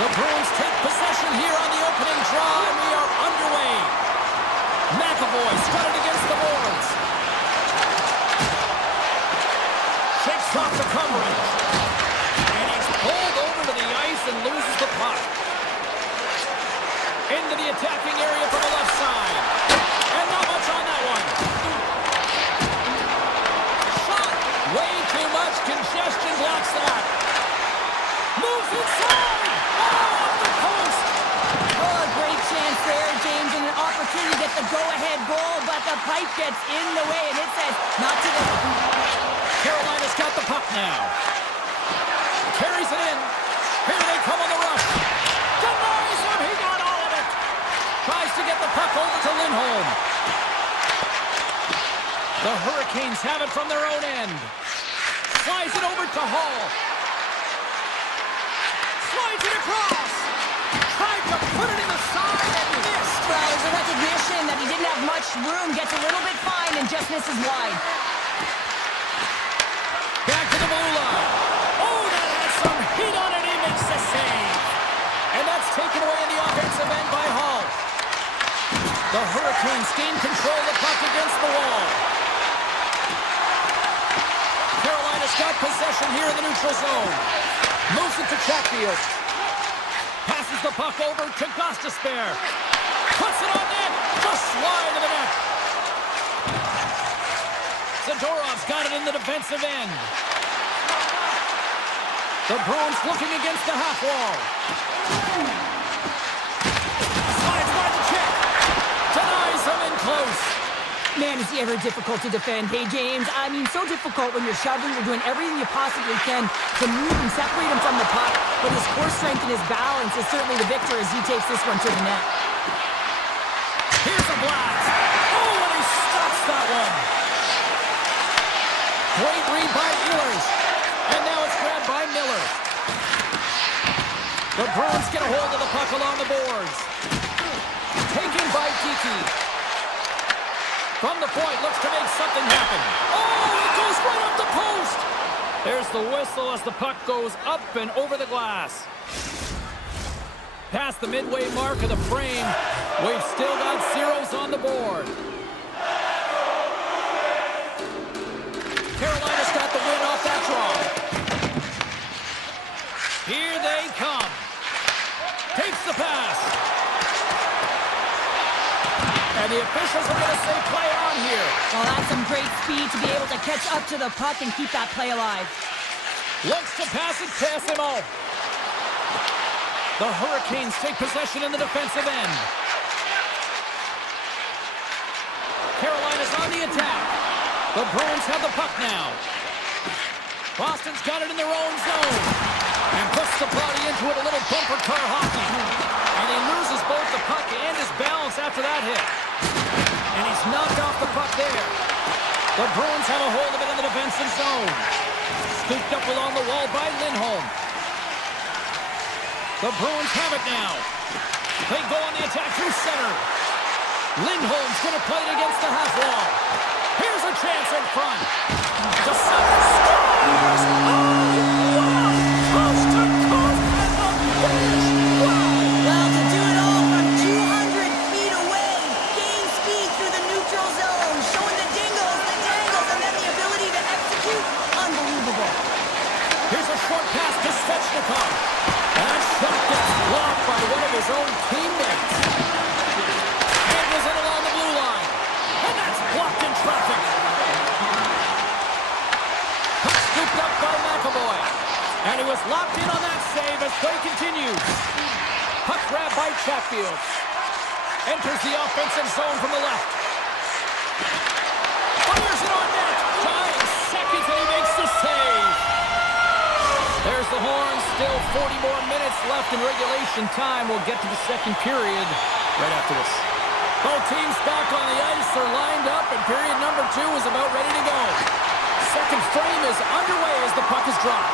The Bruins take possession here on the opening draw, and we are underway. McAvoy strutted against the boards. Shakes off the coverage. And he's pulled over to the ice and loses the puck. Into the attacking area from the left side. And not much on that one. Shot! Way too much congestion blocks that. Moves inside! Oh, off the post! Oh, a great chance there, James, and an opportunity to get the go-ahead goal, but the pipe gets in the way, and it says not to the... Carolina's got the puck now. Carries it in. Here they come on the rush. Denies him. He got all of it. Tries to get the puck over to Lindholm. The Hurricanes have it from their own end. Slides it over to Hall. Slides it across. Tried to put it in the side and missed. Well, there's a recognition that he didn't have much room, gets a little bit fine, and just misses wide. Back to the blue line. Oh, that has some heat on it. He makes the save. And that's taken away in the offensive end by Hall. The Hurricanes gain control of the puck against the wall. Carolina's got possession here in the neutral zone. Moves it to Chatfield. Passes the puck over to Gostisbehere. Puts it on net. Just wide of the net. Zadorov's got it in the defensive end. The Bruins looking against the half wall. Slides by the check. Denies him in close. Man, is he ever difficult to defend. Hey, James, I mean, so difficult when you're shoving, you're doing everything you possibly can to move and separate him from the puck, but his core strength and his balance is certainly the victor as he takes this one to the net. Here's a blast. Oh, and he stops that one. Great read by Ehlers. And now it's grabbed by Miller. The Bruins get a hold of the puck along the boards. Taken by Kiki. From the point, looks to make something happen. Oh, it goes right up the post. There's the whistle as the puck goes up and over the glass. Past the midway mark of the frame, we've still got zeros on the board. Carolina's got the win off that draw. Here they come. Takes the pass. And the officials are going to say play on here. Well, that's some great speed to be able to catch up to the puck and keep that play alive. Looks to pass it past him all. The Hurricanes take possession in the defensive end. Carolina's on the attack. The Bruins have the puck now. Boston's got it in their own zone. And puts the body into it, a little bumper car hockey. And he loses both the puck and his balance after that hit. And he's knocked off the puck there. The Bruins have a hold of it in the defensive zone. Scooped up along the wall by Lindholm. The Bruins have it now. They go on the attack through center. Lindholm's going to play it against the half wall. Here's a chance in front. The center scores! Coast to coast and the finish! Well, to do it all from 200 feet away, gain speed through the neutral zone, showing the dingles, the dangles, and then the ability to execute. Unbelievable. Here's a short pass to Svechnikov. That shot gets blocked by one of his own teammates. Angles it along the blue line. And that's blocked in traffic. Puck scooped up by McAvoy. And he was locked in on that save as play continues. Puck grab by Chatfield. Enters the offensive zone from the left. Fires it on net. Tying seconds and he makes the save. There's the horn. Still 40 more minutes left in regulation time. We'll get to the second period right after this. Both teams back on the ice. They're lined up, and period number 2 is about ready to go. Second frame is underway as the puck is dropped.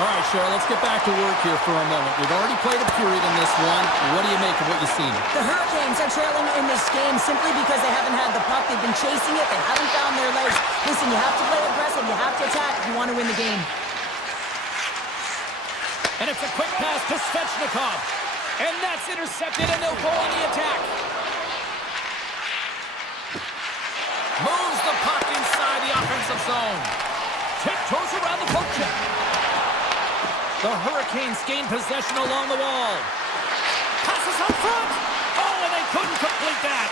All right, Cheryl, let's get back to work here for a moment. We've already played a period in this one. What do you make of what you've seen? The Hurricanes are trailing in this game simply because they haven't had the puck. They've been chasing it. They haven't found their legs. Listen, you have to play aggressive. You have to attack if you want to win the game. And it's a quick pass to Svechnikov. And that's intercepted, and they'll go on the attack. Moves the puck inside the offensive zone. Tiptoes around the poke check. The Hurricanes gain possession along the wall. Passes up front. Oh, and they couldn't complete that.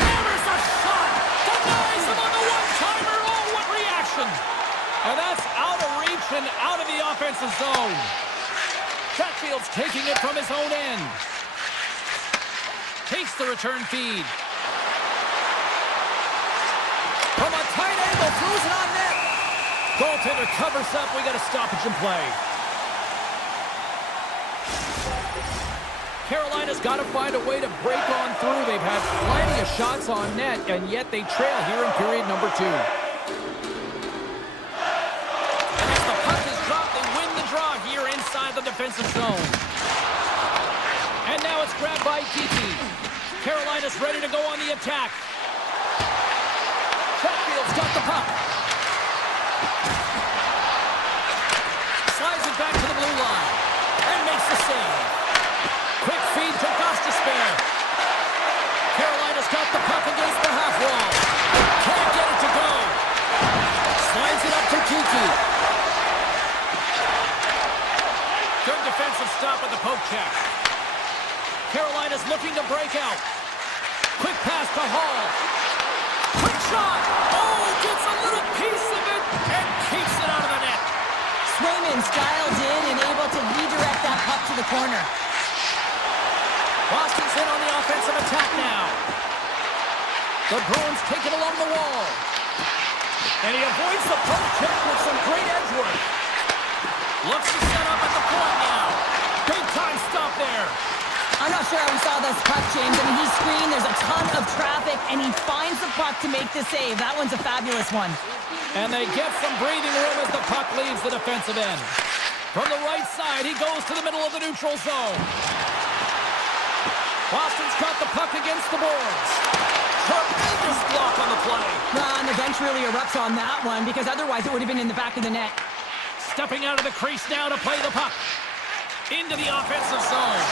Hammers a shot. Denies him on the one-timer. Oh, what reaction. And that's out of reach and out of the offensive zone. Chatfield's taking it from his own end. Takes the return feed. From a tight angle, throws it on net. Goaltender covers up. We got a stoppage in play. Carolina's got to find a way to break on through. They've had plenty of shots on net, and yet they trail here in period number 2. And as the puck is dropped, they win the draw here inside the defensive zone. And now it's grabbed by Kiki. Carolina's ready to go on the attack. Chatfield's got the puck. Slides it back to the blue line. And makes the save. Quick feed to Gostisbehere. Carolina's got the puck against the half wall. Can't get it to go. Slides it up to Kiki. Good defensive stop with the poke check. Carolina's looking to break out. Quick pass to Hall. Quick shot! Oh, gets a little piece of it and keeps it out of the net. Swayman's dialed in and able to redirect that puck to the corner. Boston's in on the offensive attack now. The Bruins take it along the wall. And he avoids the poke check with some great edge work. Looks to set up at the point now. Big time stop there. I'm not sure how we saw this puck, James. I mean, he screened, there's a ton of traffic, and he finds the puck to make the save. That one's a fabulous one. And they get some breathing room as the puck leaves the defensive end. From the right side, he goes to the middle of the neutral zone. Boston's got the puck against the boards. Tremendous block on the play. And the bench really erupts on that one, because otherwise it would have been in the back of the net. Stepping out of the crease now to play the puck. Into the offensive zone.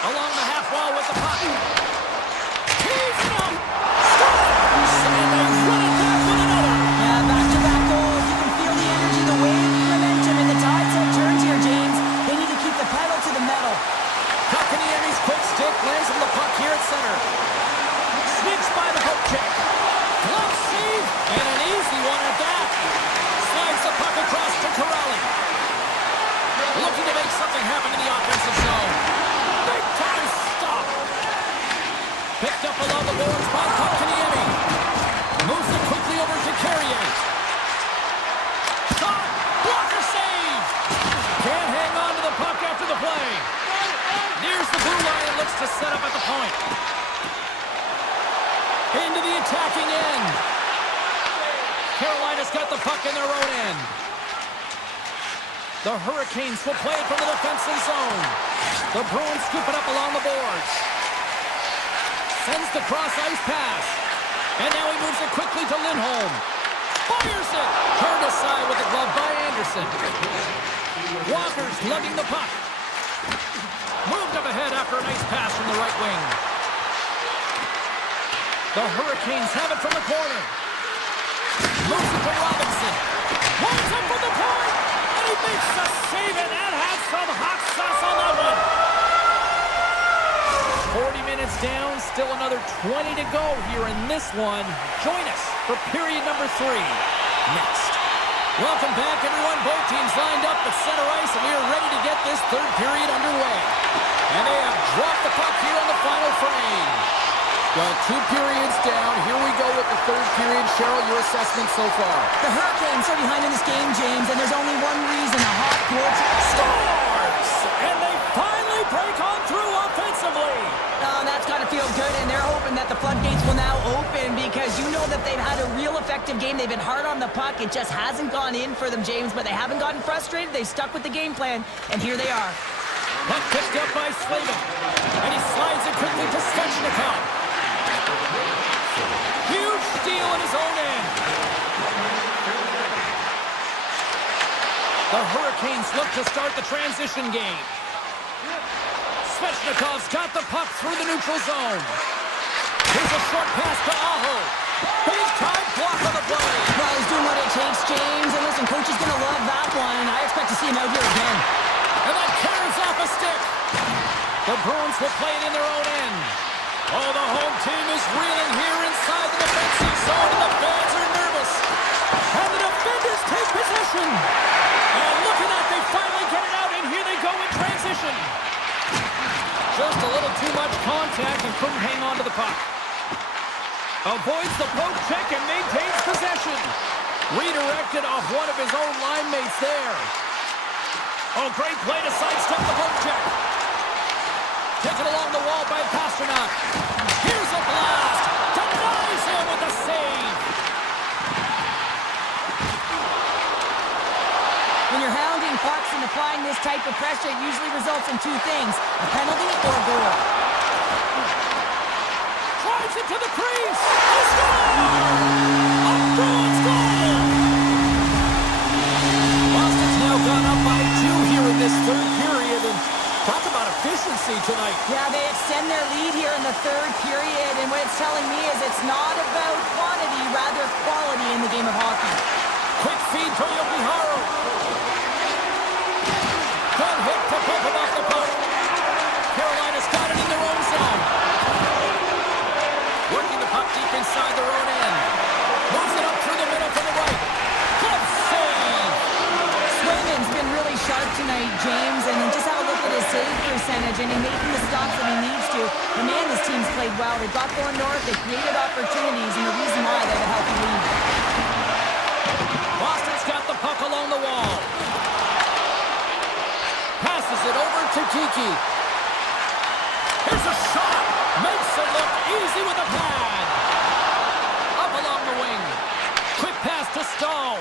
Along the half wall with the puck. He's up. Scores! And they run it back with another. Yeah, back-to-back goals. You can feel the energy, the wave, the momentum, and the tide set turns here, James. They need to keep the pedal to the metal. Kakaniemi's quick stick lands on the puck here at center. Sneaks by the hook check. Glove save, and an easy one at that. Slides the puck across to Corrali. Looking to make something happen in the offensive zone. Big time stop. Picked up along the boards by Kakaniemi. Moves it quickly over to Carrier. Shot. Blocker save. Can't hang on to the puck after the play. Nears the blue line and looks to set up at the point. Into the attacking end. Carolina's got the puck in their own end. The Hurricanes will play it from the defensive zone. The Bruins scoop it up along the boards. Sends the cross-ice pass. And now he moves it quickly to Lindholm. Fires it! Turned aside with the glove by Anderson. Walker's lugging the puck. Moved up ahead after a nice pass from the right wing. The Hurricanes have it from the corner. Moves it to Robinson. Winds up from the point. And he makes a save, and that has some hot sauce on that one. 40 minutes down, still another 20 to go here in this one. Join us for period number 3 next. Welcome back, everyone. Both teams lined up at center ice, and we are ready to get this third period underway. And they have dropped the puck here on the final frame. Well, 2 periods down. Here we go with the third period. Cheryl, your assessment so far? The Hurricanes are behind in this game, James, and there's only one reason: a hot goaltender. Scores! And they finally break on through offensively. Oh, that's got to feel good, and they're hoping that the floodgates will now open, because you know that they've had a real effective game. They've been hard on the puck. It just hasn't gone in for them, James, but they haven't gotten frustrated. They've stuck with the game plan, and here they are. Puck picked up by Slavin, and he slides it quickly to Svechnikov. Huge steal at his own end. The Hurricanes look to start the transition game. Svechnikov's got the puck through the neutral zone. Here's a short pass to Aho. Big time block on the play. Well, he's doing what it takes, James. And listen, coach is going to love that one. I expect to see him out here again. And that carries off a stick. The Bruins will play it in their own end. Oh, the home team is reeling here inside the defensive zone, and the fans are nervous. And the defenders take possession. And look at that, they finally get it out, and here they go in transition. Just a little too much contact and couldn't hang on to the puck. Avoids the poke check and maintains possession. Redirected off one of his own line mates there. Oh, great play to sidestep the poke check. Taken along the wall by Pasternak. Here's a blast. Denies him with a save. When you're hounding pucks and applying this type of pressure, it usually results in two things, a penalty or a goal. Drives it to the crease. A score! A Bruins goal! Boston's now gone up by 2 here in this third period, and talk about efficiency tonight. Yeah, they extend their lead here in the third period, and what it's telling me is it's not about quantity, rather quality in the game of hockey. Quick feed to Yokiharu. Good hit to pump him off the puck. Carolina's got it in their own zone. Working the puck deep inside their own end. Moves it up through the middle to the right. Good save! Swayman's been really sharp tonight, James, and just have a look at his save percentage, and he's making the stops that he needs to. The man, his team's played well. They got going north, they created opportunities, and the reason why they have a healthy lead. Boston's got the puck along the wall. Passes it over to Kiki. Here's a shot. Makes it look easy with a pad. Up along the wing. Quick pass to Stahl.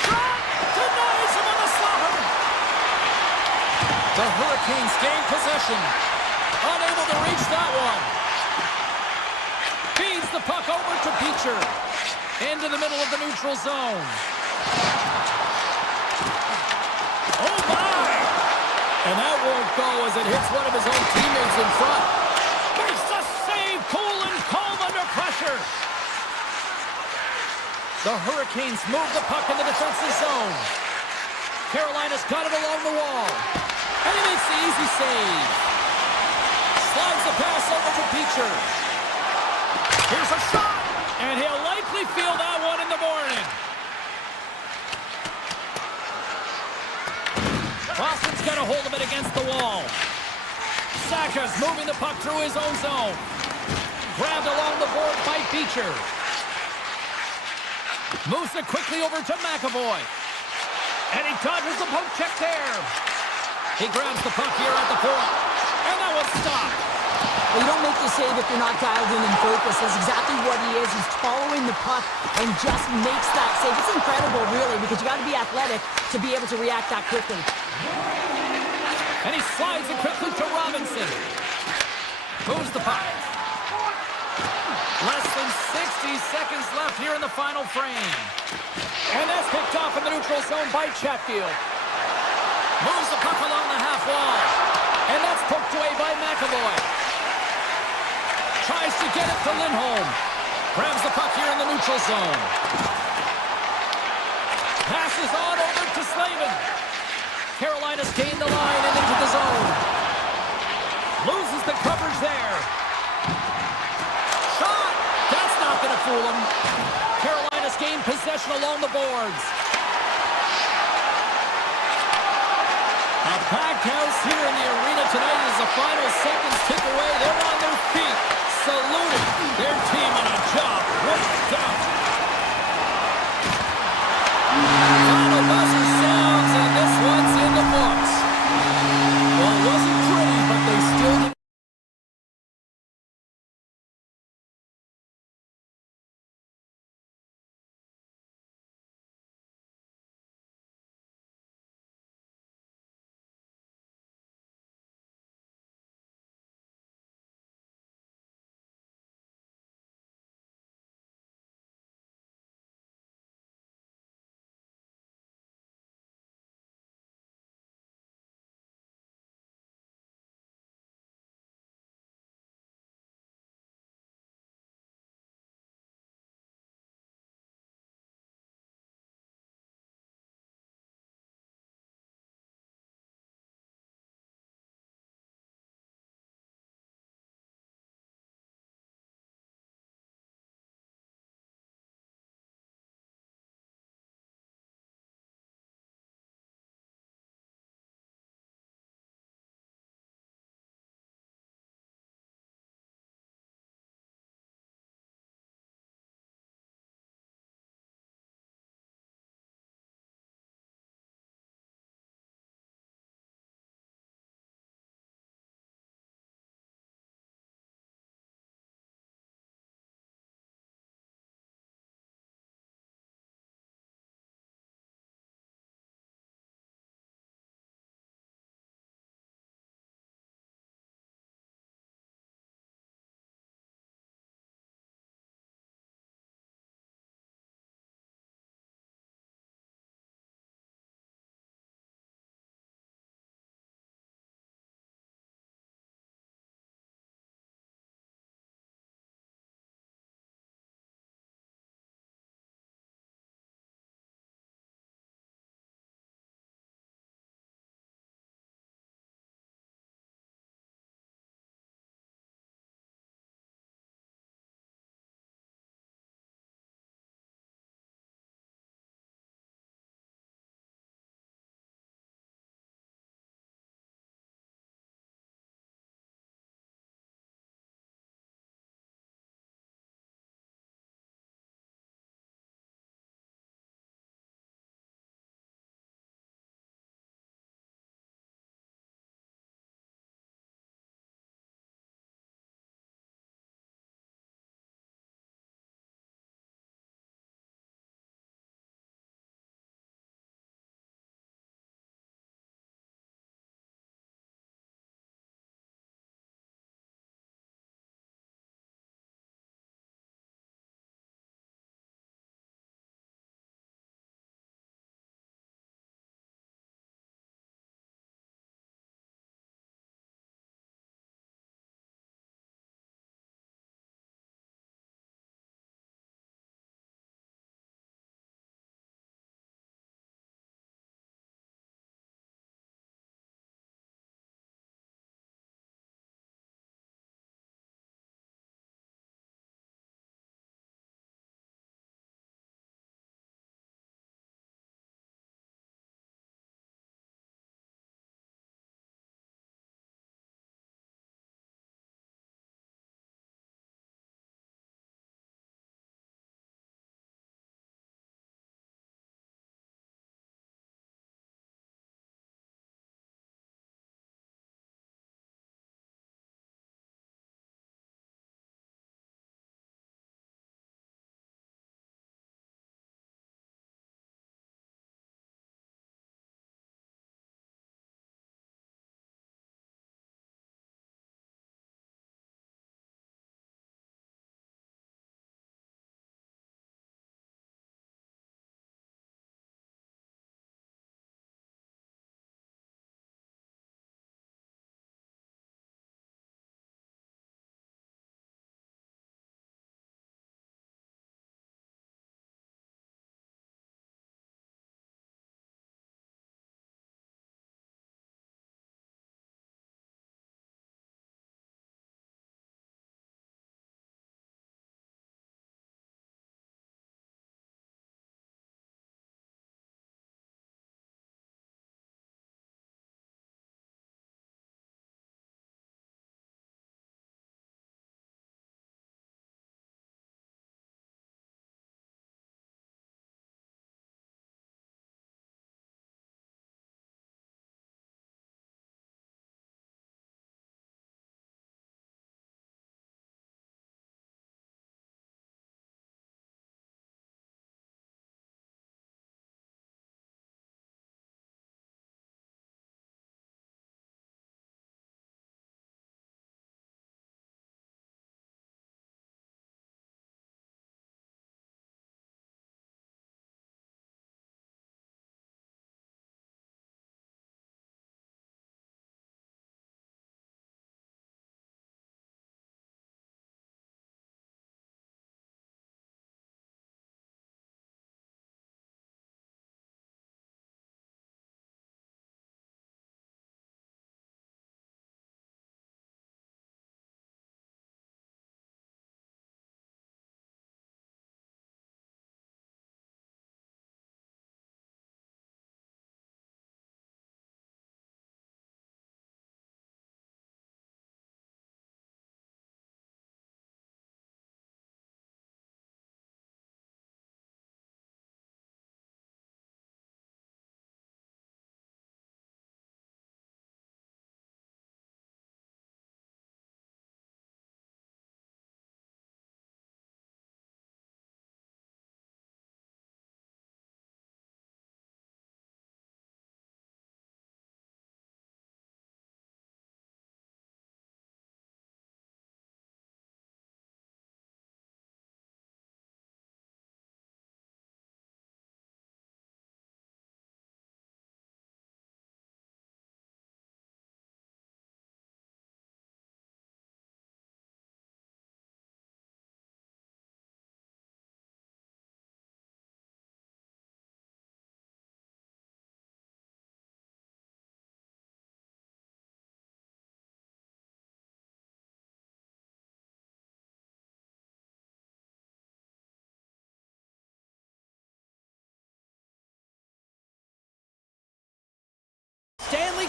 Shot! Denies him on the slaughter. The Hurricanes gain possession. Unable to reach that one. Feeds the puck over to Beecher. Into the middle of the neutral zone. Oh my! And that won't go as it hits one of his own teammates in front. Makes the save, cool and calm under pressure. The Hurricanes move the puck in the defensive zone. Carolina's got it along the wall. And he makes the easy save. Slides the pass over to Beecher. Here's a shot. And he'll likely feel that one in the morning. Boston's got a hold of it against the wall. Saka's moving the puck through his own zone. Grabbed along the board by Beecher. Moves it quickly over to McAvoy. And he dodges the poke check there. He grabs the puck here at the point. And that was stopped. Well, you don't make the save if you're not dialed in and focused. That's exactly what he is. He's following the puck and just makes that save. It's incredible, really, because you got to be athletic to be able to react that quickly. And he slides it quickly to Robinson. Moves the puck. Less than 60 seconds left here in the final frame. And that's picked off in the neutral zone by Chatfield. Moves the puck along the half wall. And that's poked away by McAvoy. Tries to get it to Lindholm. Grabs the puck here in the neutral zone. Passes on over to Slavin. Carolina's gained the line and into the zone. Loses the coverage there. Shot! That's not going to fool him. Carolina's gained possession along the boards. A packed house here in the arena tonight as the final seconds tick away. They're on their feet, saluting their team on a job well done. Final buzzer sounds, and this one's in the books. Well, it wasn't pretty, but they still did.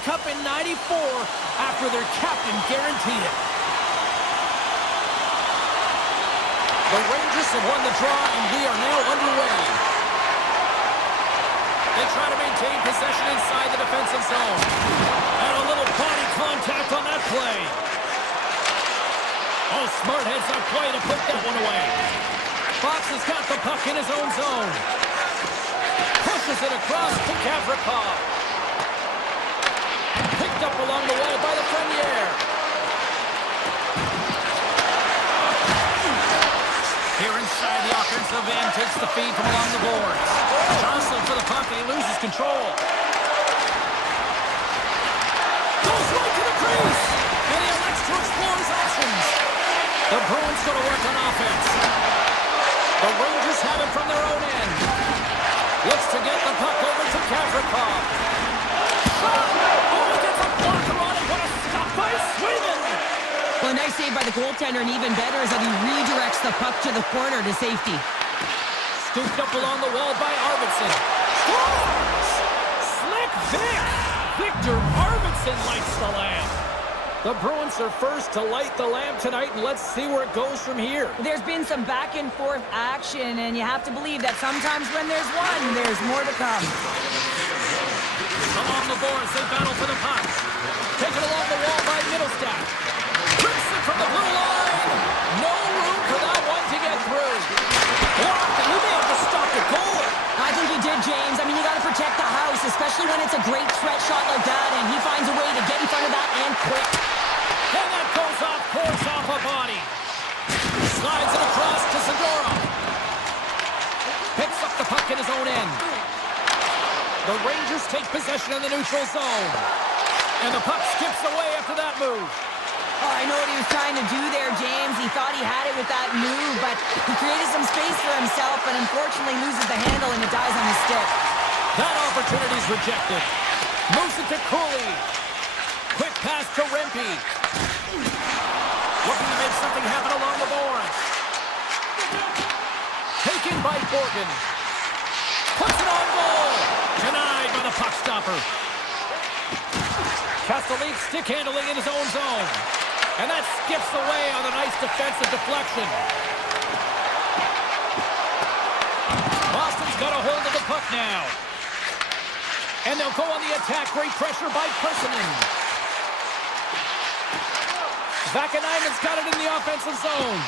Cup in '94 after their captain guaranteed it. The Rangers have won the draw, and we are now underway. They try to maintain possession inside the defensive zone. And a little body contact on that play. Oh, smart heads-up play to put that one away. Fox has got the puck in his own zone. Pushes it across to Gavrikov. Picked up along the wall by the Premier. Here inside the offensive end, takes the feed from along the boards. Johnson for the puck, and he loses control. Goes right to the crease, and he elects to explore his options. The Bruins go to work on offense. The Rangers have it from their own end. Looks to get the puck over to Gavrikov. Shot! Oh, he gets a blocker on it. What a stop by Sweden! Well, a nice save by the goaltender, and even better is that he redirects the puck to the corner to safety. Scooped up along the wall by Arvidsson. Scores! Slick Vic! Victor Arvidsson lights the lamp. The Bruins are first to light the lamp tonight, and let's see where it goes from here. There's been some back and forth action, and you have to believe that sometimes when there's one, there's more to come. Along the boards, they battle for the puck. Taken along the wall by Middlestat. Rips it from the blue line. No room for that one to get through. Blocked, and he may have to stop the goal. I think he did, James. I mean, you got to protect the house, especially when it's a great threat shot like that, and he finds a way to get in front of that and quick. And that goes off, course off a body. Slides it across to Zadorov. Picks up the puck in his own end. The Rangers take possession in the neutral zone. And the puck skips away after that move. Oh, I know what he was trying to do there, James. He thought he had it with that move, but he created some space for himself and unfortunately loses the handle and it dies on his stick. That opportunity's rejected. Moves it to Cooley. Quick pass to Rempe. Looking to make something happen along the boards. Taken by Borgen. Puts it on goal. Denied by the puck stopper. Castellic stick handling in his own zone. And that skips away on a nice defensive deflection. Boston's got a hold of the puck now. And they'll go on the attack. Great pressure by Perssonen. Vaakanainen's got it in the offensive zone.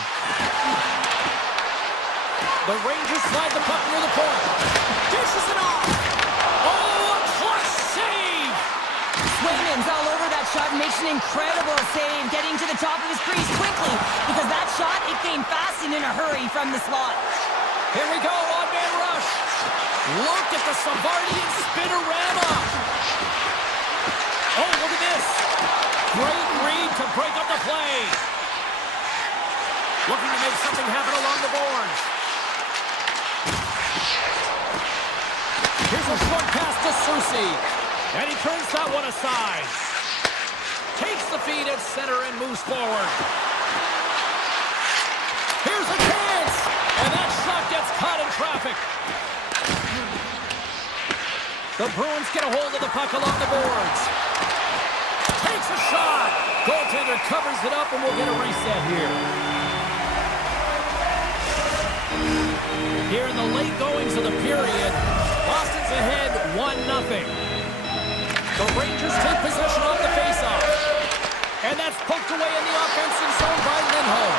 The Rangers slide the puck near the point. Dishes it off. Oh, a clutch save! Swayman's all over that shot and makes an incredible save, getting to the top of his crease quickly, because that shot, it came fast and in a hurry from the slot. Here we go, on-man rush. Look at the Savardian spinorama. Oh, look at this. Great read to break up the play. Looking to make something happen along the boards. Here's a short pass to Soucy. And he turns that one aside. Takes the feed at center and moves forward. Here's a chance. And that shot gets caught in traffic. The Bruins get a hold of the puck along the boards. Takes a shot. Goaltender covers it up, and we'll get a reset here. Here in the late goings of the period, Boston's ahead 1-0. The Rangers take possession off the faceoff. And that's poked away in the offensive zone by Lindholm.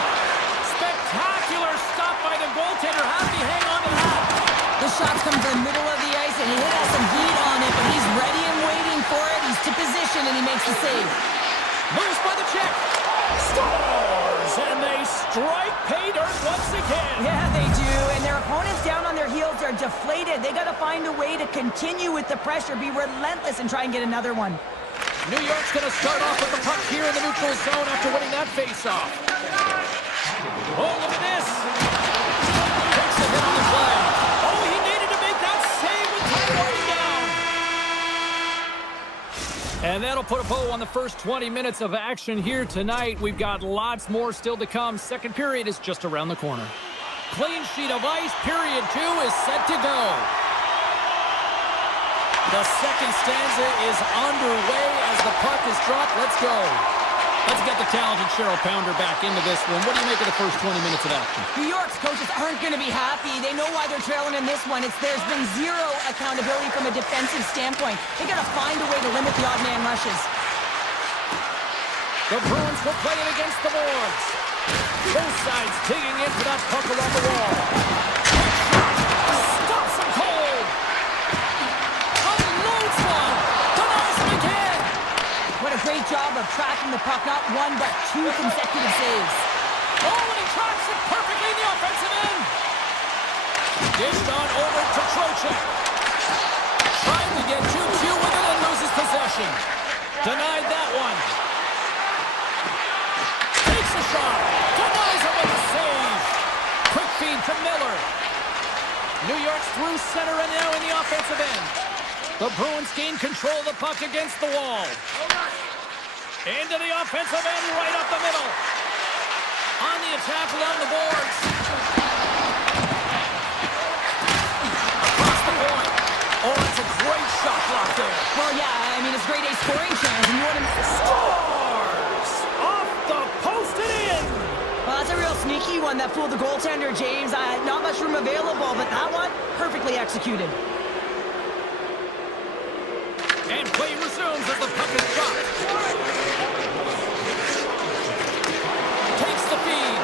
Spectacular stop by the goaltender. How did he hang on to that? The shots come from the middle of the ice, and he has some heat on it, but he's ready and waiting for it. He's to position, and he makes the save. Moves by the check. Scores! And they strike pay dirt once again. Yeah, they do. And their opponents down on their heels are deflated. They got to find a way to continue with the pressure, be relentless, and try and get another one. New York's going to start off with the puck here in the neutral zone after winning that faceoff. Oh, look at this. Takes a hit on the play. Oh, he needed to make that save with time running down. And that'll put a bow on the first 20 minutes of action here tonight. We've got lots more still to come. Second period is just around the corner. Clean sheet of ice. Period 2 is set to go. The second stanza is underway as the puck is dropped. Let's go. Let's get the talented Cheryl Pounder back into this one. What do you make of the first 20 minutes of action? New York's coaches aren't going to be happy. They know why they're trailing in this one. There's been zero accountability from a defensive standpoint. They got to find a way to limit the odd man rushes. The Bruins will play it against the boards. Both sides digging in for that puck along the wall. Stops him cold. Unloads one. Denies him again. What a great job of tracking the puck. Not one, but two consecutive saves. Oh, and he tracks it perfectly in the offensive end. Dished on over to Trocheck. Trying to get 2-2 with it and loses possession. Denied that one. Takes a shot. Denies it with a save. Quick feed to Miller. New York's through center and now in the offensive end. The Bruins gain control of the puck against the wall. Into the offensive end, right up the middle. On the attack along the boards. Across the point. Oh, that's a great shot block there. Well, yeah, I mean, it's grade A scoring chance, and you want to... Scores! Off the post and in! Well, that's a real sneaky one that fooled the goaltender, James. Not much room available, but that one, perfectly executed. And play resumes as the puck is dropped. Takes the feed.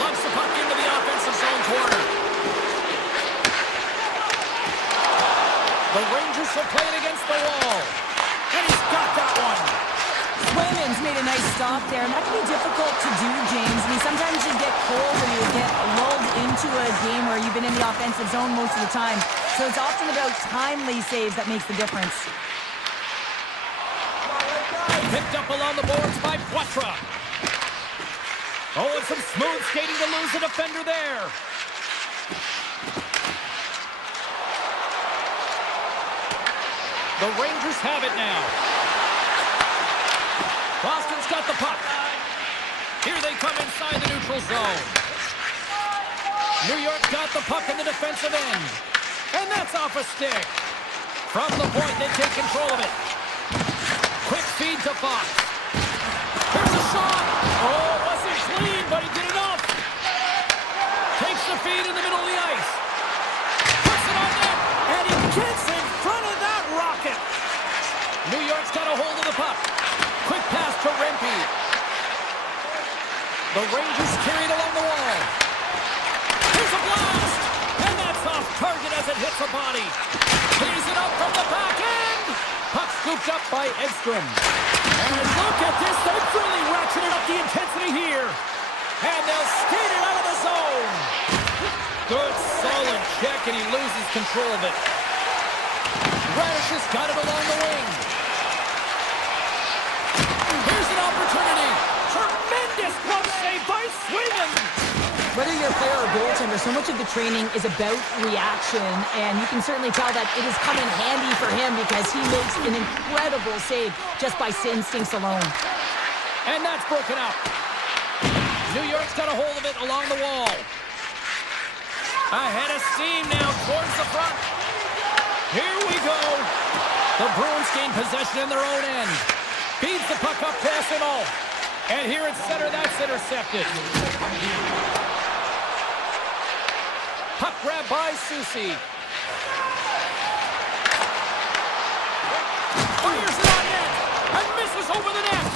Lumps the puck into the offensive zone corner. The Rangers will play it against the wall. And he's got that one. Swayman's made a nice stop there, and that can be difficult to do, James. I mean, sometimes you get cold or you get lulled into a game where you've been in the offensive zone most of the time. So it's often about timely saves that makes the difference. Picked up along the boards by Poitras. Oh, and some smooth skating to lose the defender there. The Rangers have it now. Boston's got the puck. Here they come inside the neutral zone. New York's got the puck in the defensive end. And that's off a stick. From the point, they take control of it. Quick feed to Fox. Here's a shot. Oh, it wasn't clean, but he did enough. Takes the feed in the middle of the ice. Puts it on net. And he gets in front of that rocket. New York's got a hold of the puck. Quick pass to Rempe. The Rangers carry it along the wall. Here's a blast. And that's off target as it hits a body. Tees it up from the back end. Puck scooped up by Edstrom. And look at this. They've really ratcheted up the intensity here. And they'll skate it out of the zone. Good, solid check, and he loses control of it. Radish has got it along the wing. Here's an opportunity. Tremendous glove save by Swayman. Whether you're a player or goaltender, so much of the training is about reaction, and you can certainly tell that it has come in handy for him because he makes an incredible save just by instincts alone. And that's broken up. New York's got a hold of it along the wall. Ahead of steam now towards the front. Here we go. The Bruins gain possession in their own end. Feeds the puck up past it all. And here at center, that's intercepted. Puck grab by Susi. Fires it on net. And misses over the net.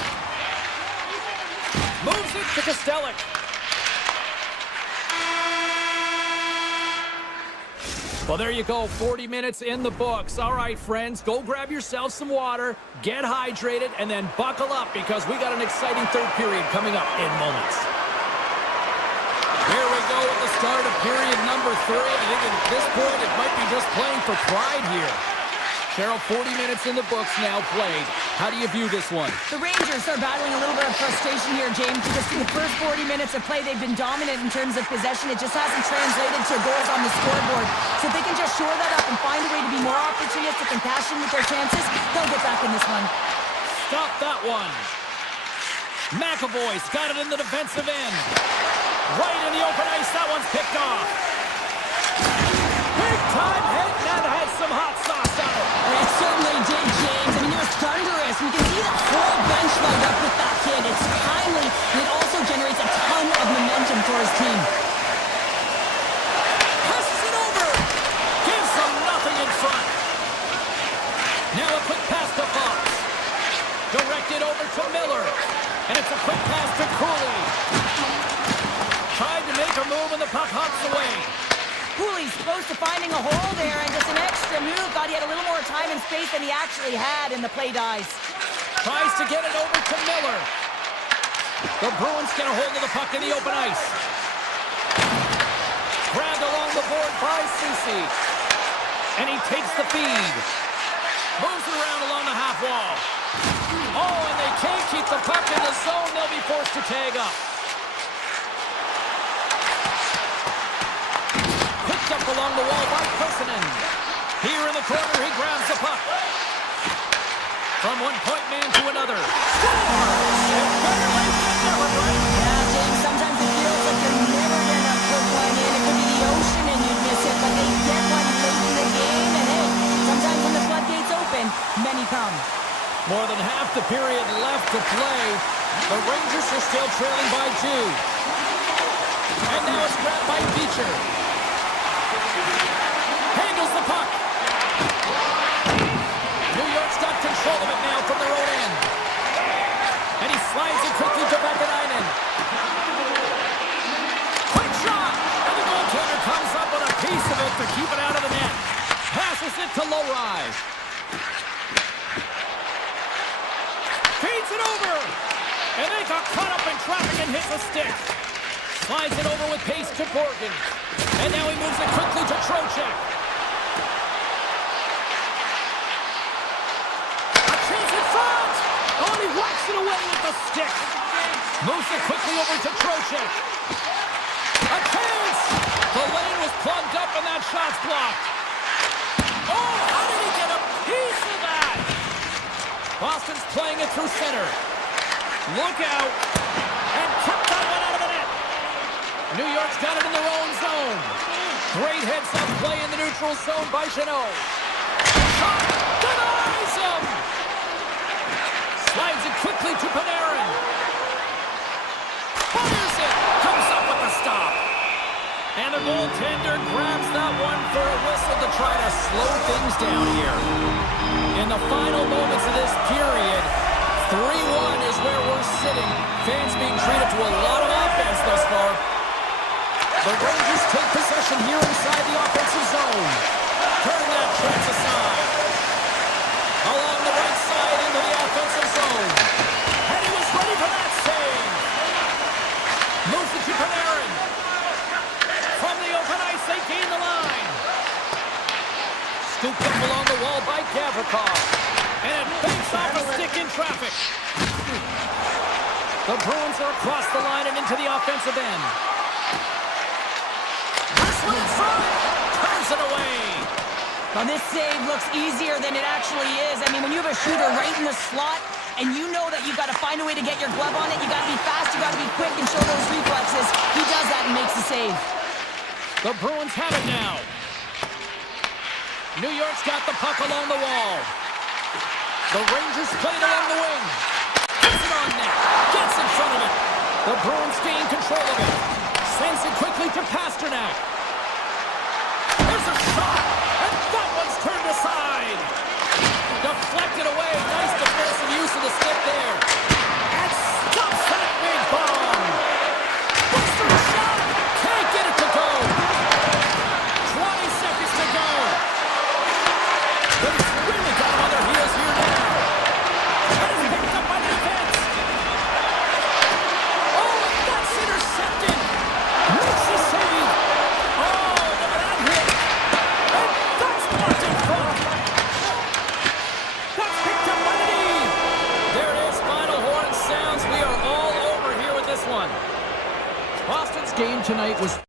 Moves it to Kostelic. Well, there you go. 40 minutes in the books. All right, friends, go grab yourself some water, get hydrated, and then buckle up because we got an exciting third period coming up in moments. Here we go at the start of period number 3. I think at this point it might be just playing for pride here. Cheryl, 40 minutes in the books now played. How do you view this one? The Rangers are battling a little bit of frustration here, James, because in the first 40 minutes of play, they've been dominant in terms of possession. It just hasn't translated to goals on the scoreboard. So if they can just shore that up and find a way to be more opportunistic and passionate with their chances, they'll get back in this one. Stop that one. McAvoy's got it in the defensive end. Right in the open ice, that one's picked off. Big time hit, that had some hot sauce. a quick pass to Fox. Directed over to Miller. And it's a quick pass to Cooley. Tried to make a move and the puck hops away. Cooley's close to finding a hole there, and just an extra move. Thought he had a little more time and space than he actually had, and the play dies. Tries to get it over to Miller. The Bruins get a hold of the puck in the open ice. Grabbed along the board by Ceci. And he takes the feed. Moves it around along the half wall. Oh, and they can't keep the puck in the zone. They'll be forced to tag up. Picked up along the wall by Kosonen. Here in the corner, he grabs the puck. From one point man to another. Scores! It's better late than never, right? Yeah, James, sometimes it feels like you're never gonna put one in. It could be the ocean and you'd miss it, but they get one late in the game, and hey, sometimes when the floodgates open, many come. More than half the period left to play. The Rangers are still trailing by 2. And now it's grabbed by Beecher. Handles the puck. New York's got control of it now from their own end. And he slides it quickly to Vakanainen. Quick shot! And the goaltender comes up with a piece of it to keep it out of the net. Passes it to Lowry. Feeds it over! And they got caught up in traffic and hits a stick. Slides it over with pace to Borgen. And now he moves it quickly to Trocheck. A chance in front! Oh, and he whacks it away with the stick. Moves it quickly over to Trocheck. A chance! The lane was plugged up and that shot's blocked. Oh, how did he get a piece of that? Boston's playing it through center. Look out. And kept that one out of the net. New York's got it in their own zone. Great heads-up play in the neutral zone by Jeannot. Shot denies him. Slides it quickly to Panarin. Fires it. Comes up with the stop. And the goaltender grabs that one for a whistle to try to slow things down here. In the final moments of this period, 3-1 is where we're sitting. Fans being treated to a lot of offense thus far. The Rangers take possession here inside the offensive zone. Turn that chance aside. Along the right side into the offensive zone. And he was ready for that save. Moves it to Panarin. From the open ice, they gain the line. Scooped up along the wall by Gavrikov. And it banks off a stick in traffic. The Bruins are across the line and into the offensive end. This one in front. Turns it away. Well, this save looks easier than it actually is. I mean, when you have a shooter right in the slot, and you know that you've got to find a way to get your glove on it, you got to be fast, you got to be quick and show those reflexes. He does that and makes the save. The Bruins have it now. New York's got the puck along the wall. The Rangers play it along the wing. Gets it on net. Gets in front of it. The Bruins gain control of it. Sends it quickly to Pasternak. There's a shot. And that one's turned aside. Deflected away. Nice defensive use of the stick there. And stops that big bomb. Buster shot. Can't get it to go. 20 seconds to go. But he's really got him on their heels here now. And it's picked up by the defense. Oh, and that's intercepted. Makes the save. Oh, look at that hit. And that's blocked in front. That's picked up by the knee. There it is. Final horn sounds. We are all over here with this one. Boston's game tonight was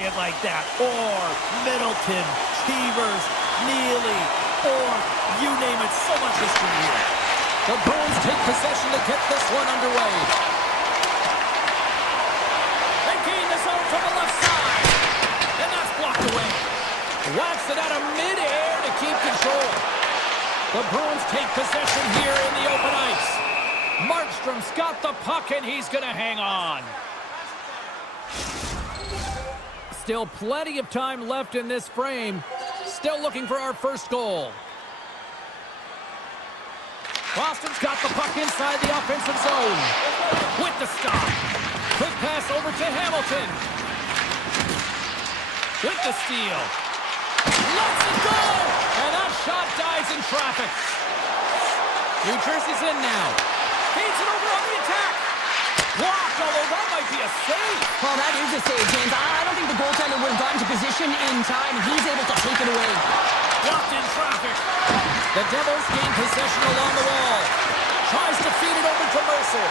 it like that. Or Middleton, Chevers, Neely, or you name it, so much history here. The Bruins take possession to get this one underway. They gain the zone from the left side. And that's blocked away. Whacks it out of midair to keep control. The Bruins take possession here in the open ice. Markstrom's got the puck and he's going to hang on. Still plenty of time left in this frame. Still looking for our first goal. Boston's got the puck inside the offensive zone. With the stop. Quick pass over to Hamilton. With the steal. Lets it go! And that shot dies in traffic. New Jersey's in now. Feeds it over on the attack. Blocked, although that might be a save. Well, that is a save, James. I don't think the goaltender would have gotten to position in time. He's able to take it away. Blocked in traffic. The Devils gain possession along the wall. Tries to feed it over to Mercer.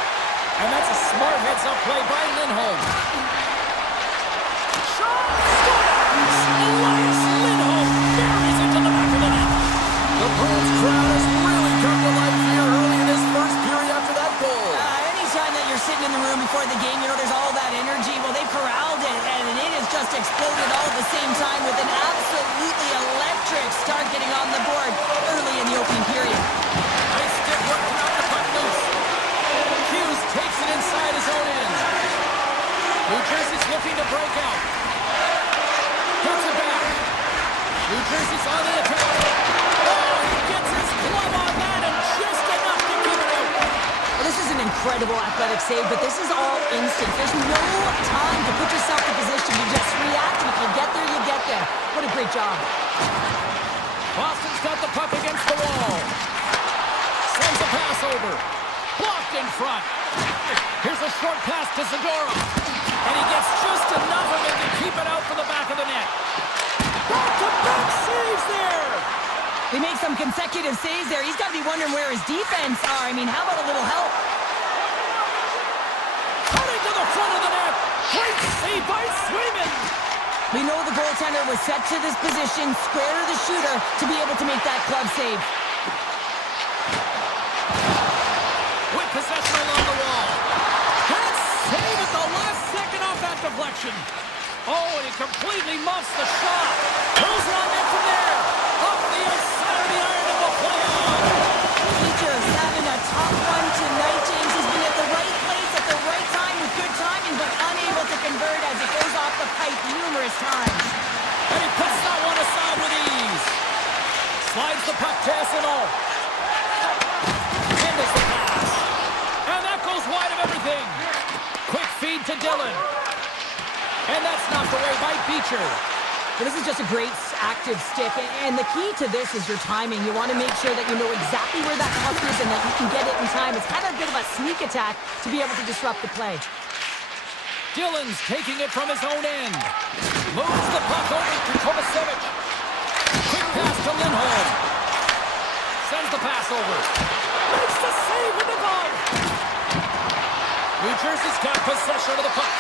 And that's a smart heads-up play by Lindholm. Shot! Scores! Elias Lindholm buries it to the back of the net. The Bruins crowd has really come to life here early in this first period after that goal. Anytime that you're sitting in the room before the game, you know there's all that energy. Well, they've corralled it, and it has just exploded all at the same time with an absolutely electric start getting on the board early in the opening period. Nice stick work to knock the puck loose. Hughes takes it inside his own end. New Jersey's looking to break out. Gets it back. New Jersey's on the attack. Oh, he gets his glove on that and just enough to keep it out. Well, this is an incredible athletic save, but this is all instant. There's no time to put yourself in position. You just react. If you get there, you get there. What a great job. Boston's got the puck against the wall. Sends a pass over. Blocked in front. Here's a short pass to Zadorov. And he gets just enough of it to keep it out for the back of the net. Back-to-back saves there. They make some consecutive saves there. He's got to be wondering where his defense are. I mean, how about a little help? Cutting to the front of the net. Great save by Swayman. We know the goaltender was set to this position, square to the shooter, to be able to make that glove save. With possession along the wall. That save at the last second off that deflection. Oh, and he completely muffs the shot. Throws it on net from there. Up the outside of the iron and will play on. Features having a top one tonight, James. He's been at the right place at the right time with good timing, but unable to convert as it goes off the pipe numerous times. And he puts that one aside with ease. Slides the puck to SNO. Handles the pass. And that goes wide of everything. Quick feed to Dillon. And that's knocked away by Beecher. Well, this is just a great active stick, and the key to this is your timing. You want to make sure that you know exactly where that puck is and that you can get it in time. It's kind of a bit of a sneak attack to be able to disrupt the play. Dillon's taking it from his own end. Moves the puck over to Kovacevic. Quick pass to Lindholm. Sends the pass over. Makes the save with the glove. New Jersey's got possession of the puck.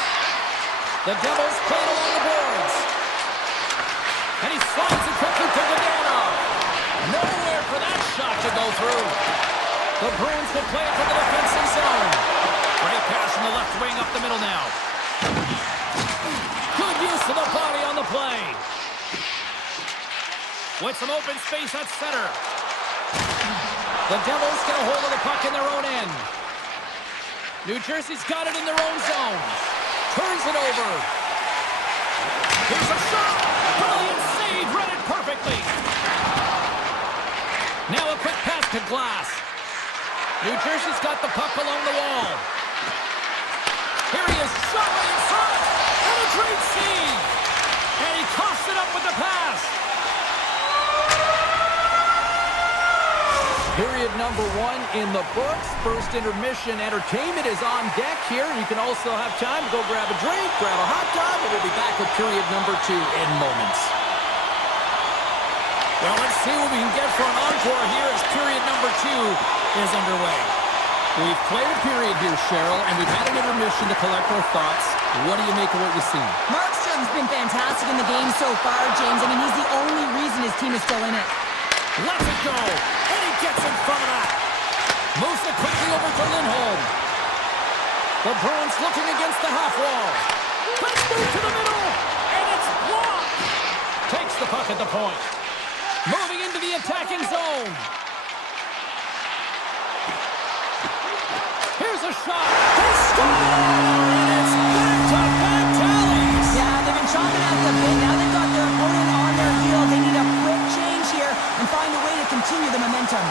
The Devils play it along the boards. And he slides it quickly to Dadonov. Nowhere for that shot to go through. The Bruins will play it to the defensive zone. Great pass from the left wing up the middle now. Good use of the body on the play. With some open space at center. The Devils get a hold of the puck in their own end. New Jersey's got it in their own zone. Turns it over. Here's a shot. Brilliant save. Read it perfectly. Now a quick pass to Glass. New Jersey's got the puck along the wall. Here he is. Shot right in front. And a great save. And he coughs it up with the pass. Period number 1 in the books. First intermission entertainment is on deck here. You can also have time to go grab a drink, grab a hot dog, and we'll be back with period number 2 in moments. Well, let's see what we can get for an encore here as period number 2 is underway. We've played a period here, Cheryl, and we've had an intermission to collect our thoughts. What do you make of what you've seen? Markstrom Boston's been fantastic in the game so far, James. I mean, he's the only reason his team is still in it. Lets it go, and he gets in front of that. Moves it quickly over to Lindholm. The Bruins looking against the half wall. Let's move to the middle, and it's blocked. Takes the puck at the point. Moving into the attacking zone. Here's a shot. They score, and it's back-to-back tallies. Yeah, they've been chopping at the bit. Now they've got their opponent on their heels. They need a quick change here and find a way to continue the momentum.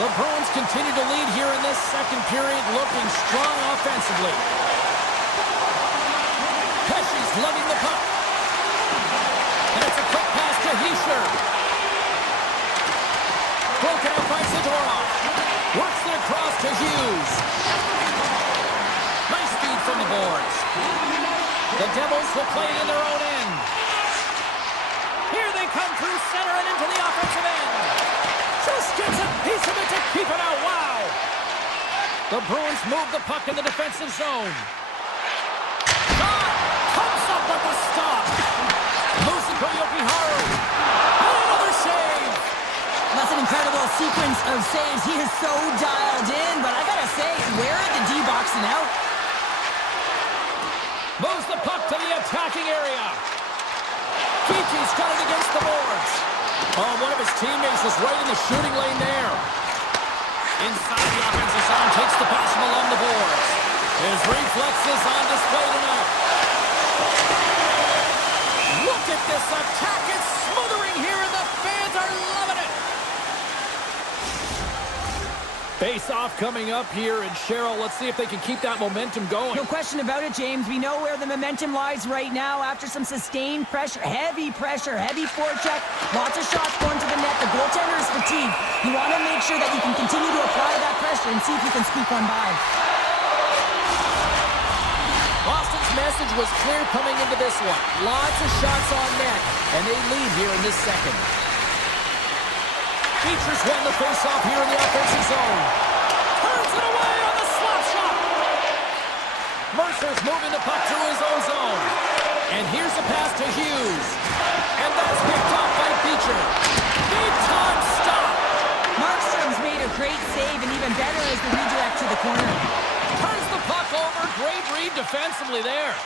The Bruins continue to lead here in this second period, looking strong offensively. Pesci's lugging the puck. And it's a quick pass to Hischier. Broken out by Zadorov. Works it across to Hughes. Nice feed from the boards. The Devils will play it in their own end. Here they come through center and into the offensive end. Just gets a piece of it to keep it out. Wow. The Bruins move the puck in the defensive zone. Shot comes up with the stop. Moves it to Jokiharju. And another save. That's an incredible sequence of saves. He is so dialed in, but I gotta say, where are the D-boxing out? Moves the puck to the attacking area. Kiki's got it against the boards. Oh, one of his teammates was right in the shooting lane there. Inside the offensive zone, takes the pass from along the boards. His reflexes on display tonight. Look at this attack. It's smothering here, and the fans are loving it. Face-off coming up here, and Cheryl, let's see if they can keep that momentum going. No question about it, James. We know where the momentum lies right now after some sustained pressure, heavy forecheck, lots of shots going to the net. The goaltender is fatigued. You want to make sure that you can continue to apply that pressure and see if you can squeak one by. Boston's message was clear coming into this one. Lots of shots on net, and they lead here in this second. Features won the face-off here in the offensive zone. Turns it away on the slap shot. Mercer's moving the puck through his own zone. And here's a pass to Hughes. And that's picked off by Beecher. Big-time stop. Markstrom's made a great save, and even better is the redirect to the corner. Turns the puck over. Great read defensively there.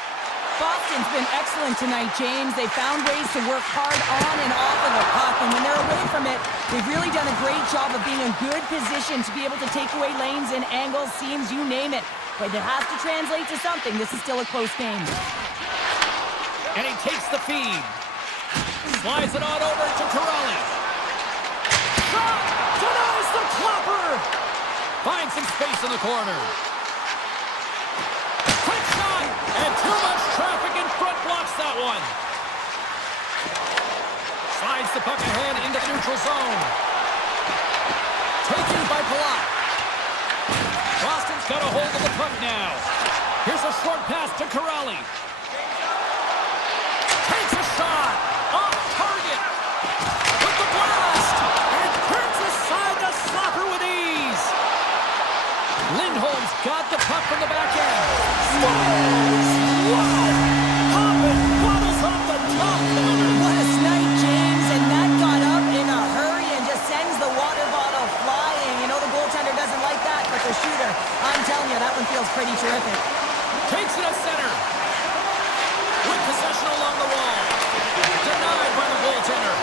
Boston's been excellent tonight, James. They found ways to work hard on and off of the puck, and when they're away from it, they've really done a great job of being in good position to be able to take away lanes and angles, seams, you name it. But it has to translate to something. This is still a close game. And he takes the feed. Slides it on over to Corrali. Shot denies the clapper. Finds some space in the corner. Quick shot, and too much traffic in front blocks that one. Slides the puck ahead into the neutral zone. Taken by Palat. Boston's got a hold of the puck now. Here's a short pass to Corrali. Takes a shot. Off target. With the blast. And turns aside the slapper with ease. Lindholm's got the puck from the back end. Scores! Wow! Poppin' bottles off the top corner. What a snipe, James, and that got up in a hurry and just sends the water bottle flying. You know the goaltender doesn't like that, but the shooter, I'm telling you, that one feels pretty terrific. Takes it to center. With possession along the wall. Denied by the goaltender.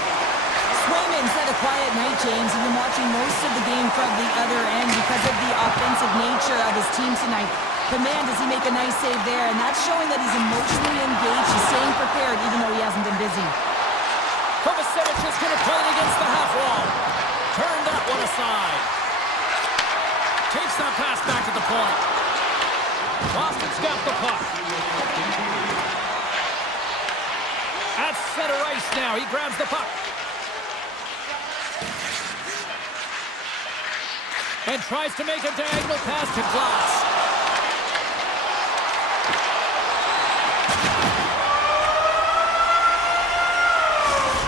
Swayman's had a quiet night, James. He's been watching most of the game from the other end because of the offensive nature of his team tonight. But man, does he make a nice save there, and that's showing that he's emotionally engaged. He's staying prepared even though he hasn't been busy. Kovacevic is going to play it against the half wall. Turn that one aside. Takes that pass back at the point. Boston's got the puck. At center ice now, he grabs the puck. And tries to make a diagonal pass to Glass.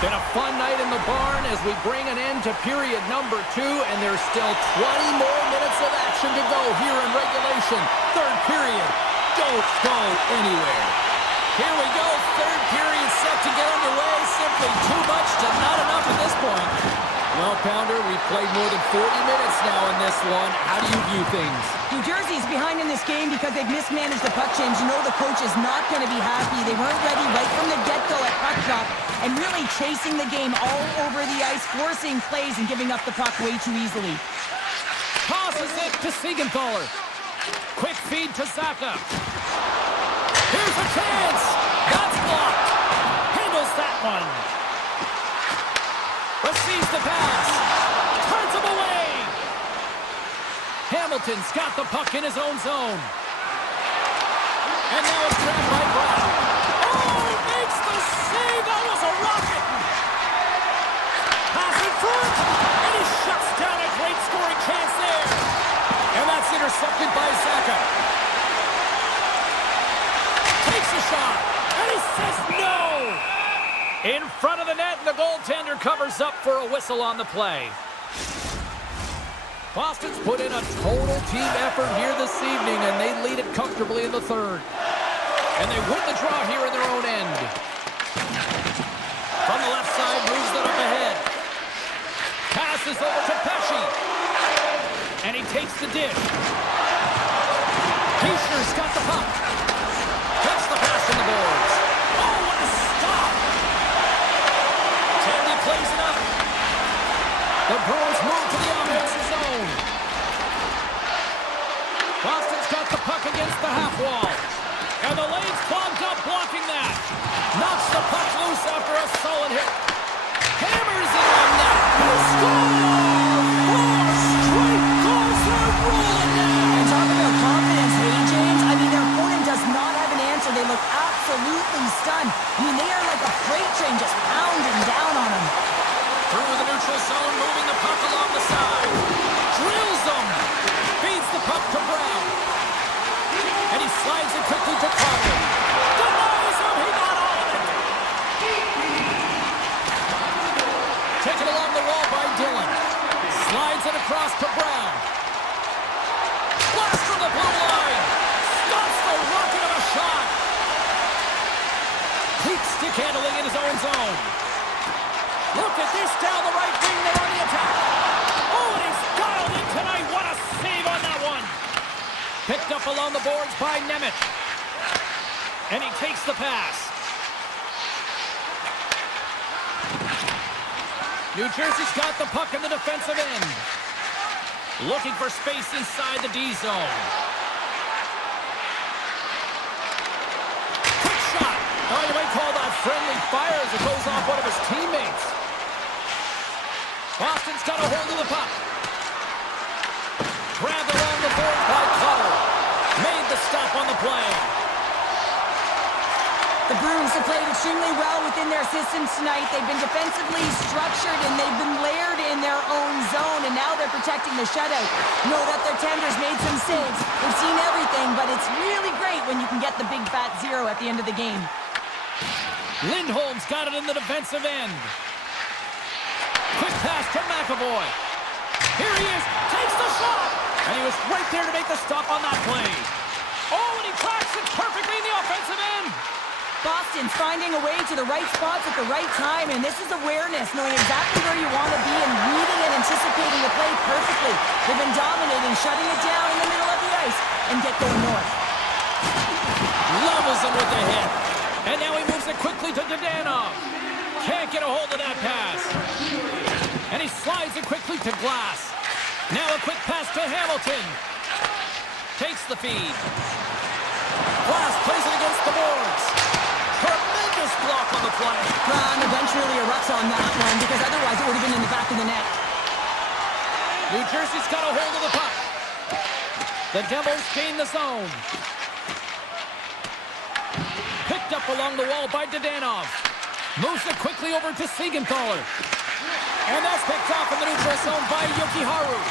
Been a fun night in the barn as we bring an end to period number 2, and there's still 20 more minutes of action to go here in regulation. Third period. Don't go anywhere. Here we go. Third period set to get underway. Simply too much to not enough at this point. Well, Pounder, we've played more than 40 minutes now in this one. How do you view things? New Jersey's behind in this game because they've mismanaged the puck change. You know the coach is not going to be happy. They weren't ready right from the get-go at puck drop and really chasing the game all over the ice, forcing plays and giving up the puck way too easily. Tosses it to Siegenthaler. Quick feed to Zaka. Here's a chance. That's blocked. Handles that one. Receives the pass. Turns him away. Hamilton's got the puck in his own zone. And now it's grabbed by Brown. Oh, makes the save. That was a rocket. Passing front. And he shuts down a great scoring chance there. And that's intercepted by Zaka. Takes a shot. And he says no. In front of the net, and the goaltender covers up for a whistle on the play. Boston's put in a total team effort here this evening, and they lead it comfortably in the third. And they win the draw here in their own end. From the left side, moves it up ahead. Passes over to Pesci. And he takes the dish. Heischer's got the puck. Takes the pass from the boards. Oh, what a stop! Tandy plays it up. The Bruins move to the offensive zone. Boston's got the puck against the half wall. And the lane's clogged up blocking that. Knocks the puck loose after a solid hit. Hammers it on net. Score! 4 straight goals are rolling now. And talk about confidence, hey, James. I mean, their opponent does not have an answer. They look absolutely stunned. I mean, they are like a freight train just pounding down on them. Through the neutral zone, moving the puck along the side. Drills them. Feeds the puck to Brown. And he slides it quickly to Carter. Denies him. He got all of it. Taken along the wall by Dillon. Slides it across to Brown. Blast from the blue line. Stops the rocket of a shot. Deep stick handling in his own zone. Look at this down the right wing. They're on the attack. Oh, and he's dialed in tonight. What a save on that one. Picked up along the boards by Nemeth. And he takes the pass. New Jersey's got the puck in the defensive end. Looking for space inside the D zone. Quick shot. Oh, you might call that friendly fire as it goes off one of his teammates. Boston's got a hold of the puck. Grabbed along the board by Cutter. Made the stop on the play. The Bruins have played extremely well within their systems tonight. They've been defensively structured and they've been layered in their own zone, and now they're protecting the shutout. Know that their tenders made some saves. They've seen everything, but it's really great when you can get the big fat zero at the end of the game. Lindholm's got it in the defensive end. Quick pass to McAvoy. Here he is. Takes the shot. And he was right there to make the stop on that play. Oh, and he tracks it perfectly in the offensive end. Boston's finding a way to the right spots at the right time, and this is awareness, knowing exactly where you want to be and reading and anticipating the play perfectly. They've been dominating, shutting it down in the middle of the ice, and get going north. Levels him with the hit. And now he moves it quickly to Dadonov. Can't get a hold of that pass. And he slides it quickly to Glass. Now a quick pass to Hamilton. Takes the feed. Glass plays it against the boards. Tremendous block on the play. And the bench really erupts on that one, because otherwise it would have been in the back of the net. New Jersey's got a hold of the puck. The Devils gain the zone. Picked up along the wall by Dadonov. Moves it quickly over to Siegenthaler. And that's picked off in the neutral zone by Yokiharu.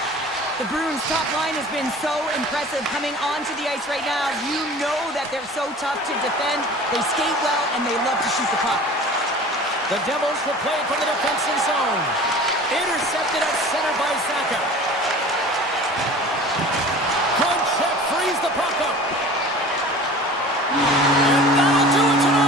The Bruins' top line has been so impressive coming onto the ice right now. You know that they're so tough to defend. They skate well, and they love to shoot the puck. The Devils will play it from the defensive zone. Intercepted at center by Zaka. Good check, frees the puck up. And that'll do it tonight.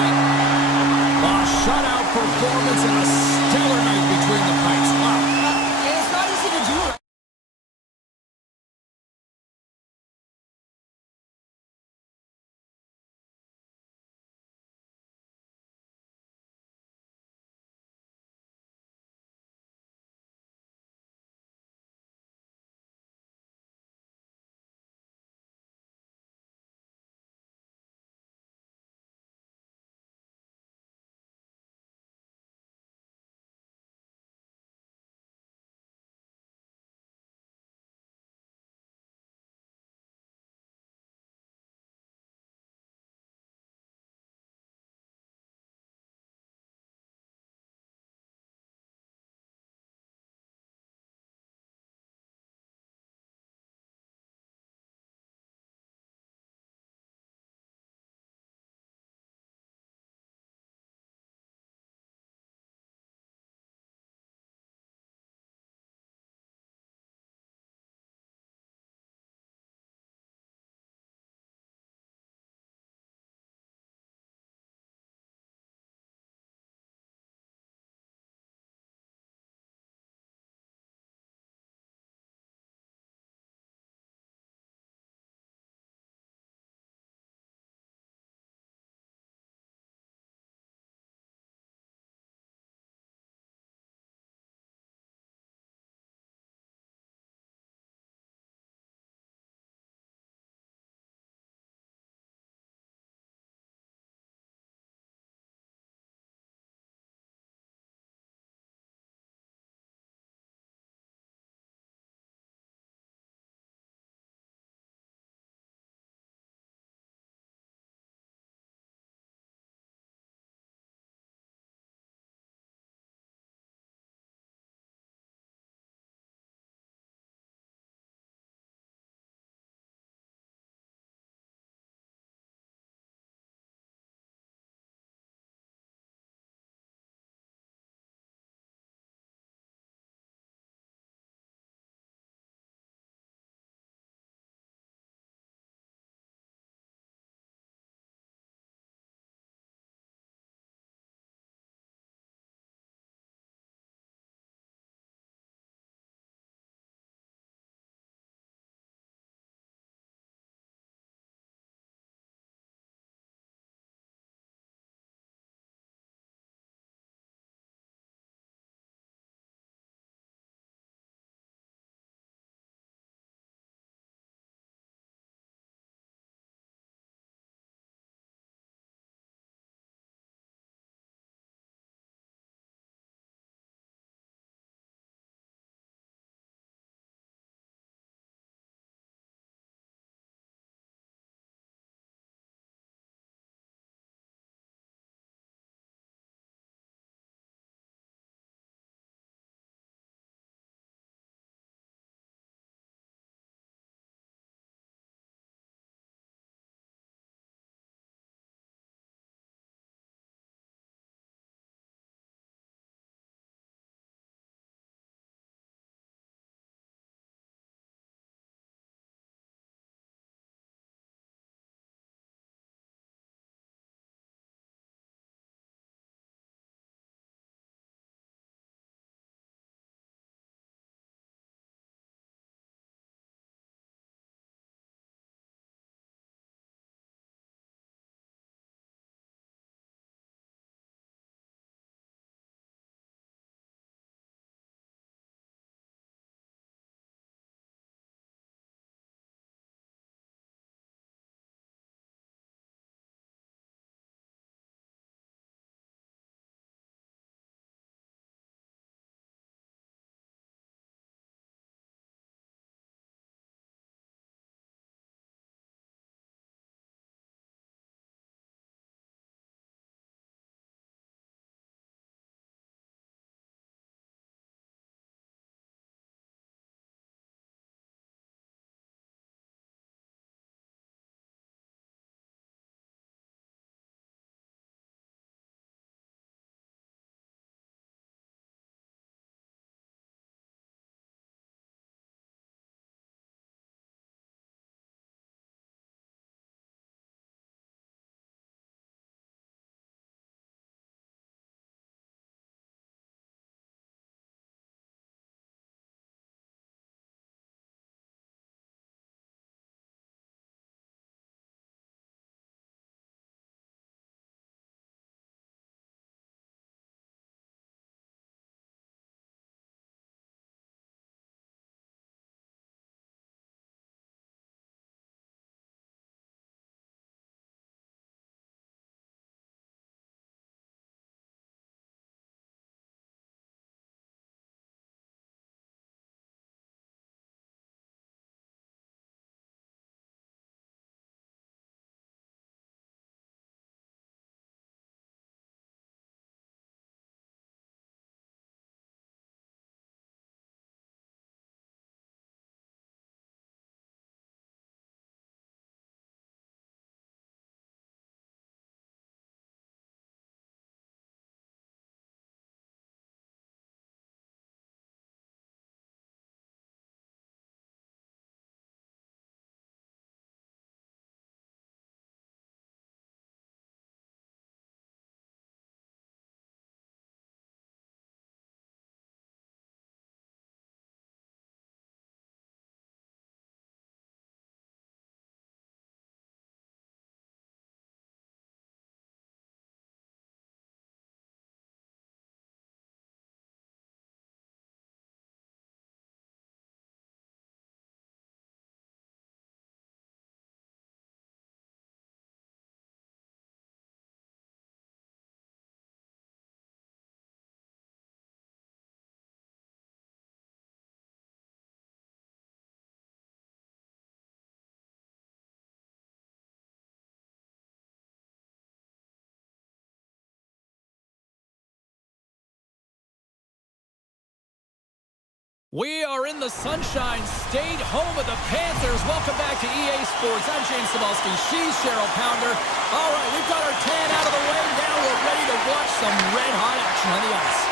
We are in the Sunshine State, home of the Panthers. Welcome back to EA Sports. I'm James Cebulski. She's Cheryl Pounder. All right, we've got our tan out of the way. Now we're ready to watch some red-hot action on the ice.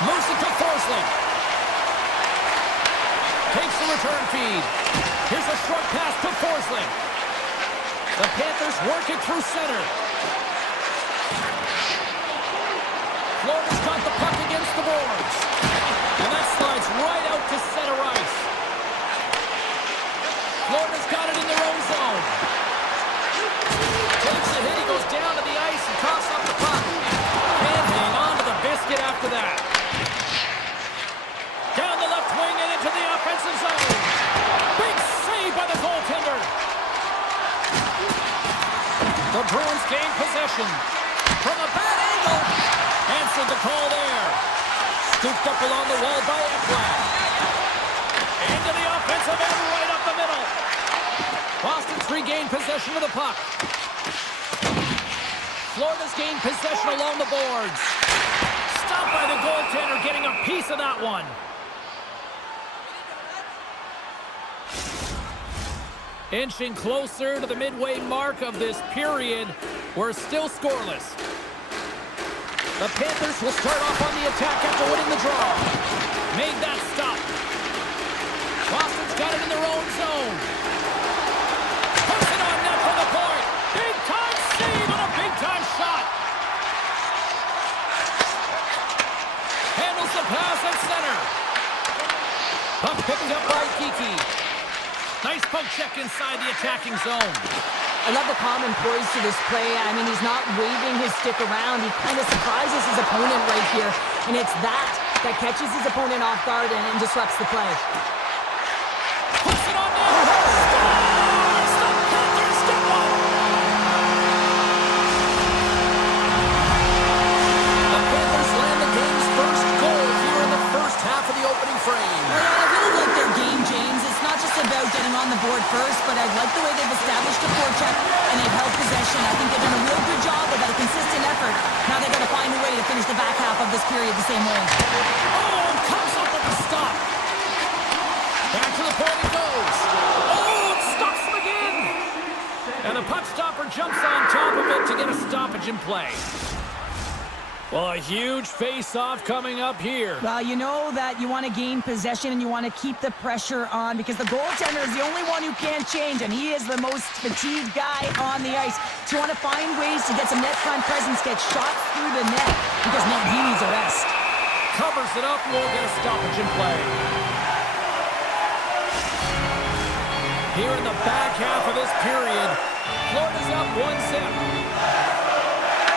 Moves it to Forsling. Takes the return feed. Here's a short pass to Forsling. The Panthers work it through center. Florida's got the puck against the boards. And that slides right out to center ice. Florida's got it in their own zone. Takes a hit, he goes down to the ice and tosses up the puck. And hang on to the biscuit after that. Down the left wing and into the offensive zone. Big save by the goaltender. The Bruins gain possession. From a bad angle. Answered the call there. Scooped up along the wall by Ekblad. Into the offensive end, right up the middle. Boston's regained possession of the puck. Florida's gained possession along the boards. Stopped by the goaltender, getting a piece of that one. Inching closer to the midway mark of this period. We're still scoreless. The Panthers will start off on the attack after winning the draw. Made that stop. Boston's got it in their own zone. Puts it on net for the point. Big time save and a big time shot. Handles the pass at center. Puck picked up by Kiki. Nice poke check inside the attacking zone. I love the calm and poise to this play. I mean, he's not waving his stick around. He kind of surprises his opponent right here. And it's that catches his opponent off guard and disrupts the play. Puts it on net. Scores! The Panthers get one. The Panthers land the game's first goal here in the first half of the opening frame. Well, I really like their game, James. It's not just about getting on the board first, but I like the way they've established a forecheck and they've held possession. I think they've done a real good job. They've got a consistent effort. Now they've got to find a way to finish the back half of this period the same way. Oh, comes up with the stop. Back to the point it goes. Oh, it stops him again. And the puck stopper jumps on top of it to get a stoppage in play. Well, a huge face-off coming up here. Well, you know that you want to gain possession and you want to keep the pressure on because the goaltender is the only one who can't change, and he is the most fatigued guy on the ice. So you want to find ways to get some net front presence, get shots through the net, because, man, he needs a rest. Covers it up, we'll get a stoppage in play. Here in the back half of this period, Florida's up 1-0.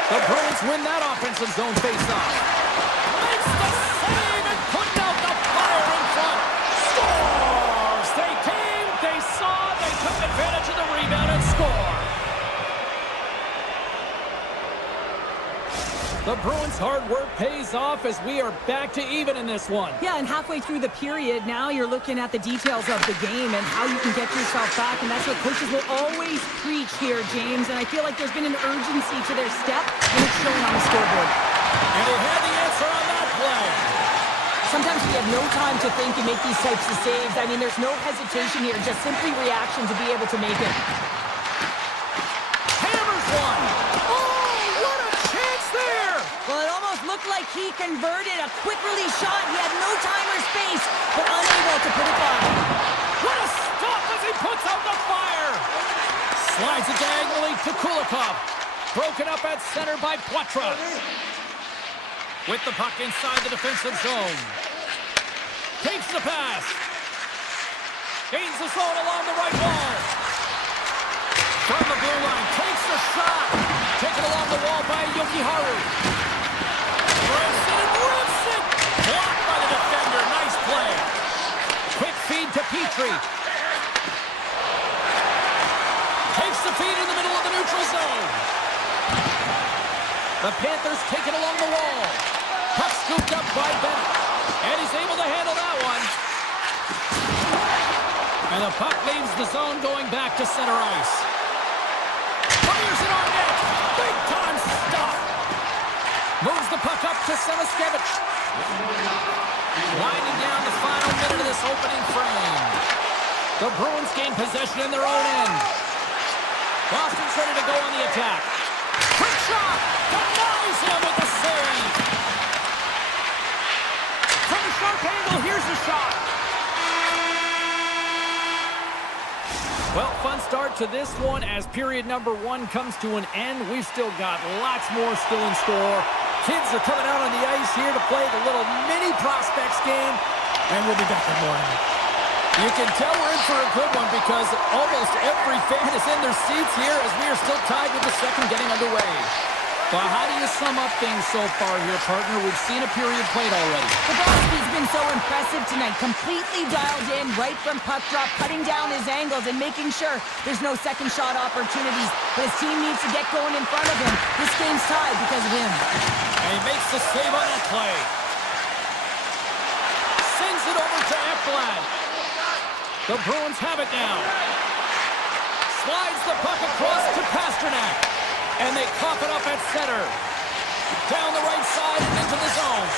The Bruins win that offensive zone face-off. Makes the save and putting out the fire in front. Scores! They came, they saw, they took advantage of the rebound and score. The Bruins' hard work pays off as we are back to even in this one. Yeah, and halfway through the period, now you're looking at the details of the game and how you can get yourself back, and that's what coaches will always preach here, James. And I feel like there's been an urgency to their step, and it's showing on the scoreboard. And they had the answer on that play. Sometimes we have no time to think and make these types of saves. I mean, there's no hesitation here, just simply reaction to be able to make it. Hammers one. Well, it almost looked like he converted a quick release shot. He had no time or space, but unable to put it by. What a stop as he puts out the fire! Slides it diagonally to Kulikov. Broken up at center by Poitras. With the puck inside the defensive zone. Takes the pass. Gains the zone along the right wall. From the blue line, takes the shot. Taken along the wall by Yokiharu. Rips it and rips it! Blocked by the defender. Nice play. Quick feed to Petrie. Takes the feed in the middle of the neutral zone. The Panthers take it along the wall. Puck scooped up by Bennett. And he's able to handle that one. And the puck leaves the zone going back to center ice. Fires it on net. Big time stop. Moves the puck up to Selaskevich. Winding down the final minute of this opening frame. The Bruins gain possession in their own end. Boston's ready to go on the attack. Quick shot! Denies him with the save! From a sharp angle, here's the shot! Well, fun start to this one as period number 1 comes to an end. We've still got lots more still in store. Kids are coming out on the ice here to play the little mini prospects game, and we'll be back in more. You can tell we're in for a good one because almost every fan is in their seats here as we are still tied with the second getting underway. Well, how do you sum up things so far here, partner? We've seen a period played already. Bobrovsky's been so impressive tonight, completely dialed in right from puck drop, cutting down his angles and making sure there's no second shot opportunities. But his team needs to get going in front of him. This game's tied because of him. And he makes the save on that play. Sends it over to Ekblad. The Bruins have it now. Slides the puck across to Pasternak. And they cough it up at center. Down the right side and into the zone.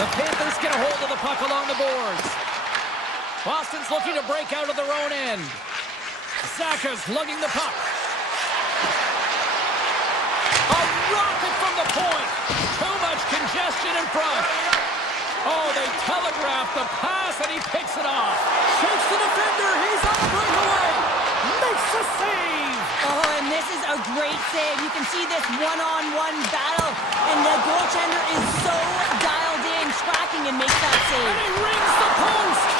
The Panthers get a hold of the puck along the boards. Boston's looking to break out of their own end. Zaka's lugging the puck. A rocket from the point. Too much congestion in front. Oh, they telegraph the pass, and he picks it off. Shakes the defender. He's on the breakaway. Makes the save. Oh, and this is a great save. You can see this one-on-one battle, and the goaltender is so dialed in, tracking and makes that save. And he rings the post.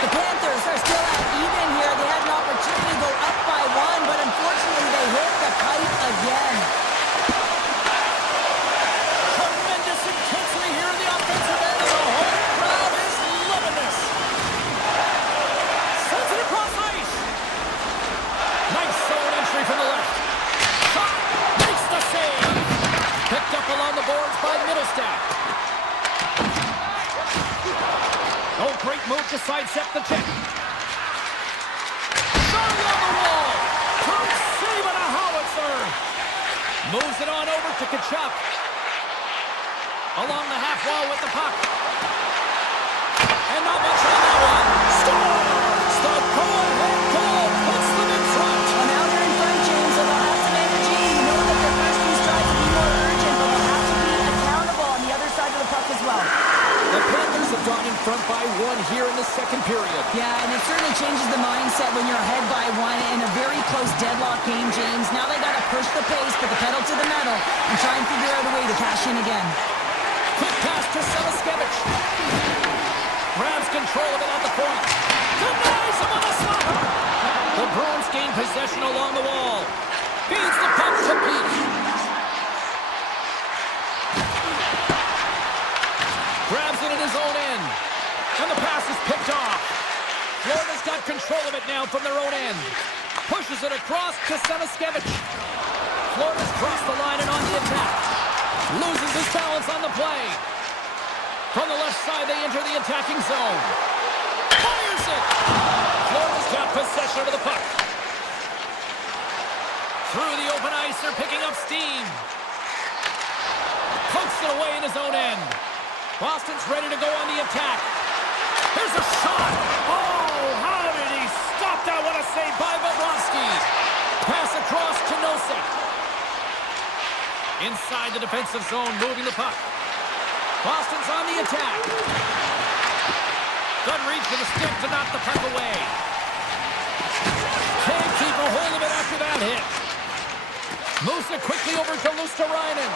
The Panthers are still at even here. They had an opportunity to go up by 1, but unfortunately they hit the pipe again. Tremendous intensity here in the offensive end. The whole crowd is loving this. Sends it across ice. Nice zone entry from the left. Shot. Makes the save. Picked up along the boards by Middlestat. Oh, great move to sidestep the check. Shot on the wall. Turns save on a howitzer. Moves it on over to Kachuk. Along the half wall with the puck. And not much on that one. Scores! The go-ahead goal puts them in front. Well, now they're in front, James, so they'll have some energy. You know that their first two strides will be more urgent, but they'll have to be accountable on the other side of the puck as well. The Panthers have gone in front by 1 here in the second period. Yeah, and it certainly changes the mindset when you're ahead by 1 in a very close deadlock game, James. Now they got to push the pace, put the pedal to the metal, and try and figure out a way to cash in again. Quick pass to Selaskevich. Grabs control of it at the point. Denies him on the slapper. The Bruins gain possession along the wall. Feeds the puck to Pete. Grabs it in his own end. And the pass is picked off. Florida's got control of it now from their own end. Pushes it across to Selaskevich. Florida's crossed the line and on the attack. Loses his balance on the play. From the left side, they enter the attacking zone. Fires it! Florida's got possession of the puck. Through the open ice, they're picking up steam. Pokes it away in his own end. Boston's ready to go on the attack. Here's a shot! Oh, how did he stop that? What a save by Bobrovsky. Pass across to Nosek. Inside the defensive zone, moving the puck. Boston's on the attack. Good reach for the stick to knock the puck away. Can't keep a hold of it after that hit. Moves it quickly over to Luosterainen.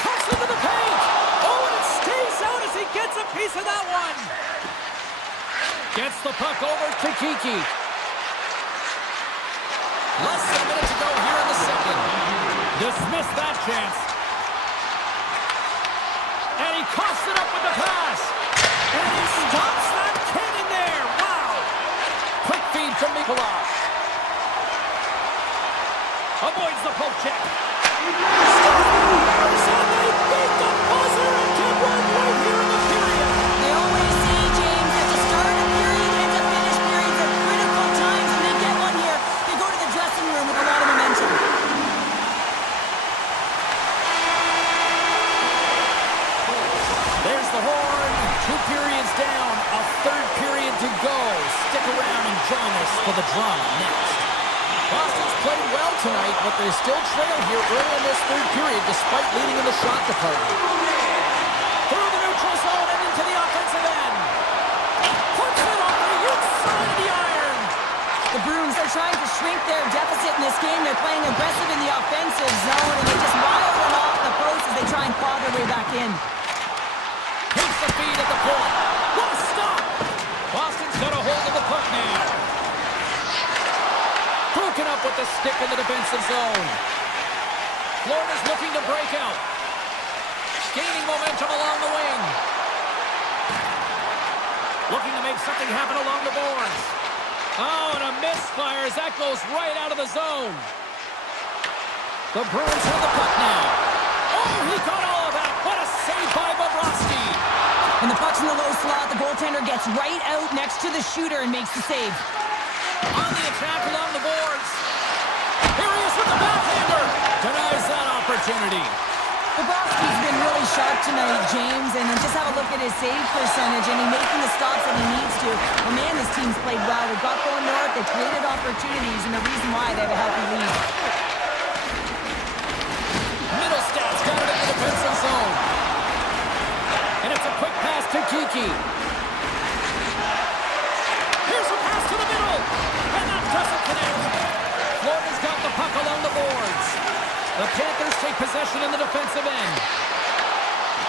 Cuts into the paint. Oh, and it stays out as he gets a piece of that one. Gets the puck over to Kiki. Less than a minute to go here in the second. Dismissed that chance. And he coughs it up with the pass. And he stops that cannon there. Wow. Quick feed from Mikolas. Avoids the poke check. Scores! And they beat the buzzer and can run right here in the period. They always say, James, at the start of a period and the finish periods are critical times, and they get one here. They go to the dressing room with a lot of momentum. trail here early in this third period, despite leading in the shot department. Through the neutral zone and into the offensive end. Puts it on the inside of the iron. The Bruins are trying to shrink their deficit in this game. They're playing aggressive in the offensive zone, and they just wire them off the post as they try and claw their way back in. Takes the feed at the point. What a stop! Boston's got a hold of the puck now. Broken up with the stick in the defensive zone. Florida's looking to break out. Gaining momentum along the wing. Looking to make something happen along the boards. Oh, and a misfire as that goes right out of the zone. The Bruins have the puck now. Oh, he got all of that. What a save by Bobrovsky. And the puck's in the low slot. The goaltender gets right out next to the shooter and makes the save. On the attack along the boards. Here he is with the backhander. Denies that opportunity. Bobrovsky's been really sharp tonight, James, and just have a look at his save percentage, and he's making the stops that he needs to. Well, man, this team's played well. They've got going north, they've created opportunities, and the reason why they have a healthy lead. Middlestad's got it in the defensive zone. And it's a quick pass to Kiki. Here's a pass to the middle. And that doesn't connect. Florida's got the puck along the boards. The Panthers take possession in the defensive end.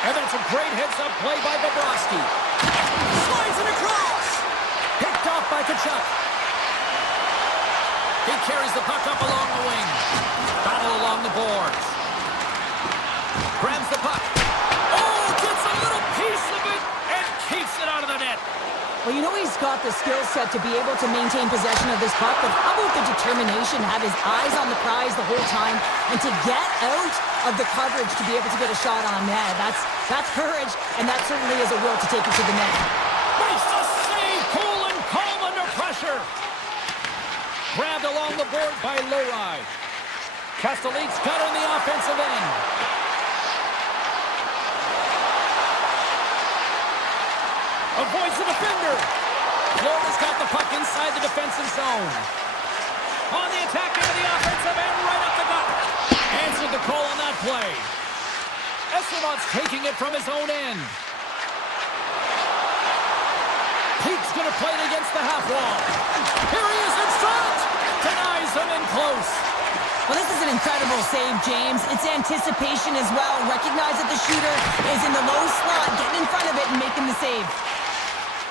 And that's a great heads-up play by Bobrovsky. Slides it across. Picked off by Kachuk. He carries the puck up along the wing. Battle along the boards. Grabs the puck. Oh, gets a little piece of it and keeps it out of the net. Well, you know he's got the skill set to be able to maintain possession of this puck, but how about the determination to have his eyes on the prize the whole time and to get out of the coverage to be able to get a shot on net? That's courage, and that certainly is a will to take it to the net. Makes the save, cool and calm under pressure. Grabbed along the board by Lowry. Castelline's got her in the offensive end. Avoids the defender. Florida's got the puck inside the defensive zone. On the attack into the offensive end, right up the gut. Answered the call on that play. Esselmont's taking it from his own end. Peake's going to play it against the half wall. Here he is in front. Denies him in close. Well, this is an incredible save, James. It's anticipation as well. Recognize that the shooter is in the low slot, getting in front of it and making the save.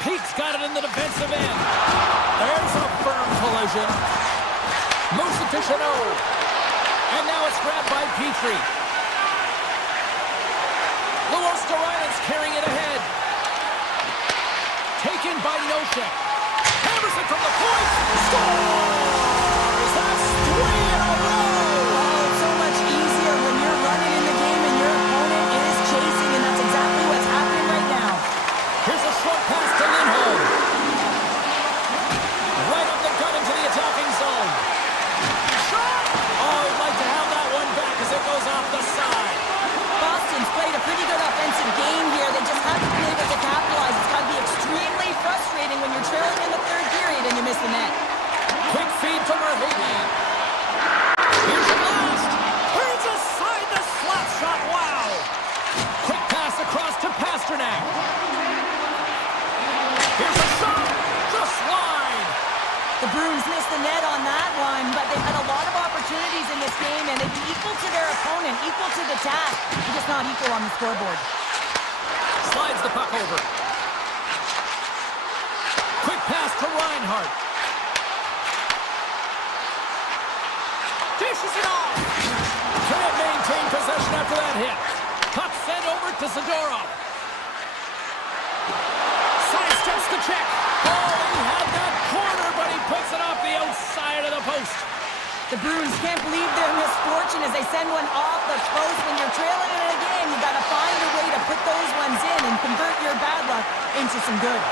Peake's got it in the defensive end. There's a firm collision. Moves it to Chanot. And now it's grabbed by Petrie. Luosterainen's carrying it ahead. Taken by Nosek. Hammers it from the point. Scores! That's 3 in a row! Oh, it's so much easier when you're running in the game and your opponent is chasing, and that's exactly what's happening right now. Here's a short pass to Lindholm. Right up the gut into the attacking zone. Shot! Oh, he'd like to have that one back as it goes off the side. Boston's played a pretty good offensive game here. They just haven't been able to capitalize. It's got to be extremely frustrating when you're trailing in the third period and you miss the net. Quick feed to Verhaeghe. Here's the blast. Turns aside the slap shot. Wow. Quick pass across to Pasternak. Here's a shot. Just wide. The Bruins missed the net on that one, but they've had a lot of opportunities in this game, and they've been equal to their opponent, equal to the task. They're just not equal on the scoreboard. Slides the puck over. Quick pass to Reinhart. Dishes it off. Can't maintain possession after that hit. Puck sent over to Zadorov. Sidesteps the check. Oh, he had that corner, but he puts it off the outside of the post. The Bruins can't believe their misfortune as they send one off the post. When you're trailing in a game, you got to find a way to put those ones in and convert your bad luck into some good.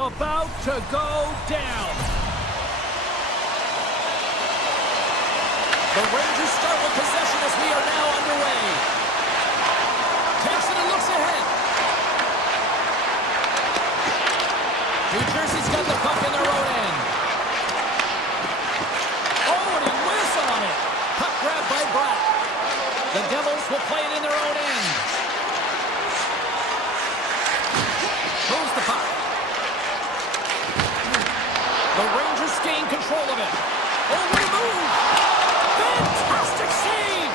about to go down. The Rangers start with possession as we are now underway. Takes it and looks ahead. New Jersey's got the puck in their own end. Oh, and he whiffs on it. Puck grab by Bratt. The Devils will play it in their own end. Moves the puck. The Rangers gain control of it. Oh, what a move! Fantastic save!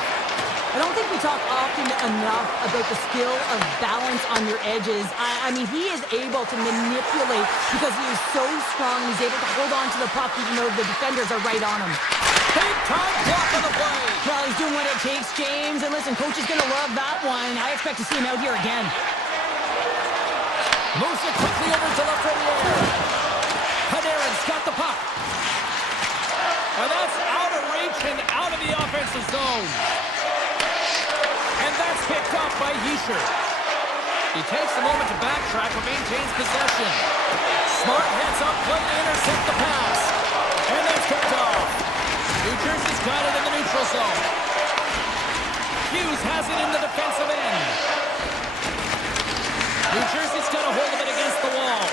I don't think we talk often enough about the skill of balance on your edges. I mean, he is able to manipulate because he is so strong. He's able to hold on to the puck even though the defenders are right on him. Big time block on the play. Well, he's doing what it takes, James. And listen, coach is going to love that one. I expect to see him out here again. Moves it quickly over to left right air. Panarin's got the puck. And that's out of reach and out of the offensive zone. And that's picked up by Hischer. He takes a moment to backtrack but maintains possession. Smart heads up play to intercept the pass. And that's picked off. New Jersey's got it in the neutral zone. Hughes has it in the defensive end. New Jersey's got a hold of it against the wall.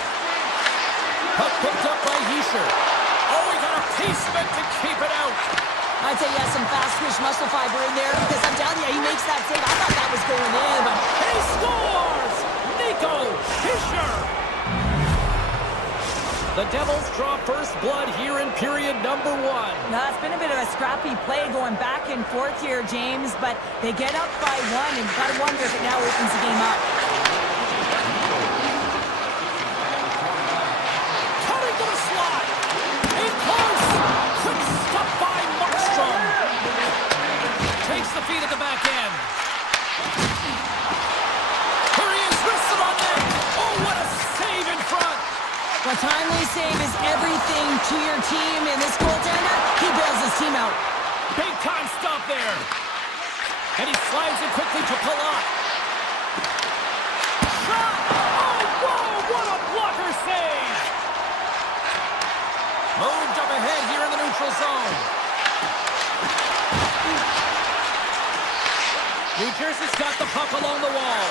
Puck picked up by Hischer. Oh, he got a piece of it to keep it out. I'd say yes, some fast twitch muscle fiber in there because I'm telling you, he makes that save. I thought that was going in, but he scores! Nico Hischer! The Devils draw first blood here in period number 1. now it's been a bit of a scrappy play going back and forth here, James, but they get up by 1 and gotta wonder if it now opens the game up. Cutting to the slot! In close! Quick stop by Markstrom! Takes the feed at the back end. Here he is, wristed on net! Oh, what a save in front! A timely save is everything to your team, and this goaltender, he bails his team out. Big time stop there! And he slides it quickly to Palat. Shot! Oh, whoa! What a blocker save! Moved up ahead here in the neutral zone. New Jersey's got the puck along the wall.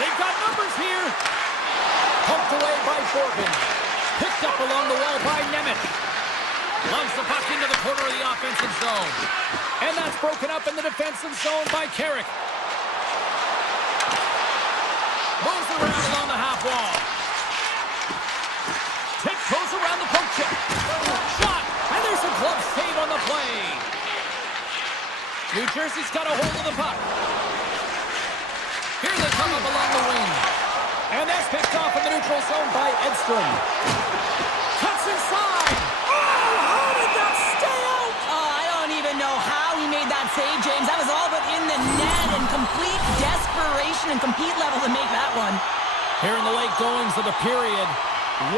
They've got numbers here. Pumped away by Forgan. Picked up along the wall by Nemeth. Loves the puck into the corner of the offensive zone. And that's broken up in the defensive zone by Carrick. Moves around along the half wall. Tiptoes around the poke check. Shot! And there's a glove save on the play. New Jersey's got a hold of the puck. Here they come up along the wing. And that's picked off in the neutral zone by Edstrom. Cuts inside. Oh, how did that stay out? Oh, I don't even know how he made that save, James. That was all but in the net and complete desperation and compete level to make that one. Here in the late goings of the period,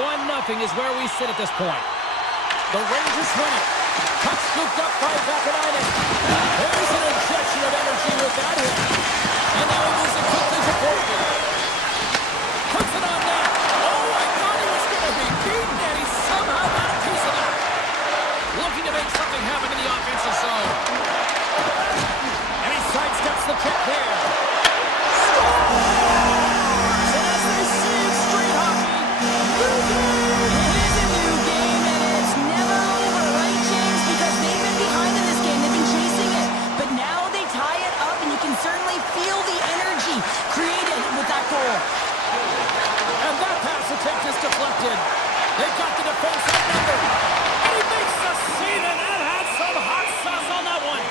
1-0 is where we sit at this point. The Rangers win it. Puck scooped up by Vakanainen. There's an injection of energy with that hit. And now he moves it quickly to Forgan. Puts it on net. Oh, I thought he was going to be beaten, and he somehow got a piece of it. Looking to make something happen in the offensive zone. And he sidesteps the check there. Scores! As they see straight hockey. New game! It is a new game, and it's never over, right, James? Because they've been behind in this game. They've been chasing it. But now they tie it up, and you can certainly feel the energy created with that goal. And that pass attempt is deflected. They've got the defense outnumbered. And he makes the save, and that had some hot sauce on that one.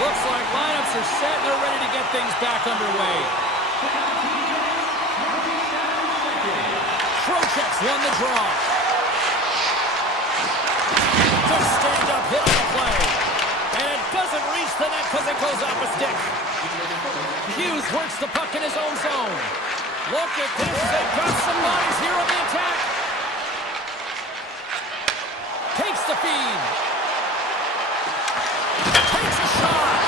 Looks like lineups are set and they're ready to get things back underway. Trocheck's won the draw. Good stand-up hit on the play. And it doesn't reach the net because it goes off a stick. Hughes works the puck in his own zone. Look at this. They've got some bodies here on the attack. Takes the feed. Takes a shot.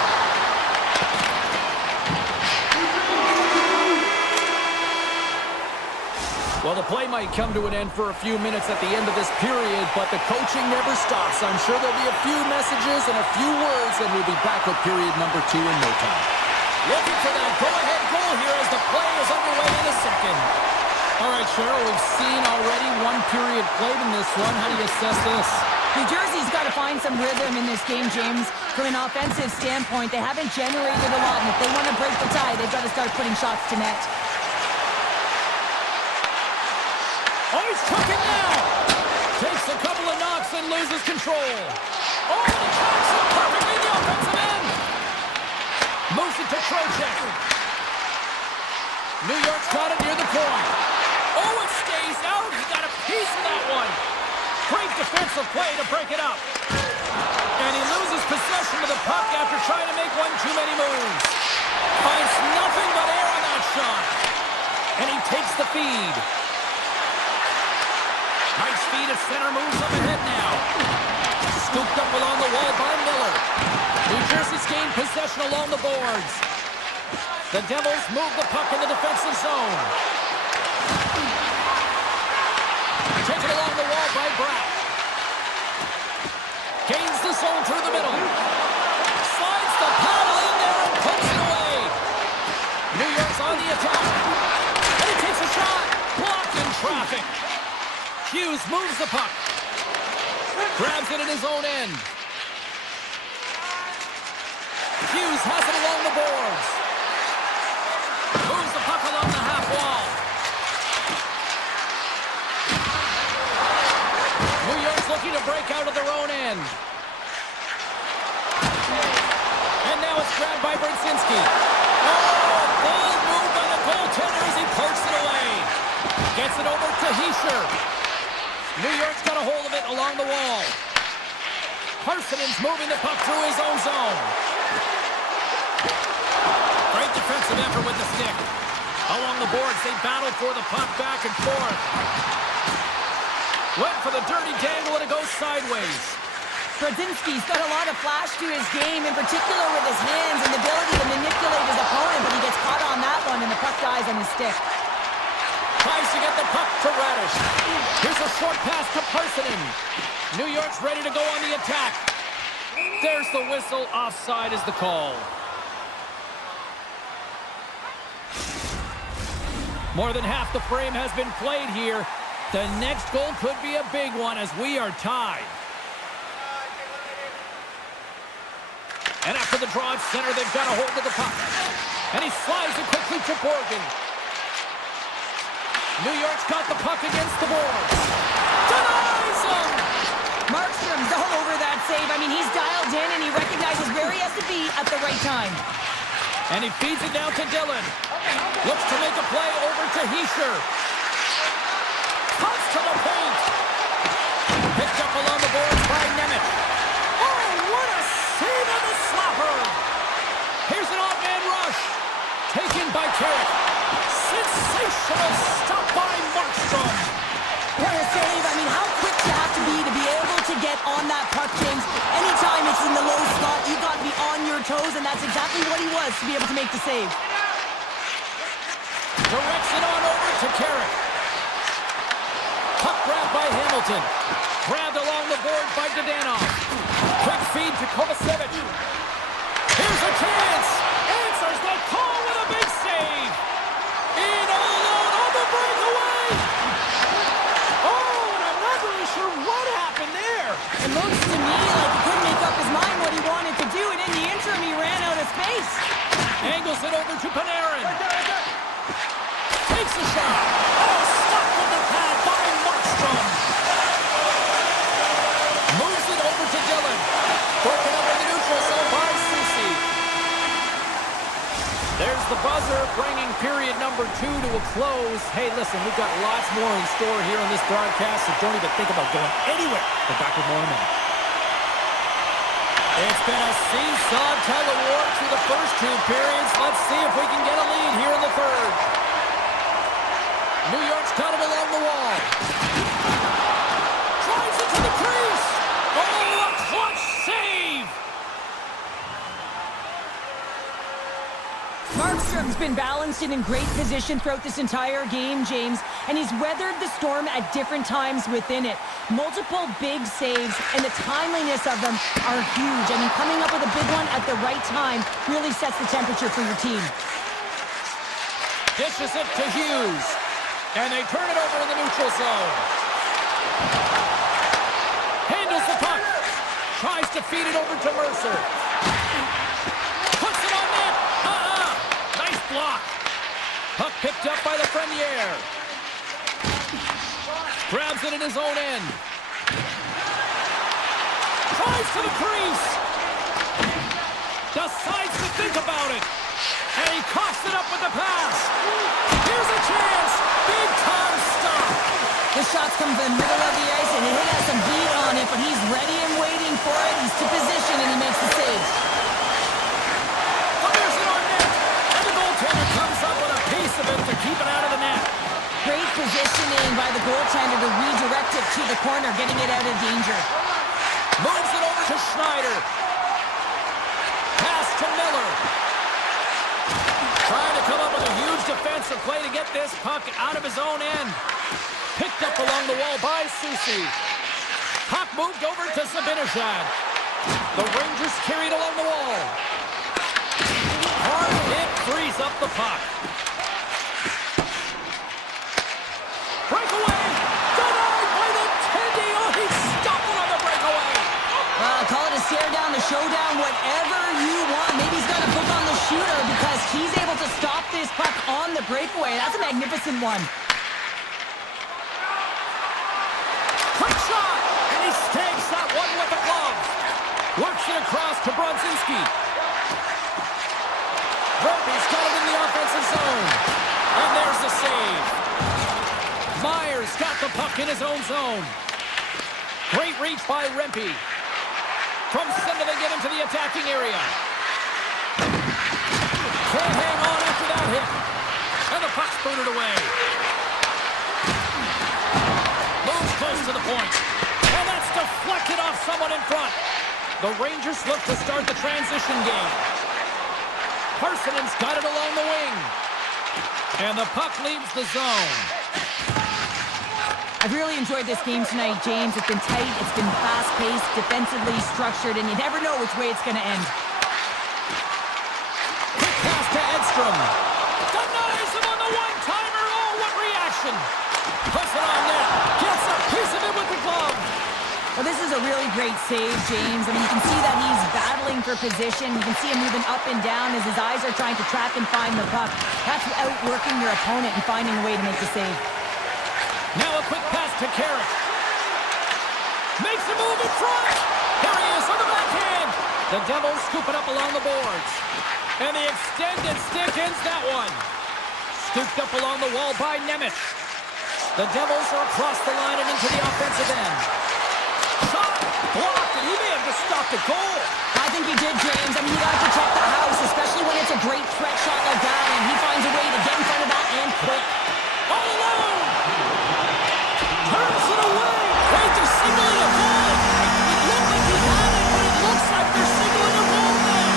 Well, the play might come to an end for a few minutes at the end of this period, but the coaching never stops. I'm sure there'll be a few messages and a few words, and we'll be back with period number 2 in no time. Looking for that go-ahead goal here as the play is underway in a second. All right, Cheryl, we've seen already one period played in this one. How do you assess this? New Jersey's got to find some rhythm in this game, James. From an offensive standpoint, they haven't generated a lot, and if they want to break the tie, they've got to start putting shots to net. Oh, he's cooking now! Takes a couple of knocks and loses control. Oh, and he tracks it perfectly in the offensive end! Moves it to Trocheck. New York's got it near the point. Oh, it stays out! He got a piece of that one! Great defensive play to break it up. And he loses possession of the puck after trying to make one too many moves. Finds nothing but air on that shot. And he takes the feed. Nice feed at center, moves up ahead now. Scooped up along the wall by Miller. New Jersey's gained possession along the boards. The Devils move the puck in the defensive zone. Taken along the wall by Bratt. Gains the zone through the middle. Slides the paddle in there and puts it away. New York's on the attack. And he takes a shot. Blocked in traffic. Hughes moves the puck. Grabs it in his own end. Hughes has it along the boards. Moves the puck along the half wall. New York's looking to break out of their own end. And now it's grabbed by Brzezinski. Oh, bold move by the goaltender as he pokes it away. Gets it over to Hischier. New York's got a hold of it along the wall. Parsonen's moving the puck through his own zone. Great defensive effort with the stick. Along the boards, they battle for the puck back and forth. Went for the dirty dangle and it goes sideways. Brzezinski's got a lot of flash to his game, in particular with his hands and the ability to manipulate his opponent, but he gets caught on that one and the puck dies on his stick. Tries to get the puck to Radish. Here's a short pass to Parsonen. New York's ready to go on the attack. There's the whistle. Offside is the call. More than half the frame has been played here. The next goal could be a big one as we are tied. And after the draw at center, they've got a hold of the puck. And he slides it quickly to Borgen. New York's got the puck against the boards. Denies him! Markstrom's all over that save. I mean, he's dialed in and he recognizes where he has to be at the right time. And he feeds it down to Dillon. Looks to make a play over to Hischier. Cuts to the paint. Picked up along the boards by Nemeth. Oh, what a save on the slapper! Here's an off-man rush. Taken by Carrick. Sensational stop by Markstrom. What a save. I mean, how quick you have to be able to get on that puck, James. Anytime it's in the low slot, you've got to be on your toes, and that's exactly what he was to be able to make the save. Directs it on over to Carrick. Puck grabbed by Hamilton. Grabbed along the board by Dadanoff. Quick feed to Kovacevic. Here's a chance. Answers the call with a big save. In all alone on the breakaway. Oh, and I'm not really sure what happened there. It looks to me like he couldn't make up his mind what he wanted to do, and in the interim, he ran out of space. Angles it over to Panarin. Takes a shot. Oh, stopped with the pad by Markstrom. Moves it over to Dillon. Broken up in the neutral zone by Soucy. There's the buzzer, bringing period number 2 to a close. Hey, listen, we've got lots more in store here on this broadcast, so don't even think about going anywhere. We're back with more in a minute. It's been a seesaw tug-of-war through the first 2 periods. Let's see if we can get a lead here in the third. New York's got it along the wall. Drives it to the crease. Oh, a clutch save. Markstrom's He's been balanced and in great position throughout this entire game, James, and he's weathered the storm at different times within it. Multiple big saves, and the timeliness of them are huge. I mean, coming up with a big one at the right time really sets the temperature for your team. Dishes it to Hughes, and they turn it over in the neutral zone. Handles the puck, tries to feed it over to Mercer. Puts it on net. Nice block. Puck picked up by the Frenier. Grabs it in his own end. Tries to the crease. Decides to think about it. And he coughs it up with the pass. Here's a chance. Big time stop. The shots come from the middle of the ice, and it has some beat on it, but he's ready and waiting for it. He's to position, and he makes the save. Fires it on net. And the goaltender comes up with a piece of it to keep it out of the net. Great positioning by the goaltender to redirect it to the corner, getting it out of danger. Moves it over to Schneider. Pass to Miller. Trying to come up with a huge defensive play to get this puck out of his own end. Picked up along the wall by Susi. Puck moved over to Zibanejad. The Rangers carried along the wall. Hard hit frees up the puck. Breakaway! Denied by the Tendy! Oh, he stopped it on the breakaway! Call it a stare down, a showdown, whatever you want. Maybe he's got a hook on the shooter because he's able to stop this puck on the breakaway. That's a magnificent one. Quick shot! And he snags that one with the glove. Works it across to Brodzinski. Verbe's got it in the offensive zone. And there's the save. Myers got the puck in his own zone. Great reach by Rempe. From center they get into the attacking area. Can't hang on after that hit. And the puck's booted away. Moves close to the point. And that's deflected off someone in front. The Rangers look to start the transition game. Parsonen's got it along the wing. And the puck leaves the zone. I've really enjoyed this game tonight, James. It's been tight, it's been fast-paced, defensively structured, and you never know which way it's going to end. Quick pass to Edstrom. Denies him on the one-timer. Oh, what reaction. Puts it on net. Gets a piece of it with the glove. Well, this is a really great save, James. I mean, you can see that he's battling for position. You can see him moving up and down as his eyes are trying to track and find the puck. That's outworking your opponent and finding a way to make the save. Now a quick pass to Carrick. Makes a move in front. There he is on the backhand. The Devils scoop it up along the boards. And the extended stick ends that one. Scooped up along the wall by Nemec. The Devils are across the line and into the offensive end. Shot blocked, and he may have just stopped a goal. I think he did, James. I mean, you got to protect the house, especially when it's a great threat shot like that, and he finds a way to get in front of that and quick. All alone! Turns it away! Wait, they're signaling a goal! It looked like he had it, but it looks like they're signaling a goal now!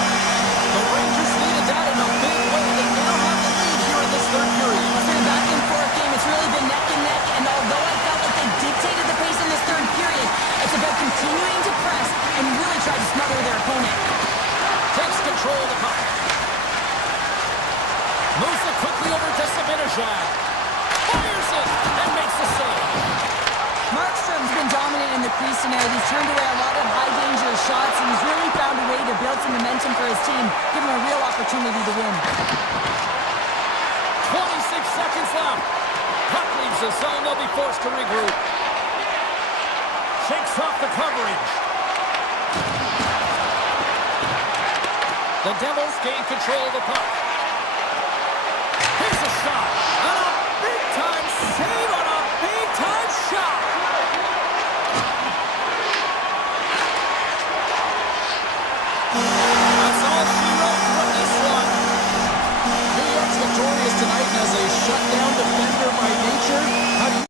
The Rangers needed that in a big way. They now have the lead here in this third period. It's been a back and forth game. It's really been neck and neck, and although I felt like they dictated the pace in this third period, it's about continuing to press and really try to smother their opponent. Takes control of the puck. Moves it quickly over to Zibanejad. Fires it and makes the save. Markstrom's been dominant in the crease tonight. He's turned away a lot of high-danger shots, and he's really found a way to build some momentum for his team, giving him a real opportunity to win. 26 seconds left. Puck leaves the zone. They'll be forced to regroup. Shakes off the coverage. The Devils gain control of the puck. Here's a shot. And a big-time save on a big-time shot. That's all she wrote from this one. New York's victorious tonight as a shutdown defender by nature. How do you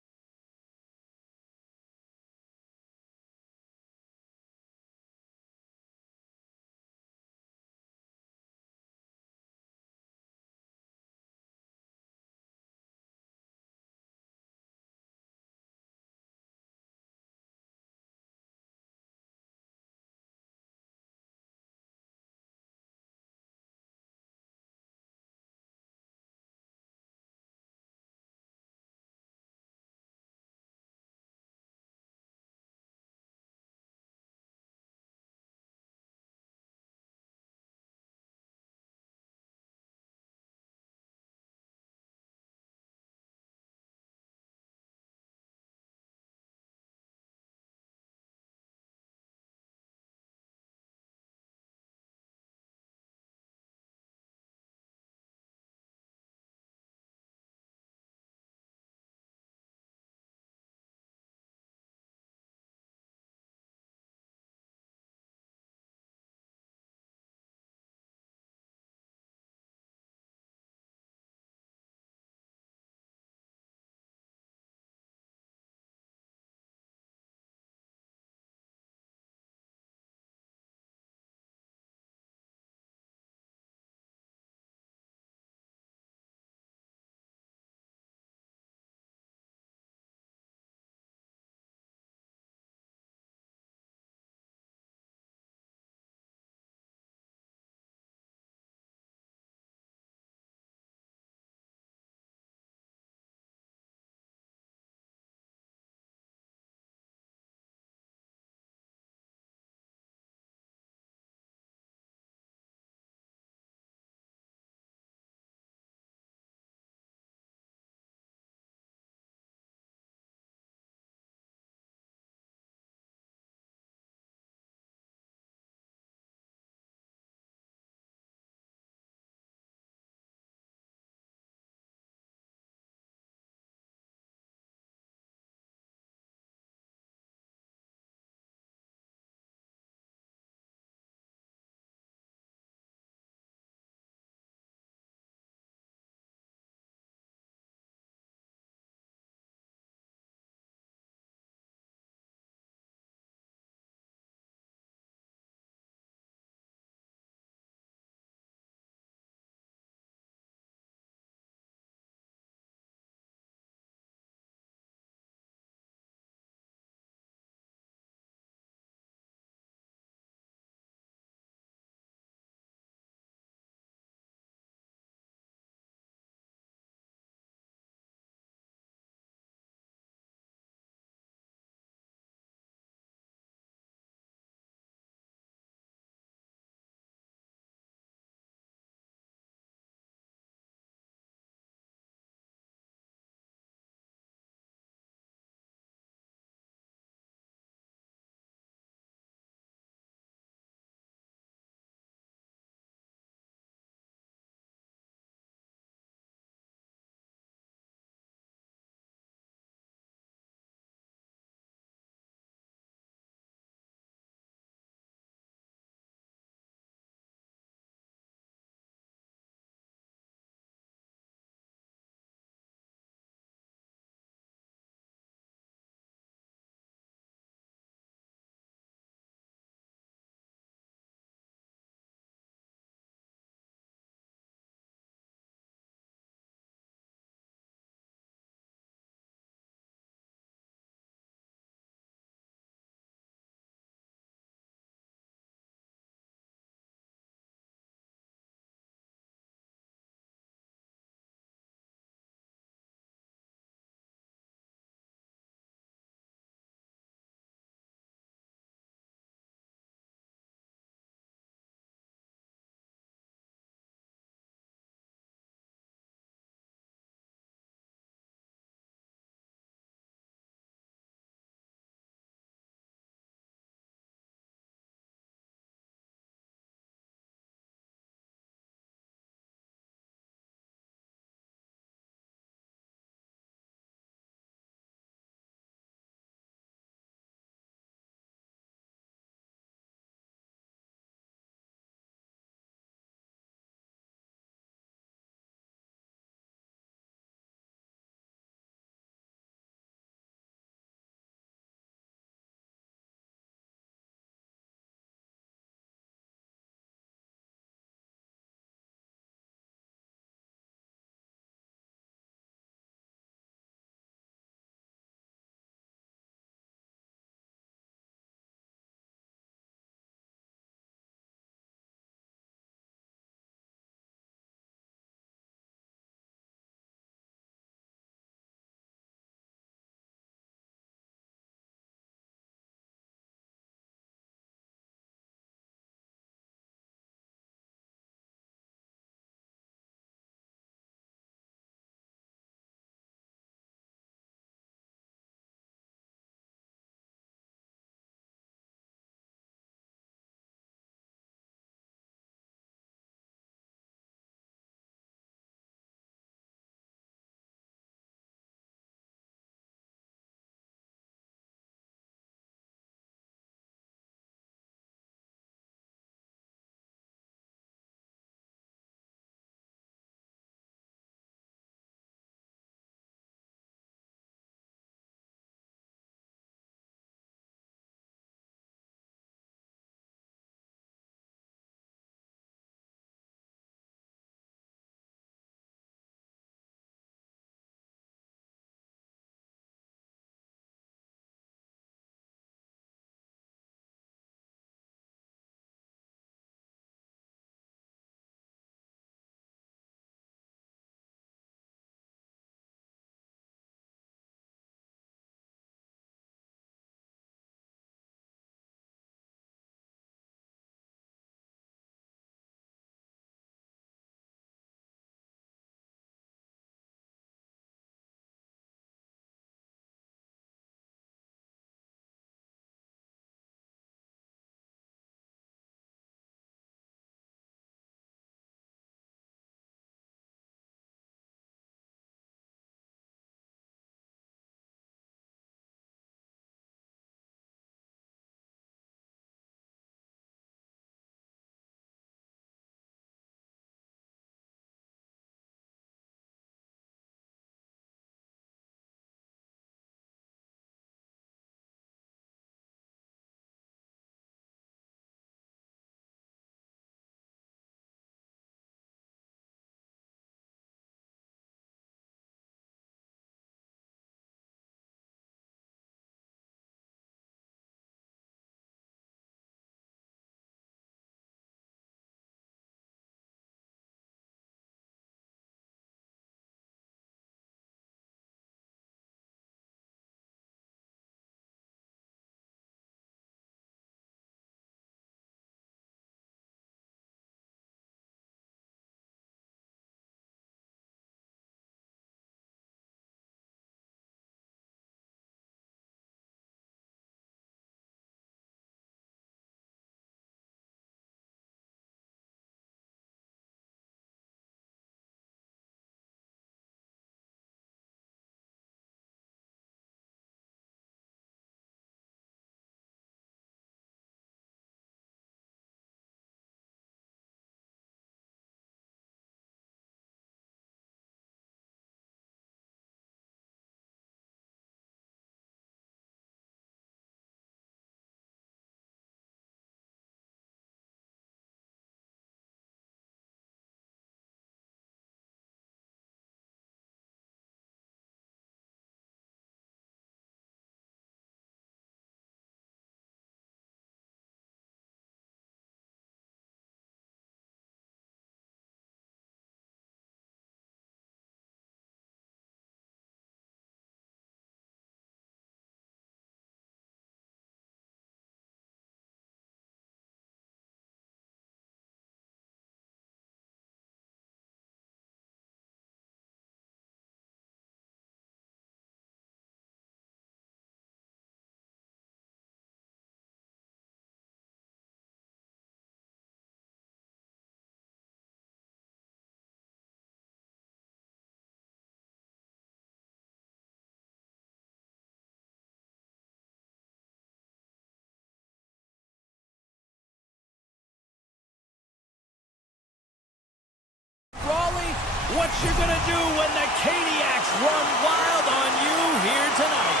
what you're going to do when the Caniacs run wild on you here tonight.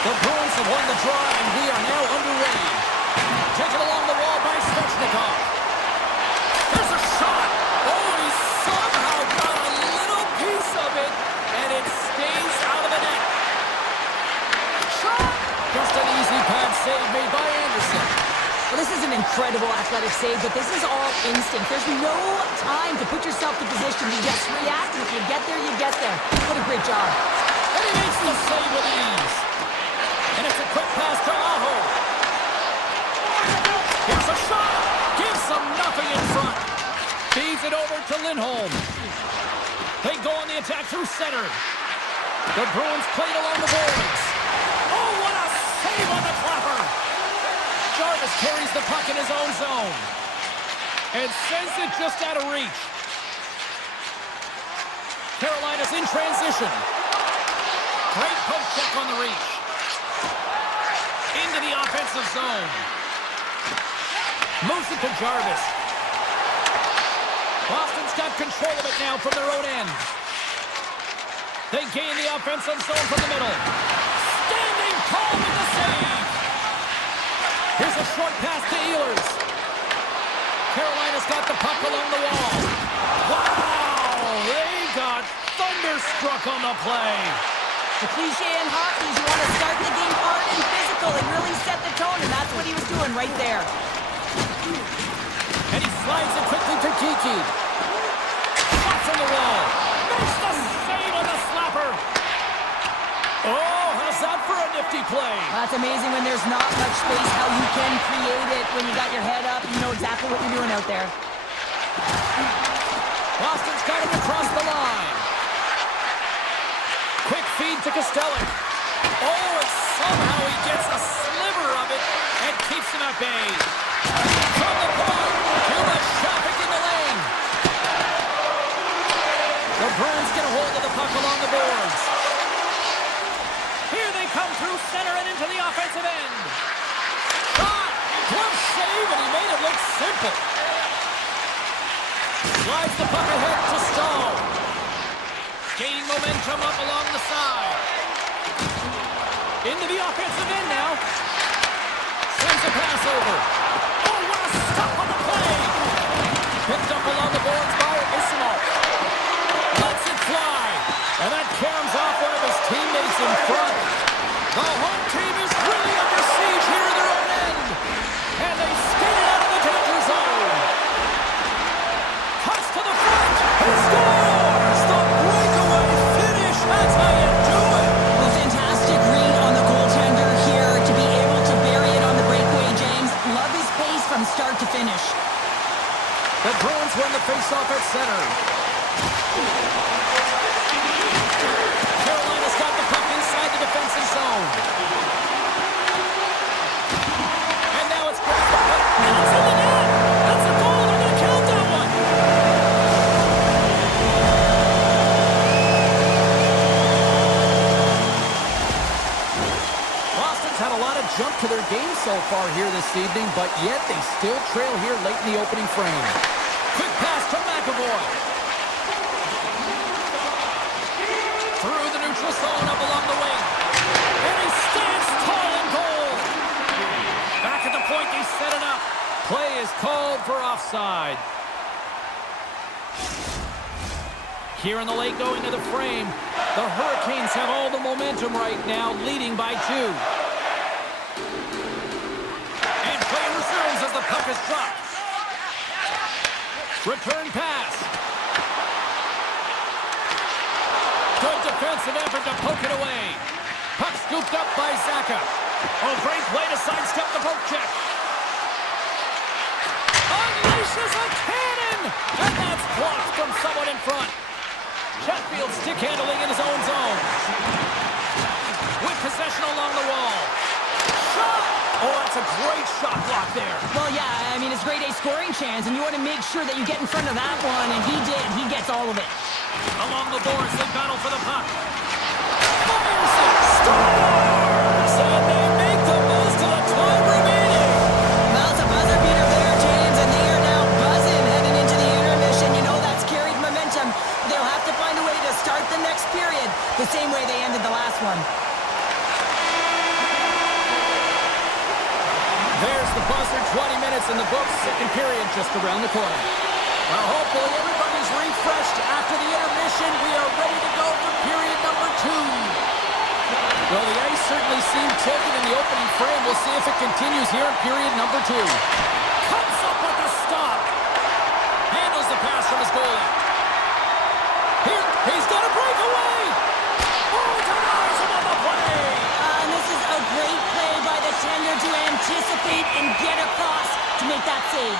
The Bruins have won the draw, and we are now underway. Taken along the wall by Svechnikov. There's a shot. Oh, he somehow got a little piece of it, and it stays out of the net. Shot! Just an easy pad save made by Anderson. Well, this is an incredible athletic save, but this is all instinct. There's no time to put yourself in position. You just react, and if you get there, you get there. What a great job. And he makes the save with ease. And it's a quick pass to Aho. Here's a shot. Gives them nothing in front. Feeds it over to Lindholm. They go on the attack through center. The Bruins played along the boards. Oh, what a save on the clapper. Jarvis carries the puck in his own zone. And sends it just out of reach. Carolina's in transition. Great poke check on the reach. Into the offensive zone. Moves it to Jarvis. Boston's got control of it now from their own end. They gain the offensive zone from the middle. Standing tall with the save. Here's a short pass to Ehlers. Carolina's got the puck along the wall. Wow! They got thunderstruck on the play. The cliche in hockey is you want to start the game hard and physical and really set the tone, and that's what he was doing right there. And he slides it quickly to Kiki. Shot from the wall. Makes the save on the slapper. Oh, how's that for a nifty play? That's amazing when there's not much space, how you can create it when you got your head up. You know exactly what you're doing out there. Boston's got him across the line. Quick feed to Kostelic. Oh, and somehow he gets a sliver of it and keeps him at bay. From the point, too much traffic in the lane. The Bruins get a hold of the puck along the boards. Here they come through center and into the offensive end. Shot! Glove save, and he made it look simple. Slides the puck ahead to Stahl. Gaining momentum up along the side. Into the offensive end now. Sends a pass over. Oh, what a stop on the play! Picked up along the boards by Isamov. Lets it fly. And that caroms off one of his teammates in front. The home team is really under siege here in their own end. And they skate it out of the danger zone. Cuts to the front. He scores! The breakaway finish. That's how you do it. Well, fantastic read on the goaltender here to be able to bury it on the breakaway, James. Love his pace from start to finish. The Bruins win the faceoff at center. Carolina's got the puck inside the defensive zone. And now it's grabbed the puck. And it's in the net. That's a goal. They're going to count that one. Boston's had a lot of jump to their game so far here this evening, but yet they still trail here late in the opening frame. Quick pass to McAvoy. Through the neutral zone up along the wing. And he stands tall and goal. Back at the point, they set it up. Play is called for offside. Here in the late going to the frame, the Hurricanes have all the momentum right now, leading by 2. And play resumes as the puck is dropped. Return pass. Good defensive effort to poke it away. Puck scooped up by Zaka. Oh, great play to sidestep the poke check. Unleashes a cannon! And that's blocked from someone in front. Chatfield stick handling in his own zone. With possession along the wall. Shot! Oh, that's a great shot block there. Well, yeah, I mean, it's a grade A scoring chance, and you want to make sure that you get in front of that one, and he did. He gets all of it. Along the boards, they battle for the puck. Fires it! Scores! And they make the most of the time remaining. Well, it's a buzzer beater there, James, and they are now buzzing heading into the intermission. You know that's carried momentum. They'll minutes in the books. Second period just around the corner. Well, hopefully everybody's refreshed after the intermission. We are ready to go for period number 2. Well, the ice certainly seemed tilted in the opening frame. We'll see if it continues here in period number 2. Comes up with a stop. Handles the pass from his goalie. Here, he's got a breakaway. Oh, denies him on the play. And this is a great play by the tender to anticipate and get across to make that save.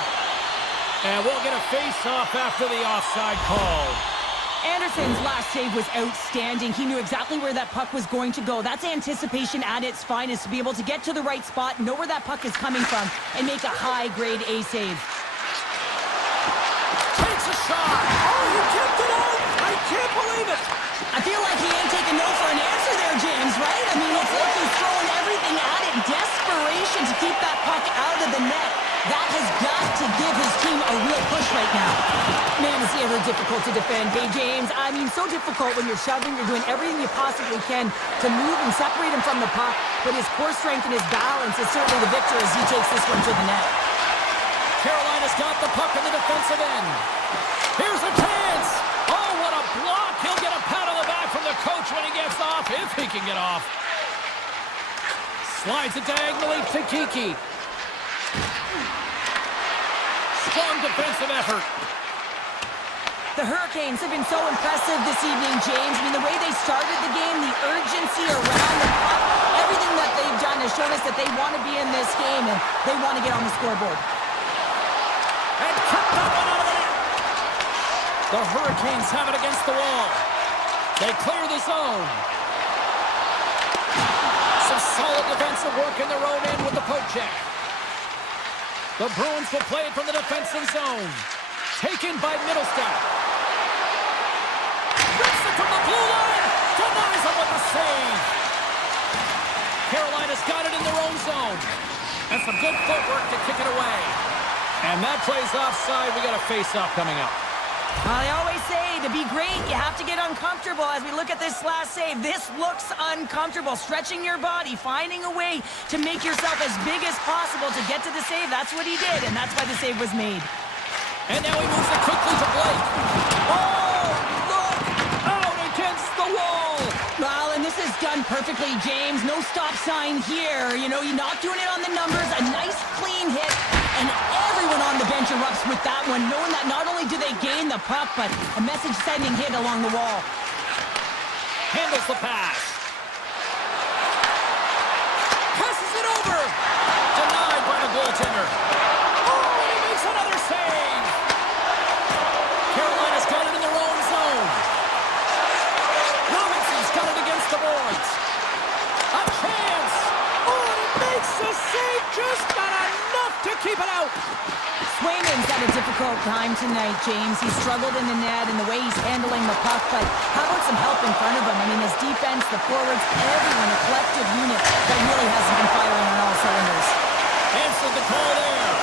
And we'll get a face-off after the offside call. Anderson's last save was outstanding. He knew exactly where that puck was going to go. That's anticipation at its finest, to be able to get to the right spot, know where that puck is coming from, and make a high-grade A save. Takes a shot. Oh, he tipped it out. I can't believe it. I feel like he ain't taking no for an answer there, James, right? I mean, it's like he's throwing everything at it. Desperation to keep that puck out of the net. That has got to give his team a real push right now. Man, is he ever difficult to defend. Hey, James, I mean, so difficult when you're shoving, you're doing everything you possibly can to move and separate him from the puck, but his core strength and his balance is certainly the victor as he takes this one to the net. Carolina's got the puck in the defensive end. Here's a chance. Oh, what a block. He'll get a pat on the back from the coach when he gets off, if he can get off. Slides it diagonally to Kiki. Strong defensive effort. The Hurricanes have been so impressive this evening, James. I mean, the way they started the game, the urgency around the puck, everything that they've done has shown us that they want to be in this game and they want to get on the scoreboard. And kicked that one out of the net. The Hurricanes have it against the wall. They clear the zone. Some solid defensive work in their own end with the poke check. The Bruins will play it from the defensive zone. Taken by Middlestat. Rips it from the blue line. Denies him with the save. Carolina's got it in their own zone. And some good footwork to kick it away. And that plays offside. We got a face-off coming up. Well, I always say, to be great, you have to get uncomfortable. As we look at this last save, this looks uncomfortable. Stretching your body, finding a way to make yourself as big as possible to get to the save. That's what he did, and that's why the save was made. And now he moves it quickly to Blake. Oh, look! Out against the wall! Well, and this is done perfectly, James. No stop sign here. You know, you're not doing it on the numbers. A nice, clean hit. And everyone on the bench erupts with that one, knowing that not only do they gain the puck, but a message-sending hit along the wall. Handles the pass. Passes it over. Denied by the goaltender. Oh, and he makes another save. Carolina's got it in their own zone. Robinson's got it against the boards. A chance. Oh, and he makes the save, just not enough to keep it out. Swayman's had a difficult time tonight, James. He struggled in the net and the way he's handling the puck, but how about some help in front of him? I mean, his defense, the forwards, everyone, a collective unit that really hasn't been firing on all cylinders. Answered the call there.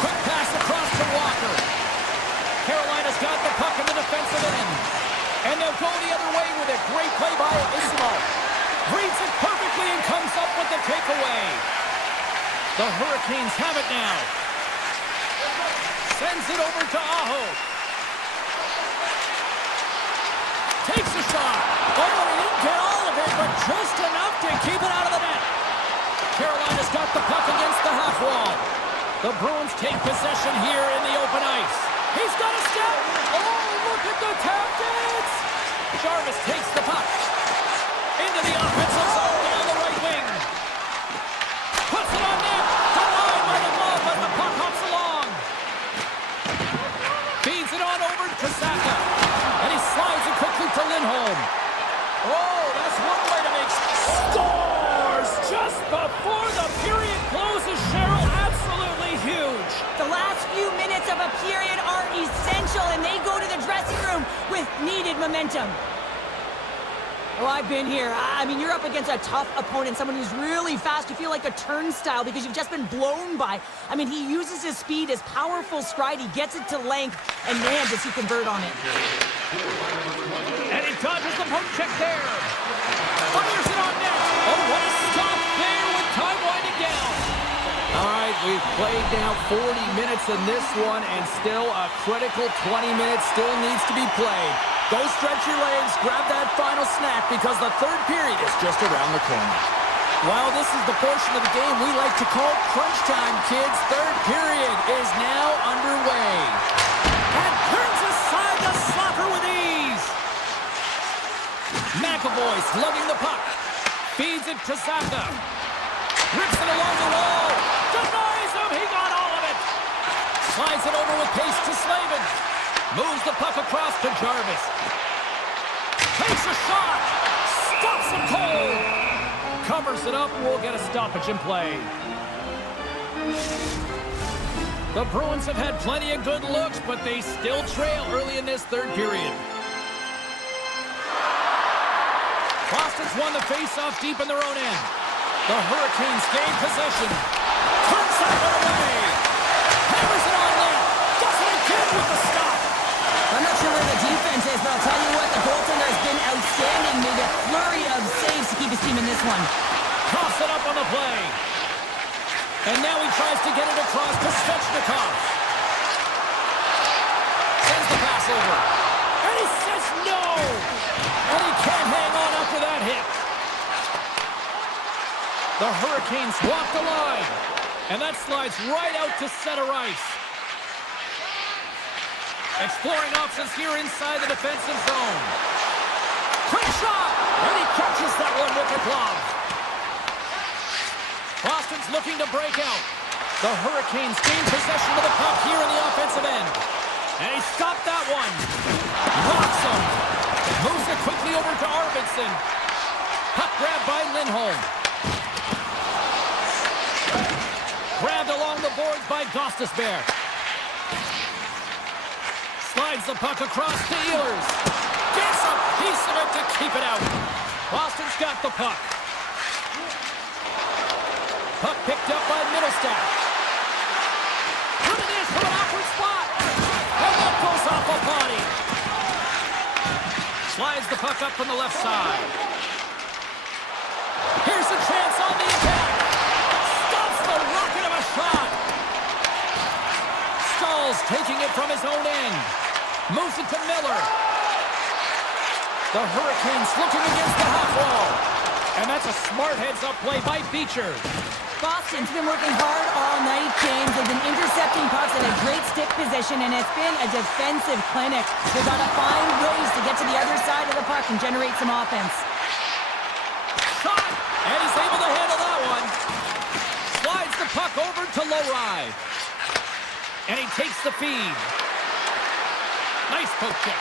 Quick pass across to Walker. Carolina's got the puck in the defensive end. And they'll go the other way with it. Great play by Ismo. Reads it perfectly and comes up with the takeaway. The Hurricanes have it now. Sends it over to Aho. Takes a shot. Oh, he didn't get all of it, but just enough to keep it out of the net. Carolina's got the puck against the half wall. The Bruins take possession here in the open ice. He's got a step. Oh, look at the tap dance. Jarvis takes the puck. Into the offensive zone down the right wing. Puts it on net. Denied by the glove as the puck hops along. Feeds it on over to Saka. And he slides it quickly to Lindholm. Oh, that's one way to make scores just before the period closes, Cheryl. Absolutely huge. The last few minutes of a period are essential, and they go to the dressing room with needed momentum. Oh, I've been here. I mean, you're up against a tough opponent, someone who's really fast. You feel like a turnstile because you've just been blown by. I mean, he uses his speed, his powerful stride. He gets it to length, and man, does he convert on it. And he dodges the poke check there. Fires it on net. Oh, what a stop there we've played now 40 minutes in this one, and still a critical 20 minutes still needs to be played. Go stretch your legs, grab that final snack, because the third period is just around the corner. While this is the portion of the game we like to call crunch time, kids, third period is now underway. And turns aside the slapper with ease. McAvoy slugging the puck. Feeds it to Saka. Rips it along the wall. Denies him. He got all of it. Slides it over with pace to Slavin. Moves the puck across to Jarvis. Takes a shot. Stops him cold. Covers it up. We'll get a stoppage in play. The Bruins have had plenty of good looks, but they still trail early in this third period. Boston's won the face-off deep in their own end. The Hurricanes gain possession. Turns that one away. Hammers it on net. Does it again with the stop. I'm not sure where the defense is, but I'll tell you what, the goaltender has been outstanding. Made a flurry of saves to keep his team in this one. Coughs it up on the play. And now he tries to get it across to Svechnikov. Sends the pass over. And he says no! And he can't hang on after that hit. The Hurricanes walk the line. And that slides right out to center ice. Exploring options here inside the defensive zone. Quick shot! And he catches that one with the glove. Boston's looking to break out. The Hurricanes gain possession of the puck here in the offensive end. And he stopped that one. Rocks him. Moves it quickly over to Arvidsson. Puck grabbed by Lindholm. Grabbed along the boards by Gostisbehere. Slides the puck across to Ehlers. Gets a piece of it to keep it out. Boston's got the puck. Puck picked up by Middlestat. Coming in from an awkward spot. And that goes off a body. Slides the puck up from the left side. Here's a chance on the attack. Stops the rocket of a shot. Stahls taking it from his own end. Moves it to Miller. The Hurricanes looking against the half wall. And that's a smart heads-up play by Beecher. Boston's been working hard all night, James. They've been intercepting pucks at a great stick position, and it's been a defensive clinic. They've got to find ways to get to the other side of the puck and generate some offense. Shot! And he's able to handle that one. Slides the puck over to Lowry. And he takes the feed. Nice poke check.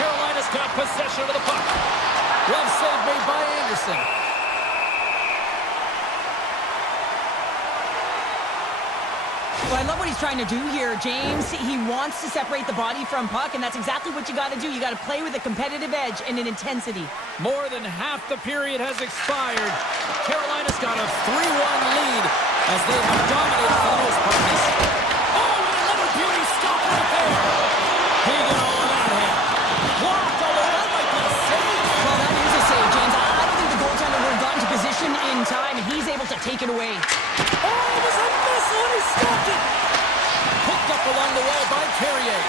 Carolina's got possession of the puck. Glove save made by Anderson. Well, I love what he's trying to do here, James. He wants to separate the body from puck, and that's exactly what you got to do. You got to play with a competitive edge and an intensity. More than half the period has expired. Carolina's got a 3-1 lead as they have dominated for the most part this. Oh, and another beauty stop right there. He got all of that hit. Blocked, although that might be a save. Well, that is a save, James. I don't think the goaltender would have gotten to position in time, and he's able to take it away. Oh, it was a missile, and he stopped it. Hooked up along the wall by Carrier.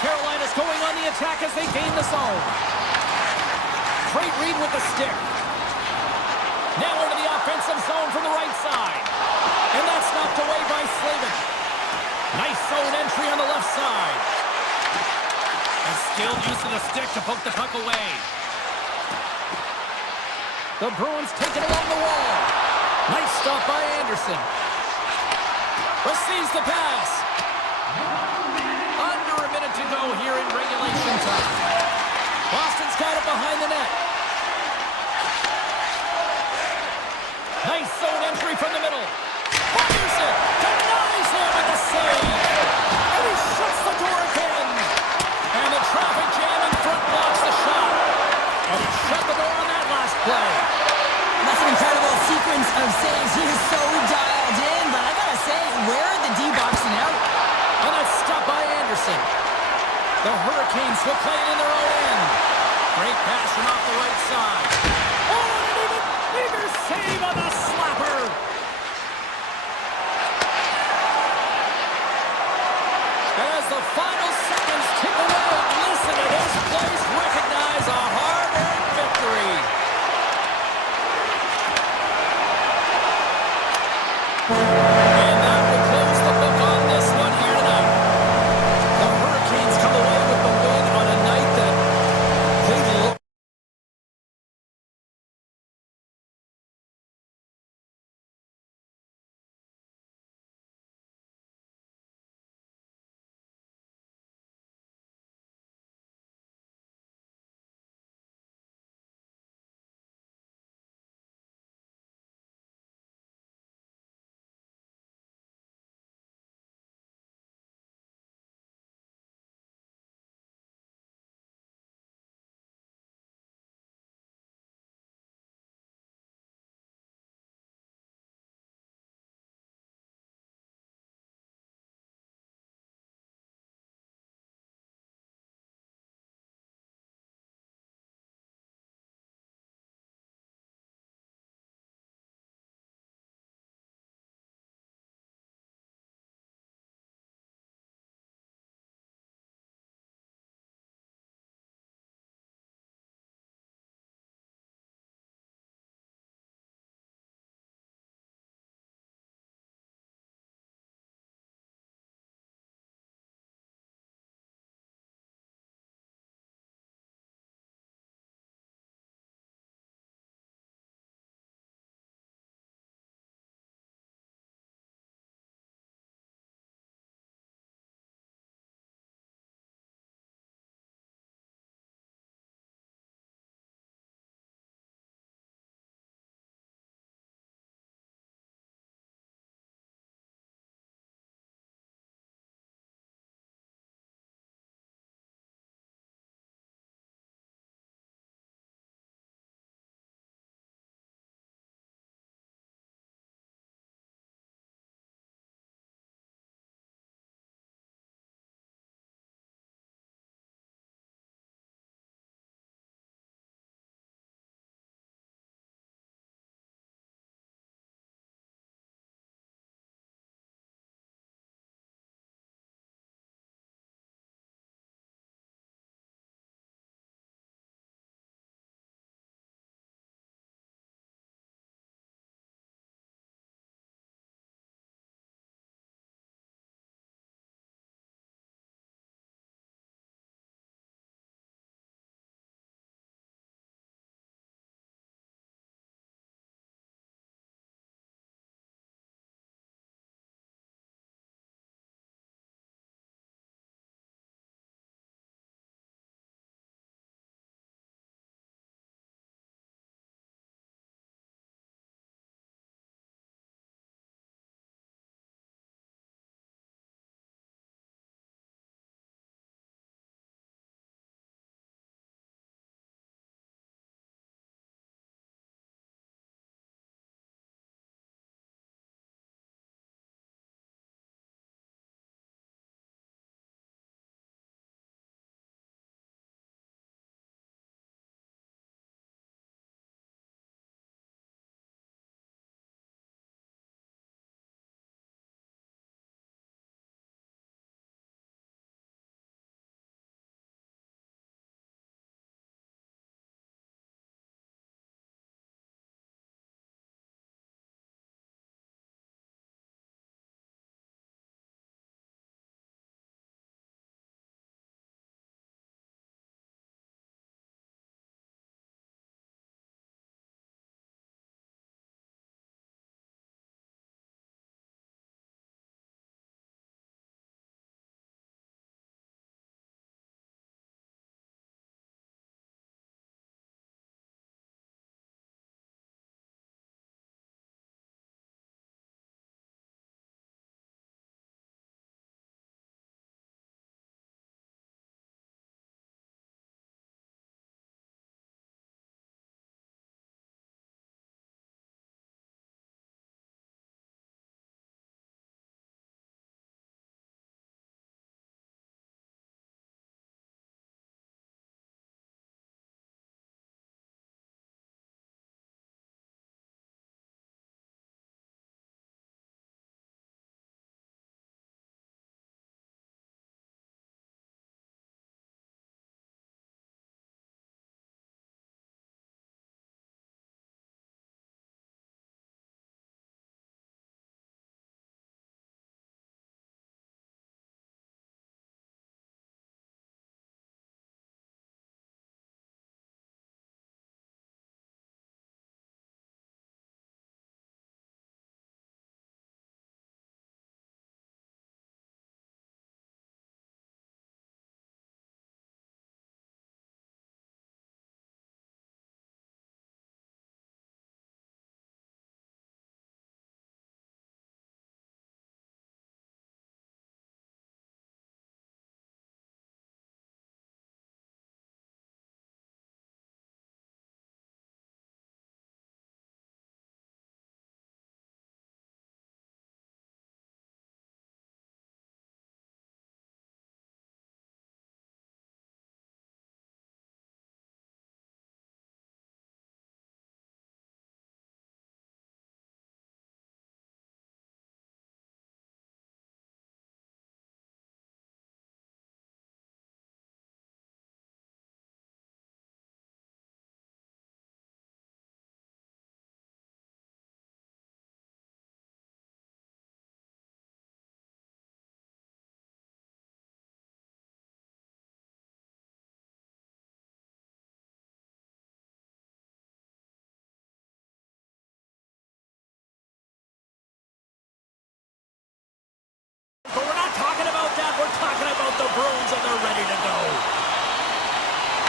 Carolina's going on the attack as they gain the zone. Great read with the stick. Now into the offensive zone from the right side. And that's knocked away by Slavin. Nice zone entry on the left side. And skilled use of the stick to poke the puck away. The Bruins take it along the wall. Nice stop by Anderson. Receives the pass. Under a minute to go here in regulation time. Boston's got it behind the net. Nice zone entry from the middle. Fires it. Denies him with the save. And he shuts the door again. And the traffic jam in front blocks the shot. And he shut the door on that last play. That's an incredible sequence of saves. He is so dialed in, but I gotta say, where are the D-boxing out? And that's stopped by Anderson. The Hurricanes will play it in their own end. Great pass from off the right side. Oh, and an even bigger save on the slapper.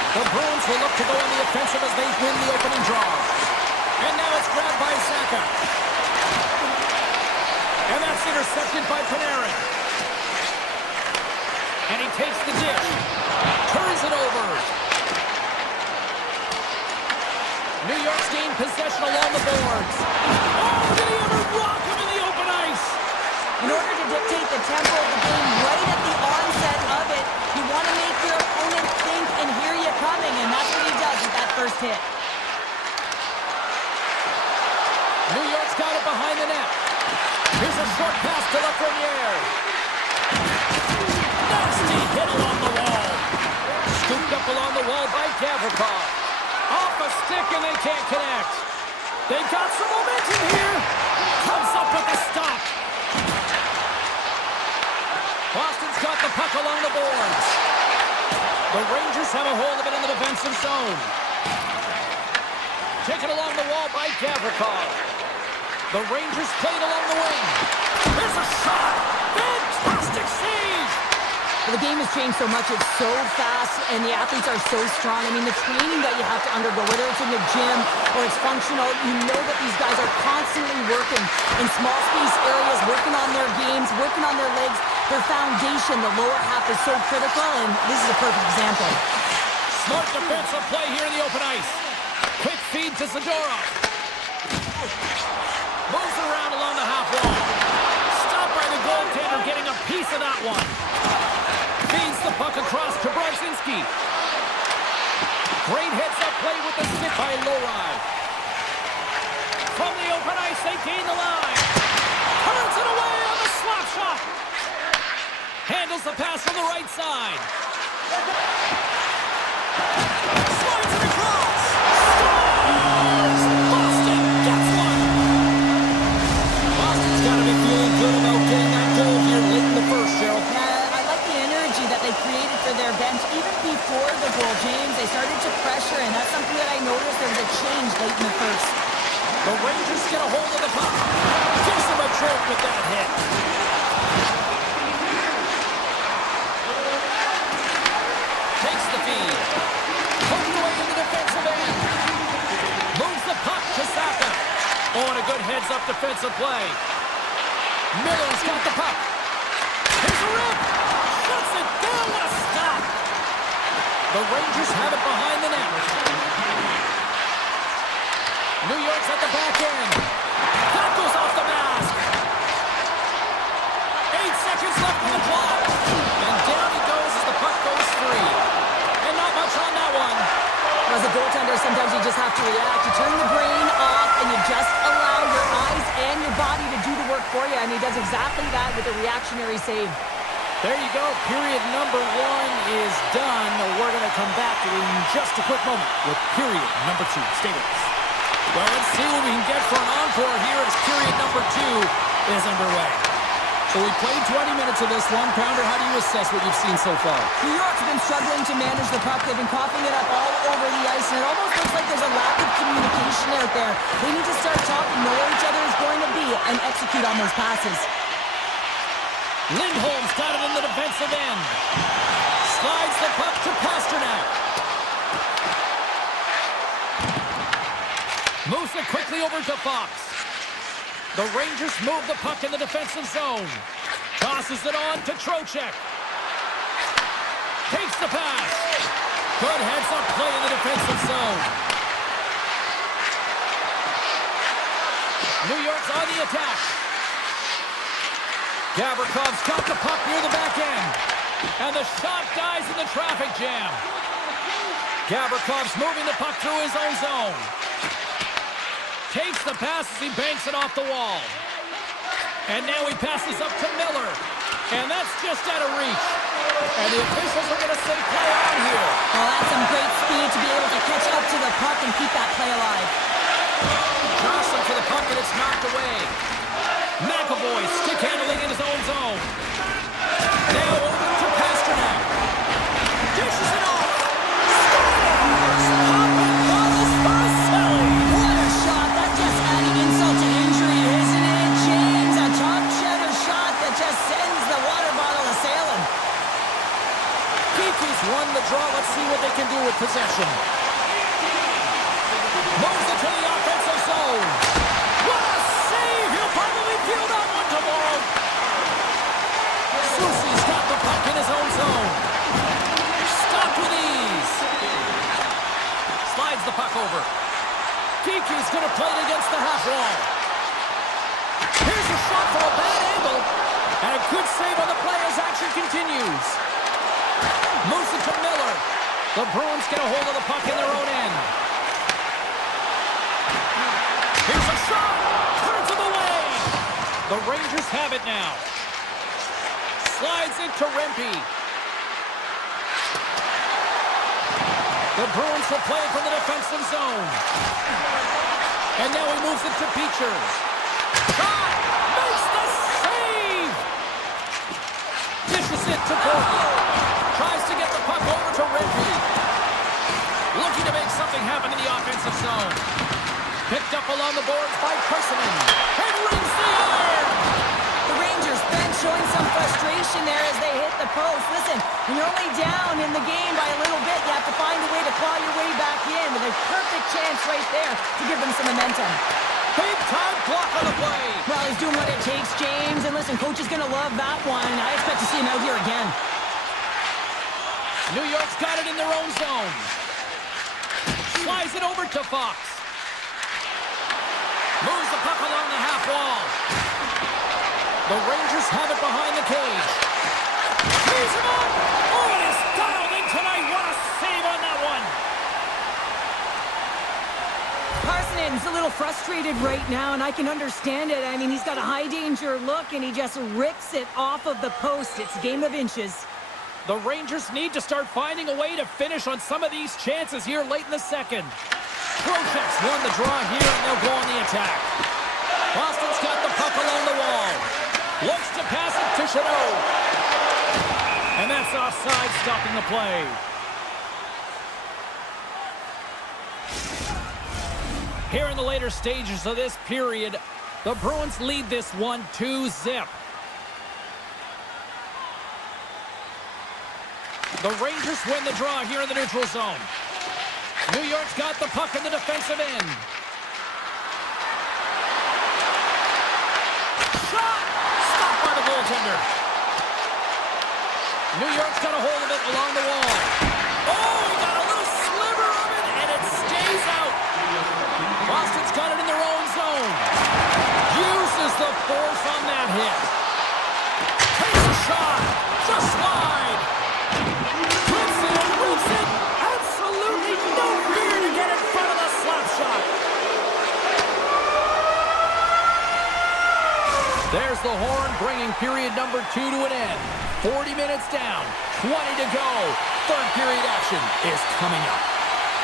The Bruins will look to go on the offensive as they win the opening draw. And now it's grabbed by Saka. And that's intercepted by Panarin. And he takes the dish. Turns it over. New York's gained possession along the boards. Oh, did he ever rock him in the open ice? In order to dictate the tempo of the game right at the onset of it, you want to make your opponent think and hear you coming, and that's what he does with that first hit. New York's got it behind the net. Here's a short pass to Lafreniere. Nasty hit along the wall. Scooped up along the wall by Gavrikov. Off a stick and they can't connect. They've got some momentum here. Comes up with a stop. Boston's got the puck along the boards. The Rangers have a hold of it in the defensive zone. Taken along the wall by Gavrikov. The Rangers played along the wing. There's a shot. Fantastic save. Well, the game has changed so much. It's so fast, and the athletes are so strong. I mean, the training that you have to undergo, whether it's in the gym or it's functional, you know that these guys are constantly working in small space areas, working on their games, working on their legs. Their foundation, the lower half, is so critical, and this is a perfect example. Smart defensive play here in the open ice. Quick feed to Zadorov. Moves around along the half wall. Stopped by the goaltender, getting a piece of that one. Feeds the puck across to Brodzinski. Great heads-up play with the stick by Lowry. From the open ice, they gain the line. Turns it away on the slap shot. Handles the pass from the right side. Slides it across. Scores! Boston gets one. Boston's got to be feeling good about getting that goal here late in the first, Cheryl. I like the energy that they created for their bench. Even before the goal, James, they started to pressure, and that's something that I noticed there was a change late in the first. The Rangers get a hold of the puck. Gives them a choke with that hit. Takes the feed. Poked away in the defensive end. Moves the puck to Saka. Oh, and a good heads-up defensive play. Miller's got the puck. Here's a rip. Shuts it down. What a stop. The Rangers have it behind the net. New York's at the back end. That goes off the mask. 8 seconds left on the clock. And down he goes as the puck goes free. And not much on that one. As a goaltender, sometimes you just have to react. You turn the brain off, and you just allow your eyes and your body to do the work for you. And he does exactly that with a reactionary save. There you go. Period number 1 is done. We're going to come back in just a quick moment with period number 2. Stay with us. Well, let's see what we can get for an encore here as period number 2 is underway. So we played 20 minutes of this one. Pounder, how do you assess what you've seen so far? New York's been struggling to manage the puck. They've been coughing it up all over the ice, and it almost looks like there's a lack of communication out there. They need to start talking, know where each other is going to be, and execute on those passes. Lindholm's got it in the defensive end. Slides the puck to Pasternak. Moves it quickly over to Fox. The Rangers move the puck in the defensive zone. Tosses it on to Trocheck. Takes the pass. Good heads-up play in the defensive zone. New York's on the attack. Gavrikov's got the puck near the back end. And the shot dies in the traffic jam. Gavrikov's moving the puck through his own zone. Takes the pass as he banks it off the wall. And now he passes up to Miller. And that's just out of reach. And the officials are going to say play on here. Well, that's some great speed to be able to catch up to the puck and keep that play alive. Jostling for the puck and it's knocked away. McAvoy stick handling in his own zone. Now over to Pasternak. Dishes it off. What a shot. That's just adding insult to injury, isn't it, James? A top cheddar shot that just sends the water bottle a-sailing. Kiki's won the draw. Let's see what they can do with possession. Moves it to the offensive zone. What a save! He'll probably feel that one tomorrow. Susi's got the puck in his own zone. Stopped with ease. Slides the puck over. Kiki's going to play it against the half wall. Here's a shot for a bad angle. And a good save on the play as action continues. Moves it to Miller. The Bruins get a hold of the puck in their own end. Here's a shot. Turns him away. The Rangers have it now. Slides it to Rempe. The Bruins will play it from the defensive zone. And now he moves it to Beecher. Shot! Makes the save! Dishes it to Portland. Tries to get the puck over to Rempe. Looking to make something happen in the offensive zone. Picked up along the boards by Persimmon. And rings the iron! The Rangers bench showing some frustration there as they hit the post. Listen, when you're only down in the game by a little bit, you have to find a way to claw your way back in. With a perfect chance right there to give them some momentum. Big time block on the play. Well, he's doing what it takes, James. And listen, coach is going to love that one. I expect to see him out here again. New York's got it in their own zone. Slides it over to Fox. Moves the puck along the half wall. The Rangers have it behind the cage. Frees him up! Oh, it is dialed in tonight. What a save on that one! Parson's a little frustrated right now, and I can understand it. I mean, he's got a high-danger look, and he just rips it off of the post. It's a game of inches. The Rangers need to start finding a way to finish on some of these chances here late in the second. Trocheck's won the draw here, and they'll go on the attack. Boston's got the puck along the wall. Looks to pass it to Chateau. And that's offside, stopping the play. Here in the later stages of this period, the Bruins lead this one 2-0. The Rangers win the draw here in the neutral zone. New York's got the puck in the defensive end. Shot! Stopped by the goaltender. New York's got a hold of it along the wall. Oh, he got a little sliver of it, and it stays out. Boston's got it in their own zone. Uses the force on that hit. Takes a shot. Just slide. Puts it and roots it. Absolutely no fear to get in front of the slap shot. There's the horn, bringing period number 2 to an end. 40 minutes down, 20 to go. Third period action is coming up.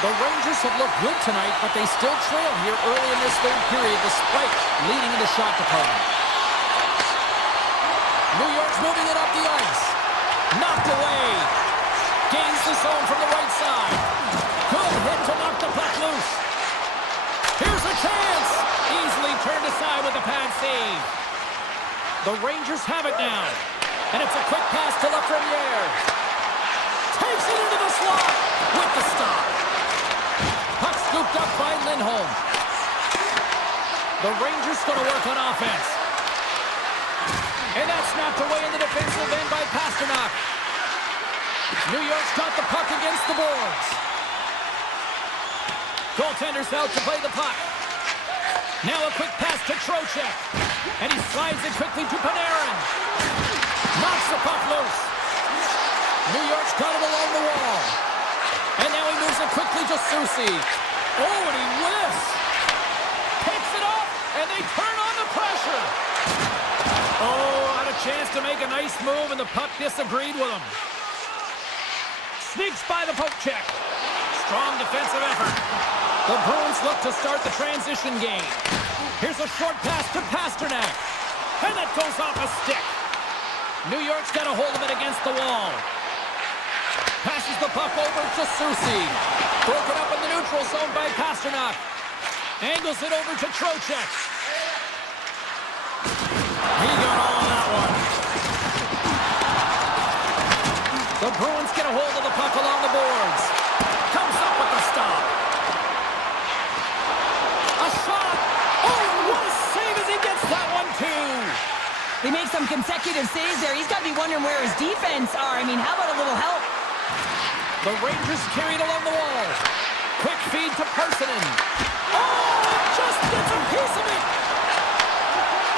The Rangers have looked good tonight, but they still trail here early in this third period despite leading in the shot department. New York's moving it up the ice. Knocked away. Gains the zone from the right side. Good hit to knock the puck loose. Here's a chance. Easily turned aside with a pad save. The Rangers have it now. And it's a quick pass to Lafreniere. Takes it into the slot with the stop. Puck scooped up by Lindholm. The Rangers going to work on offense. And that's snapped away in the defensive end by Pasternak. New York's got the puck against the boards. Goaltender's out to play the puck. Now a quick pass to Trocheck. And he slides it quickly to Panarin. Knocks the puck loose. New York's got it along the wall. And now he moves it quickly to Susi. Oh, and he whiffs. Picks it up, and they turn on the pressure. Oh, had a chance to make a nice move, and the puck disagreed with him. Sneaks by the poke check. Strong defensive effort. The Bruins look to start the transition game. Here's a short pass to Pasternak. And that goes off a stick. New York's got a hold of it against the wall. Passes the puck over to Susi. Broken up in the neutral zone by Pasternak. Angles it over to Trocheck. He got all of that one. The Bruins get a hold of the puck along the boards. Comes up with the stop. A shot. Oh, what a save as he gets that one, too. They make some consecutive saves there. He's got to be wondering where his defense are. I mean, how about a little help? The Rangers carried along the wall. Quick feed to Parsonen. Oh, just gets a piece of it.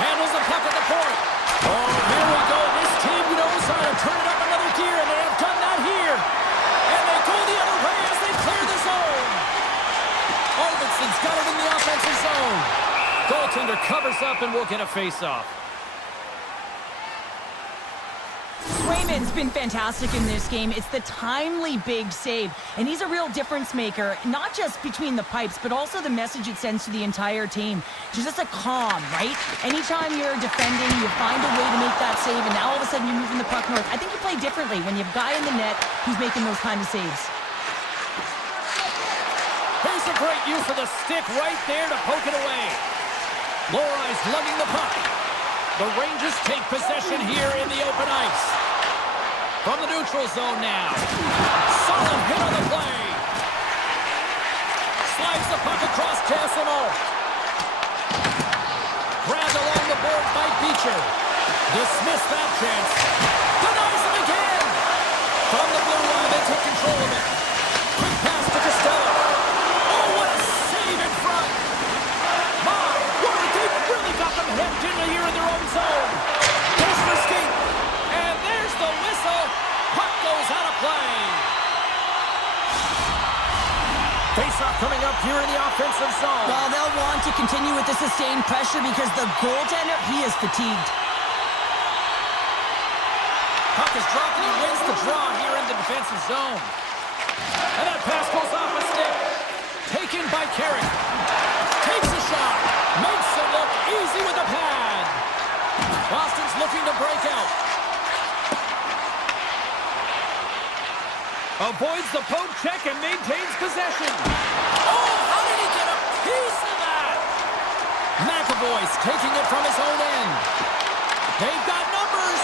Handles the puck at the point. Oh, here we go. This team knows how to turn it up another gear, and they have done that here. And they go the other way as they clear the zone. Olvinson's got it in the offensive zone. Goaltender covers up and will get a face-off. Swayman's been fantastic in this game. It's the timely big save, and he's a real difference maker, not just between the pipes, but also the message it sends to the entire team. It's just a calm, right? Anytime you're defending, you find a way to make that save, and now all of a sudden you're moving the puck north. I think you play differently when you have a guy in the net who's making those kind of saves. Here's a great use of the stick right there to poke it away. Lorai's lugging the puck. The Rangers take possession here in the open ice. From the neutral zone now. Solid hit on the play. Slides the puck across Cassimo. Grabbed along the board by Beecher. Dismissed that chance. Denies him again. From the blue line, they take control of it. Quick pass to Costello. Oh, what a save in front. My word, they've really got them hemmed in here in their own zone. There's the escape. And there's the whistle. Puck goes out of play. Face-off coming up here in the offensive zone. Well, they'll want to continue with the sustained pressure because the goaltender, he is fatigued. Puck is dropped and he wins the draw here in the defensive zone. And that pass goes off a stick. Taken by Carrick. Takes a shot. Makes it look easy with the pad. Boston's looking to break out. Avoids the poke check and maintains possession. Oh, how did he get a piece of that? McAvoy's taking it from his own end. They've got numbers.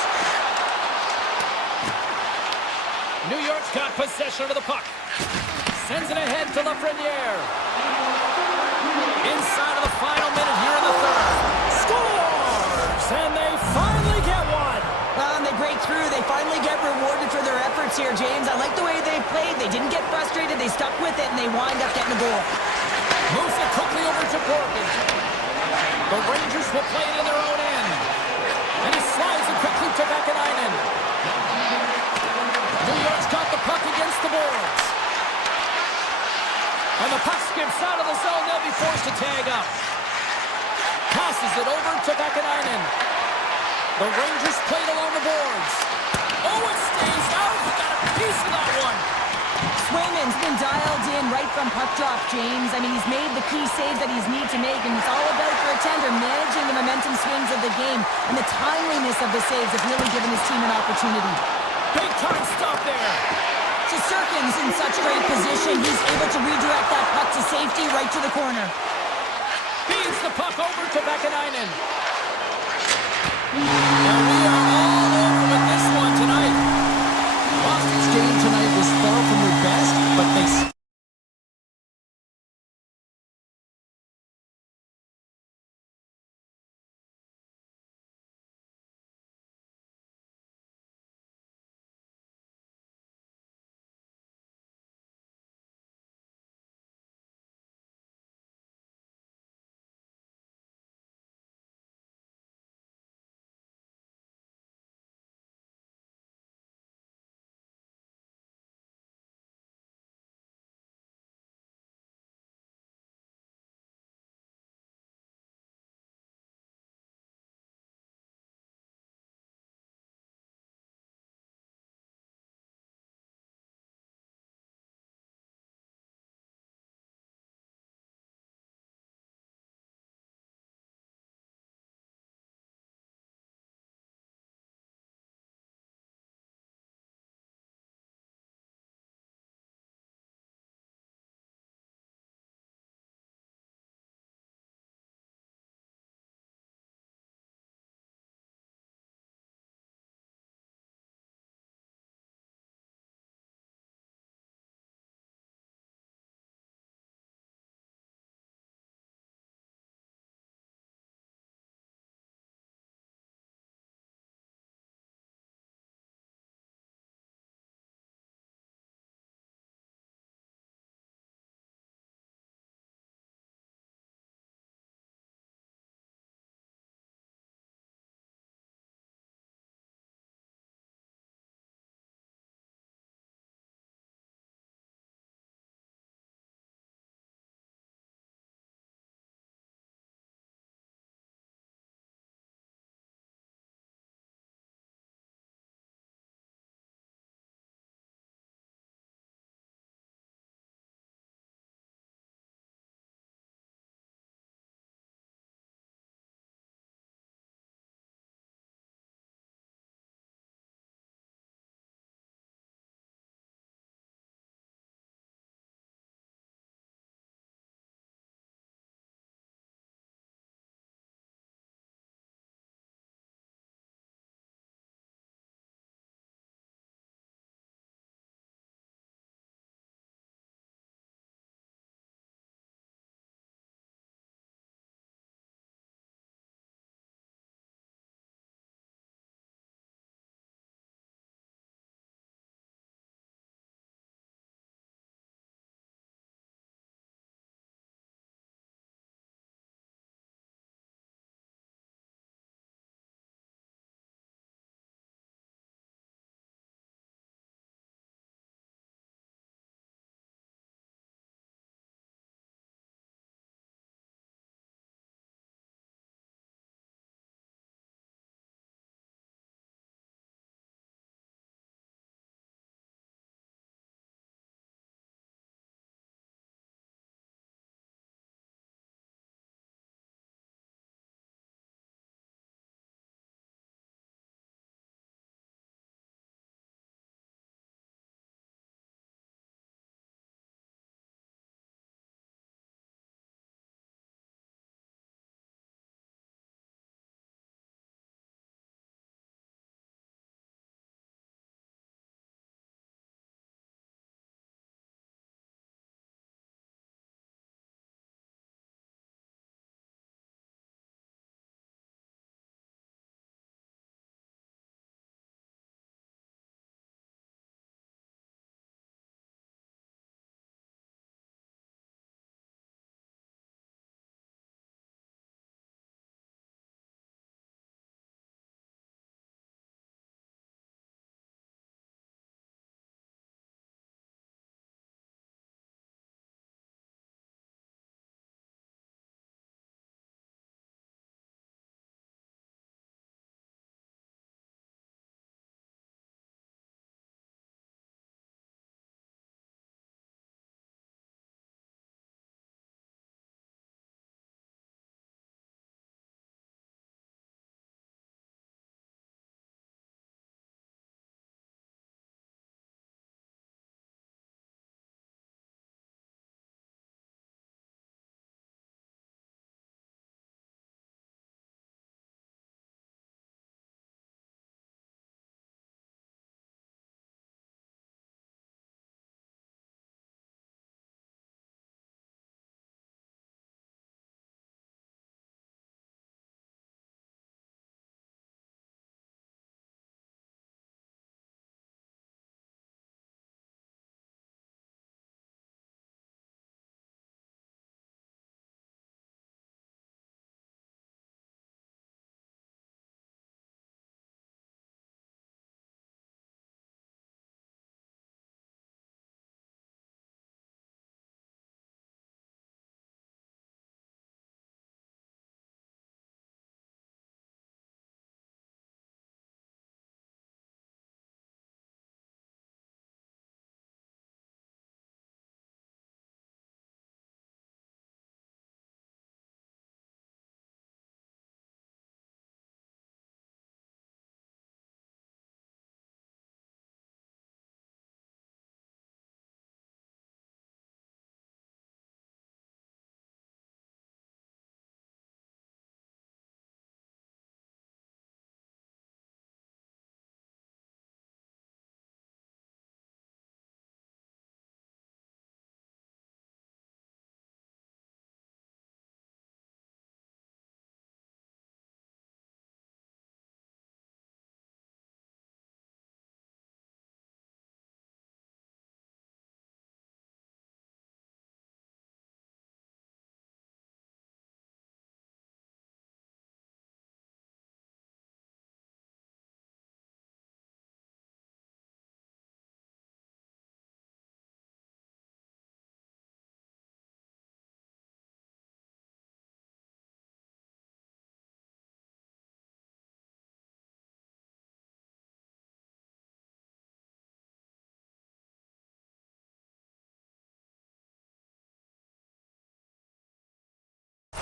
New York's got possession of the puck. Sends it ahead to Lafreniere. Inside of the final minute here in the third. Scores! And they finally get one. And they break through. They finally get rewarded for their efforts here, James. I like the way they played. They didn't get frustrated. They stuck with it, and they wind up getting a goal. Moves it quickly over to Borgen. The Rangers will play it in their own end. And he slides it quickly to Vakanainen. New York's got the puck against the boards. And the puck skips out of the zone. They'll be forced to tag up. Passes it over to Vakanainen. The Rangers played along the boards. Oh, it stays out. He got a piece of that one. Swayman's been dialed in right from puck drop, James. I mean, he's made the key saves that he's need to make, and it's all about for a tender managing the momentum swings of the game, and the timeliness of the saves have really given his team an opportunity. Big time stop there. Shesterkin's in such great position. He's able to redirect that puck to safety right to the corner. Feeds the puck over to Vakanainen. And we are all over with this one tonight. Boston's game tonight was far from their best, but they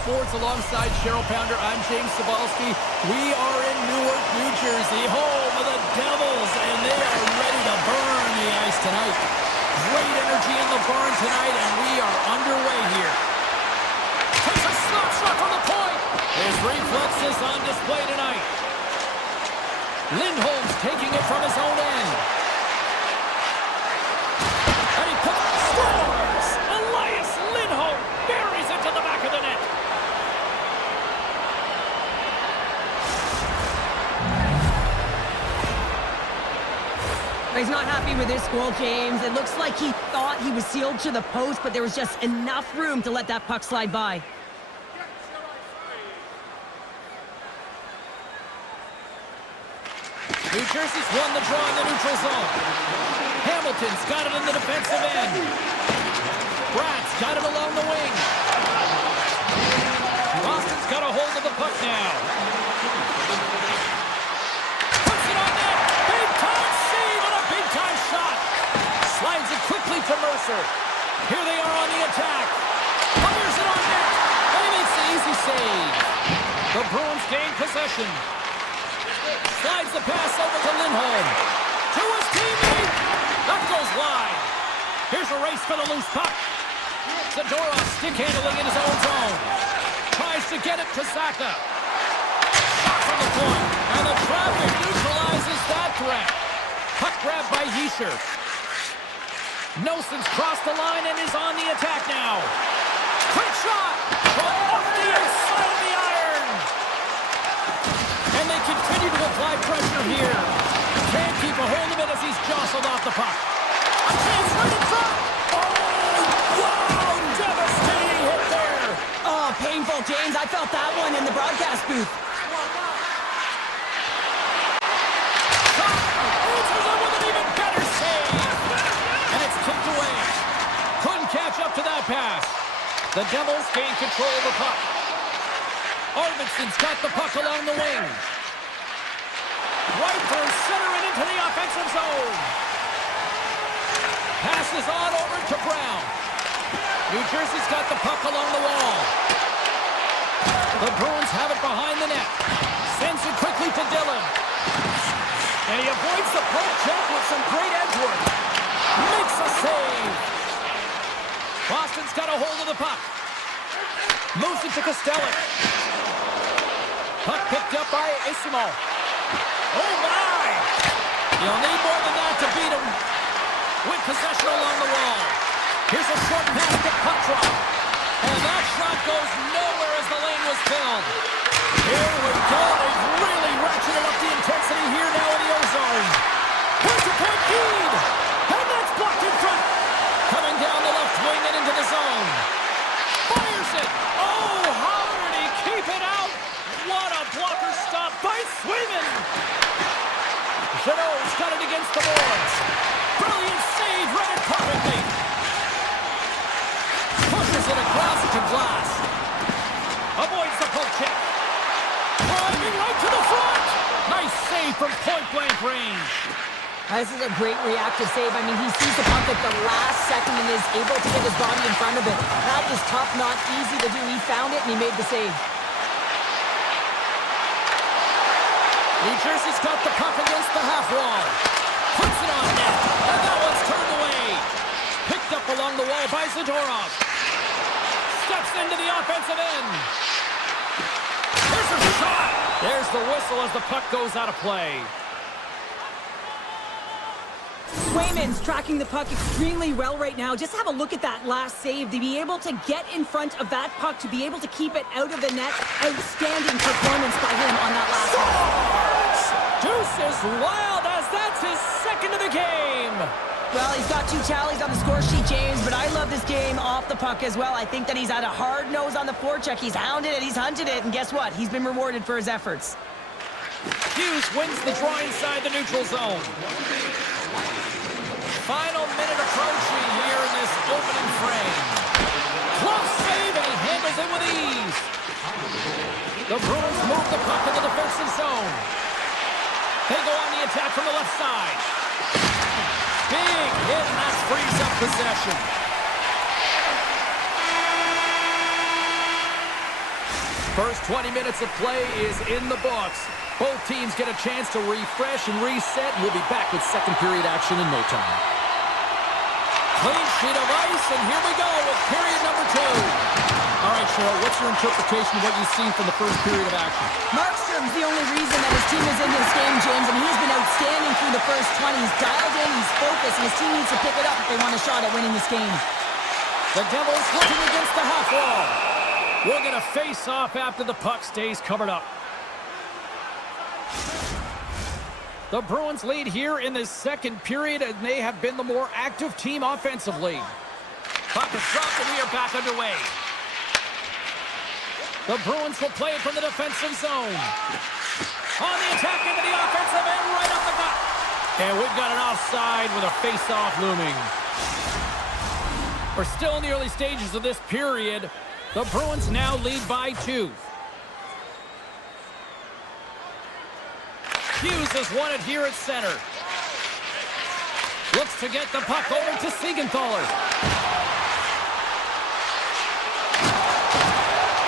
Sports alongside Cheryl Pounder. I'm James Cybulski. We are in Newark, New Jersey, home of the Devils, and they are ready to burn the ice tonight. Great energy in the barn tonight, and we are underway here. Takes a slap shot from the point. His reflexes on display tonight. Lindholm's taking it from his own end. And he scores! Elias Lindholm buries it to the back of the net. He's not happy with this goal, James. It looks like he thought he was sealed to the post, but there was just enough room to let that puck slide by. New Jersey's won the draw in the neutral zone. Hamilton's got it in the defensive end. Bratt's got it along the wing. Boston's got a hold of the puck now. Puts it on net. Big time save and a big time shot. Slides it quickly to Mercer. Here they are on the attack. Fires it on net. And he makes the easy save. The Bruins gain possession. Slides the pass over to Lindholm. To his teammate. That goes wide. Here's a race for the loose puck. Zadorov stick handling in his own zone. Tries to get it to Saka. Shot from the point. And the traffic neutralizes that threat. Puck grabbed by Yesher. Nelson's crossed the line and is on the attack now. Quick shot. From off the inside of the iron. And they continue to apply pressure here. Can't keep a hold of it as he's jostled off the puck. A chance right in front. Oh, wow, devastating hit there. Oh, painful, James. I felt that one in the broadcast booth. Answers it with an even better save. And it's kicked away. Couldn't catch up to that pass. The Devils gain control of the puck. Arvidsson's got the puck along the wing. Right through center and into the offensive zone. Passes on over to Brown. New Jersey's got the puck along the wall. The Bruins have it behind the net. Sends it quickly to Dillon. And he avoids the poke check with some great edge work. Makes a save. Boston's got a hold of the puck. Moves it to Kostelic. Puck picked up by Isimo. Oh, my! You'll need more than that to beat him. With possession along the wall. Here's a short pass to Kucherov. And that shot goes nowhere as the lane was filled. Here we go. They've really ratcheted up the intensity here now in the O-zone. Here's a point feed. And that's blocked in front. Coming down the left wing and into the zone. Fires it. Oh, how did he keep it out? What a blocker stop by Swayman. Jeannot's got it against the boards. Brilliant save, read it perfectly. Pushes it across to glass. Avoids the poke check. Driving right to the front. Nice save from point-blank range. This is a great reactive save. I mean, he sees the puck at the last second and is able to get his body in front of it. That is tough, not easy to do. He found it and he made the save. New Jersey's got the puck against the half wall. Puts it on net. And that one's turned away. Picked up along the wall by Zadorov. Steps into the offensive end. There's a shot. There's the whistle as the puck goes out of play. Swayman's tracking the puck extremely well right now. Just have a look at that last save. To be able to get in front of that puck, to be able to keep it out of the net. Outstanding performance by him on that last one. Deuce is wild as that's his second of the game. Well, he's got 2 tallies on the score sheet, James, but I love this game off the puck as well. I think that he's had a hard nose on the forecheck. He's hounded it, he's hunted it, and guess what? He's been rewarded for his efforts. Hughes wins the draw inside the neutral zone. Final minute approaching here in this opening frame. Close save, and he handles it with ease. The Bruins move the puck in the defensive zone. They go on the attack from the left side. Big hit, and that frees up possession. First 20 minutes of play is in the books. Both teams get a chance to refresh and reset, and we'll be back with second period action in no time. Clean sheet of ice, and here we go with period number 2. All right, Cheryl, what's your interpretation of what you've seen from the first period of action? Markstrom's the only reason that his team is in this game, James, and he's been outstanding through the first 20. He's dialed in, he's focused, and his team needs to pick it up if they want a shot at winning this game. The Devils looking against the half wall. We're going to face off after the puck stays covered up. The Bruins lead here in the second period, and they have been the more active team offensively. Puck is dropped, and we are back underway. The Bruins will play it from the defensive zone. On the attack into the offensive end, right up the gut. And we've got an offside with a face-off looming. We're still in the early stages of this period. The Bruins now lead by 2. Hughes has won it here at center. Looks to get the puck over to Siegenthaler.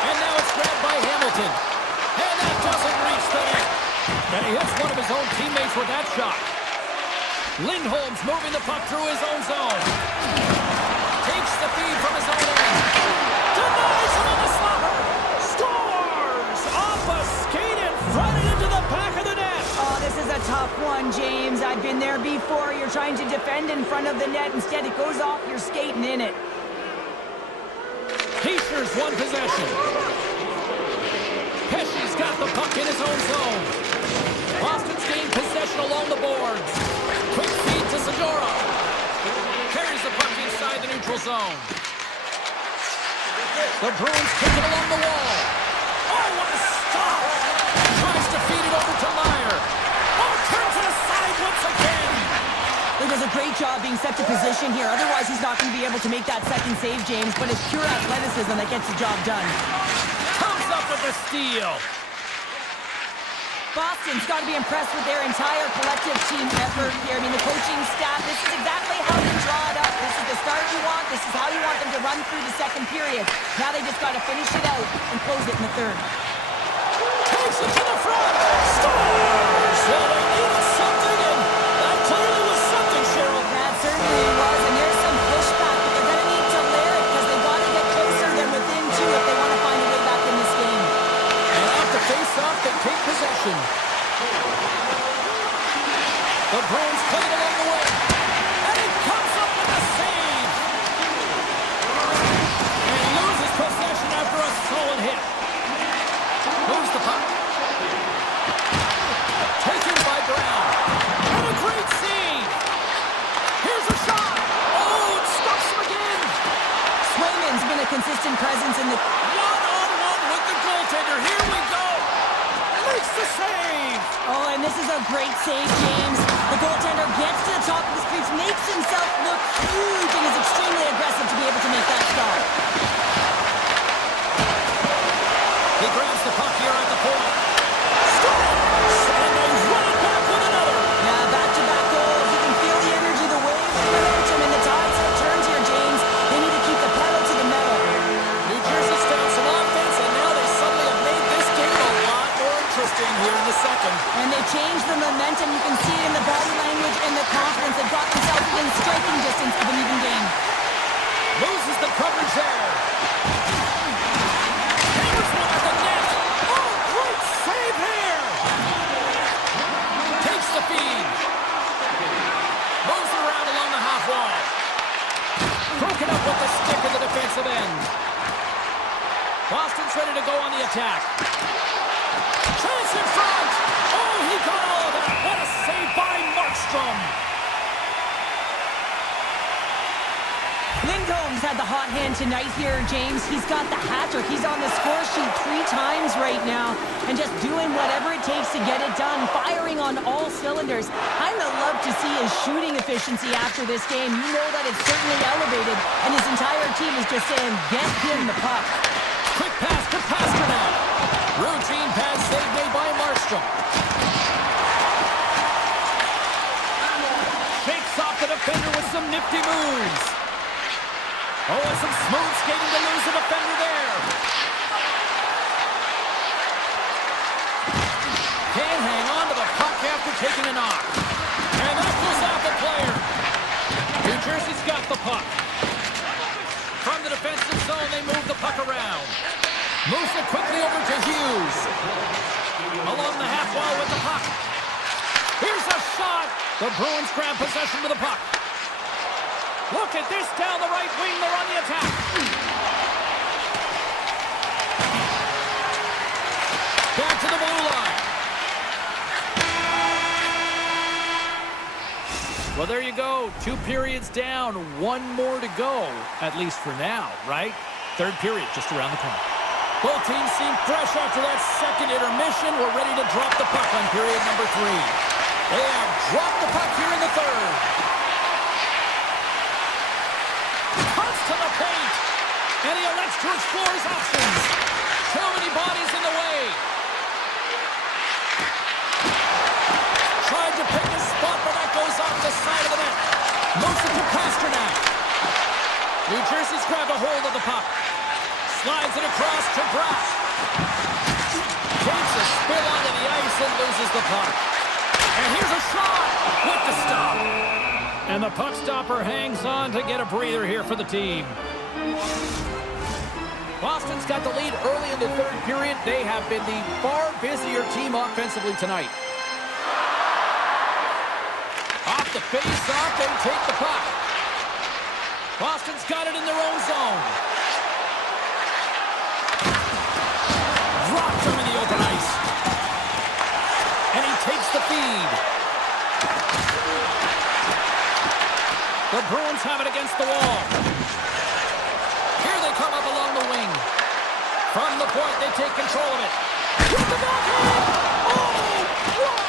And now it's grabbed by Hamilton. And that doesn't reach the net. And he hits one of his own teammates with that shot. Lindholm's moving the puck through his own zone. Takes the feed from his own end. Denies him on the slobber. Scores! Off a skate and front into the back of the net. Oh, this is a tough one, James. I've been there before. You're trying to defend in front of the net. Instead, it goes off your skating in it. Heischer's one possession. Pesci's got the puck in his own zone. Boston's gained possession along the boards. Quick feed to Zadora. Carries the puck inside the neutral zone. The Bruins kick it along the wall. Oh, what a stop! Tries to feed it over to Meyer. Oh, turns it aside once again. He does a great job being set to position here. Otherwise, he's not going to be able to make that second save, James. But it's pure athleticism that gets the job done. Comes up with the steal. Boston's got to be impressed with their entire collective team effort here. I mean, the coaching staff, this is exactly how you draw it up. This is the start you want. This is how you want them to run through the second period. Now they just got to finish it out and close it in the third. Takes it to the front. Scores! Well, they needed something, and that clearly was something, Cheryl. That certainly was, and there's some pushback, but they're going to need to layer it because they've got to get closer than within 2 if they want to find a way back in this game. And off the face-off, they take possession. The Bruins play it along the way. And it comes up with a save. And he loses possession after a solid hit. Moves the puck. Taken by Brown. And a great save. Here's a shot. Oh, it stops him again. Swayman's been a consistent presence in the... One-on-one with the goaltender. Here we go. Makes the save. Oh, and this is a great save, James. The goaltender gets to the top of the crease, makes himself look huge, and is extremely aggressive to be able to make that stop. He grabs the puck here at the point. Scores! And they run it back with another. Yeah, back-to-back goals. You can feel the energy, the wave, the momentum, and the tides have turned here, James. They need to keep the pedal to the metal. New Jersey's found some offense, and now they suddenly have made this game a lot more interesting here in the second. And they changed the momentum. You can see it in the body language and the confidence. They've got themselves within striking distance of an even game. Loses the coverage there. Hammers one at the net. Oh, great save here. Takes the feed. Moves it around along the half wall. Broken up with the stick in the defensive end. Boston's ready to go on the attack. Chance in front. Oh, he got all of that. What a save by Markstrom. Lindholm's had the hot hand tonight here, James. He's got the hat trick. He's on the score sheet 3 times right now and just doing whatever it takes to get it done, firing on all cylinders. I'd love to see his shooting efficiency after this game. You know that it's certainly elevated, and his entire team is just saying, get him the puck. Quick pass to Pasternak. Routine pass save made by Markstrom. Shakes off the defender with some nifty moves. Oh, and some smooth skating to lose the defender there. taking a knock. And that goes off the player. New Jersey's got the puck. From the defensive zone, they move the puck around. Moves it quickly over to Hughes. Along the half wall with the puck. Here's a shot. The Bruins grab possession with the puck. Look at this down the right wing. They're on the attack. Back to the blue line. Well, there you go. 2 periods down. 1 more to go, at least for now, right? 3rd period just around the corner. Both teams seem fresh after that second intermission. We're ready to drop the puck on period number 3. They have dropped the puck here in the 3rd. Cuts to the paint. And he elects to explore his options. Too many bodies in the way. Tried to pick his spot, but that goes off the side of the net. Moves it to Pasternak. New Jersey's grabbed a hold of the puck. Slides it across to Brock. Takes a spill onto the ice and loses the puck. And here's a shot with the stop. And the puck stopper hangs on to get a breather here for the team. Boston's got the lead early in the 3rd period. They have been the far busier team offensively tonight. Off the face-off, they take the puck. Boston's got it in their own zone. Drops him in the open ice. And he takes the feed. The Bruins have it against the wall. Here they come up along the wing. From the point, they take control of it. With the backhand! Oh, what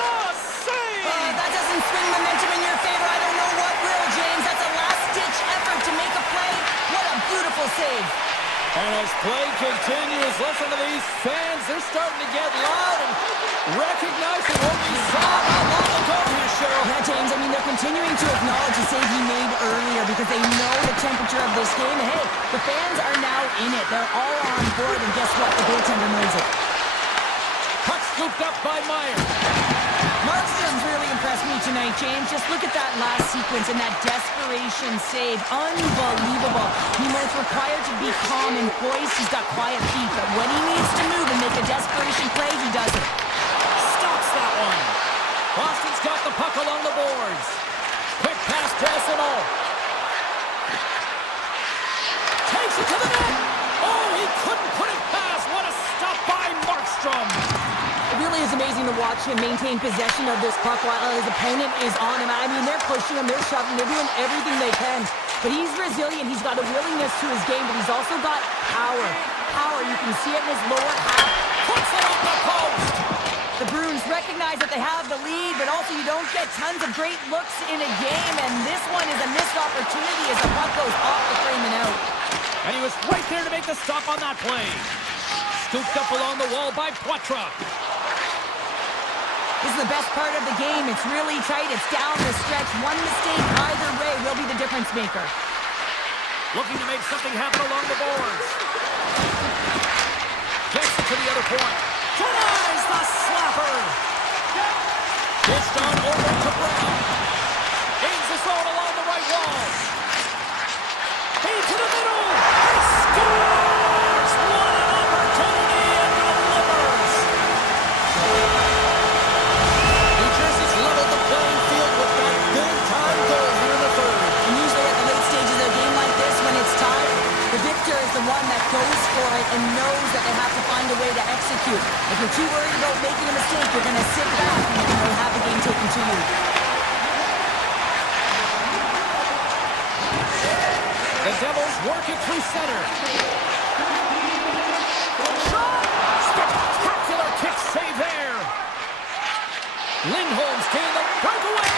a save! That doesn't swing momentum in your favor. I don't know what will, James. That's a last-ditch effort to make a play. What a beautiful save. And as play continues, listen to these fans. They're starting to get loud and recognizing what we saw not long ago here, Cheryl. Yeah, James, I mean, they're continuing to acknowledge the save he made earlier because they know the temperature of this game. And hey, the fans are now in it. They're all on board, and guess what? The goaltender knows it. Puck scooped up by Meyer. Markstrom's really impressed me tonight, James. Just look at that last sequence and that desperation save. Unbelievable. He was required to be calm and poised. He's got quiet feet, but when he needs to move and make a desperation play, he does it. Stops that one. Boston's got the puck along the boards. Quick pass to Esimo. Takes it to the net. Oh, he couldn't put it past. What a stop by Markstrom. It really is amazing to watch him maintain possession of this puck while his opponent is on him. I mean, they're pushing him, they're shoving, they're doing everything they can. But he's resilient, he's got a willingness to his game, but he's also got power. Power, you can see it in his lower half. Puts it off the post. The Bruins recognize that they have the lead, but also you don't get tons of great looks in a game, and this one is a missed opportunity as the puck goes off the frame and out. And he was right there to make the stop on that play. Scooped up along the wall by Poitras. This is the best part of the game. It's really tight. It's down the stretch. One mistake either way will be the difference maker. Looking to make something happen along the boards. Gets it to the other point. Denies the slapper. Dished on over to Brown. Gains the zone along the right wall. Into the middle. He scores! What an opportunity and delivers. New Jersey's leveled the playing field with that big-time goal here in the 3rd. And usually at the late stages of a game like this, when it's tied, the victor is the one that goes for it and knows that they have to find a way to execute. If you're too worried about making a mistake, you're going to sit back and you'll have the game taken to you. The Devils work it through center. Shot! Spectacular kick save there. Lindholm's gained the breakaway.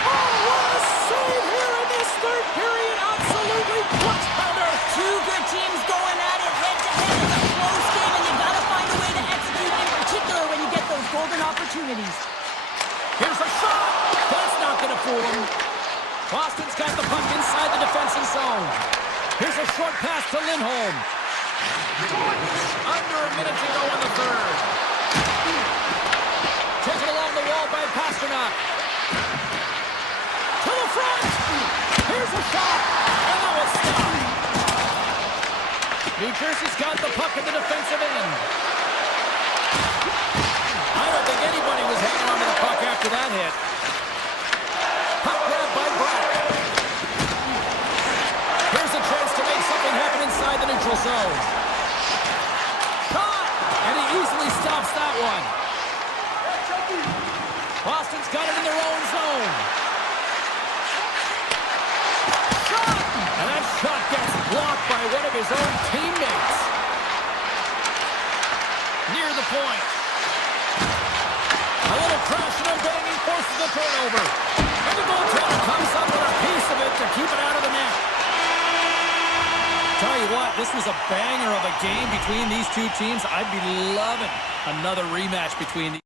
Oh, what a save here in this 3rd period. Absolutely clutch pounder. Two good teams going at it head-to-head. It's a close game, and you got to find a way to execute, in particular when you get those golden opportunities. Here's a shot. That's not going to fool him. Boston's got the puck inside the defensive zone. Here's a short pass to Lindholm. Under a minute to go in the 3rd. Taken along the wall by Pasternak. To the front. Here's a shot. And that was stopped. New Jersey's got the puck in the defensive end. I don't think anybody was hanging on to the puck after that hit. Puck grab by Brock. Here's a chance to make something happen inside the neutral zone. Shot! And he easily stops that one. Boston's got it in their own zone. Shot! And that shot gets blocked by one of his own teammates. Near the point. A little crashing and banging forces the turnover. And the goaltender comes up with a piece of it to keep it out of the net. Tell you what, this was a banger of a game between these two teams. I'd be loving another rematch between these.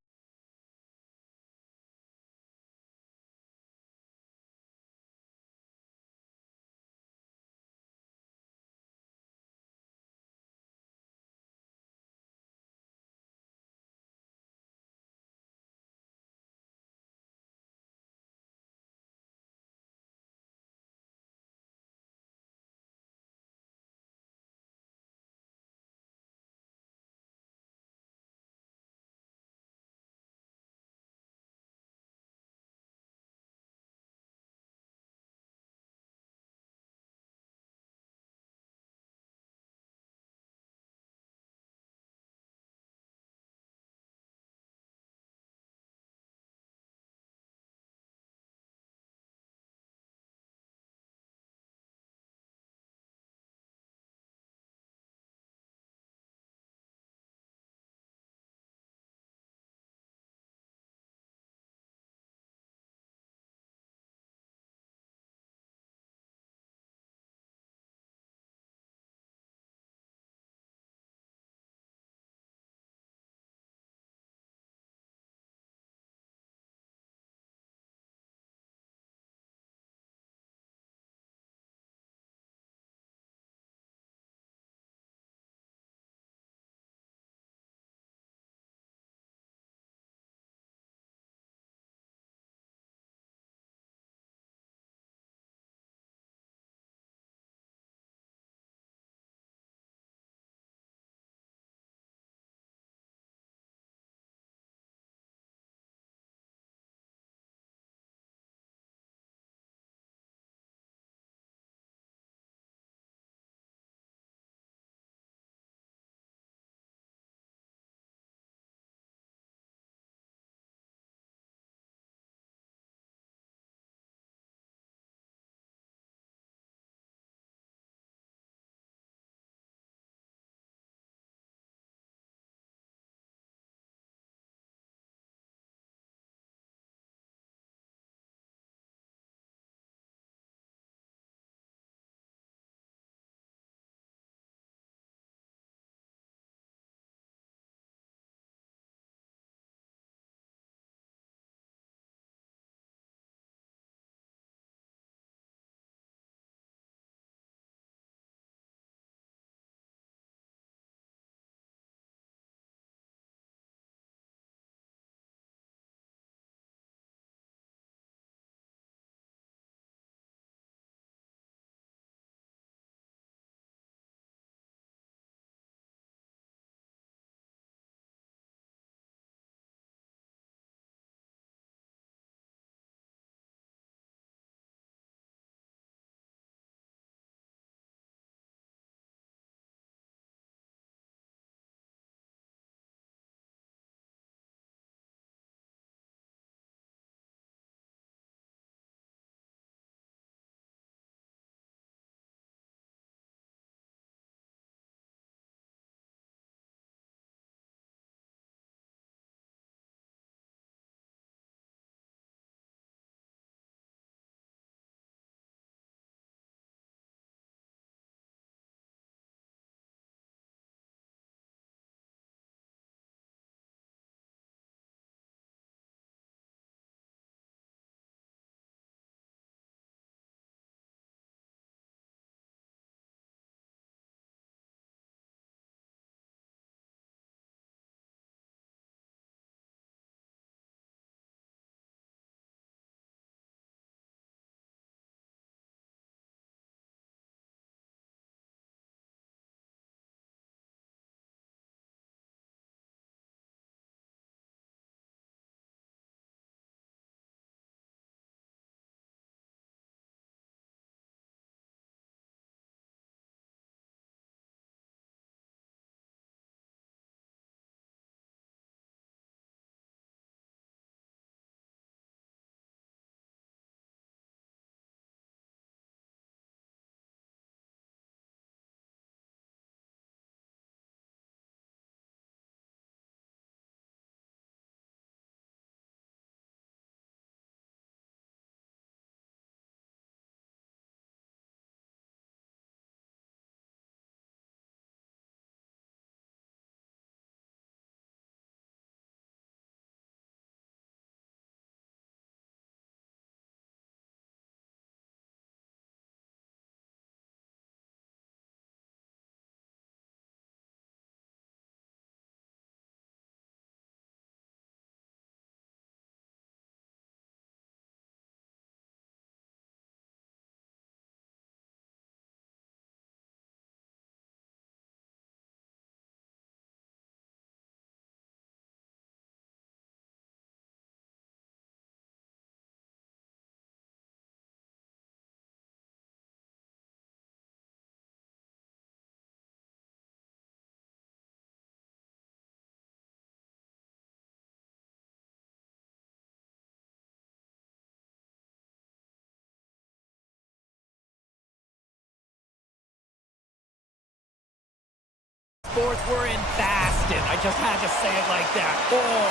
sports, we're in Boston. I just had to say it like that. Or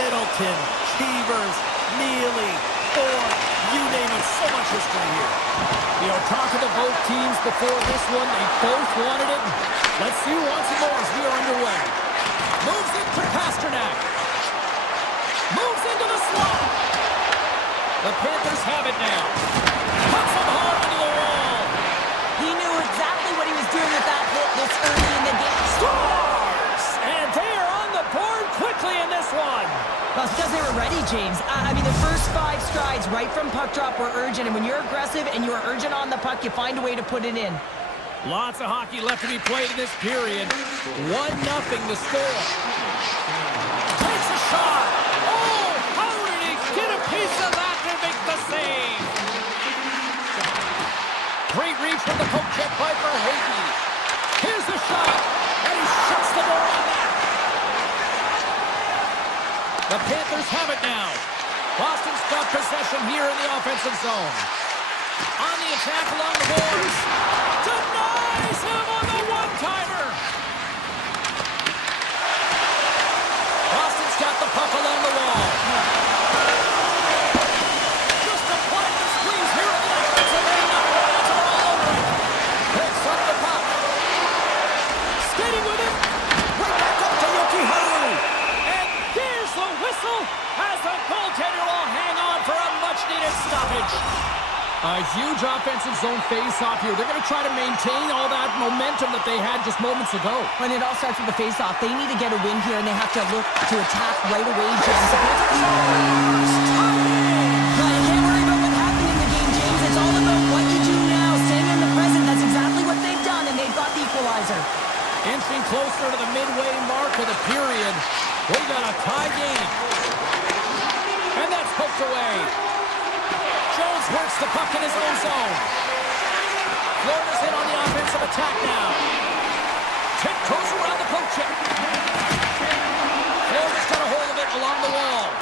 Middleton, Cheevers, Neely, or you name it, so much history here. You know, talking to both teams before this one, they both wanted it. Let's see who wants it more as we are underway. Moves it to Pasternak. Moves into the slot. The Panthers have it now. Puts him hard into the wall. He knew exactly what he was doing with that hit this early in the game. Scores! And they are on the board quickly in this one. Well, it's because they were ready, James. I mean, the first 5 strides right from puck drop were urgent, and when you're aggressive and you're urgent on the puck, you find a way to put it in. Lots of hockey left to be played in this period. 1-0 the score. Takes a shot. Oh, how did he get a piece of that to make the save? Great reach from the poke check by Verhaeghe. Here's the shot, and he shuts the door on that. The Panthers have it now. Boston's got possession here in the offensive zone. On the attack along the boards. Denies him on the one-timer. Boston's got the puck along the wall. Just applied the squeeze here in the offensive end. It's all over it. Picks up the puck. Skating with it. Right back up to Yoki Haru. And there's the whistle as the goaltender will hang on for a much-needed stoppage. A huge offensive zone face-off here. They're going to try to maintain all that momentum that they had just moments ago. When it all starts with the face-off, they need to get a win here, and they have to look to attack right away, James. But you can't worry about what happened in the game, James. It's all about what you do now, staying in the present. That's exactly what they've done, and they've got the equalizer. Inching closer to the midway mark of the period. We got a tie game. And that's poked away. Jones works the puck in his own zone. Florida's in on the offensive attack now. Tiptoes around the poke check. Florida's got a hold of it along the wall.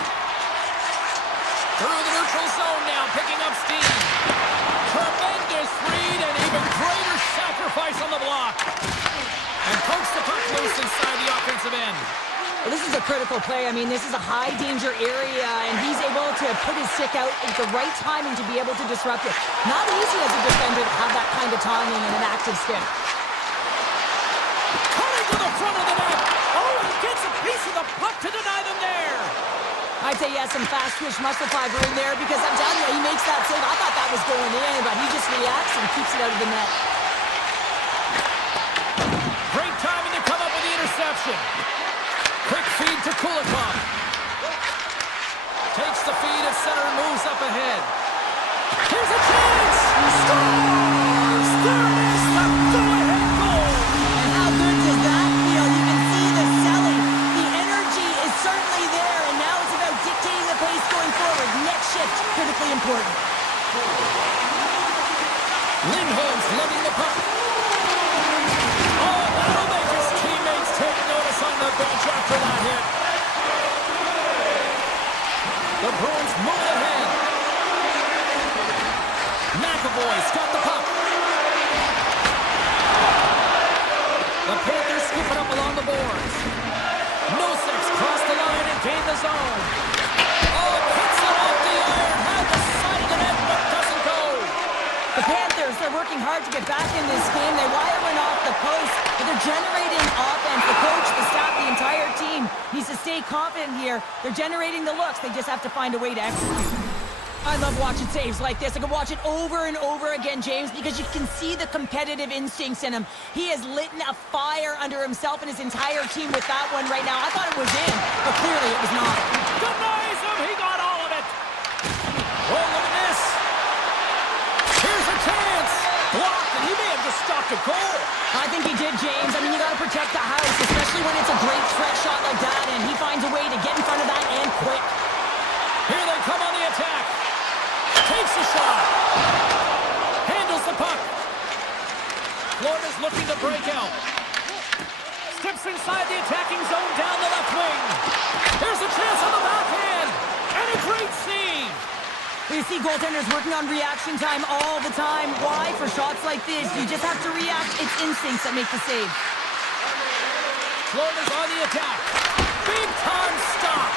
Through the neutral zone now, picking up steam. Tremendous read and even greater sacrifice on the block. And pokes the puck loose inside the offensive end. Well, this is a critical play. I mean, this is a high-danger area, and he's able to put his stick out at the right timing to be able to disrupt it. Not easy as a defender to have that kind of timing and an active stick. Coming to the front of the net. Oh, he gets a piece of the puck to deny them there. I'd say he has some fast-twitch muscle fiber in there because I'm telling you, he makes that save. I thought that was going in, but he just reacts and keeps it out of the net. Great timing to come up with the interception. Quick feed to Kulikov. Takes the feed at center and moves up ahead. Here's a chance! Scores! There it is, the go-ahead goal! And how good does that feel? You can see the selling. The energy is certainly there, and now it's about dictating the pace going forward. Next shift, critically important. Lindholm's letting the puck. Oh, that'll make his teammates take notice on the bench after that hit. The Bruins move ahead. McAvoy's got the puck. The Panthers scoop it up along the boards. Noseks cross the line and gain the zone. Oh, puts it off the iron. Had the side of the net, but doesn't go. The Panthers, they're working hard to get back in this game. They wire one off the post, but they're generating offense. The coach, the staff, the entire team needs to stay confident here. They're generating the looks. They just have to find a way to execute. I love watching saves like this. I can watch it over and over again, James, because you can see the competitive instincts in him. He has lit a fire under himself and his entire team with that one right now. I thought it was in, but clearly it was not. Denies him, he got all of it. Oh, look at this. Here's a chance. Blocked, and he may have just stopped a goal. I think he did, James. I mean, you got to protect the house, especially when it's a great threat shot like that, and he finds a way to get in front of that and quick. Here they come on the attack. Takes a shot. Handles the puck. Florida's looking to break out. Steps inside the attacking zone down the left wing. There's a chance on the backhand. And a great save. You see goaltenders working on reaction time all the time. Why? For shots like this, you just have to react. It's instincts that make the save. Florida's on the attack. Big time stop.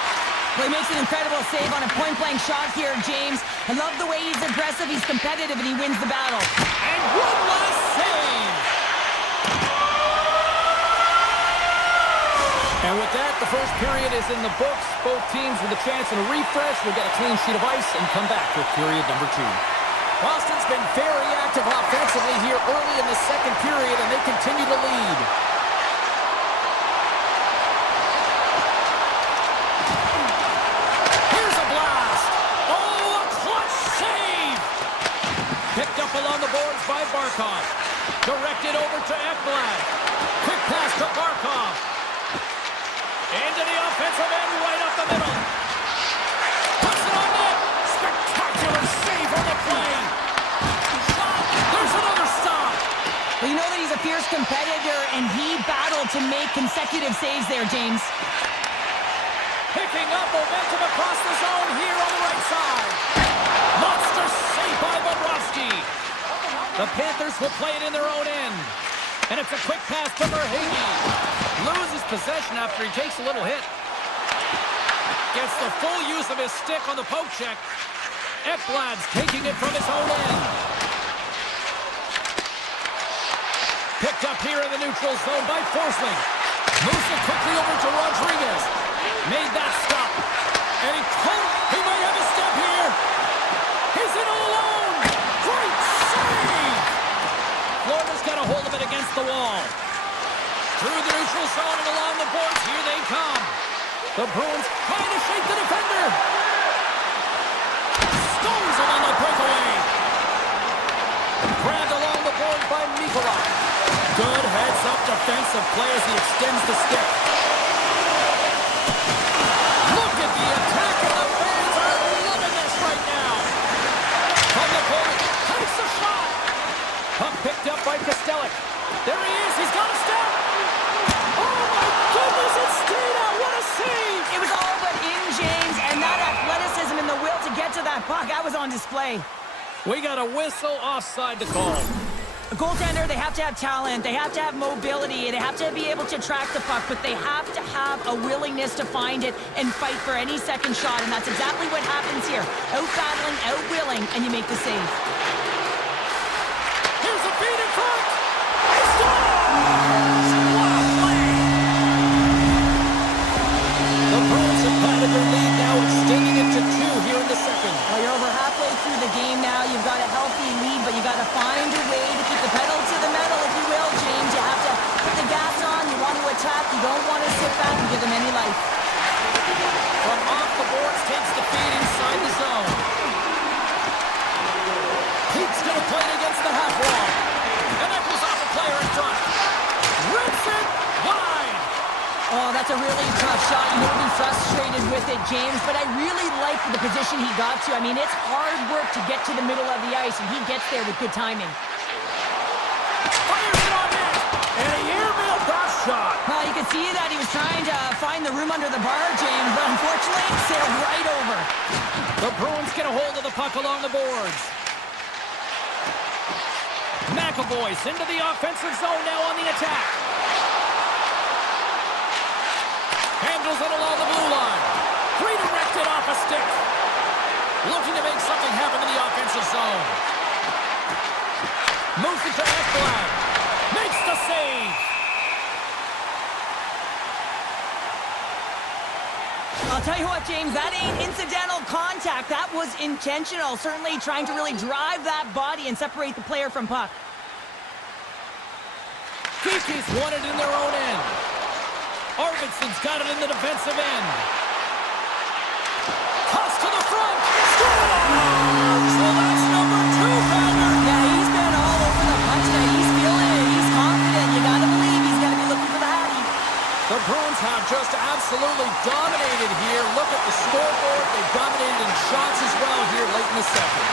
Well, he makes an incredible save on a point-blank shot here, James. I love the way he's aggressive, he's competitive, and he wins the battle. And one last save. And with that, the first period is in the books. Both teams with a chance and a refresh will get a clean sheet of ice and come back for period number 2. Boston's been very active offensively here early in the second period, and they continue to lead. Here's a blast. Oh, a clutch save. Picked up along the boards by Barkov. Directed over to Ekblad. Quick pass to Barkov. Into the offensive end, right up the middle. Puts it on net. Spectacular save on the play. Shot. There's another stop. Well, you know that he's a fierce competitor, and he battled to make consecutive saves there, James. Picking up momentum across the zone here on the right side. Monster save by Bobrovsky. The Panthers will play it in their own end. And it's a quick pass to Verhaeghe. Loses possession after he takes a little hit. Gets the full use of his stick on the poke check. Ekblad's taking it from his own end. Picked up here in the neutral zone by Forsling. Moves it quickly over to Rodriguez. Made that stop. And he might have a step here. He's in alone. Great save. Florida's got a hold of it against the wall. Through the neutral zone and along the boards, here they come. The Bruins trying to shake the defender. Stones him on the breakaway. Grabbed along the board by Nikolai. Good heads-up defensive play as he extends the stick. Look at the attack, and the fans are loving this right now. From the corner, takes a shot. Puck picked up by Kostelic. There he is, he's got a step. Oh my goodness, it stayed out, what a save! It was all but in, James, and that athleticism and the will to get to that puck, that was on display. We got a whistle offside to call. A goaltender, they have to have talent, they have to have mobility, they have to be able to track the puck, but they have to have a willingness to find it and fight for any second shot, and that's exactly what happens here. Out-battling, out-willing, and you make the save. Here's a feed in front! He scores! What a play! The Bruins have padded their lead now, extending it to 2 here in the second. Well, you're over halfway through the game now. You've got a healthy lead, but you got to find a way to keep the pedal to the metal, if you will, James. You have to put the gas on. You want to attack. You don't want to sit back and give them any life. From off the boards, takes the feed inside the zone. Pete's going to play it against the half wall. And that goes off a player in front. Rips it wide. Oh, that's a really tough shot. You will be frustrated with it, James, but I really like the position he got to. I mean, it's hard work to get to the middle of the ice, and he gets there with good timing. Fires it on net. And a airmail pass shot. Well, you can see that he was trying to find the room under the bar, James, but unfortunately, it sailed right over. The Bruins get a hold of the puck along the boards. McAvoy's into the offensive zone now on the attack. Handles it along the blue line. Redirected off a stick. Looking to make something happen in the offensive zone. Moves it to Ekblad. Makes the save. I'll tell you what, James, that ain't incidental contact. That was intentional. Certainly trying to really drive that body and separate the player from puck. Geekies won it in their own end. Arvidsson's got it in the defensive end. Toss to the front. Scores! Well, that's number 2, Bowner. Yeah, he's been all over the punch tonight. He's feeling it. He's confident. You gotta believe he's gonna be looking for the hattie. The Bruins have just absolutely dominated here. Look at the scoreboard. They've dominated in shots as well here late in the second.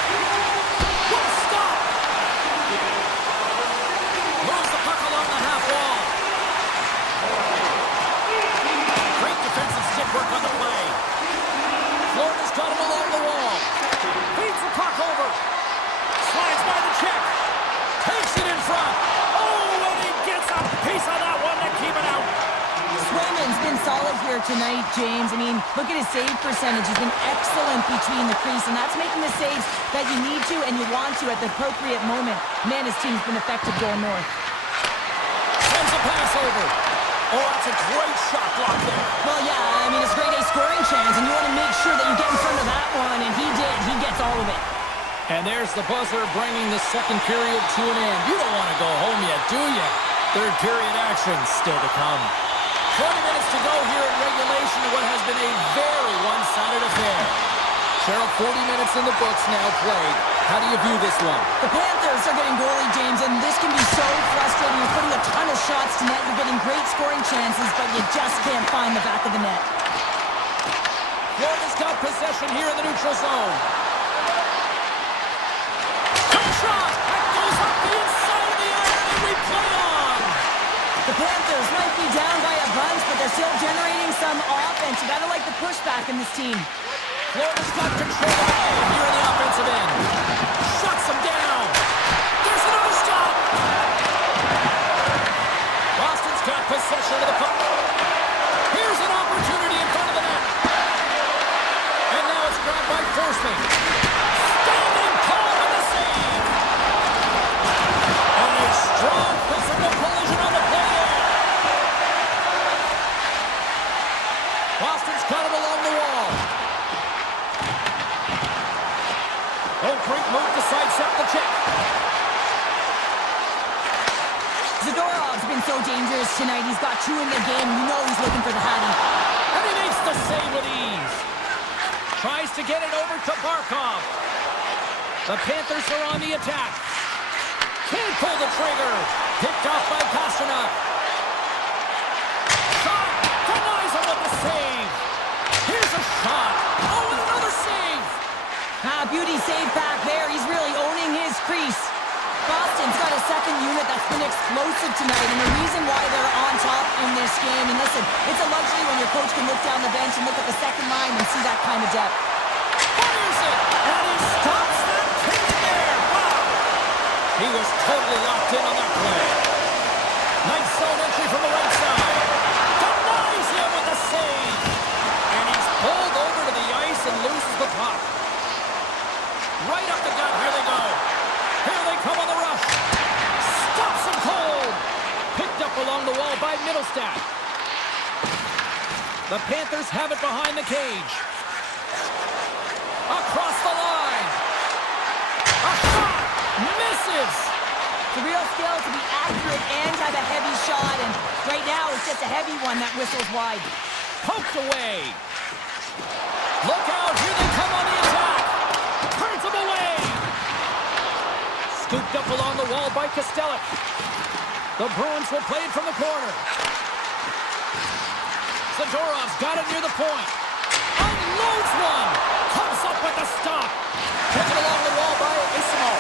What a stop! Moves the puck along the half wall. Great defensive stick work on the play. Florida's got him along the wall. Feeds the tonight, James. I mean, look at his save percentage. He's been excellent between the crease, and that's making the saves that you need to and you want to at the appropriate moment. Man, his team's been effective going north. Sends a pass over. Oh, that's a great shot block there. Well, yeah, I mean, it's a grade A scoring chance, and you want to make sure that you get in front of that one, and he did. He gets all of it. And there's the buzzer bringing the second period to an end. You don't want to go home yet, do you? Third period action still to come. 20 minutes to go here in regulation of what has been a very one-sided affair. Cheryl, 40 minutes in the books now played. How do you view this one? The Panthers are getting goalie, James, and this can be so frustrating. You're putting a ton of shots to net. You're getting great scoring chances, but you just can't find the back of the net. Florida's got possession here in the neutral zone. Quick shot! That goes up the inside of the iron, and we play on! The Panthers might be down by a bunch, but they're still generating some offense. You gotta like the pushback in this team. Florida's got control of the game here in the offensive end. Shuts them down. There's another stop. Boston's got possession of the puck. Here's an opportunity in front of the net. And now it's grabbed by Forsman. Standing tall in the save. And a strong physical collision on the play there. Boston's got it along the wall. Oh, great move to sidestep the check. Zadorov's been so dangerous tonight. He's got two in the game. You know he's looking for the hattie. And he makes the save with ease. Tries to get it over to Barkov. The Panthers are on the attack. Can't pull the trigger. Picked off by Pasternak. Shot. Denies him with the save. Here's a shot. Oh, and another save. Beauty save back there. He's really owning his crease. Boston's got a second unit that's been explosive tonight, and the reason why they're on top in this game, and listen, it's a luxury when your coach can look down the bench and look at the second line and see that kind of depth. Fires it, and he stops that cannon there. Wow. He was totally locked in on that play. Nice zone entry from the right side. Denies him with the save. And he's pulled over to the ice and loses the puck. Right up the gut, here they go. Here they come on the rush. Stops him cold. Picked up along the wall by Middlestat. The Panthers have it behind the cage. Across the line. A shot. Misses. It's a real skill to be accurate and have a heavy shot, and right now it's just a heavy one that whistles wide. Poked away. Look out, here they come on the attack. Turns him away. Scooped up along the wall by Kostelic. The Bruins will play it from the corner. Zadorov's got it near the point. Unloads one. Comes up with the stop. Taken along the wall by Ismo.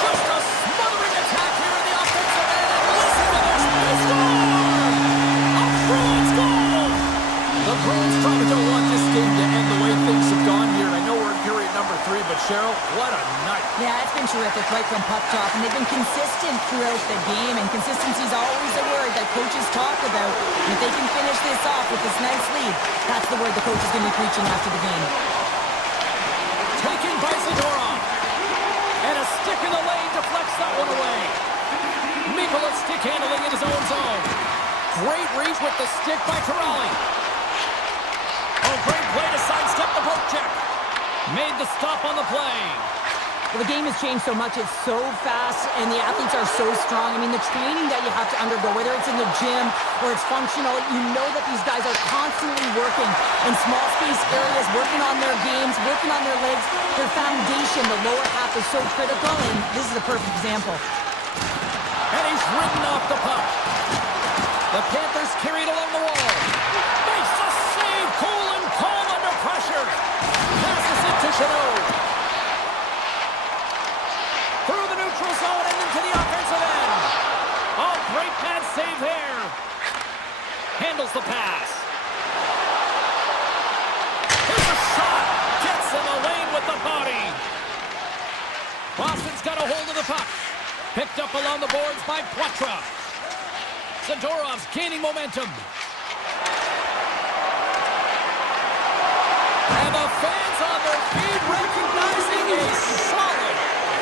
Just a smothering attack here in the offensive end. And listen to this. They score! A Bruins goal! The Bruins probably don't want this game to end the way things have gone here. I know we're in period number 3, but Cheryl, what a night. Yeah, it's been terrific right from puck top, and they've been consistent throughout the game, and consistency is always a word that coaches talk about. And if they can finish this off with this nice lead, that's the word the coach is going to be preaching after the game. Taken by Zadorov. And a stick in the lane deflects that one away. Mikola stick handling in his own zone. Great reach with the stick by Corrali. Oh, great play to sidestep the poke check. Made the stop on the play. Well, the game has changed so much. It's so fast, and the athletes are so strong. I mean, the training that you have to undergo, whether it's in the gym or it's functional, you know that these guys are constantly working in small space areas, working on their games, working on their legs. Their foundation, the lower half, is so critical, and this is a perfect example. And he's ridden off the puck. The Panthers carried along the wall. Makes the save, cool and calm under pressure. Passes it to Chanot. Through the neutral zone and into the offensive end. Oh, great pad save there. Handles the pass. Here's a shot. Gets in the lane with the body. Boston's got a hold of the puck. Picked up along the boards by Poitras. Zadorov's gaining momentum. And the fans on their feet recognizing a solid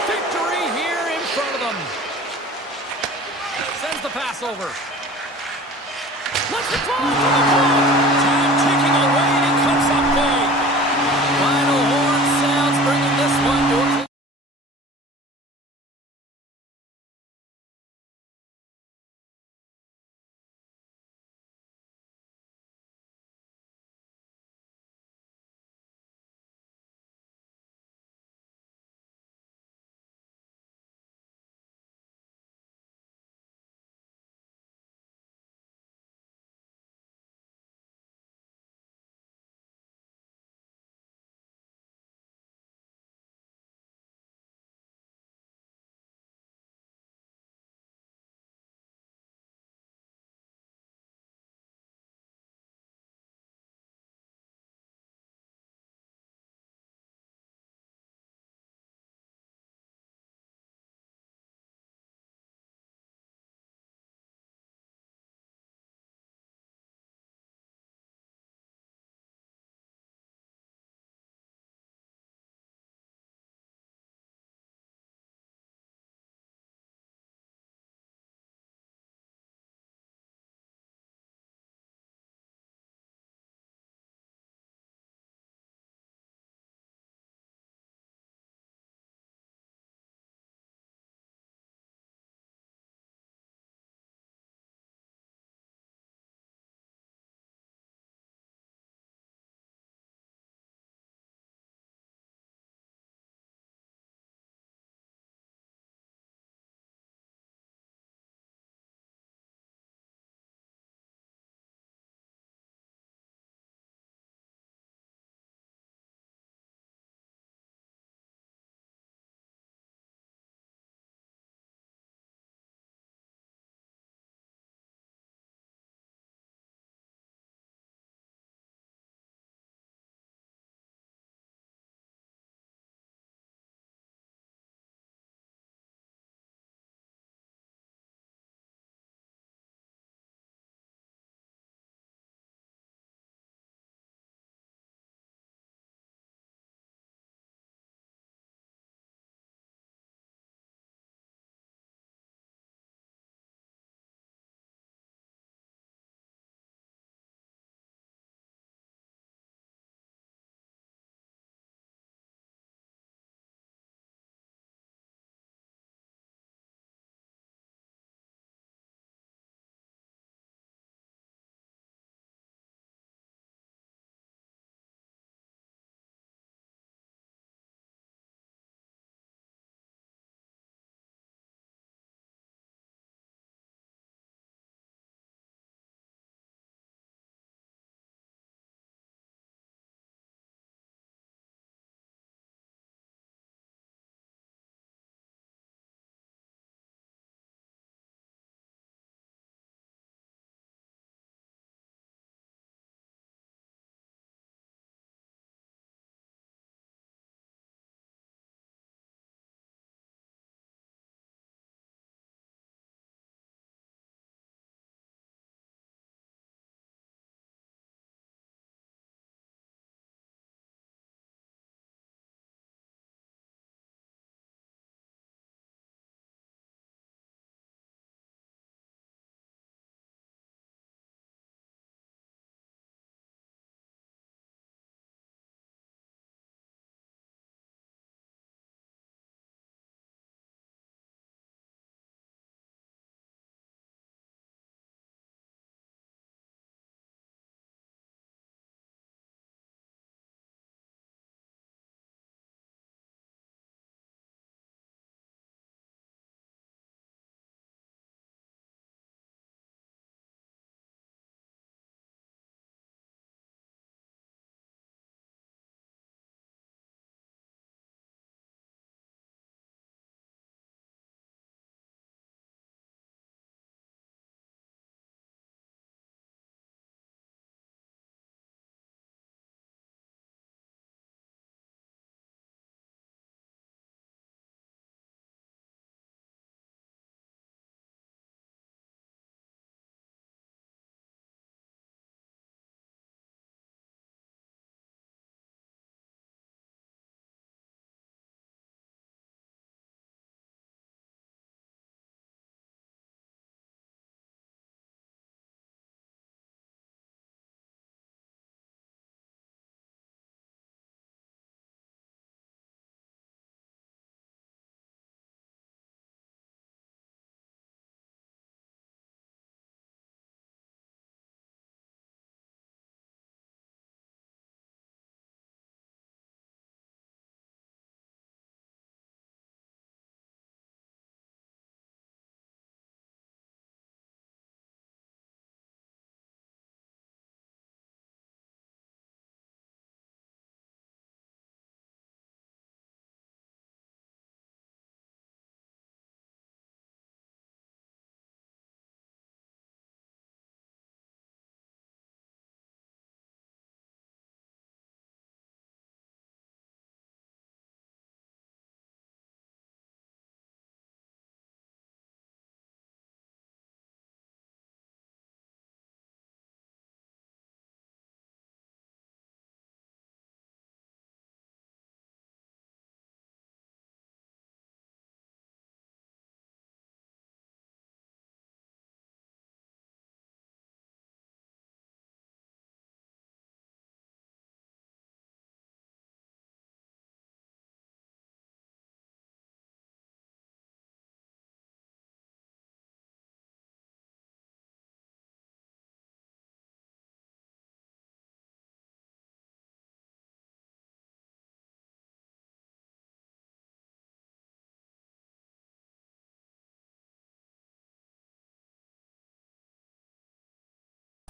victory here in front of them. Sends the pass over. Let's the ball to the goal. Time ticking away, and it comes up big. Final horn sounds, bringing this one to a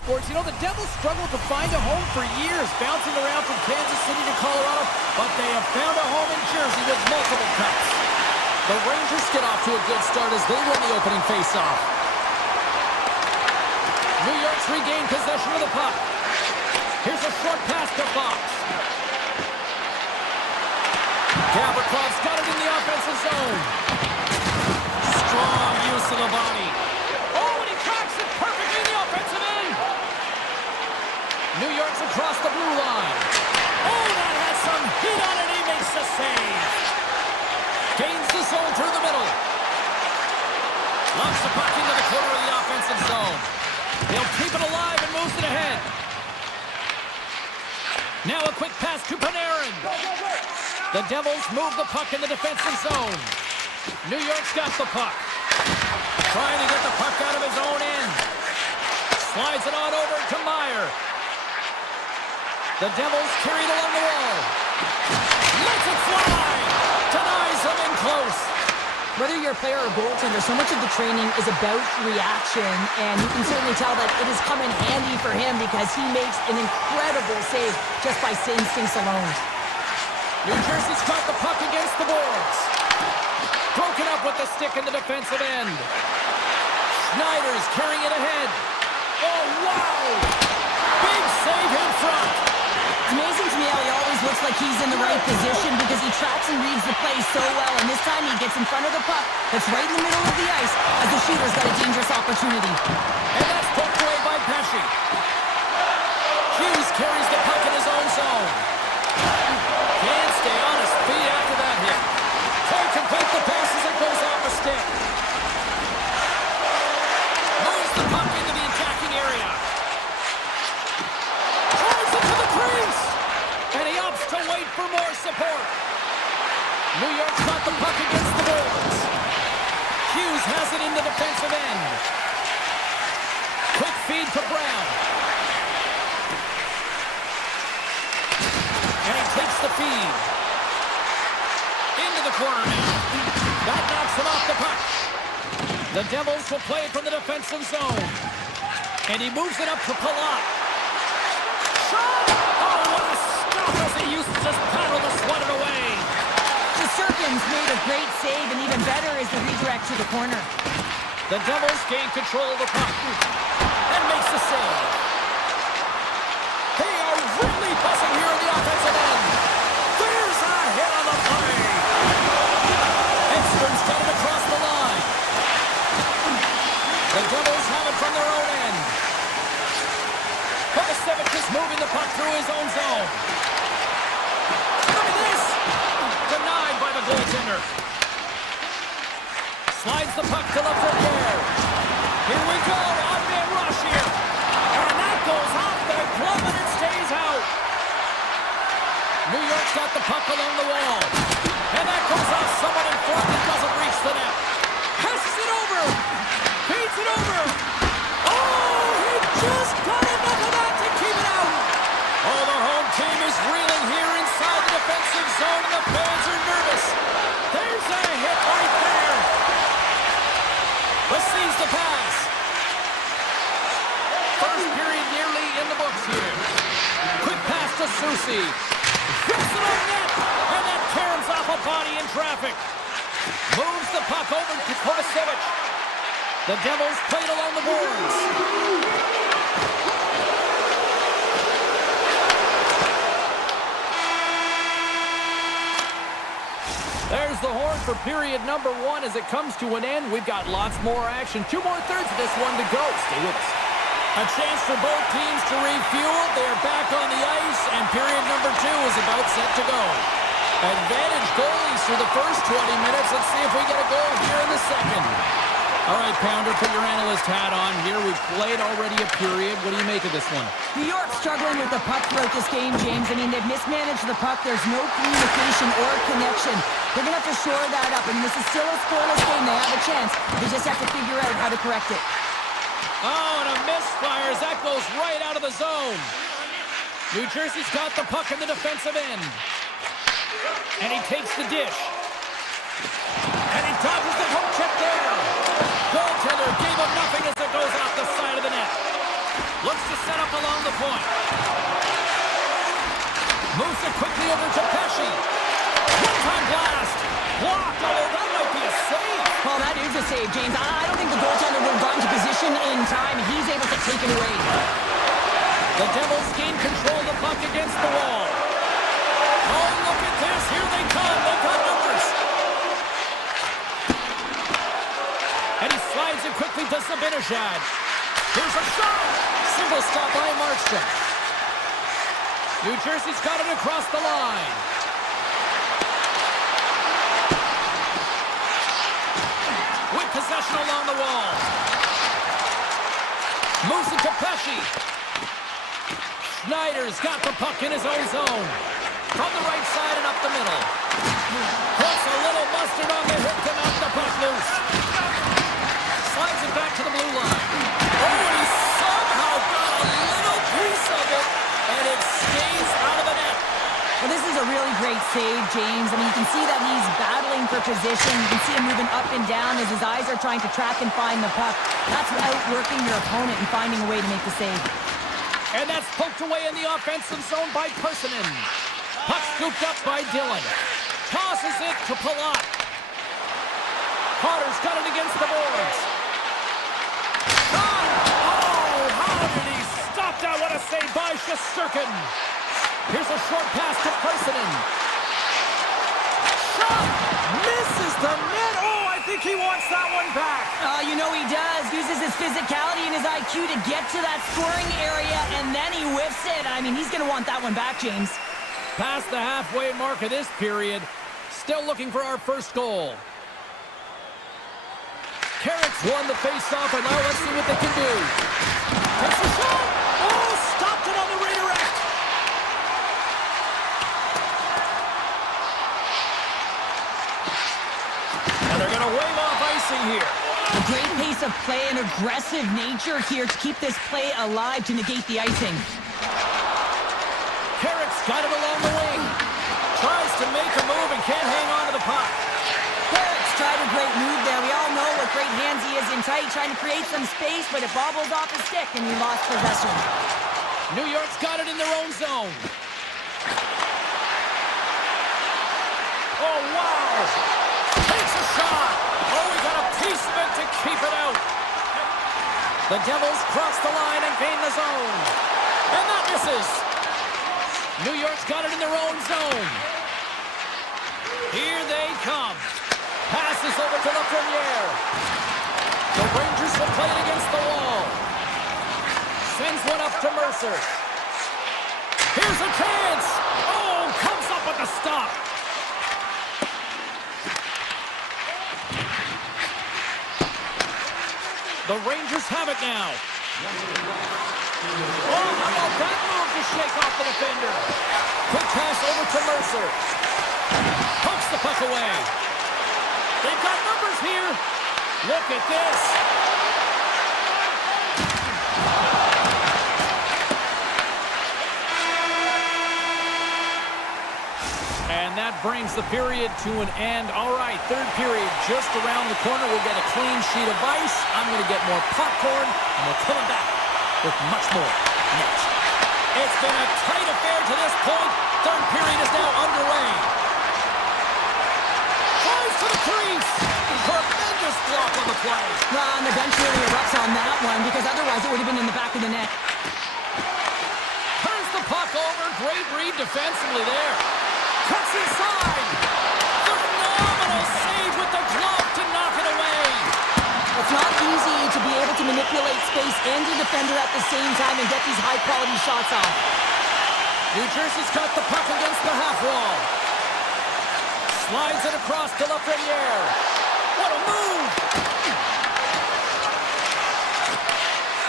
esports, you know, the Devils struggled to find a home for years, bouncing around from Kansas City to Colorado, but they have found a home in Jersey with multiple cups. The Rangers get off to a good start as they win the opening faceoff. New York's regained possession of the puck. Here's a short pass to Fox. Gavrikhov's got it in the offensive zone. Strong use of the body. Oh, and he cracks it perfectly in the offensive end. New York's across the blue line. Oh, that has some heat on it. He makes the save. Gains the zone through the middle. Lobs the puck into the corner of the offensive zone. He'll keep it alive and moves it ahead. Now a quick pass to Panarin. The Devils move the puck in the defensive zone. New York's got the puck. Trying to get the puck out of his own end. Slides it on over to Meyer. The Devils carry it along the wall. Lets it fly! Denies them in close. Whether you're a player or goaltender, so much of the training is about reaction, and you can certainly tell that it has come in handy for him because he makes an incredible save just by instincts alone. New Jersey's caught the puck against the boards. Broken up with the stick in the defensive end. Schneider's carrying it ahead. Oh, wow! Big save in front. It's amazing to me how he always looks like he's in the right position because he tracks and reads the play so well, and this time he gets in front of the puck that's right in the middle of the ice as the shooter's got a dangerous opportunity. And that's poked away by Pesci. Hughes carries the puck in his own zone. Can't stay on his feet after that hit. Can't complete the pass as it goes off a stick. Moves the puck into the attacking area. Drives it to the crease. And he opts to wait for more support. New York's got the puck against the boards. Hughes has it in the defensive end. Quick feed to Brown. And he takes the feed. Into the corner now. That knocks him off the puck. The Devils will play it from the defensive zone. And he moves it up to Palat. Shot! Oh, what a stop as he used to just paddle to swat it away. The Serpents made a great save, and even better is the redirect to the corner. The Devils gain control of the puck and makes the save. They are really buzzing here in the offensive end. There's a hit on the play. Ekstrom's got it across the line. The Devils have it from their own end. Kovacevic is moving the puck through his own zone. Look at this! Denied by the goaltender. Slides the puck to Lafreniere. Here we go, on-man rush here. And that goes off the glove and it stays out. New York's got the puck along the wall. And that goes off someone in front that doesn't reach the net. Passes it over. Feeds it over. Oh, he just got enough of that to keep it out. Oh, the home team is reeling here inside the defensive zone, and the fans are nervous. There's a hit right there. Receives the pass. First period nearly in the books here. Quick pass to Soucy. Rips it on net, and that caroms off a body in traffic. Moves the puck over to Kovacevic. The Devils played along the boards. There's the horn for period number 1 as it comes to an end. We've got lots more action. 2 more thirds of this one to go. Stay with us. A chance for both teams to refuel. They're back on the ice, and period number 2 is about set to go. Advantage goalies through the first 20 minutes. Let's see if we get a goal here in the second. All right, Pounder, put your analyst hat on here. We've played already a period. What do you make of this one? New York struggling with the puck throughout this game, James. I mean, they've mismanaged the puck. There's no communication or connection. They're going to have to shore that up. I mean, this is still a scoreless game. They have a chance. They just have to figure out how to correct it. Oh, and a misfire as that goes right out of the zone. New Jersey's got the puck in the defensive end. And he takes the dish. And he dodges the poke check there. Goaltender gave him nothing as it goes off the side of the net. Looks to puck along the point. Moves it quickly over to Pesci. One-time blast. Blocked, although that might be a save. Well, that is a save, James. I don't think the goaltender would have gotten to position in time. He's able to take it away. The Devils gain control of the puck against the wall. Oh, look at this. Here they come. They've got numbers. And he slides it quickly to Zibanejad. Here's a shot. Single stop by Markstrom. New Jersey's got it across the line. With possession along the wall. Moves it to Pesci. Schneider's got the puck in his own zone. From the right side and up the middle. Puts a little mustard on the hip to knock the puck loose. Slides it back to the blue line. Oh, and he somehow got a little piece of it, and it stays out of the net. Well, this is a really great save, James. I mean, you can see that he's battling for position. You can see him moving up and down as his eyes are trying to track and find the puck. That's outworking your opponent and finding a way to make the save. And that's poked away in the offensive zone by Personin. Puck scooped up by Dillon. Tosses it to Palat. Carter's got it against the boards. Shot! Oh, how did he stop that? What a save by Shesterkin. Here's a short pass to Personin. Shot! Misses the net. Oh, I think he wants that one back. You know he does. Uses his physicality and his IQ to get to that scoring area, and then he whiffs it. I mean, he's going to want that one back, James. Past the halfway mark of this period. Still looking for our first goal. Carrick's won the face-off, and now let's see what they can do. Takes a shot! Oh, stopped it on the redirect! And they're going to wave off icing here. A great pace of play and aggressive nature here to keep this play alive to negate the icing. Carrick's got it along the wing. Tries to make a move and can't hang on to the puck. Carrick's tried a great move there. We all know what great hands he is in tight, trying to create some space, but it bobbles off his stick and he lost possession. New York's got it in their own zone. Oh, wow! Takes a shot! Oh, he got a piece of it to keep it out. The Devils cross the line and gain the zone. And that misses. New York's got it in their own zone. Here they come. Passes over to Lafreniere. The Rangers have played against the wall. Sends one up to Mercer. Here's a chance. Oh, comes up with the stop. The Rangers have it now. Oh, how about that move to shake off the defender? Quick pass over to Mercer. Pokes the puck away. They've got numbers here. Look at this. And that brings the period to an end. All right, third period just around the corner. We'll get a clean sheet of ice. I'm going to get more popcorn, and we're coming back with much more next. It's been a tight affair to this point. Third period is now underway. Tries to the crease. Tremendous block on the play. Well, and the bench really erupts on that one because otherwise it would have been in the back of the net. Turns the puck over. Great read defensively there. Cuts inside. Phenomenal save with the glove to knock it away. It's not easy to be able to manipulate space and the defender at the same time and get these high-quality shots off. New Jersey's got the puck against the half wall. Slides it across to Lafreniere. What a move!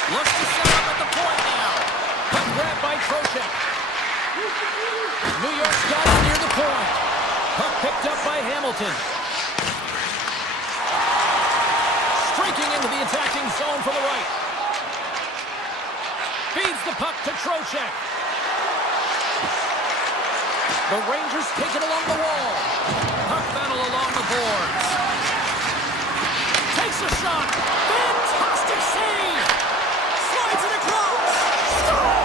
Looks to set up at the point now. Puck grabbed by Trocheck. New York's got it near the point. Puck picked up by Hamilton. Streaking into the attacking zone from the right. Feeds the puck to Trocheck. The Rangers take it along the wall. Puck battle along the boards. Takes a shot. Fantastic save. Slides it across. Score!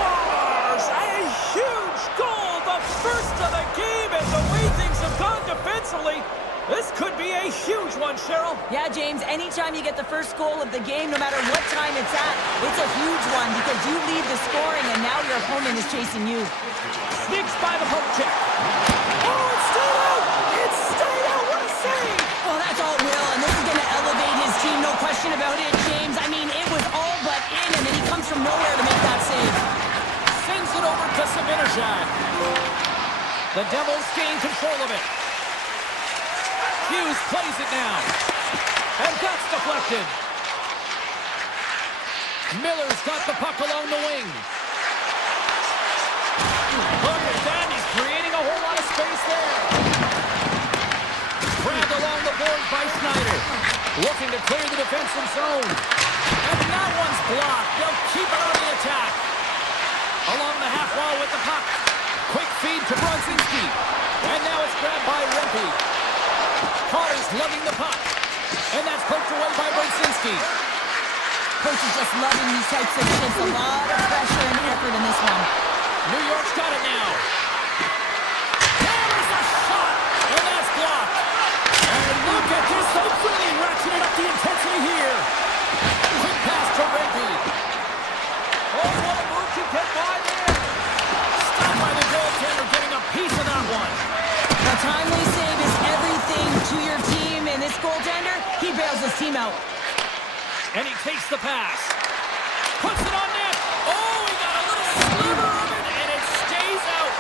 defensively. This could be a huge one, Cheryl. Yeah, James, anytime you get the first goal of the game, no matter what time it's at, it's a huge one because you lead the scoring and now your opponent is chasing you. Sneaks by the poke check. Oh, it's stayed out! It's stayed out! What a save! Well, that's all Will, and this is going to elevate his team, no question about it, James. I mean, it was all but in, and then he comes from nowhere to make that save. Sends it over to Saminajak. The Devils gain control of it. Hughes plays it now. And that's deflected. Miller's got the puck along the wing. Look at that, he's creating a whole lot of space there. Grabbed along the boards by Schneider. Looking to clear the defensive zone. And that one's blocked. They'll keep it on the attack. Along the half wall with the puck. Quick feed to Bronzinski. And now it's grabbed by Rempe. Carter's lugging the puck. And that's poked away by Bronzinski. Coach is just loving these types of shifts. A lot of pressure and effort in this one. New York's got it now. There's a shot. And that's blocked. And look at this. They're really ratcheting up the intensity here. Quick pass to Rempe. Oh, what a move to get by there. Stopped by the goaltender, getting a piece of that one. A timely save is everything to your team, and this goaltender, he bails his team out. And he takes the pass. Puts it on net. Oh, he got a little sliver of it, and it stays out.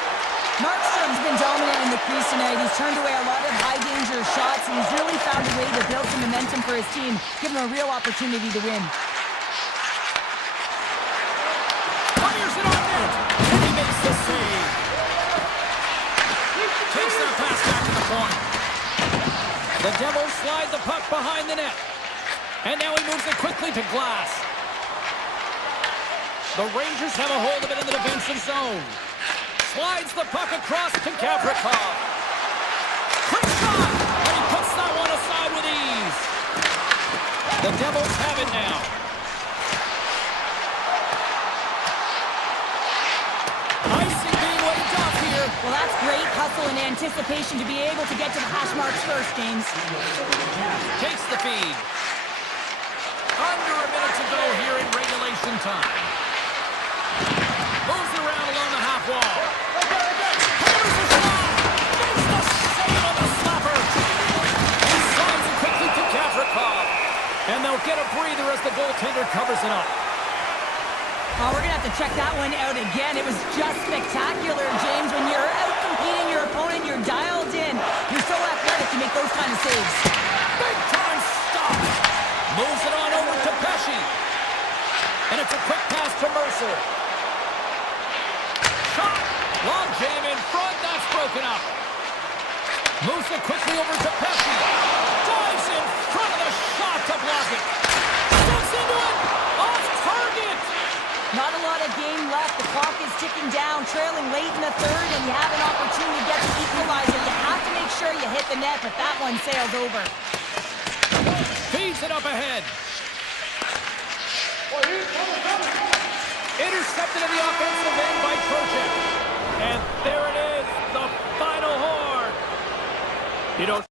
Markstrom's been dominant in the crease tonight. He's turned away a lot of high-danger shots, and he's really found a way to build some momentum for his team, give him a real opportunity to win. Fires it on net, and he makes the save. Takes that pass back to the point. The Devils slide the puck behind the net. And now he moves it quickly to Glass. The Rangers have a hold of it in the defensive zone. Slides the puck across to Gavrikov. Quick shot! And he puts that one aside with ease. The Devils have it now. Icing being waved off here. Well, that's great hustle and anticipation to be able to get to the hash marks first, James. Takes the feed. Under a minute to go here in regulation time. Moves around along the half wall. Hammers the shot. Makes the save on the slapper. He slides it quickly to Gavrikov. And they'll get a breather as the goaltender covers it up. Oh, we're going to have to check that one out again. It was just spectacular, James. When you're out-competing your opponent, you're dialed in. You're so athletic to make those kind of saves. Big time stop. Moves it on over to Pesci. And it's a quick pass to Mercer. Shot. Long jam in front. That's broken up. Moves it quickly over to Pesci. Dives in front of the shot to block it. Steps into it. Off target. Not a lot of game left. The clock is ticking down, trailing late in the third, and you have an opportunity to get the equalizer. You have to make sure you hit the net, but that one sails over. Feeds it up ahead. Intercepted in the offensive end by Trocheck. And there it is, the final horn. You know,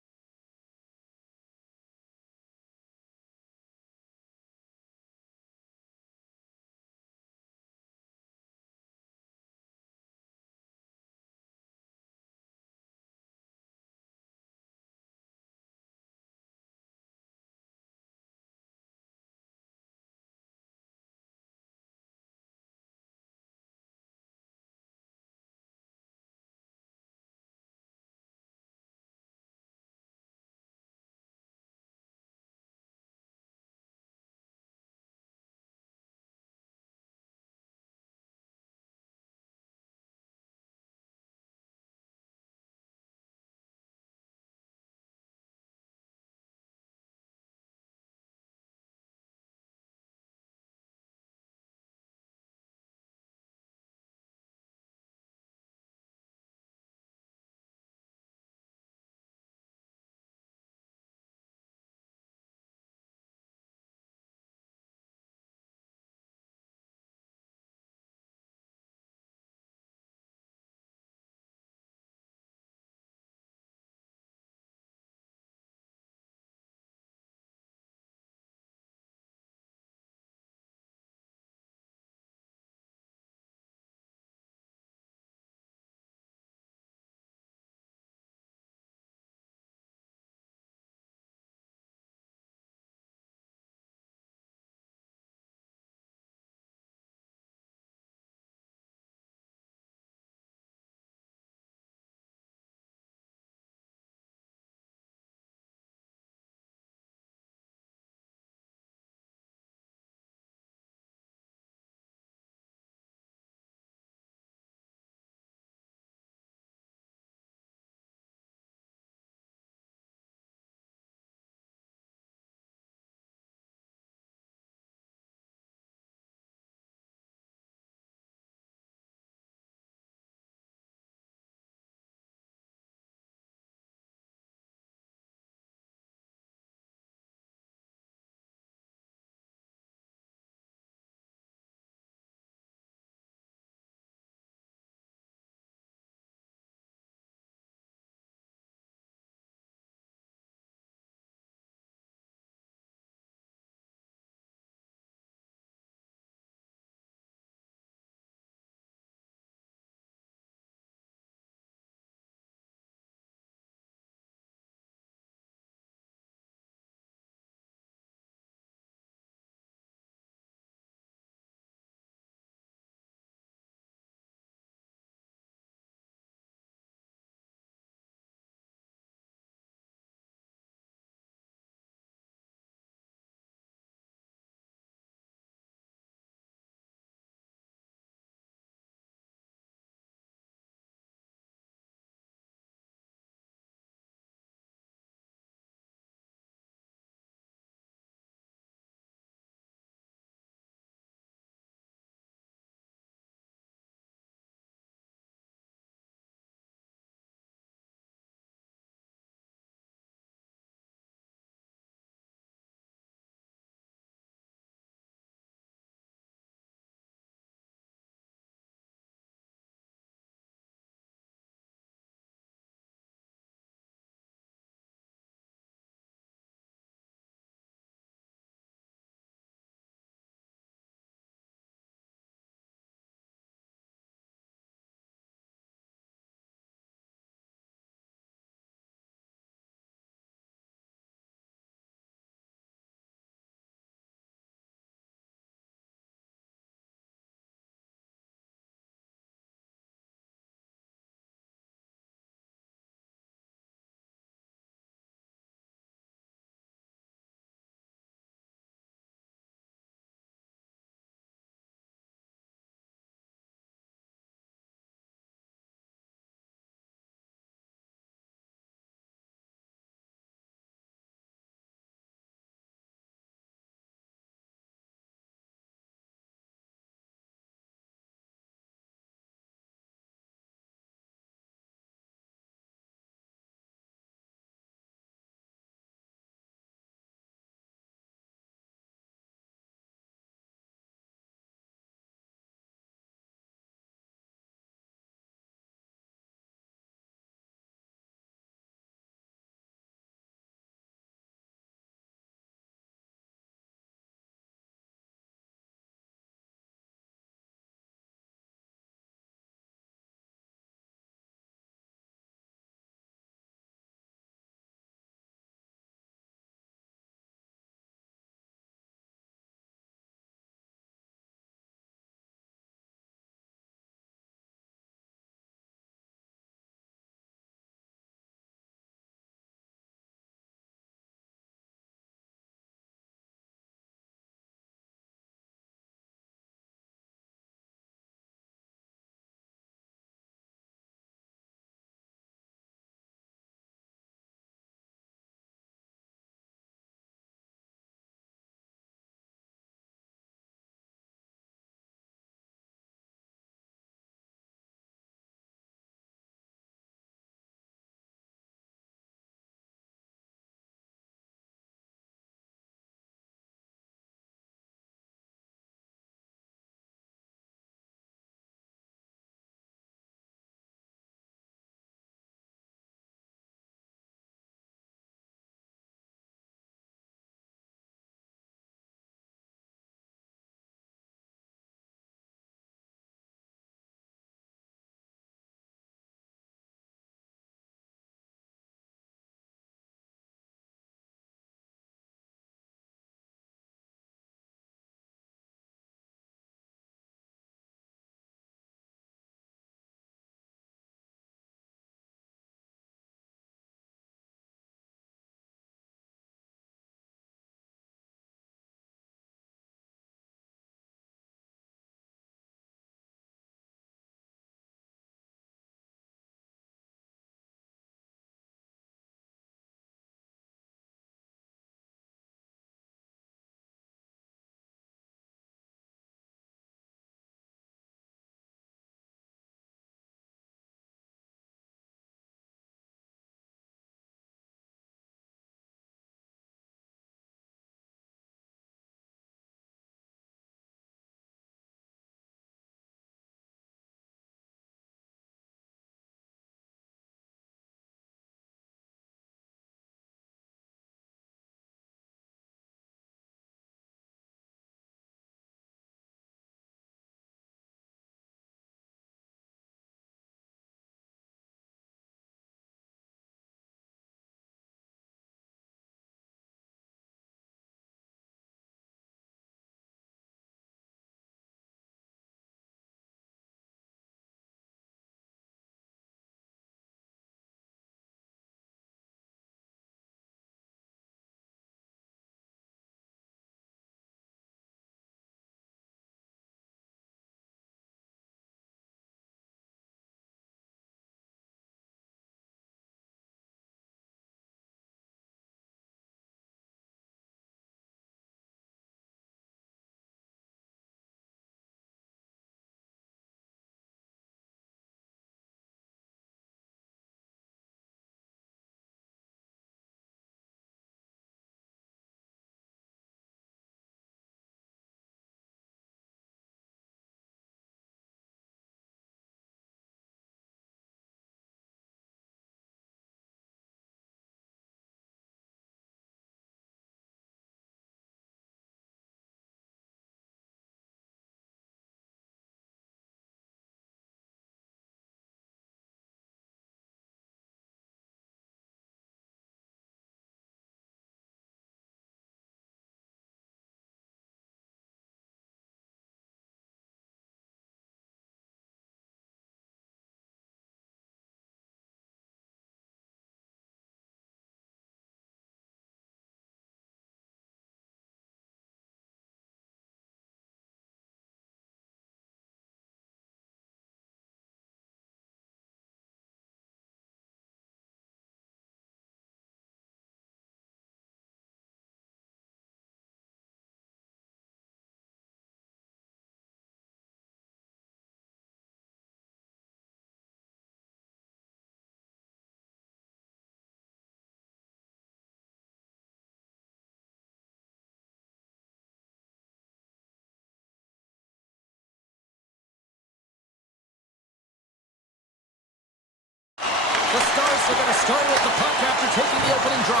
The Stars are going to start with the puck after taking the opening draw.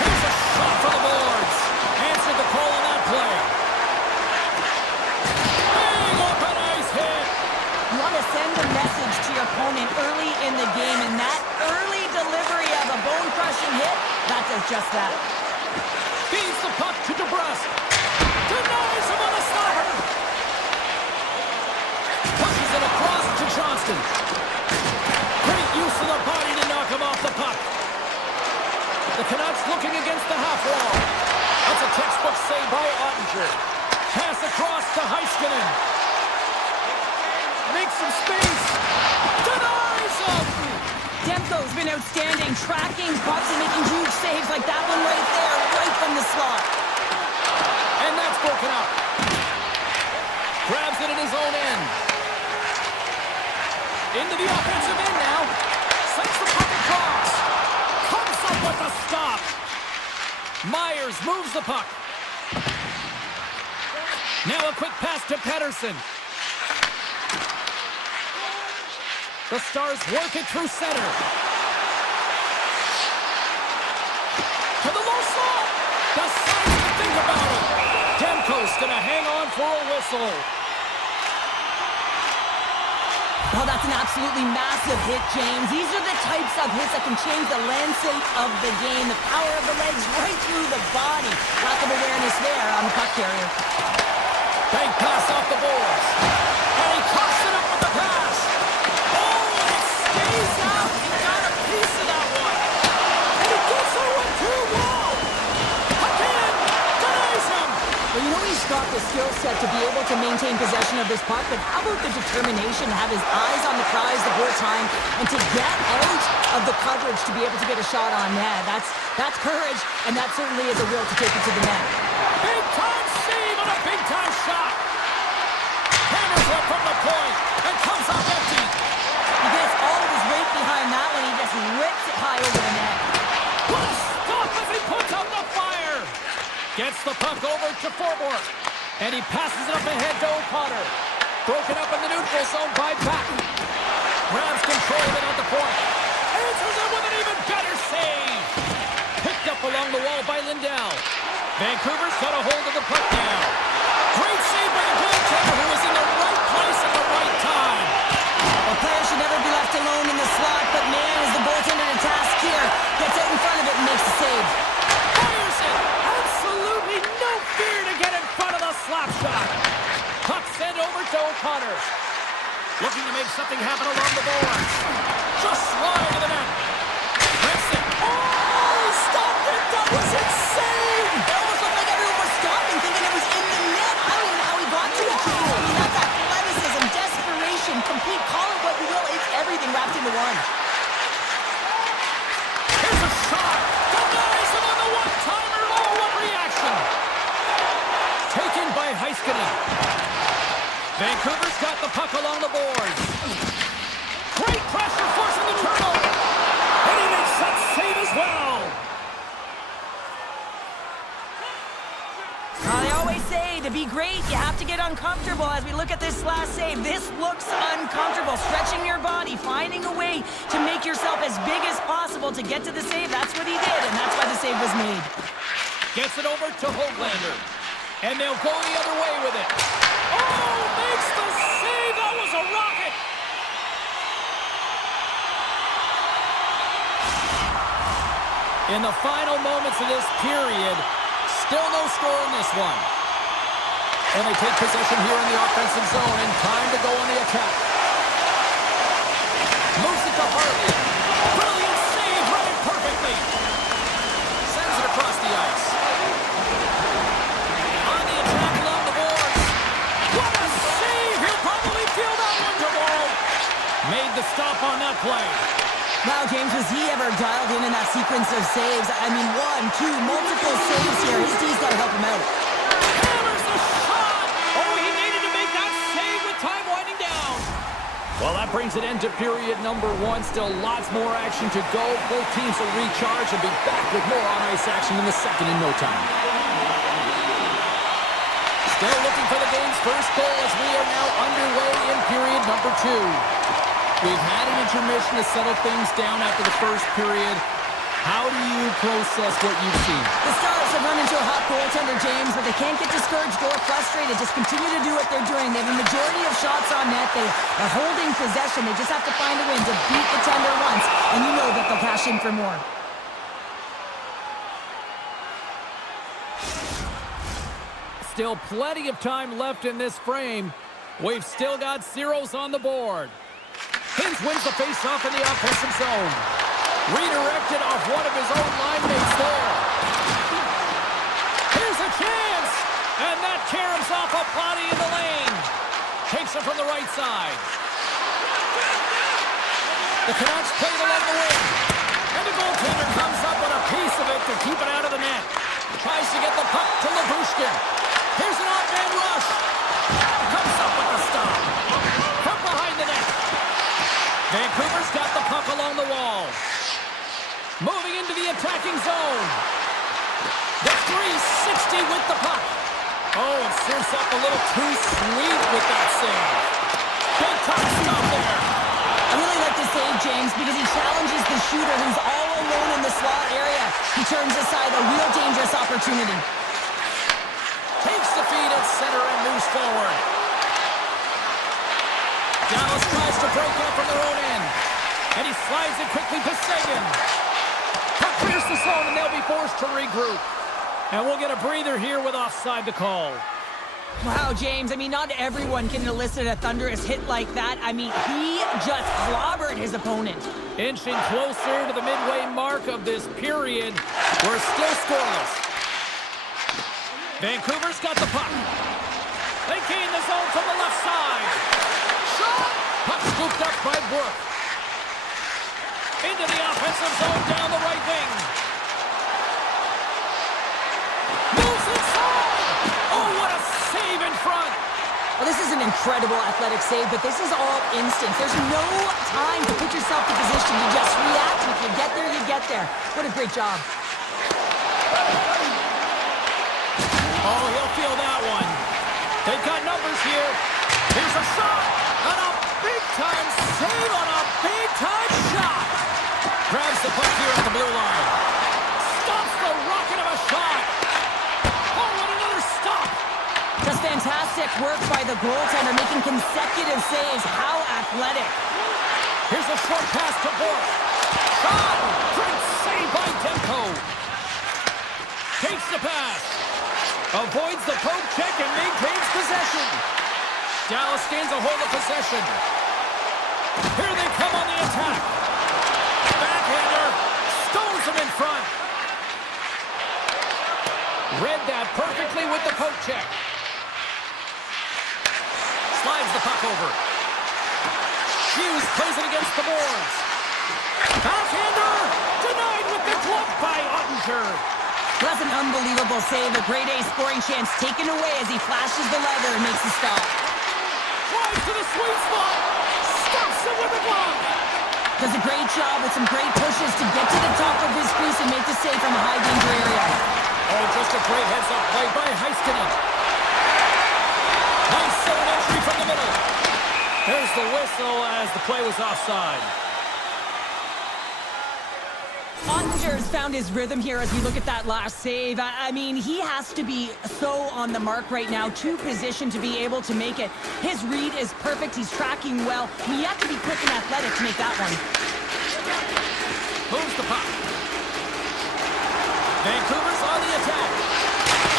Here's a shot for the boards. Answered the call on that play. Big open ice hit. You want to send a message to your opponent early in the game, and that early delivery of a bone-crushing hit, that does just that. Feeds the puck to DeBrusque. Denies him on the stopper. Pushes it across to Johnston. Great use of the body to knock him off the puck. The Canucks looking against the half wall. That's a textbook save by Ottinger. Pass across to Heiskanen. Makes some space. Denies him. Demko's been outstanding, tracking pucks and making huge saves like that one right there, right from the slot. And that's broken up. Grabs it at his own end. Into the offensive end now. Sends the puck across. Comes up with a stop. Myers moves the puck. Now a quick pass to Pettersson. The Stars work it through center. To the low slot. Decides to think about it. Demko's gonna hang on for a whistle. Oh, that's an absolutely massive hit, James. These are the types of hits that can change the landscape of the game. The power of the legs right through the body. Lack of awareness there on the puck carrier. Bank pass off the boards. And he coughs it up with the pass. Oh, it stays out. He got a piece of that one. And he gets a 1-2 wall. Again, denies him. Well, you know he's got the skill set to be able to maintain possession of this puck, but how about the determination to have his eyes on the prize the whole time and to get out of the coverage to be able to get a shot on net? That's courage, and that certainly is a will to take it to the net. Big time save on a big time shot. Hammers it from the point and comes up empty. He gets all of his weight behind that one. He just rips it high over the net. What a stop as he puts out the fire. Gets the puck over to Forbort. And he passes it up ahead to O'Connor. Broken up in the neutral zone by Patton. Grabs control of it at the point. Answers it with an even better save. Picked up along the wall by Lindell. Vancouver's got a hold of the puck now. Great save by the goaltender who was in the right place at the right time. A player should never be left alone in the slot, but man, is the goaltender to task here. Gets out in front of it and makes the save. Fires it. Absolutely no fear to get in front of the slap shot. Puck sent over to O'Connor. Looking to make something happen along the boards. Just slide to the net. Rips it. Oh, stopped it. That was insane. It almost looked like everyone was stopping, thinking it was in the net. I don't even know how he got to it, James. I mean, that's athleticism, desperation, complete, call it what you will. It's everything wrapped into one. Here's a shot. Denies him on the one-timer. Oh, what reaction. Taken by Heiskanen. Vancouver's got the puck along the boards. Great pressure forcing the turnover. And he makes that save as well. They always say to be great, you have to get uncomfortable. As we look at this last save, this looks uncomfortable. Stretching your body, finding a way to make yourself as big as possible to get to the save. That's what he did, and that's why the save was made. Gets it over to Hoglander. And they'll go the other way with it. Oh, makes the save. That was a rocket. In the final moments of this period, still no score in this one. And they take possession here in the offensive zone, and time to go on the attack. Moves it to Harley. Brilliant save, read it perfectly. Sends it across the ice. On the attack along the boards. What a save! He'll probably feel that one tomorrow. Made the stop on that play. Wow, James, was he ever dialed in that sequence of saves? I mean, 1, 2, multiple saves here. His D's got to help him out. Hammers the shot! Oh, he needed to make that save with time winding down. Well, that brings an end to period number 1. Still lots more action to go. Both teams will recharge and be back with more on-ice action in the second in no time. Still looking for the game's first goal as we are now underway in period number 2. We've had an intermission to settle things down after the first period. How do you process what you've seen? The Stars have run into a hot goaltender, James, but they can't get discouraged or frustrated. Just continue to do what they're doing. They have a majority of shots on net. They are holding possession. They just have to find a win to beat the tender once, and you know that they'll cash in for more. Still plenty of time left in this frame. We've still got zeros on the board. Hins wins the faceoff in the offensive zone. Redirected off one of his own line mates there. Here's a chance! And that caroms off a body in the lane. Takes it from the right side. The Canucks play it along the wing. And the goaltender comes up with a piece of it to keep it out of the net. Tries to get the puck to Labushkin. Here's an odd-man rush. Comes up with the stop. From behind the net. Vancouver's got the puck along the wall. Moving into the attacking zone. The 360 with the puck. Oh, and serves up a little too sweet with that save. Big time stop there. I really like the save, James, because he challenges the shooter who's all alone in the slot area. He turns aside a real dangerous opportunity. Takes the feed at center and moves forward. Dallas tries to break out from their own end. And he slides it quickly to Sagan. Puck clears the zone and they'll be forced to regroup. And we'll get a breather here with offside to call. Wow, James, I mean, not everyone can elicit a thunderous hit like that. I mean, he just clobbered his opponent. Inching closer to the midway mark of this period. We're still scoreless. Vancouver's got the puck. They gain the zone from the left side. Shot! Puck scooped up by Brooke. Into the offensive zone down the right wing. Moves inside! Oh, what a save in front! Well, this is an incredible athletic save, but this is all instinct. There's no time to put yourself in position. You just react, and if you get there, you get there. What a great job. Oh, he'll feel that one. They've got numbers here. Here's a shot! And a big-time save on a big-time shot! Grabs the puck here at the blue line. Stops the rocket of a shot! Oh, and another stop! Just fantastic work by the goaltender, making consecutive saves. How athletic. Here's a short pass to Bork. Shot! Great save by Demko. Takes the pass. Avoids the poke check and maintains possession. Dallas gains a hold of possession. Here they come on the attack. Backhander. Stones him in front. Read that perfectly with the poke check. Slides the puck over. Hughes plays it against the boards. Backhander! Denied with the glove by Ottinger. That's an unbelievable save. A grade A scoring chance taken away as he flashes the lever and makes the stop. Drives to the sweet spot. Stops it with the glove. Does a great job with some great pushes to get to the top of his crease and make the save from a high danger area. Oh, just a great heads-up play by Heiskanen. Nice zone entry from the middle. There's the whistle as the play was offside. Ottinger's found his rhythm here as we look at that last save. I mean, he has to be so on the mark right now, too positioned to be able to make it. His read is perfect. He's tracking well. I mean, you have to be quick and athletic to make that one. Moves the puck. Vancouver's on the attack.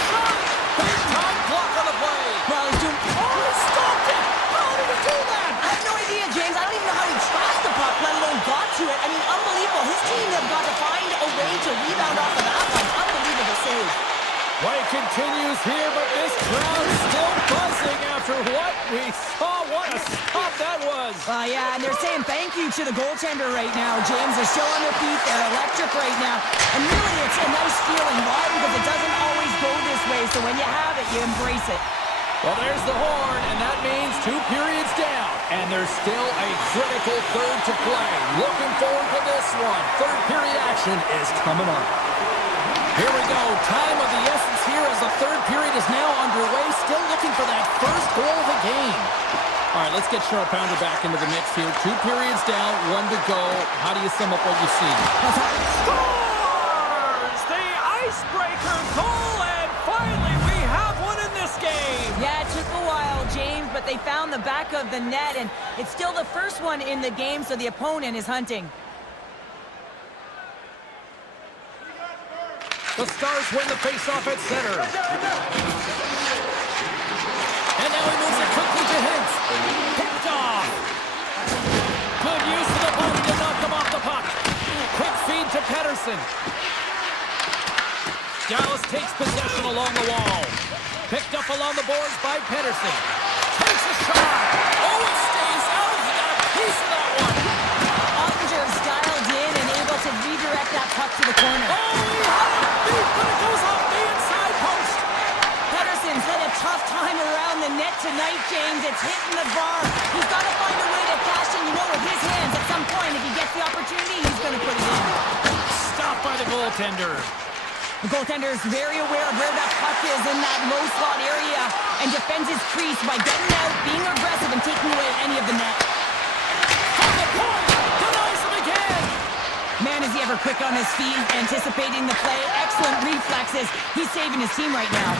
Shot! Big time block on the play. Well, he's doing... Oh, he stopped it! How did he do that? I have no idea, James. I don't even know how he tracked the puck, let alone got to it. I mean, unbelievable. His team have got to find a way to rebound off of that one. Unbelievable save. Play continues here, but this crowd still buzzing after what we saw. What a stop that was. Yeah, and they're saying thank you to the goaltender right now, James. They're still on their feet. They're electric right now. And really, it's a nice feeling. Why? Because it doesn't always go this way. So when you have it, you embrace it. Well, there's the horn, and that means 2 periods down. And there's still a critical third to play. Looking forward to this one. Third period action is coming up. Here we go. Time of the essence here as the third period is now underway. Still looking for that first goal of the game. All right, let's let's get Sharp Pounder back into the mix here. 2 periods down, 1 to go. How do you sum up what you see? Scores! The icebreaker goal, and finally we have one in this game! Yeah, it took a while, James, but they found the back of the net, and it's still the first one in the game, so the opponent is hunting. The Stars win the face-off at center. And now he moves it quickly to Hintz. Picked off. Good use of the body to knock him off the puck. Quick feed to Pettersson. Dallas takes possession along the wall. Picked up along the boards by Pettersson. Takes a shot. Oh, it stays out. He got a piece of that one. Ottinger's dialed in and able to redirect that puck to the corner. Oh, he had it beat, but it goes off the inside post. Pettersson's had a tough time around the net tonight, James. It's hitting the bar. He's got to find a way to cash in, with his hands at some point. If he gets the opportunity, he's going to put it in. Stopped by the goaltender. The goaltender is very aware of where that puck is in that low slot area and defends his crease by getting out, being aggressive, and taking away any of the net. From the point, denies him again. Man, is he ever quick on his feet, anticipating the play. Excellent reflexes. He's saving his team right now.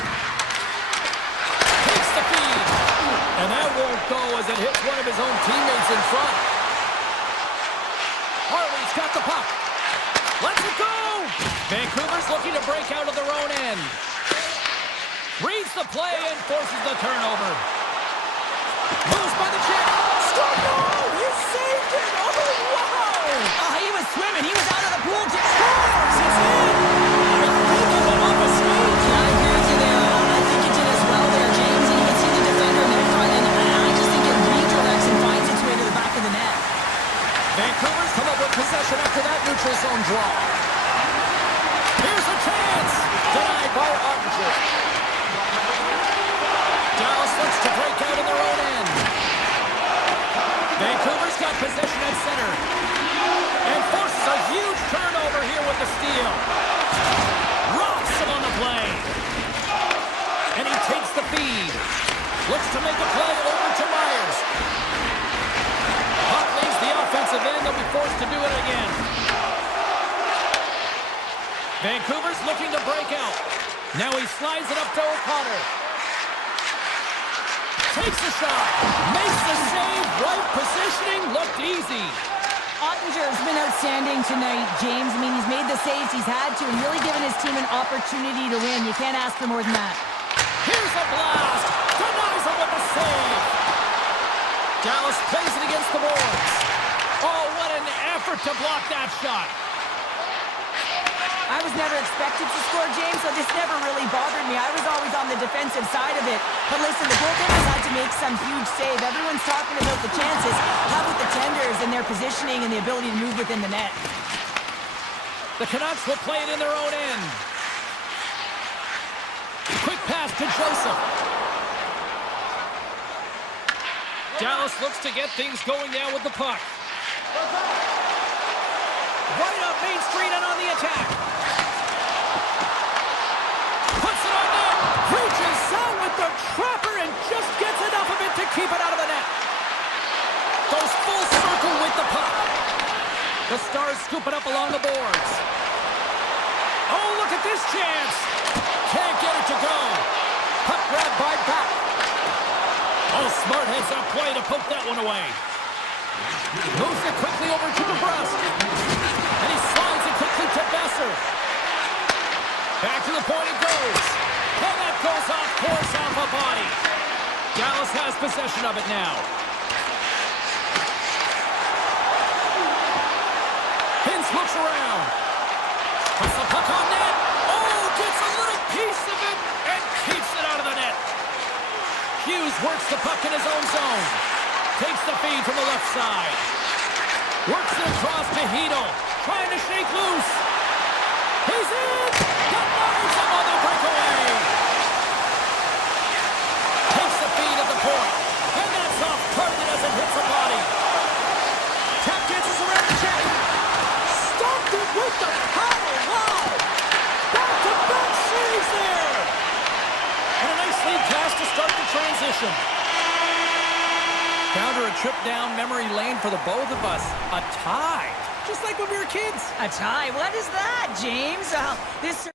Takes the feed. And that won't go as it hits one of his own teammates in front. Harley's got the puck. Let's it go! Vancouver's looking to break out of their own end. Reads the play and forces the turnover. Moves by the check. Score! No! He saved it! Oh, wow! Oh, he was swimming. He was out of the pool. Scores! It's in! I think it went off a skate. Yeah, I agree with you there. I think it did as well there, James. And you can see the defender in front, and I just think it redirects and finds its way to the back of the net. Vancouver's come up with possession after that neutral zone draw. Here's a chance! Denied by Ottinger. Dallas looks to break out in their own end. Vancouver's got possession at center. And forces a huge turnover here with the steal. Rocks him on the play. And he takes the feed. Looks to make a play over to Myers. Puck leaves the offensive end. They'll be forced to do it again. Vancouver's looking to break out. Now he slides it up to O'Connor. Takes the shot. Makes the save. Right positioning. Looked easy. Ottinger's been outstanding tonight, James. I mean, he's made the saves he's had to and really given his team an opportunity to win. You can't ask for more than that. Here's a blast. Denies him with the save. Dallas plays it against the boards. Oh, what an effort to block that shot. I was never expected to score, James, so this never really bothered me. I was always on the defensive side of it. But listen, the goaltenders had to make some huge save. Everyone's talking about the chances. How about the tenders and their positioning and the ability to move within the net? The Canucks will play it in their own end. Quick pass to Joseph. Dallas looks to get things going now with the puck. Right up Main Street and on the attack. Puts it on net. Reaches out with the trapper and just gets enough of it to keep it out of the net. Goes full circle with the puck. The Stars scoop it up along the boards. Oh, look at this chance. Can't get it to go. Puck grab by Back. Oh, smart heads-up play to poke that one away. Moves it quickly over to DeBrusque. And he slides it quickly to Besser. Back to the point it goes. And that goes off course off a body. Dallas has possession of it now. Hintz looks around. Puts the puck on net. Oh, gets a little piece of it and keeps it out of the net. Hughes works the puck in his own zone. Takes the feed from the left side. Works it across to Hedel. Trying to shake loose. He's in! Denies him on the breakaway. Takes the feed at the point. And that's off target as it hits the body. Tap dances around the check. Stopped it with the paddle. Wow! Back-to-back saves there. And a nice lead pass to start the transition. Down to a trip down memory lane for the both of us. A tie. Just like when we were kids. A tie? What is that, James? This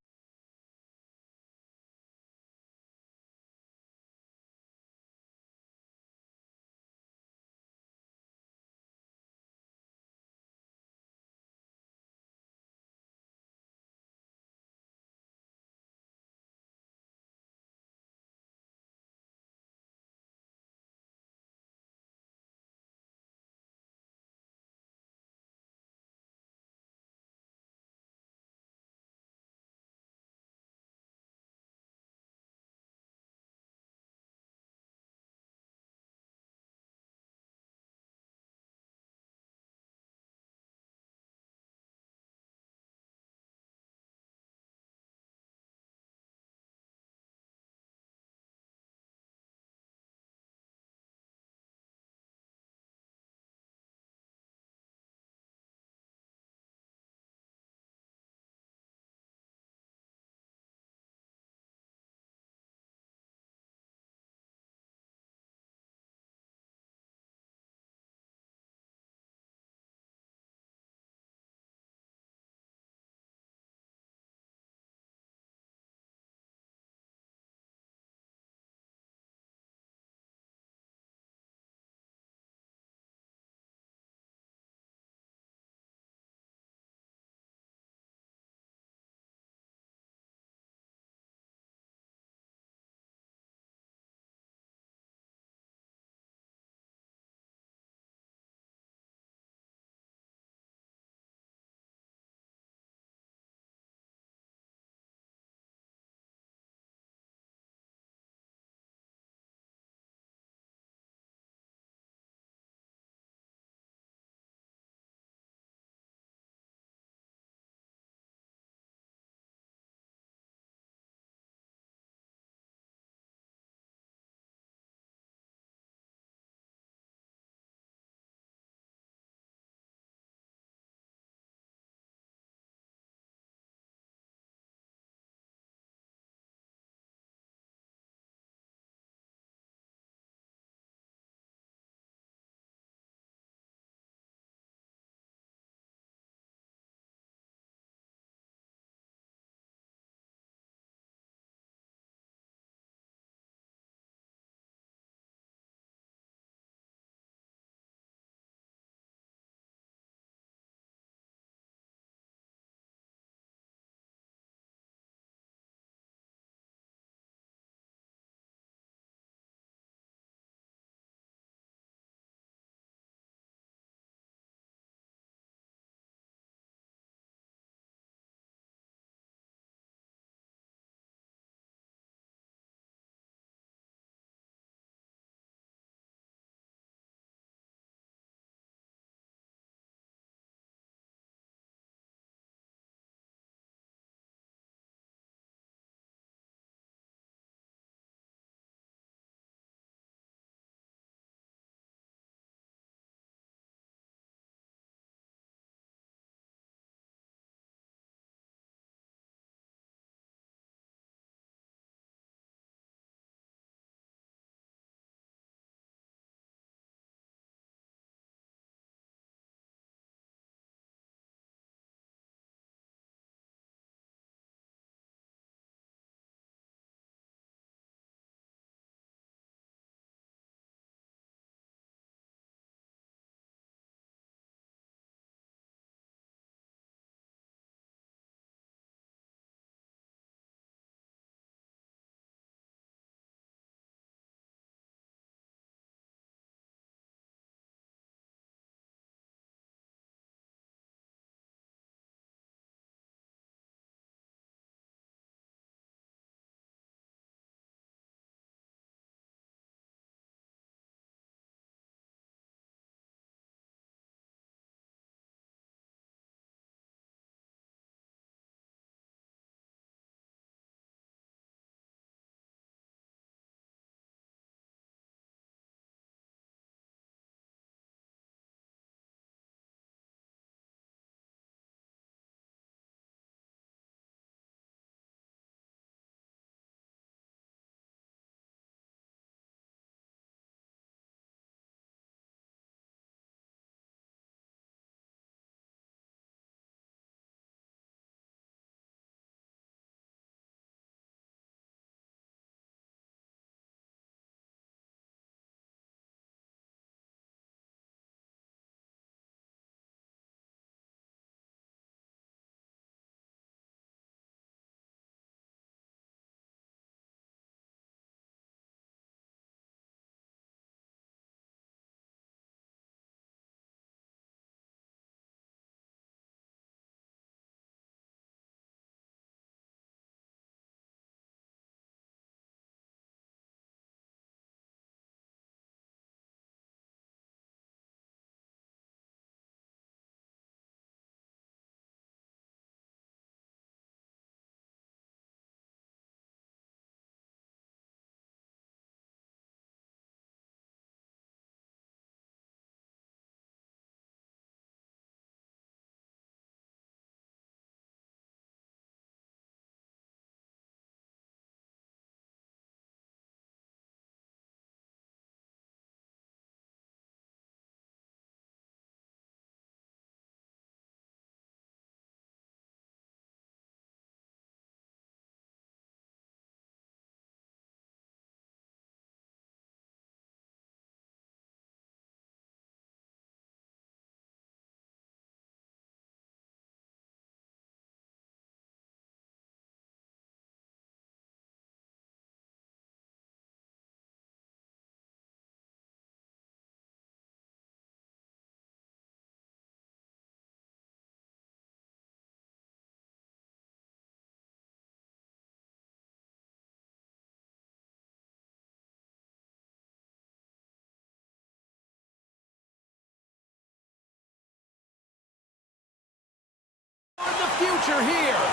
future here.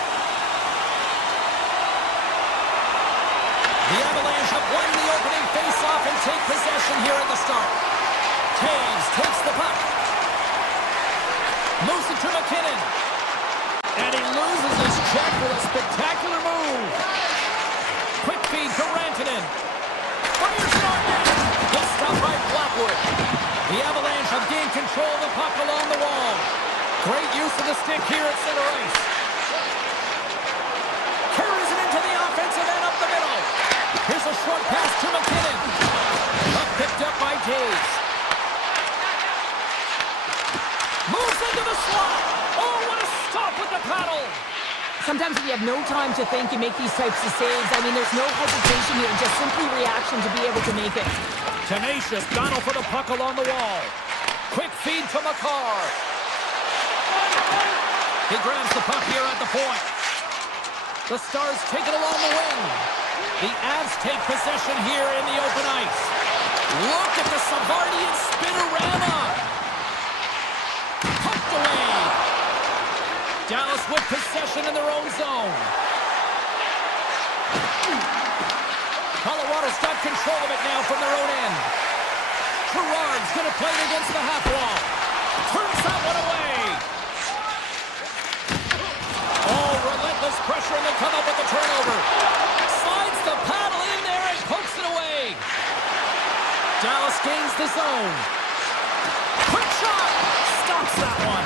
The Avalanche have won the opening face-off and take possession here at the start. Taves takes the puck. Moves it to McKinnon. And he loses his check with a spectacular move. Quick feed to Rantanen. Fires it on net. Gets stopped by Blackwood. The Avalanche have gained control of the puck along the wall. Great use of the stick here at center ice. Carries it into the offensive end up the middle. Here's a short pass to McKinnon. Puck picked up by Taves. Moves into the slot. Oh, what a stop with the paddle. Sometimes if you have no time to think, you make these types of saves. I mean, there's no hesitation here, just simply reaction to be able to make it. Tenacious battle for the puck along the wall. Quick feed to McCarr. He grabs the puck here at the point. The Stars take it along the wing. The Avs take possession here in the open ice. Look at the Savardian spinorama. Pumped away. Dallas with possession in their own zone. Colorado's got control of it now from their own end. Gerard's going to play it against the half wall. Turns that one away. Oh, relentless pressure, and they come up with the turnover. Slides the paddle in there and pokes it away. Dallas gains the zone. Quick shot. Stops that one.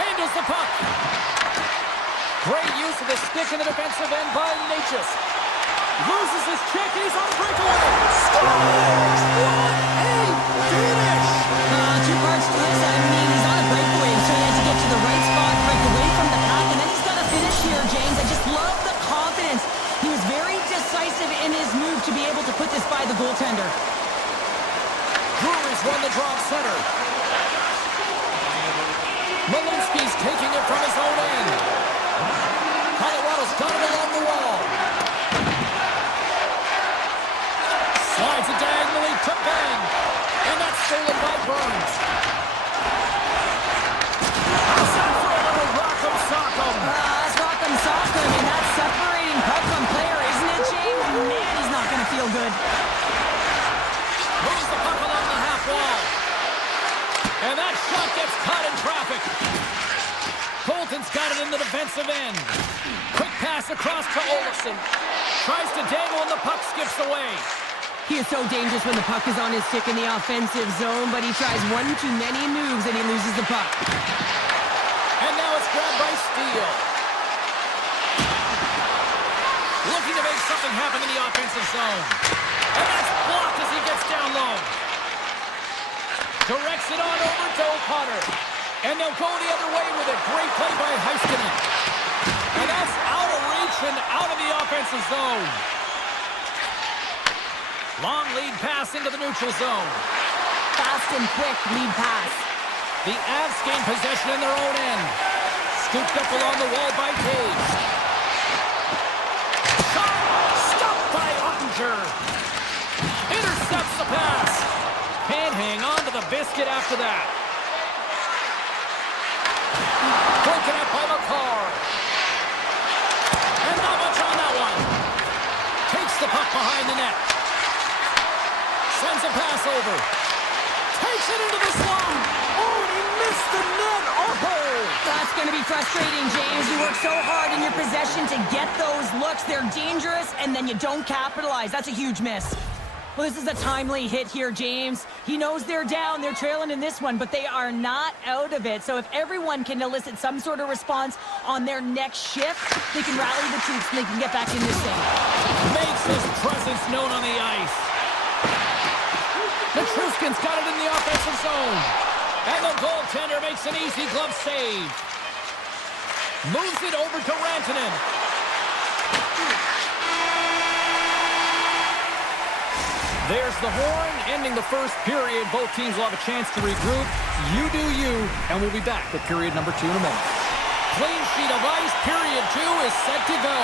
Handles the puck. Great use of the stick in the defensive end by Natchez. Loses his check, and he's on the breakaway. Scores! What a finish! Two parts to this. I mean, he's on a breakaway, so he had to get to the right spot, break away from the pack, and then he's got a finish here, James. I just love the confidence. He was very decisive in his move to be able to put this by the goaltender. Drury's won the draw center. Malinsky's taking it from his own end. Colorado's got it along the wall. Slides it diagonally to Ben. And that's stolen by Burns. Outside for a little rock'em sock'em. That's rock'em sock'em, and that's separating puck from player, isn't it, James? Man, he's not going to feel good. Moves the puck along the half wall. And that shot gets caught in traffic. Colton's got it in the defensive end. Quick pass across to Olofsson. Tries to dangle and the puck skips away. He is so dangerous when the puck is on his stick in the offensive zone, but he tries one too many moves and he loses the puck. And now it's grabbed by Steele. Looking to make something happen in the offensive zone. And that's blocked as he gets down low. Directs it on over to O'Connor. And they'll go the other way with it. Great play by Heiskanen. And that's out of reach and out of the offensive zone. Long lead pass into the neutral zone. Fast and quick lead pass. The Avs gain possession in their own end. Scooped up along the wall by Taves. Shot! Stopped by Ottinger. Intercepts the pass. Can't hang on to the biscuit after that. Broken up by McCarr. And not much on that one. Takes the puck behind the net. Sends a pass over. Takes it into the slot. Oh, he missed the net. Oh! That's going to be frustrating, James. You work so hard in your possession to get those looks. They're dangerous, and then you don't capitalize. That's a huge miss. Well, this is a timely hit here, James. He knows they're down. They're trailing in this one, but they are not out of it. So if everyone can elicit some sort of response on their next shift, they can rally the troops and they can get back in this thing. Makes his presence known on the ice. Matruskin's got it in the offensive zone. And the goaltender makes an easy glove save. Moves it over to Rantanen. There's the horn, ending the first period. Both teams will have a chance to regroup. You do you, and we'll be back with period number 2 in a minute. Clean sheet of ice, period 2 is set to go.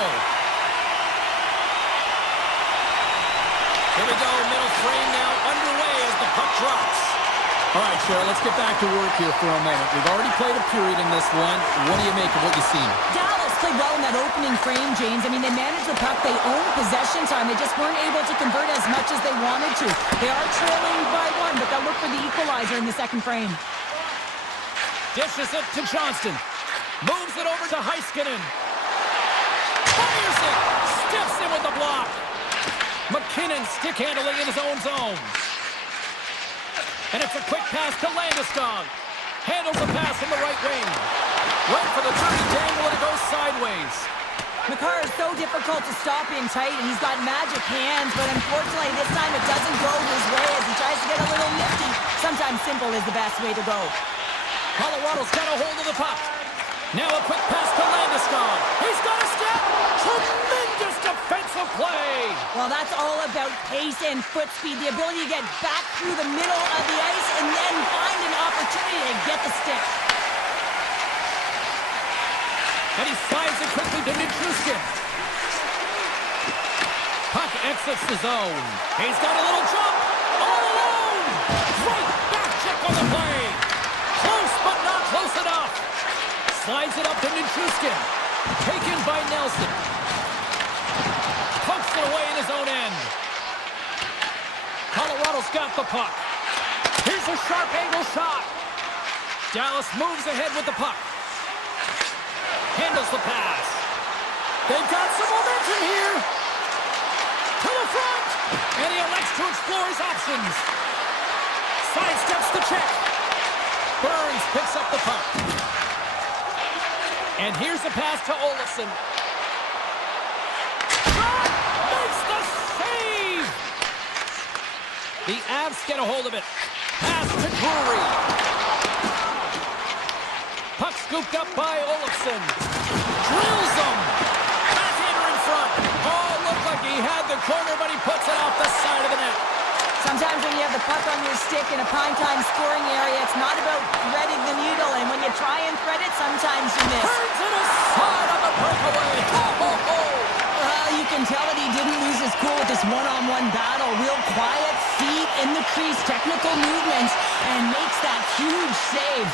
Here we go, middle frame now underway as the puck drops. All right, Cheryl, let's get back to work here for a moment. We've already played a period in this one. What do you make of what you've seen? Dallas played well in that opening frame, James. I mean, they managed the puck. They owned possession time. They just weren't able to convert as much as they wanted to. They are trailing by one, but they'll look for the equalizer in the second frame. Dishes it to Johnston. Moves it over to Heiskanen. Fires it. Stiffs him with the block. McKinnon stick handling in his own zone. And it's a quick pass to Landeskog. Handles the pass in the right wing. Went for the dirty dangle and it goes sideways. Makar is so difficult to stop in tight, and he's got magic hands, but unfortunately this time it doesn't go his way as he tries to get a little nifty. Sometimes simple is the best way to go. Colorado's got a hold of the puck. Now a quick pass to Landeskog. He's got a step. Tremendous defensive play. Well, that's all about pace and foot speed, the ability to get back through the middle of the ice and then find an opportunity to get the stick. And he slides it quickly to Nichushkin. Puck exits the zone. He's got a little jump. All alone. Great back check on the play. Close, but not close enough. Slides it up to Nichushkin. Taken by Nelson. Pumps it away in his own end. Colorado's got the puck. Here's a sharp angle shot. Dallas moves ahead with the puck. Handles the pass. They've got some momentum here. To the front. And he elects to explore his options. Sidesteps the check. Burns picks up the puck. And here's the pass to Olofsson. Shot! Makes the save! The Avs get a hold of it. Pass to Drury. Puck scooped up by Olofsson. Drills him. Backhander in front. Oh, looked like he had the corner, but he puts it off the side of the net. Sometimes when you have the puck on your stick in a prime-time scoring area, it's not about threading the needle, and when you try and thread it, sometimes you miss. Turns it aside on the breakaway. Ho, ho, ho. You can tell that he didn't lose his cool with this one-on-one battle. Real quiet, feet in the crease, technical movements, and makes that huge save.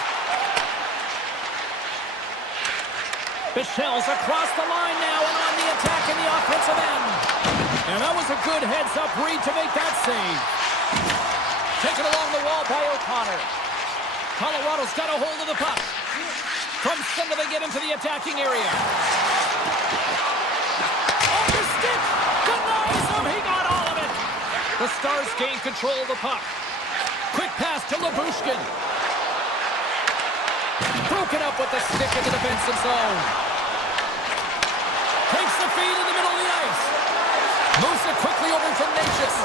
Bichel's across the line now and on the attack in the offensive end. And that was a good heads-up read to make that save. Taken along the wall by O'Connor. Colorado's got a hold of the puck. From center they get into the attacking area. Off the stick! Denies him! He got all of it! The Stars gain control of the puck. Quick pass to Labushkin. Broken up with the stick in the defensive zone. Takes the feed in the middle of the ice. Moves it quickly over to Natchez.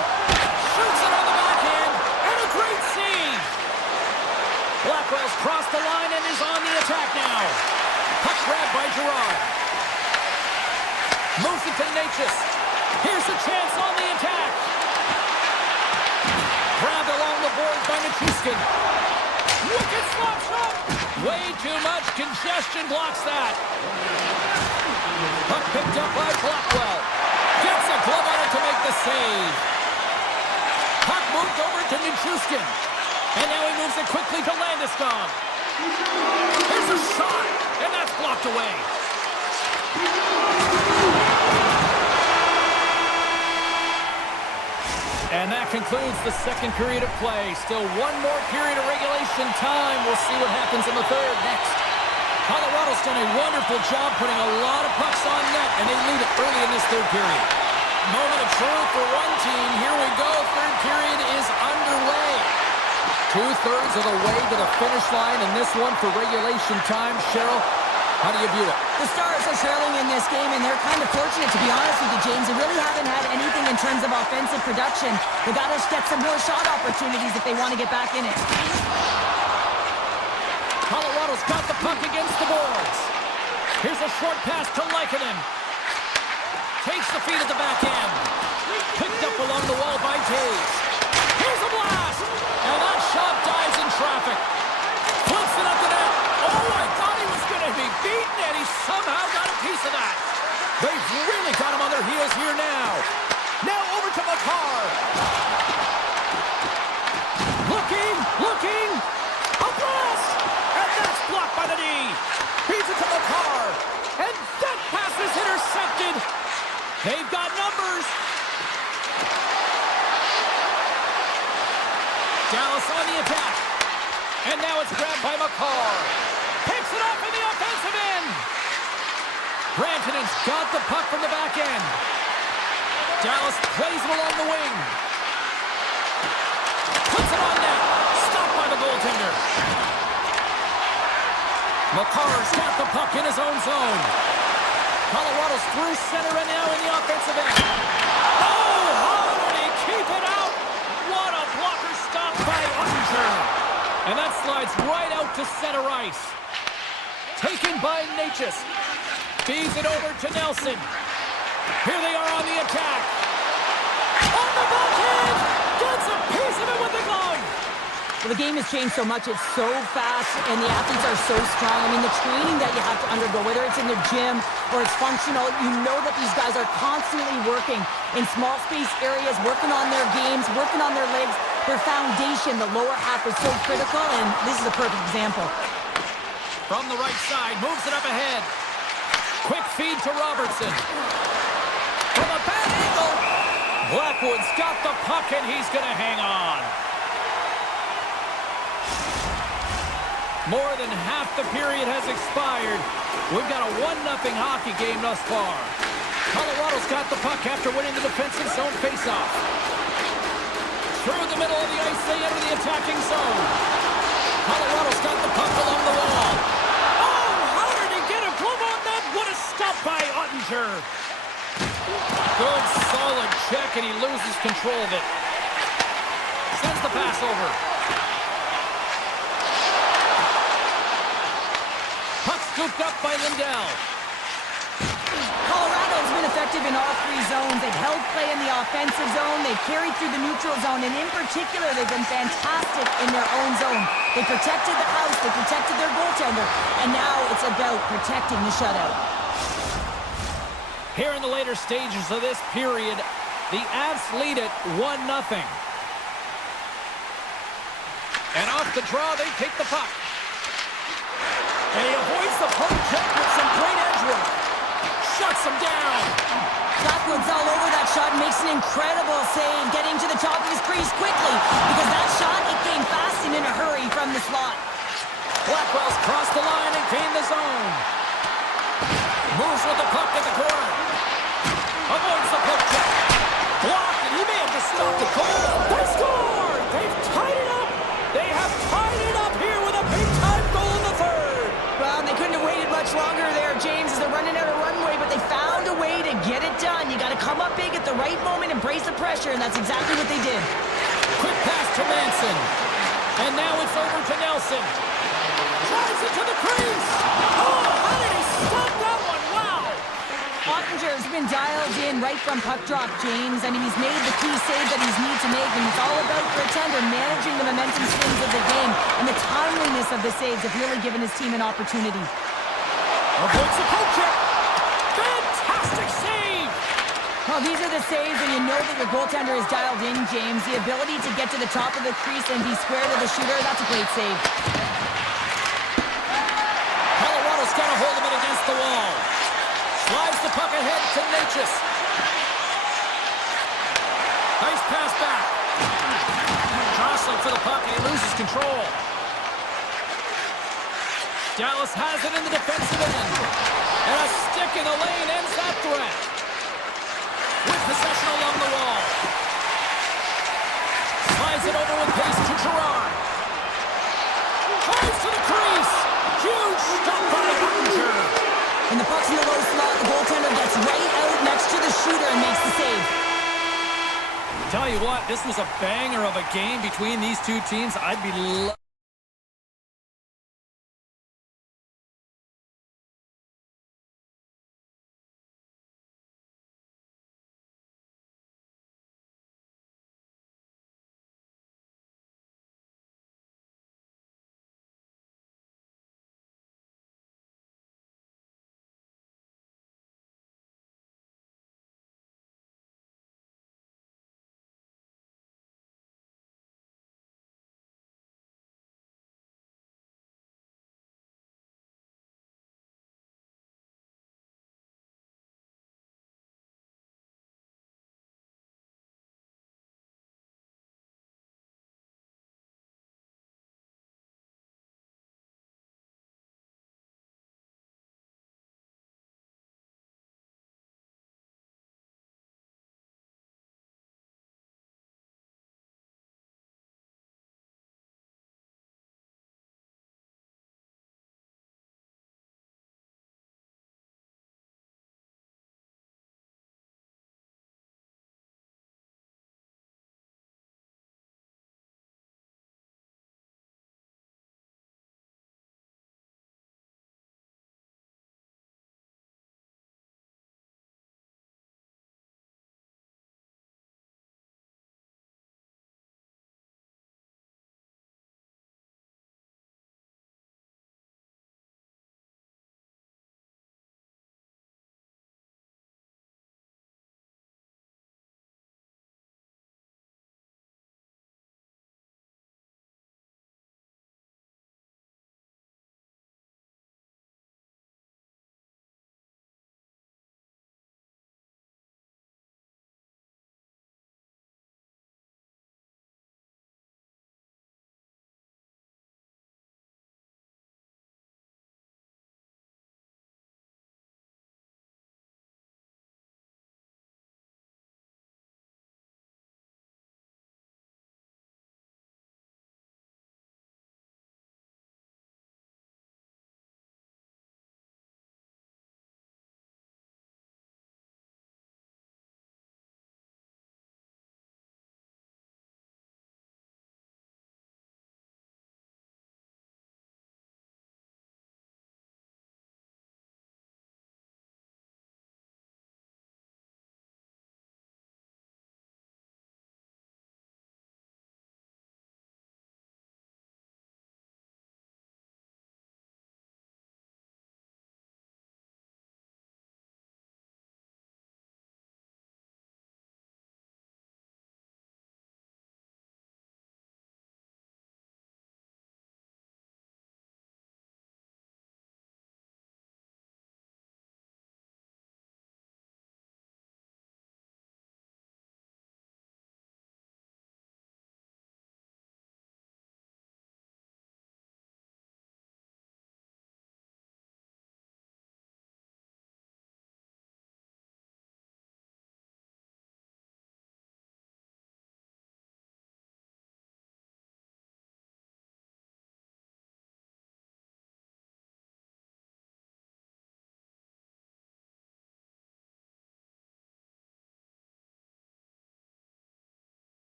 Shoots it on the backhand. And a great save. Blackwell's crossed the line and is on the attack now. Puck grab by Gerard. Moves it to Natchez. Here's a chance on the attack. Grabbed along the boards by Nichushkin. Wicked slap shot. Way too much congestion blocks that. Puck picked up by Blackwell. Gets a glove on it to make the save. Puck moved over to Nichushkin. And now he moves it quickly to Landeskog. Here's a shot. And that's blocked away. And that concludes the second period of play. Still one more period of regulation time. We'll see what happens in the third next. Colorado's done a wonderful job putting a lot of pucks on net, and they lead it early in this third period. Moment of truth for one team. Here we go. Third period is underway. Two-thirds of the way to the finish line in this one for regulation time. Cheryl, how do you view it? The Stars are trailing in this game, and they're kind of fortunate, to be honest with you, James. They really haven't had anything in terms of offensive production. They've got to get some more shot opportunities if they want to get back in it. Colorado's got the puck against the boards. Here's a short pass to Lankinen. Takes the feed at the back end. Picked up along the wall by Taves. Here's a blast! And that shot dives in traffic. Flips it up the net. Oh, I thought he was going to be beaten, and he somehow got a piece of that. They've really got him on their heels here now. Now over to Makar. Looking. attack. And now it's grabbed by McCarr. Picks it up in the offensive end. Brantonen's got the puck from the back end. Dallas plays it along the wing. Puts it on net. Stopped by the goaltender. McCarr's got the puck in his own zone. Colorado's through center and now in the offensive end. Oh, how did he keep it out? What a blocker stop by Ottinger. And that slides right out to center ice. Taken by Natchez. Feeds it over to Nelson. Here they are on the attack. On the backhand! Gets a piece of it with the glove! Well, the game has changed so much. It's so fast, and the athletes are so strong. I mean, the training that you have to undergo, whether it's in the gym or it's functional, you know that these guys are constantly working in small space areas, working on their games, working on their legs. Their foundation, the lower half, is so critical, and this is a perfect example. From the right side, moves it up ahead. Quick feed to Robertson. From a bad angle. Blackwood's got the puck, and he's going to hang on. More than half the period has expired. We've got a 1-0 hockey game thus far. Colorado's got the puck after winning the defensive zone faceoff. Through the middle of the ice, they enter the attacking zone. Colorado's got the puck along the wall. Oh, how did he get a glove on that? What a stop by Ottinger. Good, solid check, and he loses control of it. Sends the pass over. Puck scooped up by Lindell. Colorado's been effective in all three zones. They've held play in the offensive zone. They've carried through the neutral zone. And in particular, they've been fantastic in their own zone. They protected the house. They protected their goaltender. And now it's about protecting the shutout. Here in the later stages of this period, the Avs lead it 1-0. And off the draw, they take the puck. And he avoids the poke check with some great edge work. Shuts him down. Blackwood's all over that shot and makes an incredible save, getting to the top of his crease quickly, because that shot, it came fast and in a hurry from the slot. Blackwell's crossed the line and gained the zone. Moves with the puck at the corner. Avoids the poke check. Blocked, and he may have just stopped the goal. They scored! They've tied it up! They have tied it up here with a big-time goal in the third! Well, they couldn't have waited much longer there, James, as they're running out of runway, but they found a way to get it done. You got to come up big at the right moment and brace the pressure, and that's exactly what they did. Quick pass to Manson. And now it's over to Nelson. Drives it to the crease. Oh, how did he stop that one? Wow! Ottinger's been dialed in right from puck drop, James. I mean, he's made the key save that he's need to make, and it's all about goaltender managing the momentum swings of the game, and the timeliness of the saves have really given his team an opportunity. Avoids the poke check. Fantastic save! Well, these are the saves when you know that your goaltender is dialed in, James. The ability to get to the top of the crease and be square to the shooter, that's a great save. Colorado's got a hold of it against the wall. Slides the puck ahead to Natchez. Nice pass back. Jostling for the puck, and he loses control. Dallas has it in the defensive end. And a stick in the lane ends that threat. With possession along the wall. Slides it over with pace to Gerard. Drives to the crease. Huge stop by Ottinger. When the puck's in the low slot, the goaltender gets right out next to the shooter and makes the save. Tell you what, this was a banger of a game between these two teams. I'd be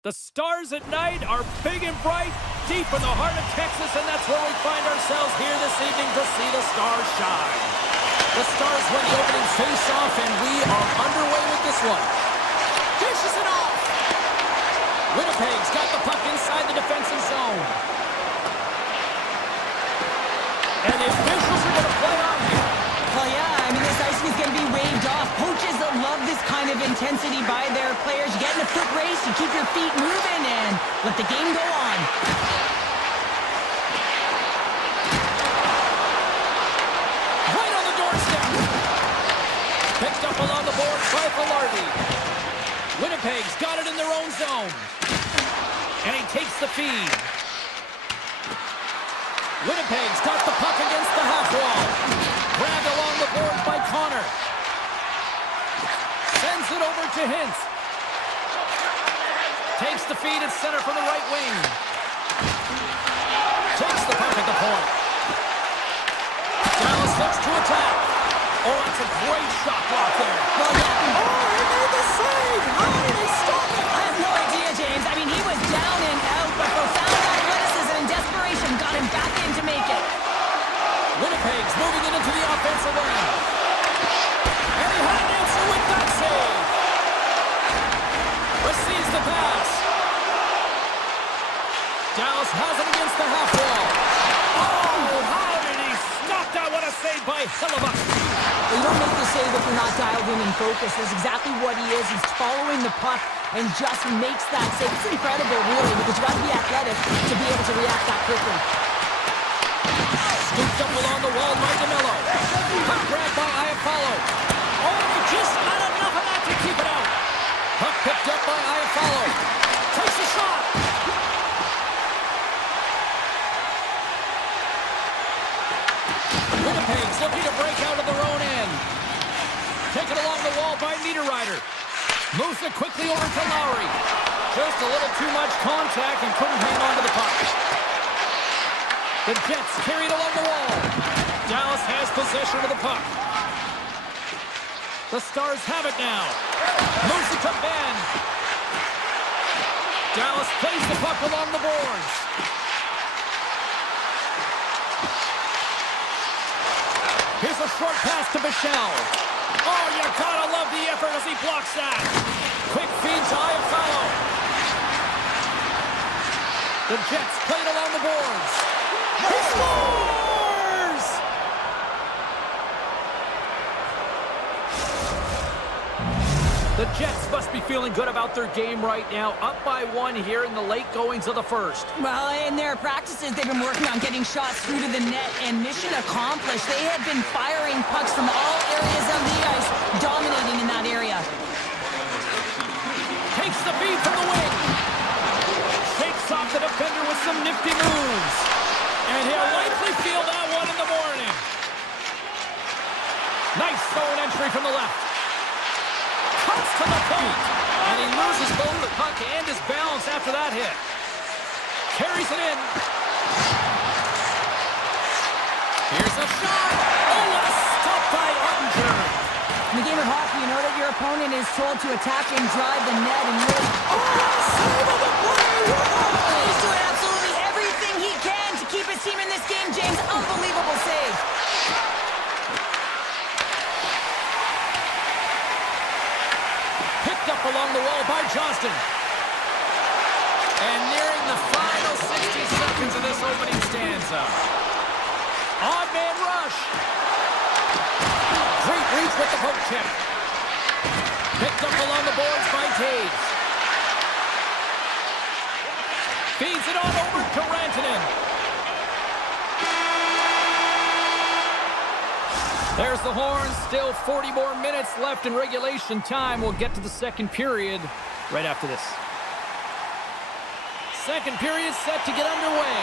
The stars at night are big and bright, deep in the heart of Texas, and that's where we find ourselves here this evening to see the stars shine. The Stars win the opening face-off, and we are underway with this one. Dishes it off. Winnipeg's got the puck inside the defensive zone. And the officials are going to play on here. Well, yeah, I mean, this icing is going to be waved off. Coaches that love this kind of intensity by their players. You get in a foot race, you keep your feet moving, and let the game go on. Right on the doorstep. Picked up along the boards by Velarde. Winnipeg's got it in their own zone. And he takes the feed. Winnipeg's got the puck against the half wall. Grabbed along the boards by Connor. Sends it over to Hintz. Takes the feed at center from the right wing. Takes the puck at the point. Dallas looks to attack. Oh, that's a great shot block there. Well, yeah. Oh, he made the save! How did he stop it? I have no idea, James. I mean, he was down and out, but profound athleticism and desperation got him back in to make it. Winnipeg's moving it into the offensive end. And he had an answer with that save. Receives the pass. Dallas has it against the half wall. Oh, how did he stop that? What a save by Hellebuyck. Well, you don't make the save if you're not dialed in and focused. That's exactly what he is. He's following the puck and just makes that save. It's incredible, really, because you have to be athletic to be able to react that quickly. Scooped up along the wall by DeMello. Puck grabbed by Iafallo. Oh, he just not enough of that to keep it out. Puck picked up by Iafallo. Takes a shot. Winnipeg's looking to break out of their own end. Taken along the wall by Niederreiter. Moves it quickly over to Lowry. Just a little too much contact and couldn't hang on to the puck. The Jets carried along the wall. Dallas has possession of the puck. The Stars have it now. Moves it to Ben. Dallas plays the puck along the boards. Here's a short pass to Bichelle. Oh, you gotta love the effort as he blocks that. Quick feed to Iafallo. The Jets played along the boards. He scores! The Jets must be feeling good about their game right now. Up by one here in the late goings of the first. Well, in their practices, they've been working on getting shots through to the net, and mission accomplished. They have been firing pucks from all areas of the ice, dominating in that area. Takes the feed from the wing. Shakes off the defender with some nifty moves. And he'll likely feel that one in the morning. Nice zone entry from the left. Cuts to the paint. And he loses both the puck and his balance after that hit. Carries it in. Here's a shot. Oh, what a stop by Ottinger. In the game of hockey, you know that your opponent is told to attack and drive the net, and really... Save of the play. He's doing absolutely everything he can to keep his team in this game, James. Unbelievable save. Picked up along the wall by Johnston. And nearing the final 60 seconds of this opening stanza. Odd man rush. Great reach with the poke check. Picked up along the boards by Taves. Feeds it on over to Rantanen. There's the horn. Still 40 more minutes left in regulation time. We'll get to the second period right after this. Second period set to get underway.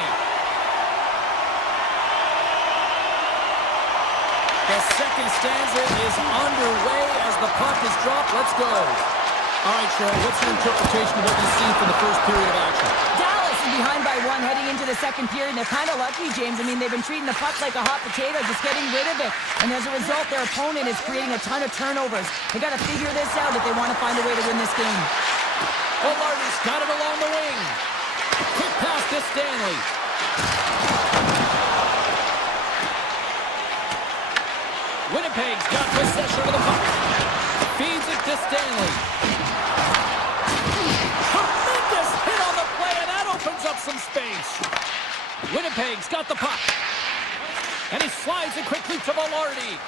The second stanza is underway as the puck is dropped. Let's go. All right, Cheryl, what's your interpretation of what you've seen from the first period of action? Dallas is behind by one heading into the second period. They're kind of lucky, James. I mean, they've been treating the puck like a hot potato, just getting rid of it. And as a result, their opponent is creating a ton of turnovers. They got to figure this out if they want to find a way to win this game. Velarde's got it along the wing. Quick pass to Stanley. Winnipeg's got possession of the puck. Feeds it to Stanley. Tremendous hit on the play, and that opens up some space. Winnipeg's got the puck. And he slides it quickly to Velarde.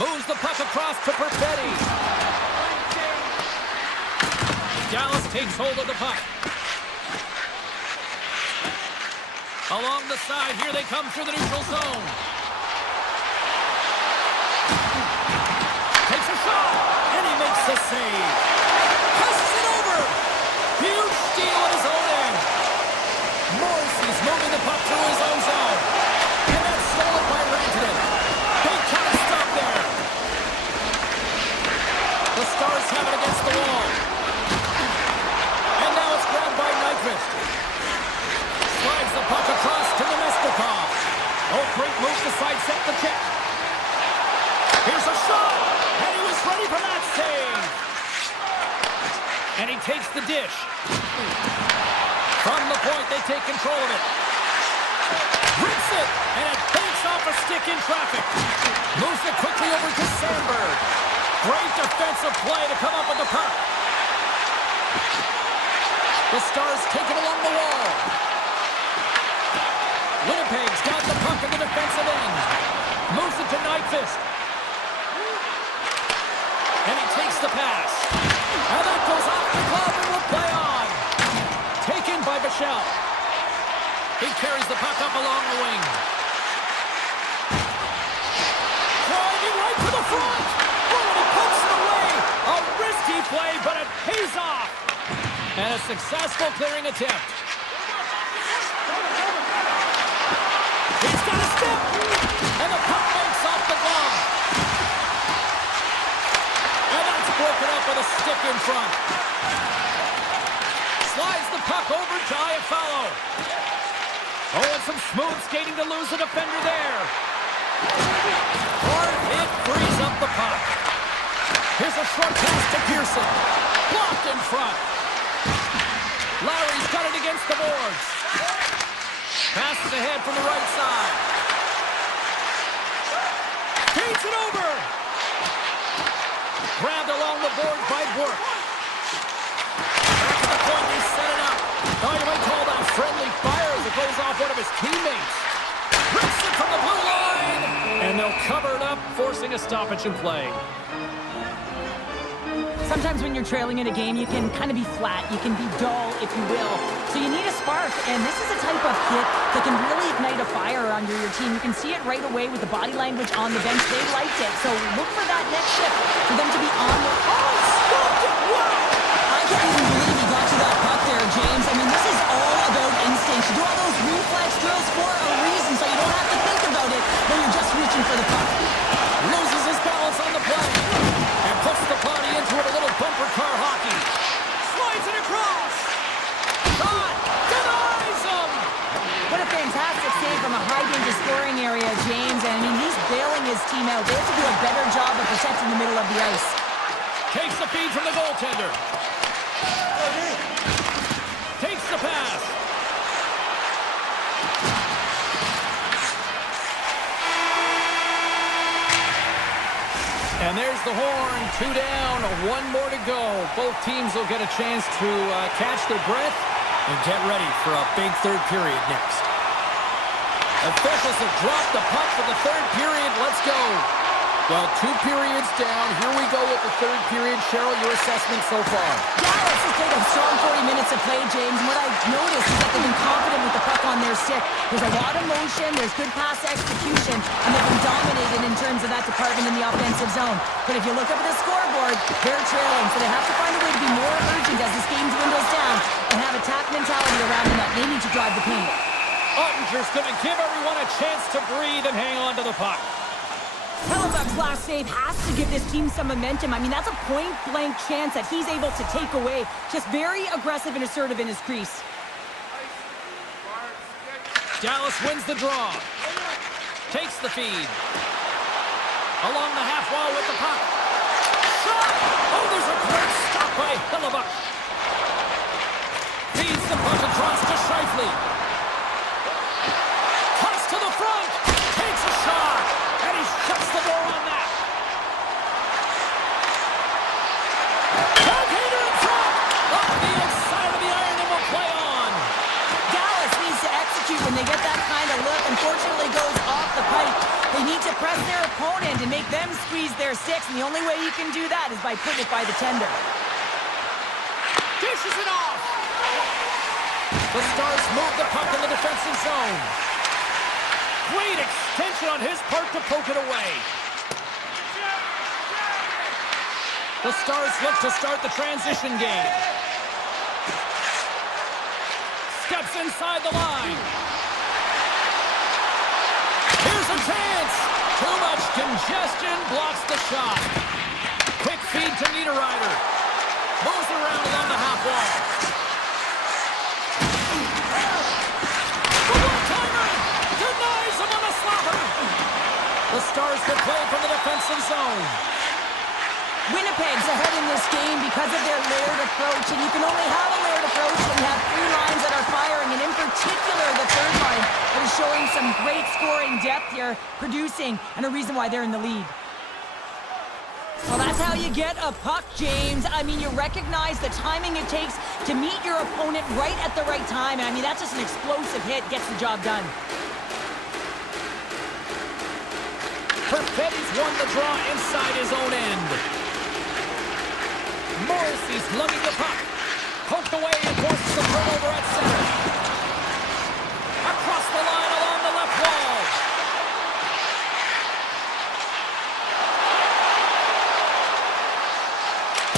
Moves the puck across to Perfetti. Dallas takes hold of the puck. Along the side, here they come through the neutral zone. Takes a shot, and he makes the save. Passes it over. Huge steal at his own end. Morrissey's moving the puck through his own zone. And that's stolen by Rantanen. Big time stop there. The Stars have it against the wall. And now it's grabbed by Nyquist. Slides the puck across to Nemestikov. Oh, great move to sidestep the check. Here's a shot, and he was ready for that save. And he takes the dish. From the point, they take control of it. Rips it, and it banks off a stick in traffic. Moves it quickly over to Sandberg. Great defensive play to come up with the puck. The Stars take it along the wall. Winnipeg's got the puck at the defensive end. Moves it to Nyquist. And he takes the pass. And that goes off the glove and will play on. Taken by Bichelle. He carries the puck up along the wing. Driving right to the front. Oh, and he pumps it away. A risky play, but it pays off. And a successful clearing attempt. He's got a step. And the puck makes off the glove. Broken up with a stick in front. Slides the puck over to Iafallo. Oh, and some smooth skating to lose the defender there. Hard hit frees up the puck. Here's a short pass to Pearson. Blocked in front. Lowry's got it against the boards. Passes ahead from the right side. Feeds it over. Grabbed along the board by Burke. Back to the point, they set it up. Oh, you might call that friendly fire as it goes off one of his teammates. Rips it from the blue line, and they'll cover it up, forcing a stoppage in play. Sometimes when you're trailing in a game, you can kind of be flat. You can be dull, if you will. So you need a spark, and this is a type of hit that can really ignite a fire under your team. You can see it right away with the body language on the bench. They liked it. So look for that next shift for them to be on the... Oh, stopped it! Wow! I can't even believe he got to that puck there, James. I mean, this is all about instinct. You do all those reflex drills for a reason, so you don't have to think about it when you're just reaching for the puck. Loses his balance on the play. And puts the body into it, a little bumper car hockey. Slides it across. Shot. Denies him. What a fantastic save from a high-danger scoring area, James. And I mean, he's bailing his team out. They have to do a better job of protecting the middle of the ice. Takes the feed from the goaltender. Takes the pass. And there's the horn. 2 down, 1 more to go. Both teams will get a chance to catch their breath and get ready for a big third period next. Officials have dropped the puck for the third period. Let's go. Well, 2 periods down. Here we go with the third period. Cheryl, your assessment so far? Dallas has played a strong 40 minutes of play, James. And what I've noticed is that they've been confident with the puck on their stick. There's a lot of motion, there's good pass execution, and they've been dominated in terms of that department in the offensive zone. But if you look up at the scoreboard, they're trailing, so they have to find a way to be more urgent as this game dwindles down and have attack mentality around the net. They need to drive the paint. Ottinger's going to give everyone a chance to breathe and hang on to the puck. Hellebuyck's last save has to give this team some momentum. I mean, that's a point-blank chance that he's able to take away. Just very aggressive and assertive in his crease. Dallas wins the draw. Takes the feed. Along the half wall with the puck. Shot! Oh, there's a great stop by Hellebuyck. when they get that kind of look, unfortunately goes off the pipe. They need to press their opponent and make them squeeze their sticks, and the only way you can do that is by putting it by the tender. Dishes it off. The Stars move the puck in the defensive zone. Great extension on his part to poke it away. The Stars look to start the transition game. Steps inside the line. Here's a chance. Too much congestion blocks the shot. Quick feed to Niederreiter. Moves around along the half wall. The one-timer denies him on the slapper. The Stars get played from the defensive zone. Winnipeg's ahead in this game because of their layered approach, and you can only have a layered approach when you have three lines that are firing, and in particular the third line that is showing some great scoring depth here, producing, and a reason why they're in the lead. Well, that's how you get a puck, James. I mean, you recognize the timing it takes to meet your opponent right at the right time, and I mean, that's just an explosive hit, gets the job done. Perfetti's won the draw inside his own end. Morrissey's lugging the puck. Poked away and forces the turnover at center. Across the line along the left wall.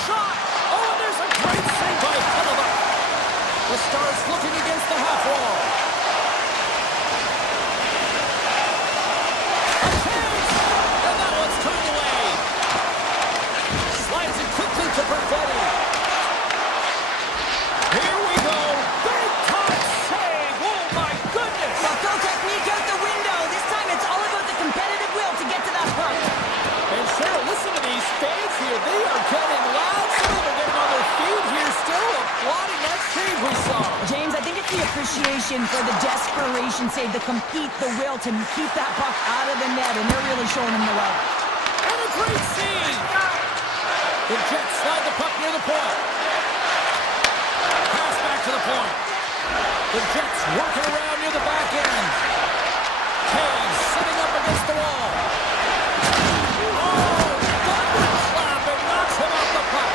Shot! Oh, and there's a great save by Hellebuck. The Stars looking against the half wall. A chance! And that one's turned away. Slides it quickly to Perfetti. Here we go. Big time save. Oh my goodness. Well, throw technique out the window. This time it's all about the competitive will to get to that puck. And Cheryl, listen to these fans here. They are getting loud. Some of them are getting on their feet here, still applauding that save we saw. James, I think it's the appreciation for the desperation save, the compete, the will to keep that puck out of the net, and they're really showing them the way. And a great save. The Jets slide the puck near the point. Pass back to the point. The Jets working around near the back end. Taves sitting up against the wall. Oh, thunderclap, and knocks him off the puck.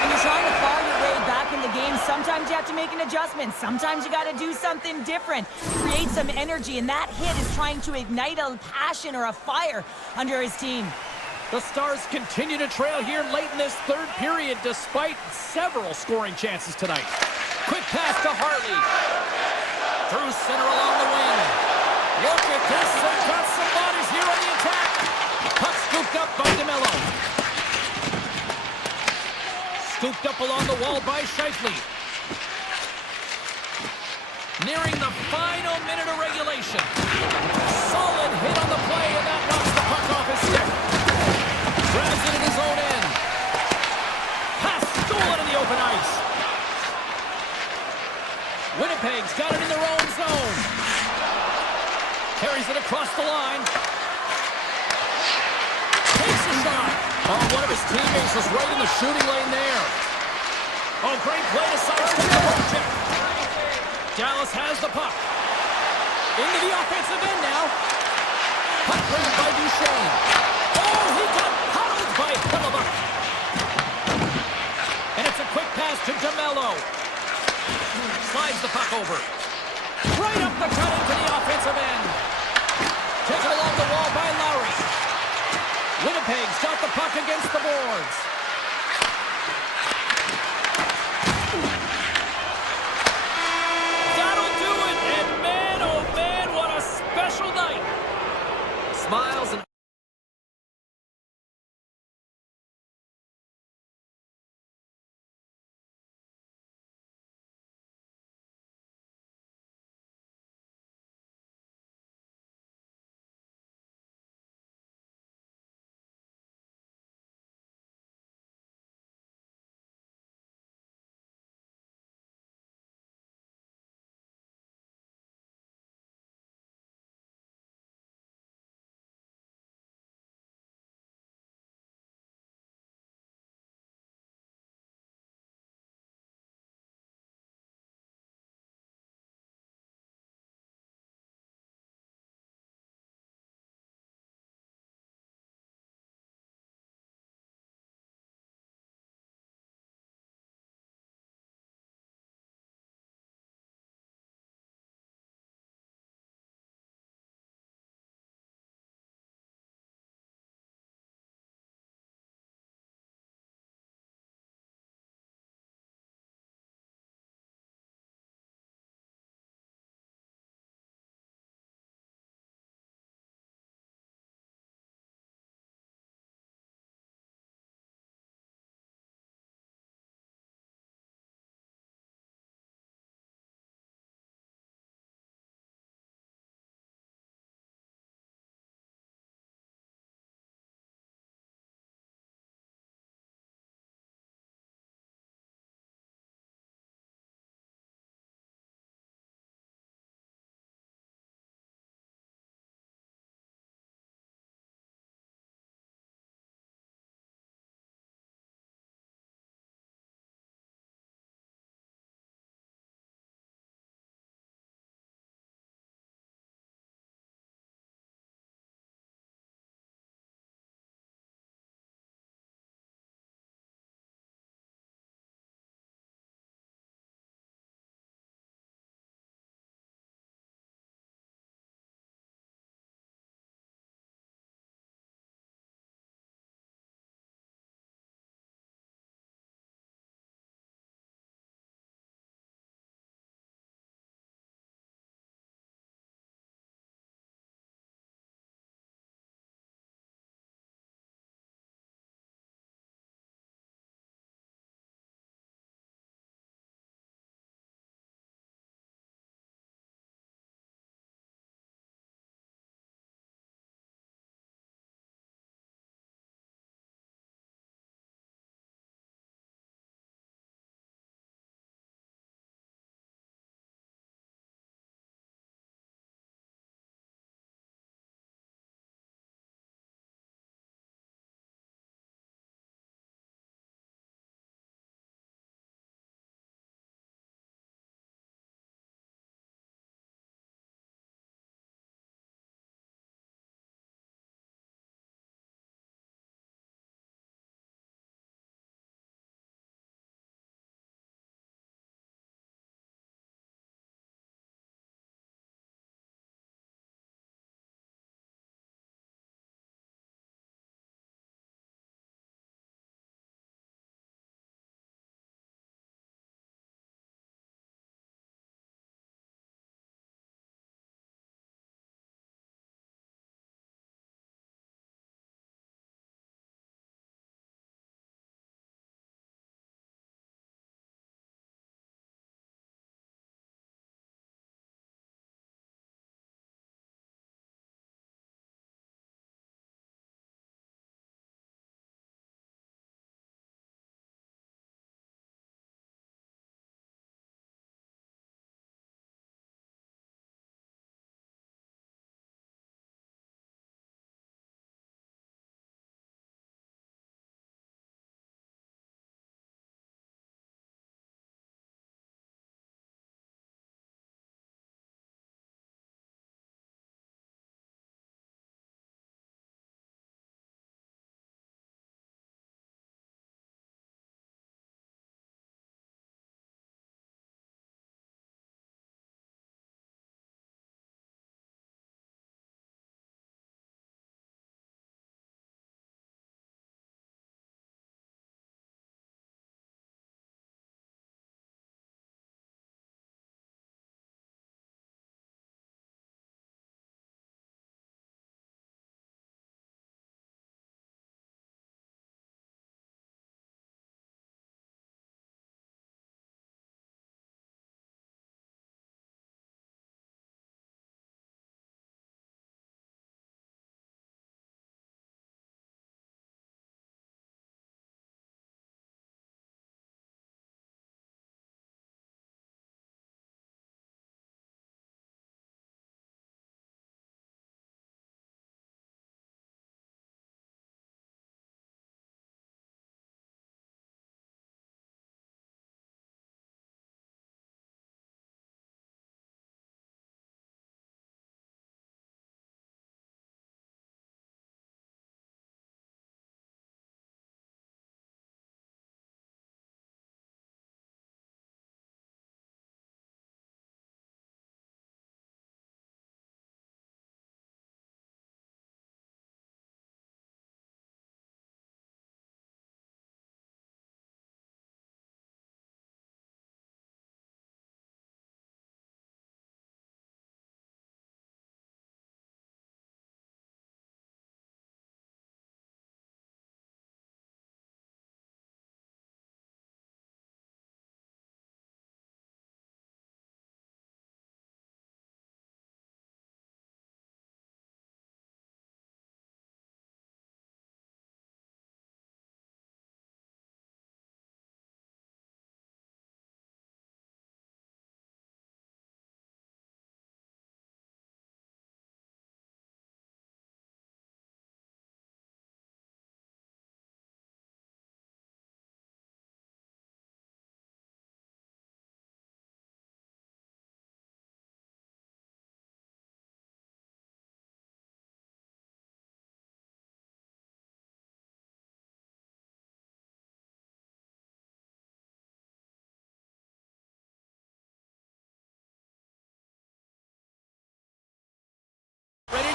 When you're trying to claw your way back in the game, sometimes you have to make an adjustment. Sometimes you got to do something different, create some energy, and that hit is trying to ignite a passion or a fire under his team. The Stars continue to trail here late in this third period despite several scoring chances tonight. Quick pass to Hartley. Through center along the wing. Look at this. They've got some bodies here on the attack. Puck scooped up by DeMello. Scooped up along the wall by Scheifele. Nearing the final minute of regulation. Solid hit on the play, and that knocks the puck off his stick. Grabs it in his own end. Pass stolen in the open ice. Winnipeg's got it in their own zone. Carries it across the line. Takes a shot. Oh, one of his teammates was right in the shooting lane there. Oh, great play to sidestep the poke check. Dallas has the puck. Into the offensive end now. Puck grabbed by Duchesne. Oh, he got huddled by Hellebuck. And it's a quick pass to DeMello. Slides the puck over. Right up the cut into the offensive end. Taken along the wall by Lowry. Winnipeg's got the puck against the boards. That'll do it. And man, oh man, what a special night. Smiles and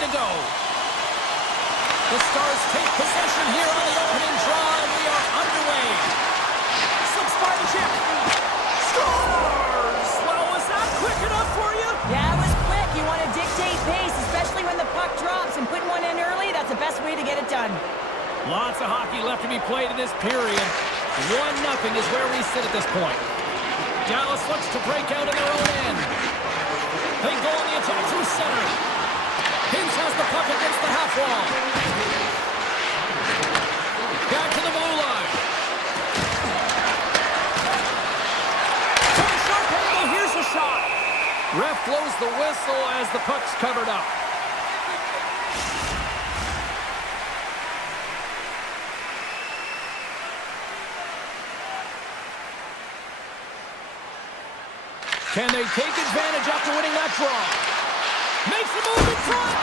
to go. The Stars take possession here on the opening draw, and we are underway. Some Spartanship. Scores! Well, was that quick enough for you? Yeah, it was quick. You want to dictate pace, especially when the puck drops, and putting one in early, that's the best way to get it done. Lots of hockey left to be played in this period. 1-0 is where we sit at this point. Dallas looks to break out in their own end. They go on the attack through center. Hintz has the puck against the half wall. Back to the blue line. From a sharp angle, here's a shot. Ref blows the whistle as the puck's covered up. Can they take advantage after winning that draw? Makes a move in front!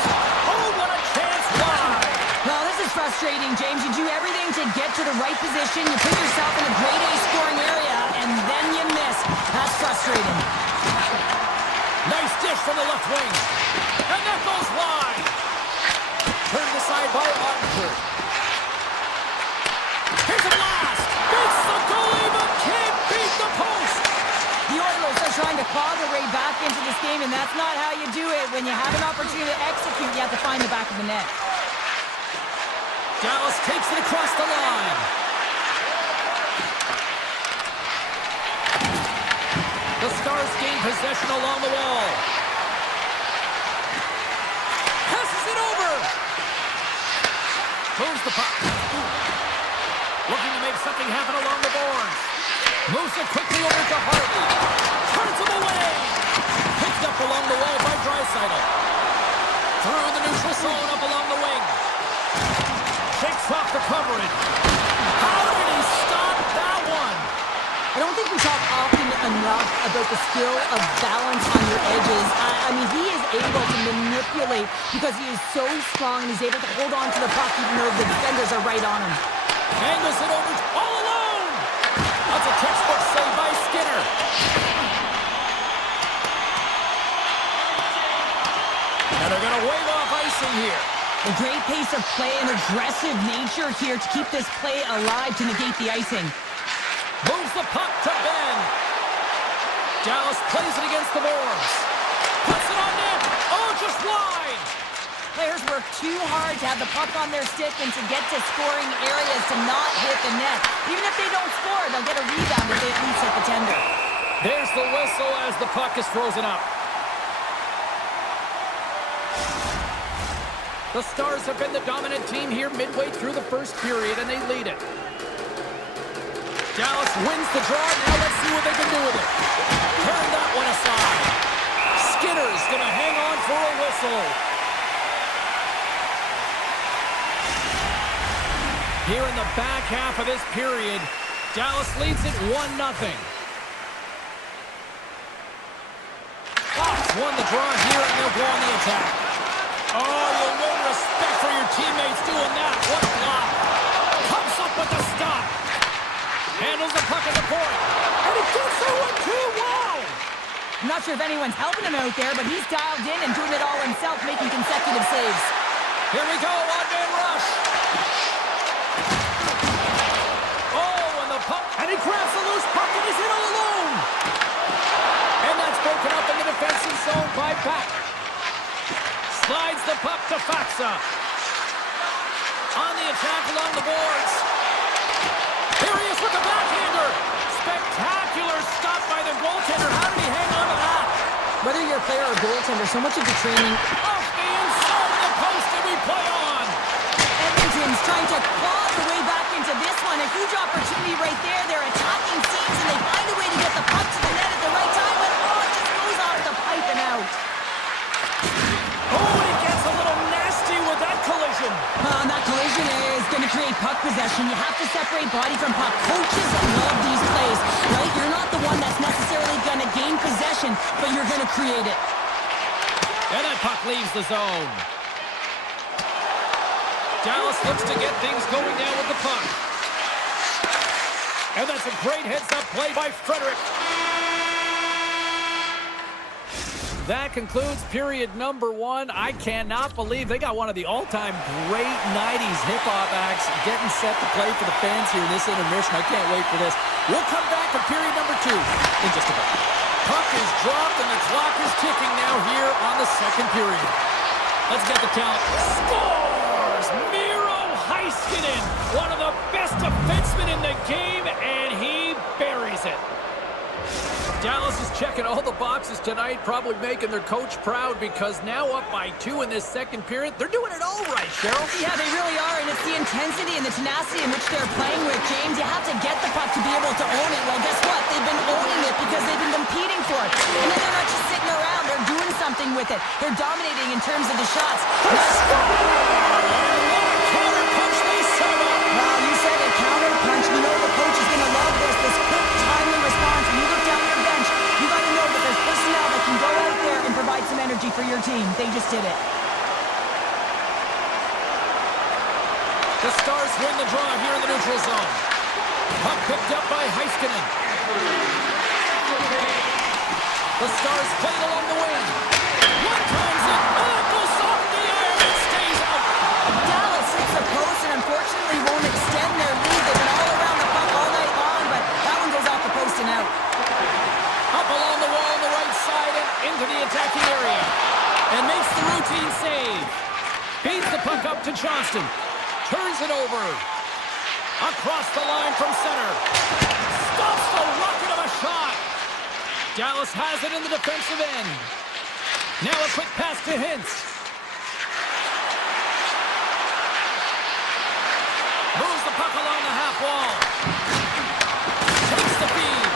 Oh, what a chance wide! Well, this is frustrating, James. You do everything to get to the right position. You put yourself in a grade A scoring area, and then you miss. That's frustrating. Nice dish from the left wing. And that goes wide. Turned aside by Ottinger. Here's a blast! Beats the goalie, but can't beat the post! The Orioles are trying to claw their way back into this game, and that's not how you do it. When you have an opportunity to execute, you have to find the back of the net. Dallas takes it across the line. The Stars gain possession along the wall. Passes it over. Moves the puck. Looking to make something happen along the boards. Moves it quickly over to Harvey. Turns him away. Picked up along the wall by Draisaitl. Through the neutral zone up along the wing. Shakes off the coverage. How did he stop that one? I don't think we talk often enough about the skill of balance on your edges. I mean, he is able to manipulate because he is so strong and he's able to hold on to the puck even though the defenders are right on him. Angles it over all alone. That's a textbook save by Skinner. And they're going to wave off icing here. A great pace of play and aggressive nature here to keep this play alive to negate the icing. Moves the puck to Ben. Dallas plays it against the boards. Puts it on net. Oh, just wide. Players work too hard to have the puck on their stick and to get to scoring areas to not hit the net. Even if they don't score, they'll get a rebound if they at least hit the tender. There's the whistle as the puck is frozen up. The Stars have been the dominant team here midway through the first period, and they lead it. Dallas wins the draw. Now let's see what they can do with it. Turn that one aside. Skinner's going to hang on for a whistle. Here in the back half of this period, Dallas leads it 1-0. Fox won the draw here, and they'll go on the attack. Oh, you'll win respect for your teammates doing that. What a block. Comes up with the stop. Handles the puck at the point. And he gets that one too. Wow. I'm not sure if anyone's helping him out there, but he's dialed in and doing it all himself, making consecutive saves. Here we go, one-man rush. Oh, and the puck. And he grabs the loose puck and he's in all alone. And that's broken up in the defensive zone by Pack. Slides the puck to Faxa. On the attack along the boards. Here he is with the backhander. Spectacular stop by the goaltender. How did he hang on to that? Whether you're a player or goaltender, so much of the training... Off the inside of the post and we play on. Edmonton's trying to claw their way back into this one. A huge opportunity right there. They're attacking seams and they find a way to get the puck to the net at the right time. But oh, it just goes off the pipe and out. Oh, and he gets a little nasty with that collision. And that collision is going to create puck possession. You have to separate body from puck. Coaches love these plays, right? You're not the one that's necessarily going to gain possession, but you're going to create it. And that puck leaves the zone. Dallas looks to get things going now with the puck. And that's a great heads-up play by Frederick. That concludes period number 1. I cannot believe they got one of the all-time great 90s hip-hop acts getting set to play for the fans here in this intermission. I can't wait for this. We'll come back for period number 2 in just a bit. Puck is dropped and the clock is ticking now here on the second period. Let's get the count. Scores! Miro Heiskanen, one of the best defensemen in the game, and he buries it. Dallas is checking all the boxes tonight, probably making their coach proud because now up by 2 in this second period. They're doing it all right, Cheryl. Yeah, they really are, and it's the intensity and the tenacity in which they're playing with, James. You have to get the puck to be able to own it. Well, guess what? They've been owning it because they've been competing for it. And then they're not just sitting around. They're doing something with it. They're dominating in terms of the shots. Counter-punch, they set up. Wow, you said it, counter-punch. You know the coach is going to love this quick, timely response. When you look down your bench, you got to know that there's personnel that can go out there and provide some energy for your team. They just did it. The Stars win the draw here in the neutral zone. Puck picked up by Heiskanen. The Stars played along the wing. One times it. Oh, it goes off the iron. It stays out. Dallas hits the post and unfortunately won't extend their lead. They've been all around the puck all night long, but that one goes off the post and out. Up along the wall on the right side and into the attacking area. And makes the routine save. Feeds the puck up to Johnston. Turns it over. Across the line from center. Stops the rocket of a shot. Dallas has it in the defensive end. Now a quick pass to Hintz. Moves the puck along the half wall. Takes the feed.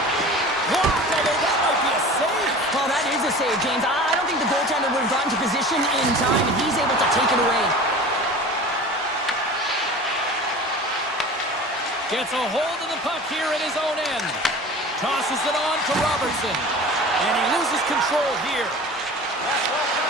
Blocked, although that might be a save. Well, that is a save, James. I don't think the goaltender would have gotten to position in time, and he's able to take it away. Gets a hold of the puck here in his own end. Tosses it on to Robertson. And he loses control here.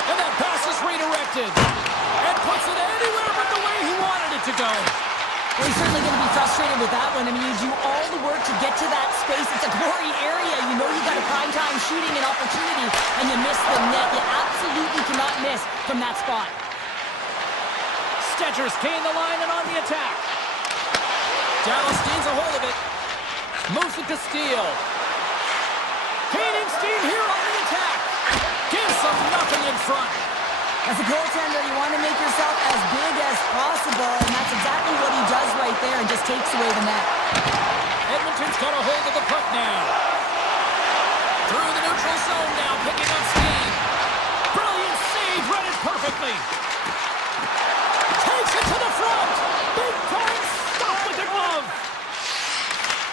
And that pass is redirected. And puts it anywhere but the way he wanted it to go. Well, he's certainly going to be frustrated with that one. I mean, you do all the work to get to that space. It's a glory area. You know you got a prime time shooting an opportunity, and you miss the net. You absolutely cannot miss from that spot. Stetcher's gained the line and on the attack. Dallas gains a hold of it. Moves it to Steele. Gaining steam here on the attack. Gives them nothing in front. As a goaltender, you want to make yourself as big as possible, and that's exactly what he does right there and just takes away the net. Edmonton's got a hold of the puck now. Through the neutral zone now, picking up steam. Brilliant save, read it perfectly. Takes it to the front. Big time stop with the glove.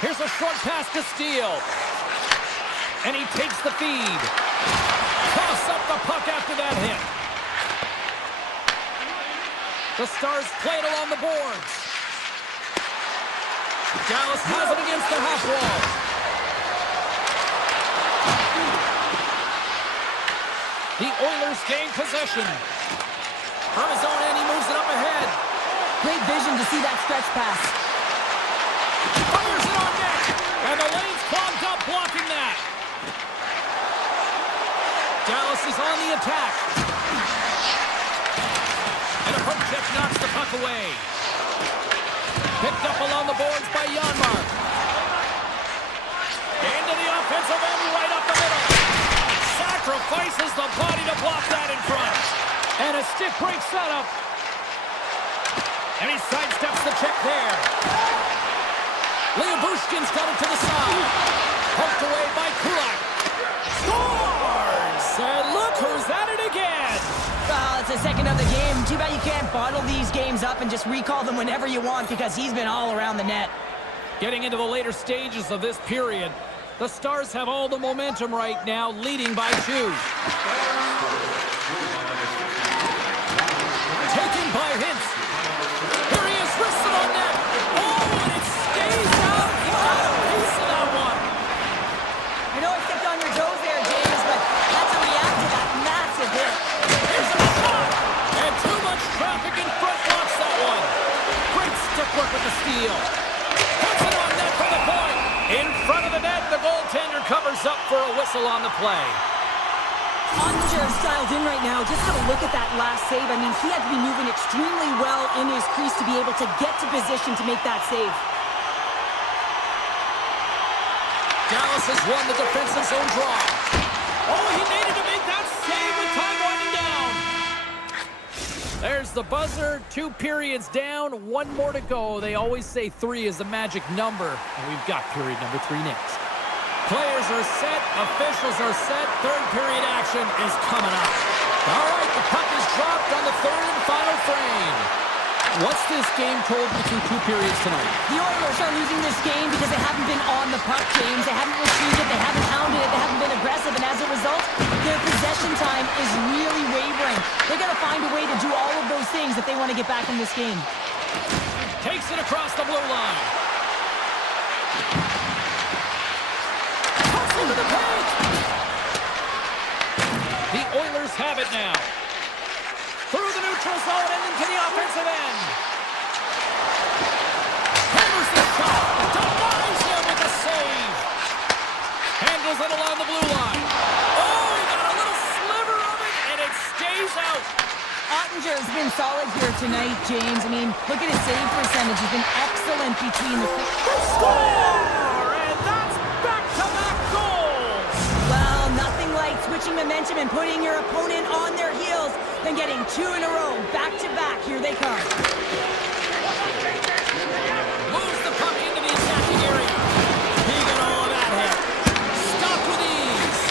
Here's a short pass to Steele. And he takes the feed. Toss up the puck after that hit. The Stars play it along the boards. Dallas has it against the half wall. The Oilers gain possession. From his own end, he moves it up ahead. Great vision to see that stretch pass. Fires it on net. And the lane's clogged up, blocking that. Dallas is on the attack. And a poke check knocks the puck away. Picked up along the boards by Janmark. Into the offensive end, right up the middle. Sacrifices the body to block that in front. And a stick break setup. And he sidesteps the check there. Leobushkin's got it to the side. Poked away by Kulak. Scores! And look who's at it again. Well, it's the second of the game. Too bad you can't bottle these games up and just recall them whenever you want because he's been all around the net. Getting into the later stages of this period, the Stars have all the momentum right now, leading by 2. Taken by Hintz. Here he is, wristed on net. Oh, and it stays out. He got a piece of that one. I know I stepped on your toes there, James, but that's to react to that massive hit. Here's a shot. And too much traffic in front blocks that one. Great stick work with the steal. Puts it on net for the point. In front of the net, the goaltender covers up for a whistle on the play. Ottinger's dialed in right now. Just have a look at that last save. I mean, he had to be moving extremely well in his crease to be able to get to position to make that save. Dallas has won the defensive zone draw. Oh, he needed to make that save with time winding down. There's the buzzer. 2 periods down, 1 more to go. They always say 3 is the magic number, and we've got period number 3 next. Players are set, officials are set, 3rd period action is coming up. All right, the puck is dropped on the 3rd and final frame. What's this game told you through 2 periods tonight? The Oilers are losing this game because they haven't been on the puck, James. They haven't retrieved it, they haven't hounded it, they haven't been aggressive, and as a result, their possession time is really wavering. They got to find a way to do all of those things if they want to get back in this game. Takes it across the blue line. Pucks into the paint. The Oilers have it now. Through the neutral zone and into the offensive end. Hammers the shot. Denies him with the save. Handles it along the blue line. Oh, he got a little sliver of it, and it stays out. Ottinger's been solid here tonight, James. I mean, look at his save percentage. He's been excellent between the... Score! And that's back-to-back goals. Well, nothing like switching momentum and putting your opponent on their heels than getting 2 in a row, back-to-back. Here they come. Moves the puck into the attacking area. He got all of that hit. Stopped with ease.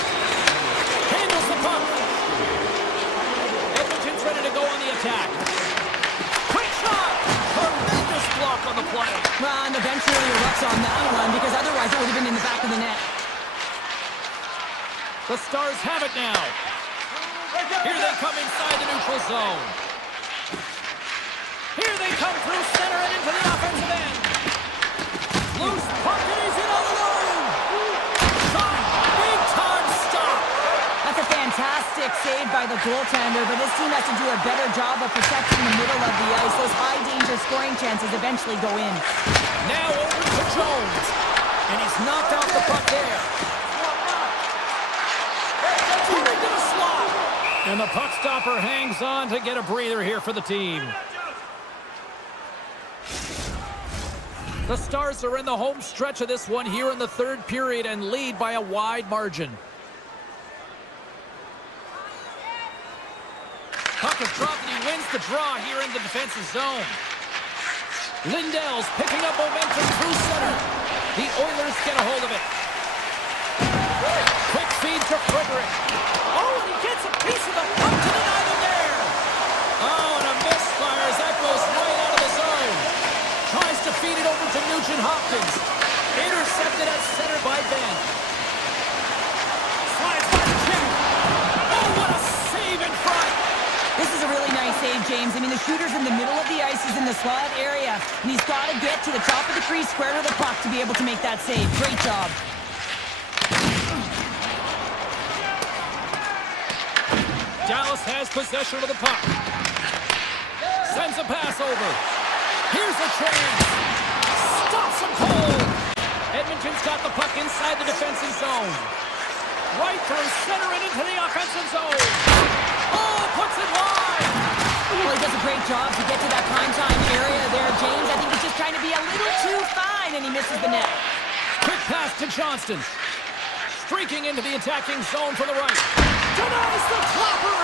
Handles the puck. Edmonton's ready to go on the attack. Quick shot. Tremendous block on the play. Well, and eventually erupts on that one because otherwise it would have been in the back of the net. The Stars have it now. Here they come inside the neutral zone. Here they come through center and into the offensive end. Loose puck and he's in all alone. Shot. Big time stop. That's a fantastic save by the goaltender, but this team has to do a better job of protecting the middle of the ice. Those high-danger scoring chances eventually go in. Now over to Jones. And he's knocked off the puck there. Turning to the slot. And the puck stopper hangs on to get a breather here for the team. The Stars are in the home stretch of this one here in the 3rd period and lead by a wide margin. Puck is dropped and he wins the draw here in the defensive zone. Lindell's picking up momentum through center. The Oilers get a hold of it. Quick feed to Frederick. Oh, and he gets a piece of the puck to deny them there. Oh, and a misfire as that goes right out of the zone. Tries to feed it over to Nugent Hopkins. Intercepted at center by Ben. Slides by the kick. Oh, what a save in front. This is a really nice save, James. I mean, the shooter's in the middle of the ice. He's in the slot area, and he's got to get to the top of the crease, square to the puck to be able to make that save. Great job. Dallas has possession of the puck. Sends a pass over. Here's a chance. Stops him cold. Edmonton's got the puck inside the defensive zone. Right through center and into the offensive zone. Oh, puts it wide. Well, he does a great job to get to that prime time area there, James. I think he's just trying to be a little too fine, and he misses the net. Quick pass to Johnston. Streaking into the attacking zone for the right. Denies the clapper.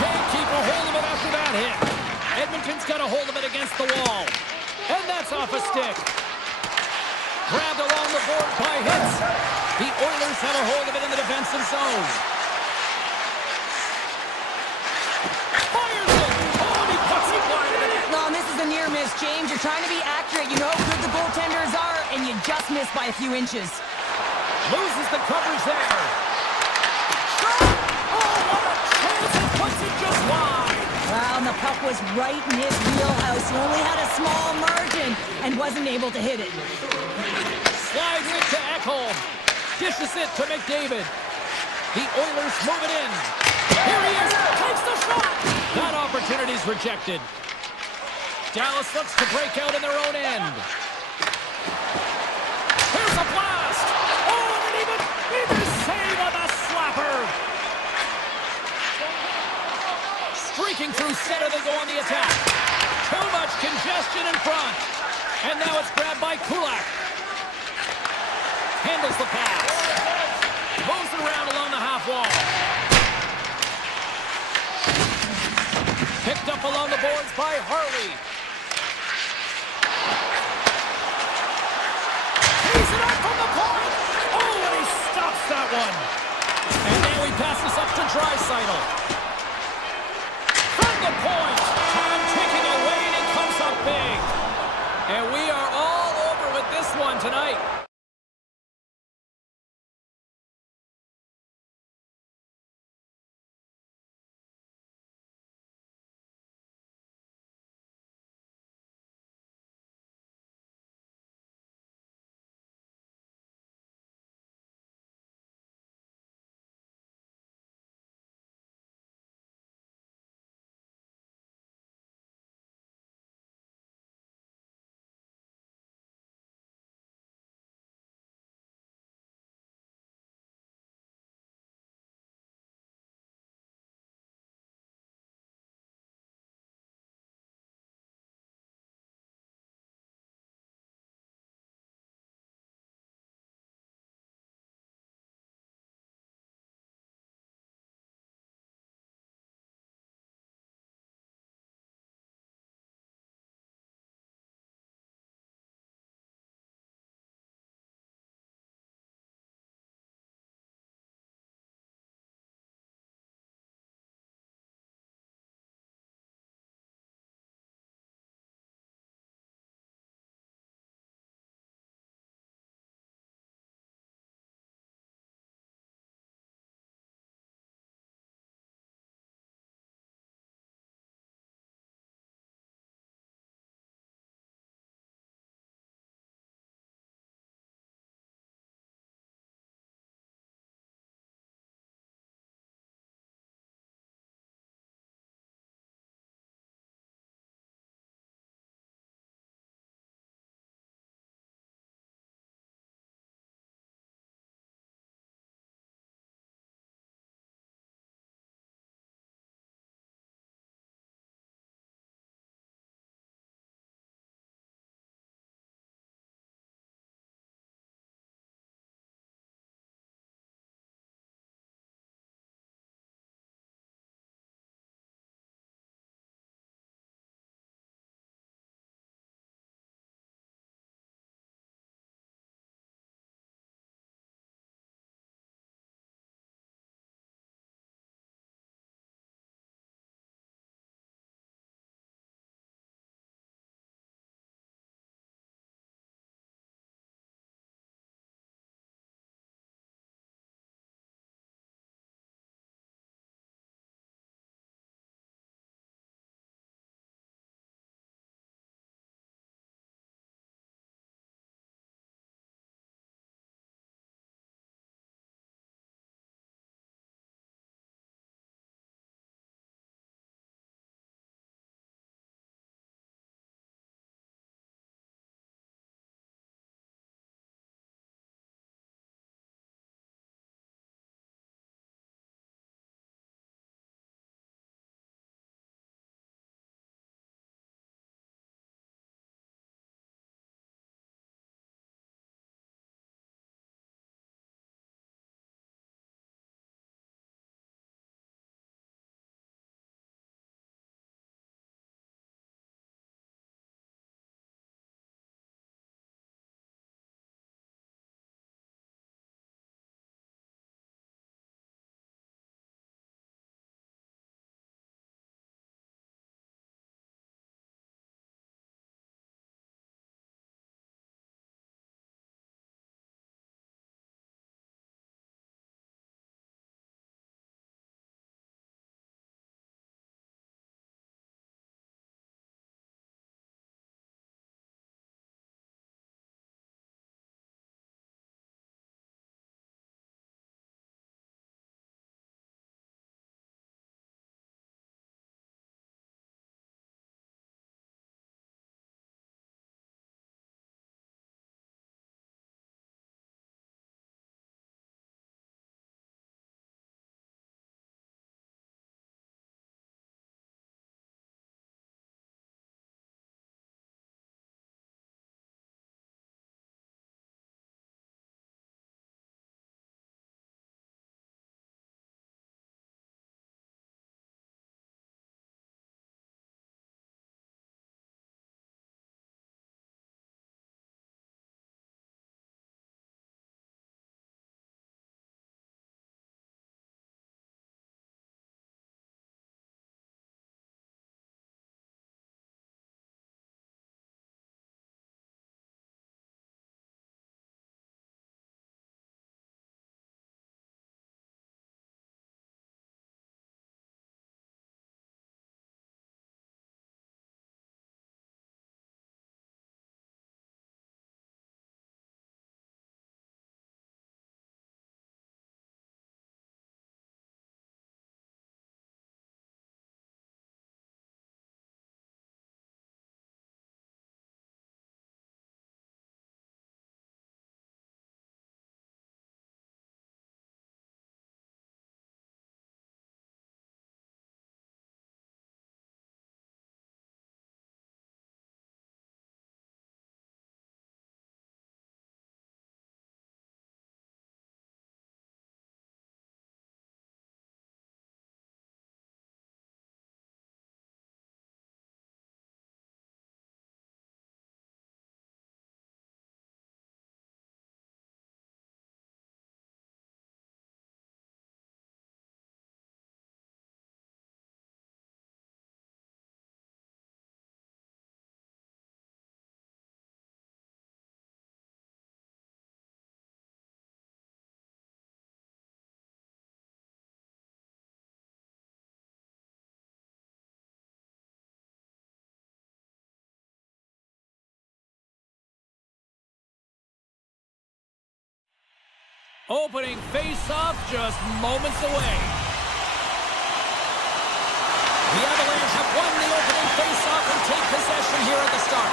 Can't keep a hold of it after that hit. Edmonton's got a hold of it against the wall. And that's off a stick. Grabbed along the board by Hitz. The Oilers have a hold of it in the defensive zone. Fires it. Oh, and he puts it wide of the net. No, and this is a near miss, James. You're trying to be accurate. You know how good the goaltenders are, and you just miss by a few inches. Loses the coverage there. Shot! Oh, what a chance. It puts it just wide. Well, and the puck was right in his wheelhouse. He only had a small margin and wasn't able to hit it. Slides it to Ekholm. Dishes it to McDavid. The Oilers move it in. Here he is. Takes the shot. That opportunity's rejected. Dallas looks to break out in their own end. Here's a blast. Oh, and an even save on the slapper. pushing through center to go on the attack. Too much congestion in front. And now it's grabbed by Kulak. Handles the pass. Moves it around along the half wall. Picked up along the boards by Harley. He's it up from the point. Oh, and he stops that one. And now he passes up to Draisaitl. From the point. Time ticking away, and he comes up big. And we are all over with this one tonight. Opening face-off just moments away. The Avalanche have won the opening face-off and take possession here at the start.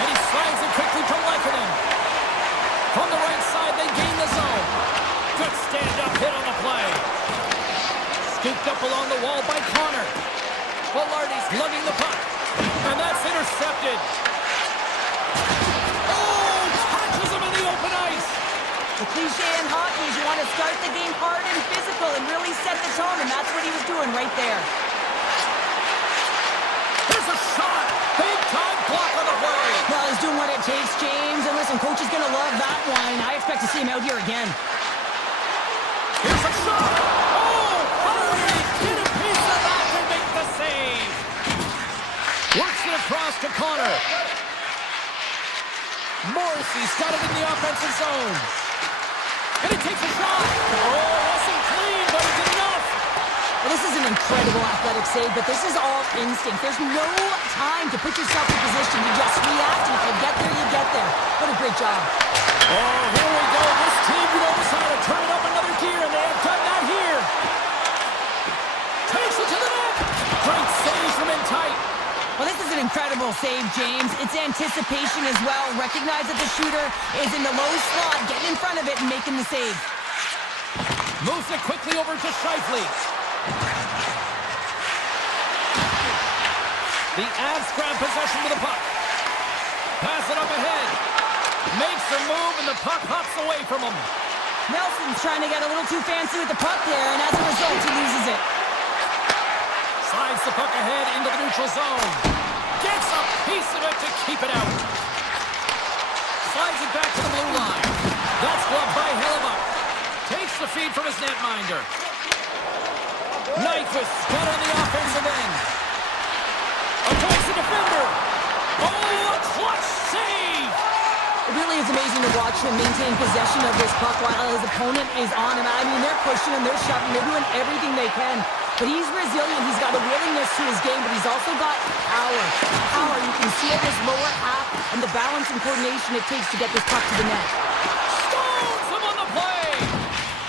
And he slides it quickly to Lehkonen. From the right side, they gain the zone. Good stand-up hit on the play. Scooped up along the wall by Connor. Velarde's lugging the puck. And that's intercepted. Oh, catches him in the open ice. The cliche in hockey is you want to start the game hard and physical and really set the tone, and that's what he was doing right there. There's a shot. Big time block on the play. Well, he's doing what it takes, James. And listen, coach is going to love that one. I expect to see him out here again. Here's a shot. Oh, hurry. Get a piece of that to make the save. Works it across to Connor. Morrissey's got it in the offensive zone. And he takes a shot. Oh, wasn't clean, but it's enough. Well, this is an incredible athletic save, but this is all instinct. There's no time to put yourself in position. You just react, and if you get there, you get there. What a great job. Oh, here we go. This team knows how to turn it up another gear, and they have done that here. Takes it to the net. Great save from in tight. Well, this is an incredible save, James. It's anticipation as well. Recognize that the shooter is in the low slot, getting in front of it and making the save. Moves it quickly over to Scheifele. The Avs grab possession with the puck. Pass it up ahead. Makes a move, and the puck hops away from him. Nelson's trying to get a little too fancy with the puck there, and as a result, he loses it. Slides the puck ahead into the neutral zone. Gets a piece of it to keep it out. Slides it back to the blue line. That's gloved by Hellebuck. Takes the feed from his netminder. Nyquist got on the offensive end. Avoids the defender. Oh, a clutch save! It really is amazing to watch him maintain possession of this puck while his opponent is on him. I mean, they're pushing him, they're shoving, they're doing everything they can. But he's resilient. He's got a willingness to his game, but he's also got power. Power, you can see at his lower half and the balance and coordination it takes to get this puck to the net. Stones him on the play!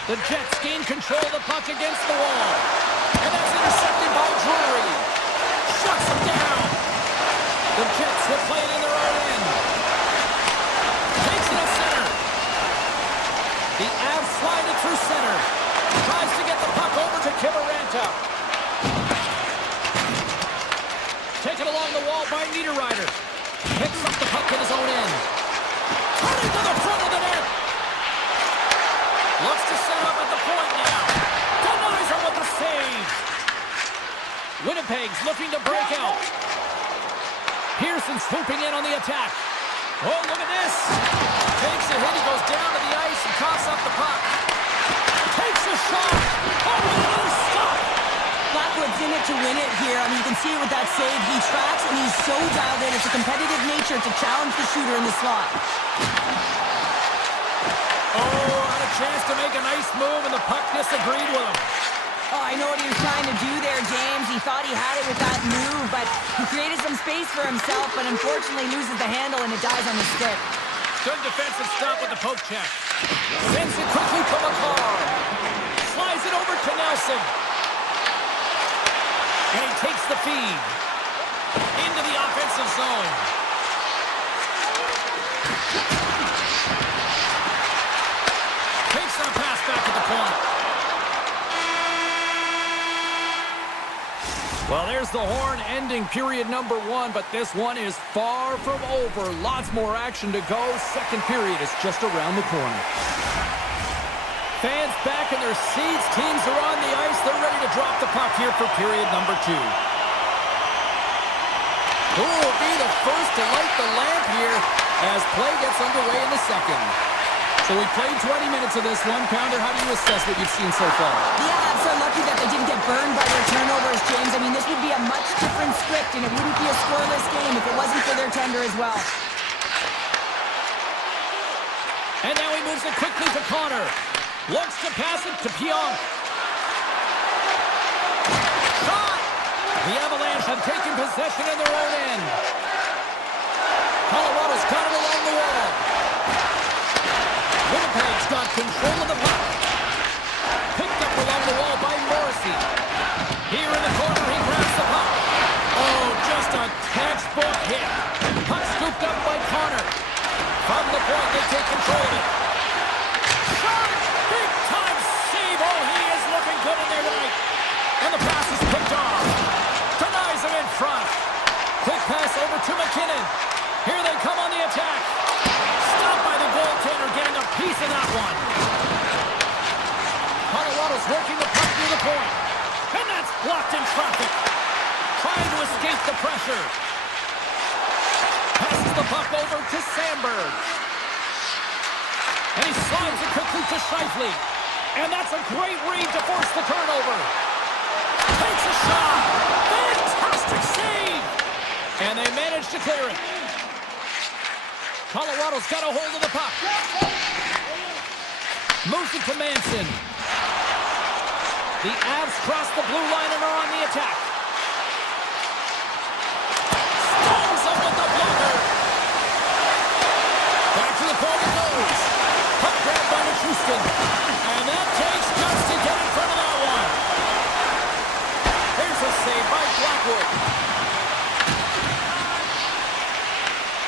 The Jets gain control of the puck against the wall. And that's intercepted by Drury. Shuts him down. The Jets will play it in their own end. Takes it at center. The Avs slide it through center. Tries to get the puck over to Kiberanta. Taken along the wall by Niederreiter. Picks up the puck in his own end. Cutting to the front of the net. Looks to set up at the point now. Denies him with the save. Winnipeg's looking to break out. Pearson swooping in on the attack. Oh, look at this. Takes a hit. He goes down to the ice and coughs up the puck. Takes a shot. Oh, another stop. Blackwood's in it to win it here. I mean, you can see it with that save. He tracks, and he's so dialed in. It's a competitive nature to challenge the shooter in the slot. Oh, had a chance to make a nice move, and the puck disagreed with him. Oh, I know what he was trying to do there, James. He thought he had it with that move, but he created some space for himself, but unfortunately loses the handle, and it dies on the stick. Good defensive stop with the poke check. Sends it quickly to McCarr. Slides it over to Nelson. And he takes the feed into the offensive zone. Takes that pass back to the point. Well, there's the horn ending period number 1, but this one is far from over. Lots more action to go. Second period is just around the corner. Fans back in their seats. Teams are on the ice. They're ready to drop the puck here for period number 2. Who will be the first to light the lamp here as play gets underway in the second? So we played 20 minutes of this one. Pounder, how do you assess what you've seen so far? Yeah, I'm so lucky that they didn't get burned by their turnovers, James. I mean, this would be a much different script, and it wouldn't be a scoreless game if it wasn't for their tender as well. And now he moves it quickly to Connor. Looks to pass it to Pionk. Shot! The Avalanche have taken possession in their own end. Colorado's got it along the wall. Winnipeg He's got control of the puck. Picked up along the wall by Morrissey. Here in the corner, he grabs the puck. Oh, just a textbook hit. Puck scooped up by Connor. From the point, they take control of it. Shot! Big time save. Oh, he is looking good in there tonight. And the pass is picked off. Denies him in front. Quick pass over to McKinnon. Here they come on the attack. Stopped by the goaltender, getting a piece of that one. Colorado's working the puck near the point. And that's blocked in traffic. Trying to escape the pressure. Passes the puck over to Sandberg. And he slides it quickly to Scheifele. And that's a great read to force the turnover. Takes a shot. Fantastic save. And they manage to clear it. Colorado's got a hold of the puck. Moves it to Manson. The Avs cross the blue line and are on the attack. Stones up with the blocker. Back to the point it goes. Puck grabbed by Nichushkin. And that takes guts to get in front of that one. Here's a save by Blackwood.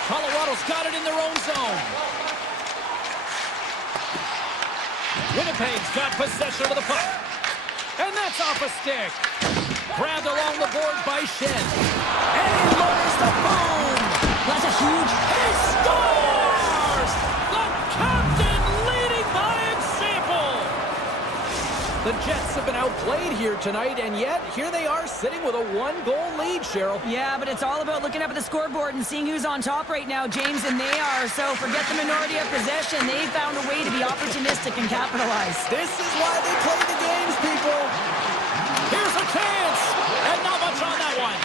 Colorado's got it in their own zone. Winnipeg's got possession of the puck. And that's off a stick. Grabbed along the board by Shen. And he lowers the boom. That's a huge... He scores! The captain leading by example. The Jets have been outplayed here tonight, and yet here they are sitting with a one-goal lead, Cheryl. Yeah, but it's all about looking up at the scoreboard and seeing who's on top right now, James, and they are. So forget the minority of possession. They found a way to be opportunistic and capitalize. This is why they play the games, people. Here's a chance, and not much on that one.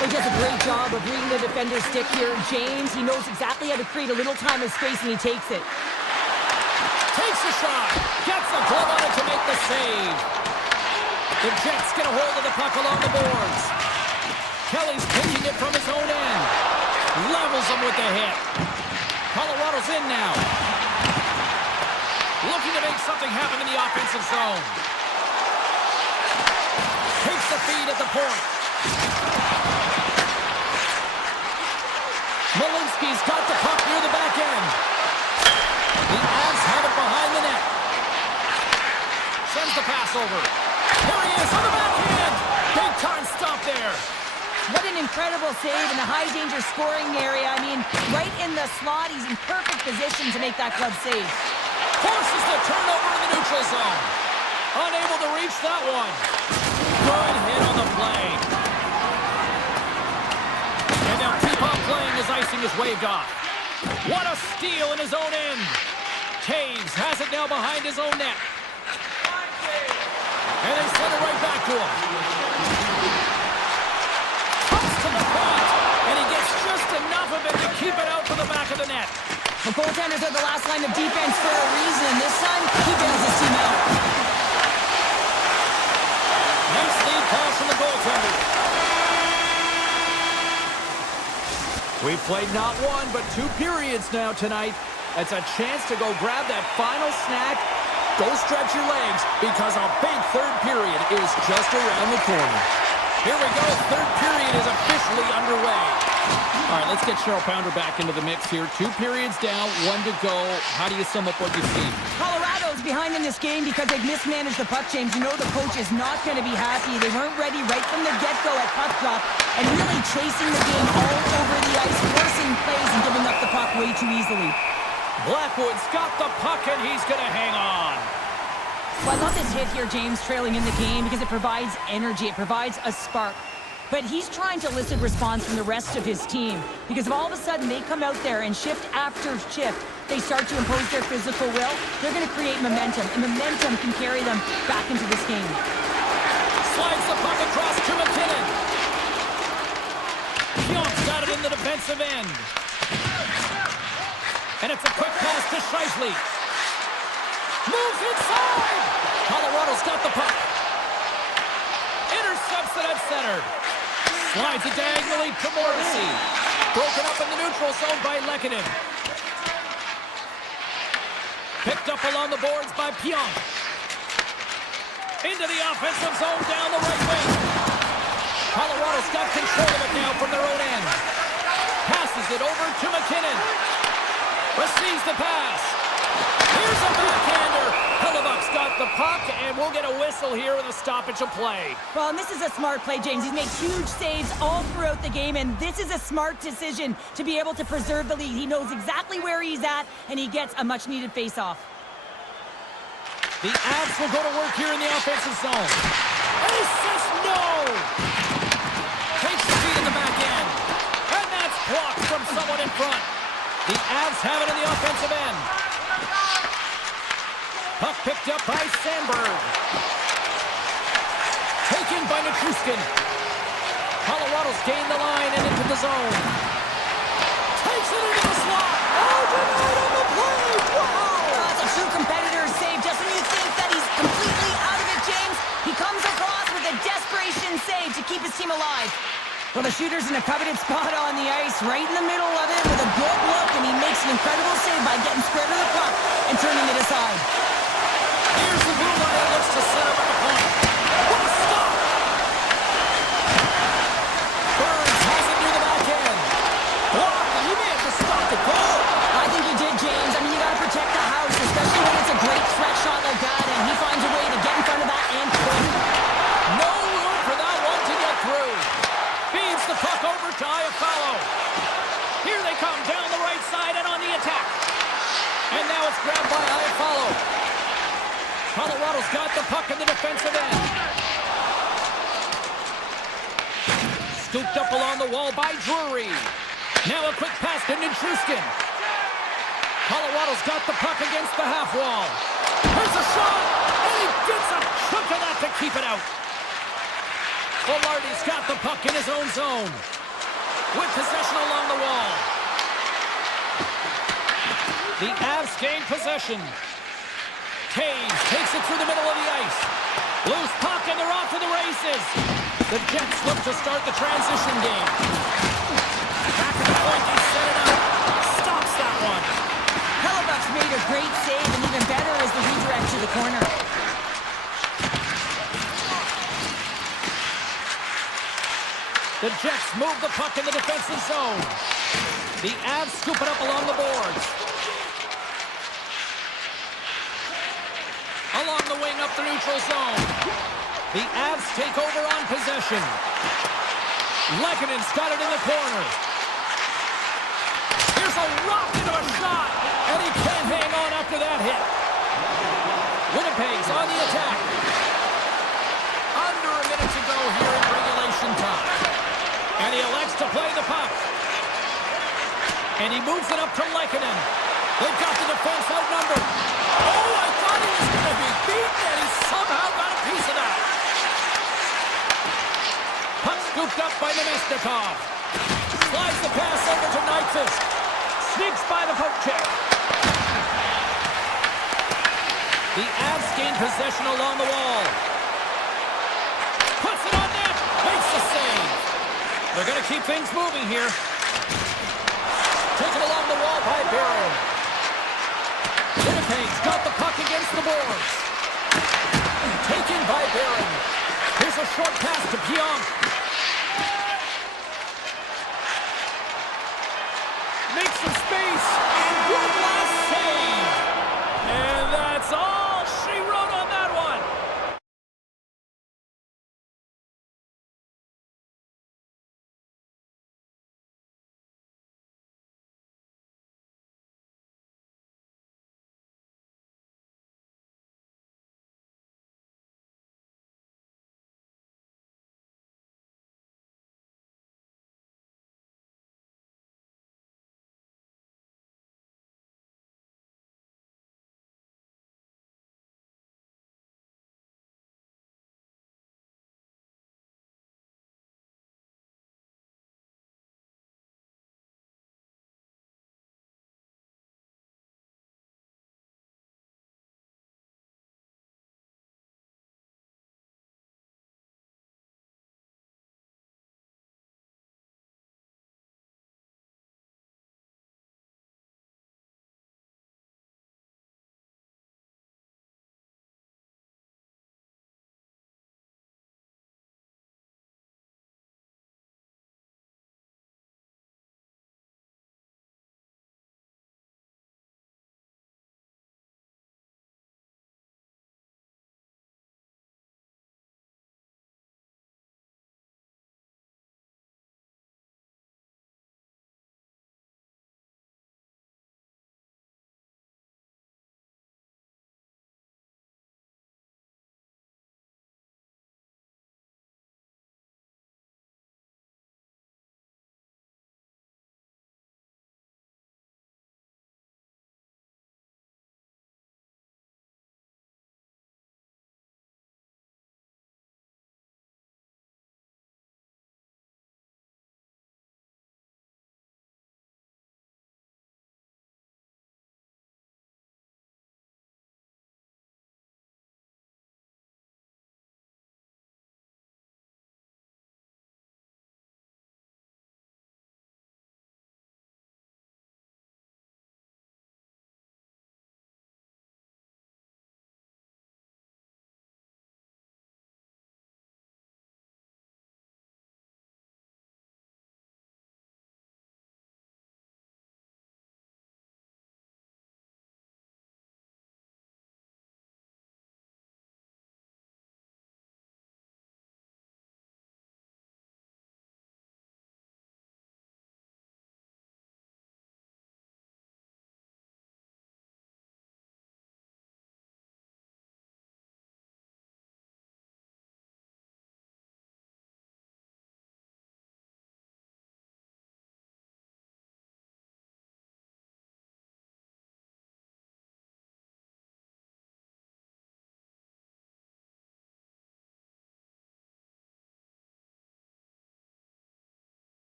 He does a great job of reading the defender's stick here. James, he knows exactly how to create a little time and space, and he takes it. Takes a shot. Gets a glove on it to make the save. The Jets get a hold of the puck along the boards. Kelly's pinching it from his own end. Levels him with the hit. Colorado's in now. Looking to make something happen in the offensive zone. Takes the feed at the point. Malinsky's got the puck near the back end. The Avs have it behind the net. Sends the pass over. Here he is on the backhand. Big time stop there. What an incredible save in the high-danger scoring area. I mean, right in the slot. He's in perfect position to make that club save. Forces the turnover in the neutral zone. Unable to reach that one. Good hit on the play. And they'll keep on playing as icing is waved off. What a steal in his own end. Taves has it now behind his own net. And they send it right back to him. Comes to the point, and he gets just enough of it to keep it out to the back of the net. The goaltenders are the last line of defense for a reason. This time, he bails his team out. Nice lead pass from the goaltender. We've played not one, but 2 periods now tonight. It's a chance to go grab that final snack. Go stretch your legs, because a big third period is just around the corner. Here we go. Third period is officially underway. All right, let's get Cheryl Pounder back into the mix here. 2 periods down, 1 to go. How do you sum up what you've seen? Colorado's behind in this game because they've mismanaged the puck, James. You know the coach is not going to be happy. They weren't ready right from the get-go at puck drop and really chasing the game all over the ice, forcing plays and giving up the puck way too easily. Blackwood's got the puck, and he's going to hang on. Well, I love this hit here, James, trailing in the game because it provides energy. It provides a spark. But he's trying to elicit response from the rest of his team because if all of a sudden they come out there and shift after shift, they start to impose their physical will, they're going to create momentum, and momentum can carry them back into this game. Slides the puck across to McKinnon. Pionk's got it in the defensive end. And it's a quick pass to Scheifele. Moves inside! Colorado's got the puck. Intercepts it at center. Slides it diagonally to Morrissey. Broken up in the neutral zone by Lehkonen. Picked Picked up along the boards by Pionk. Into the offensive zone down the right wing. Colorado's got control of it now from their own end. Passes it over to McKinnon. Receives the pass. Here's a backhander. Hellebuck's got the puck, and we'll get a whistle here with a stoppage of play. Well, and this is a smart play, James. He's made huge saves all throughout the game, and this is a smart decision to be able to preserve the lead. He knows exactly where he's at, and he gets a much-needed face-off. The Avs will go to work here in the offensive zone. Ace says no! Takes the feed in the back end. And that's blocked from someone in front. The Avs have it in the offensive end. Puck picked up by Sandberg. Taken by Nichushkin. Colorado's gained the line and into the zone. Takes it into the slot. Oh, denied on the play! Wow! That's a true competitor's save. Just when you think that he's completely out of it, James, he comes across with a desperation save to keep his team alive. Well, the shooter's in a coveted spot on the ice, right in the middle of it with a good look, and he makes an incredible save by getting square to the puck and turning it aside. Here's the blue line that looks to set up at the point. What a stop! Burns has it near the back end. Block, and he may have to stop the goal. I think he did, James. I mean, you got to protect the house, especially when it's a great threat shot like that, and he finds a way to get in front of that and quick. No room for that one to get through. Feeds the puck over to Iafallo. Here they come down the right side and on the attack. And now it's grabbed by Iafallo. Colorado's got the puck in the defensive end. Scooped up along the wall by Drury. Now a quick pass to Nichushkin. Colorado's got the puck against the half wall. Here's a shot, and he gets a chunk of that to keep it out. Velarde's got the puck in his own zone. With possession along the wall. The Avs gain possession. Taves takes it through the middle of the ice. Loose puck, and they're off to the races. The Jets look to start the transition game. Back at the point, he set it up. Stops that one. Hellebuck's made a great save, and even better is the redirect to the corner. The Jets move the puck in the defensive zone. The Avs scoop it up along the boards. Along the wing up the neutral zone. The Avs take over on possession. Lekkonen's got it in the corner. Here's a rocket of a shot, and he can't hang on after that hit. Winnipeg's on the attack. Under a minute to go here in regulation time. And he elects to play the puck. And he moves it up to Lekkonen. They've got the defense outnumbered. Oh, I thought he was going to be beaten, and he somehow got a piece of that. Puck scooped up by Nemesnikov. Slides the pass over to Nyquist. Sneaks by the poke check. The Avs gain possession along the wall. Puts it on net. Makes the save. They're going to keep things moving here. Taken along the wall by Barrow. Winnipeg's got the puck against the boards. Taken by Barron. Here's a short pass to Pionk. Makes some space. One last save. And that's all she wrote on that one.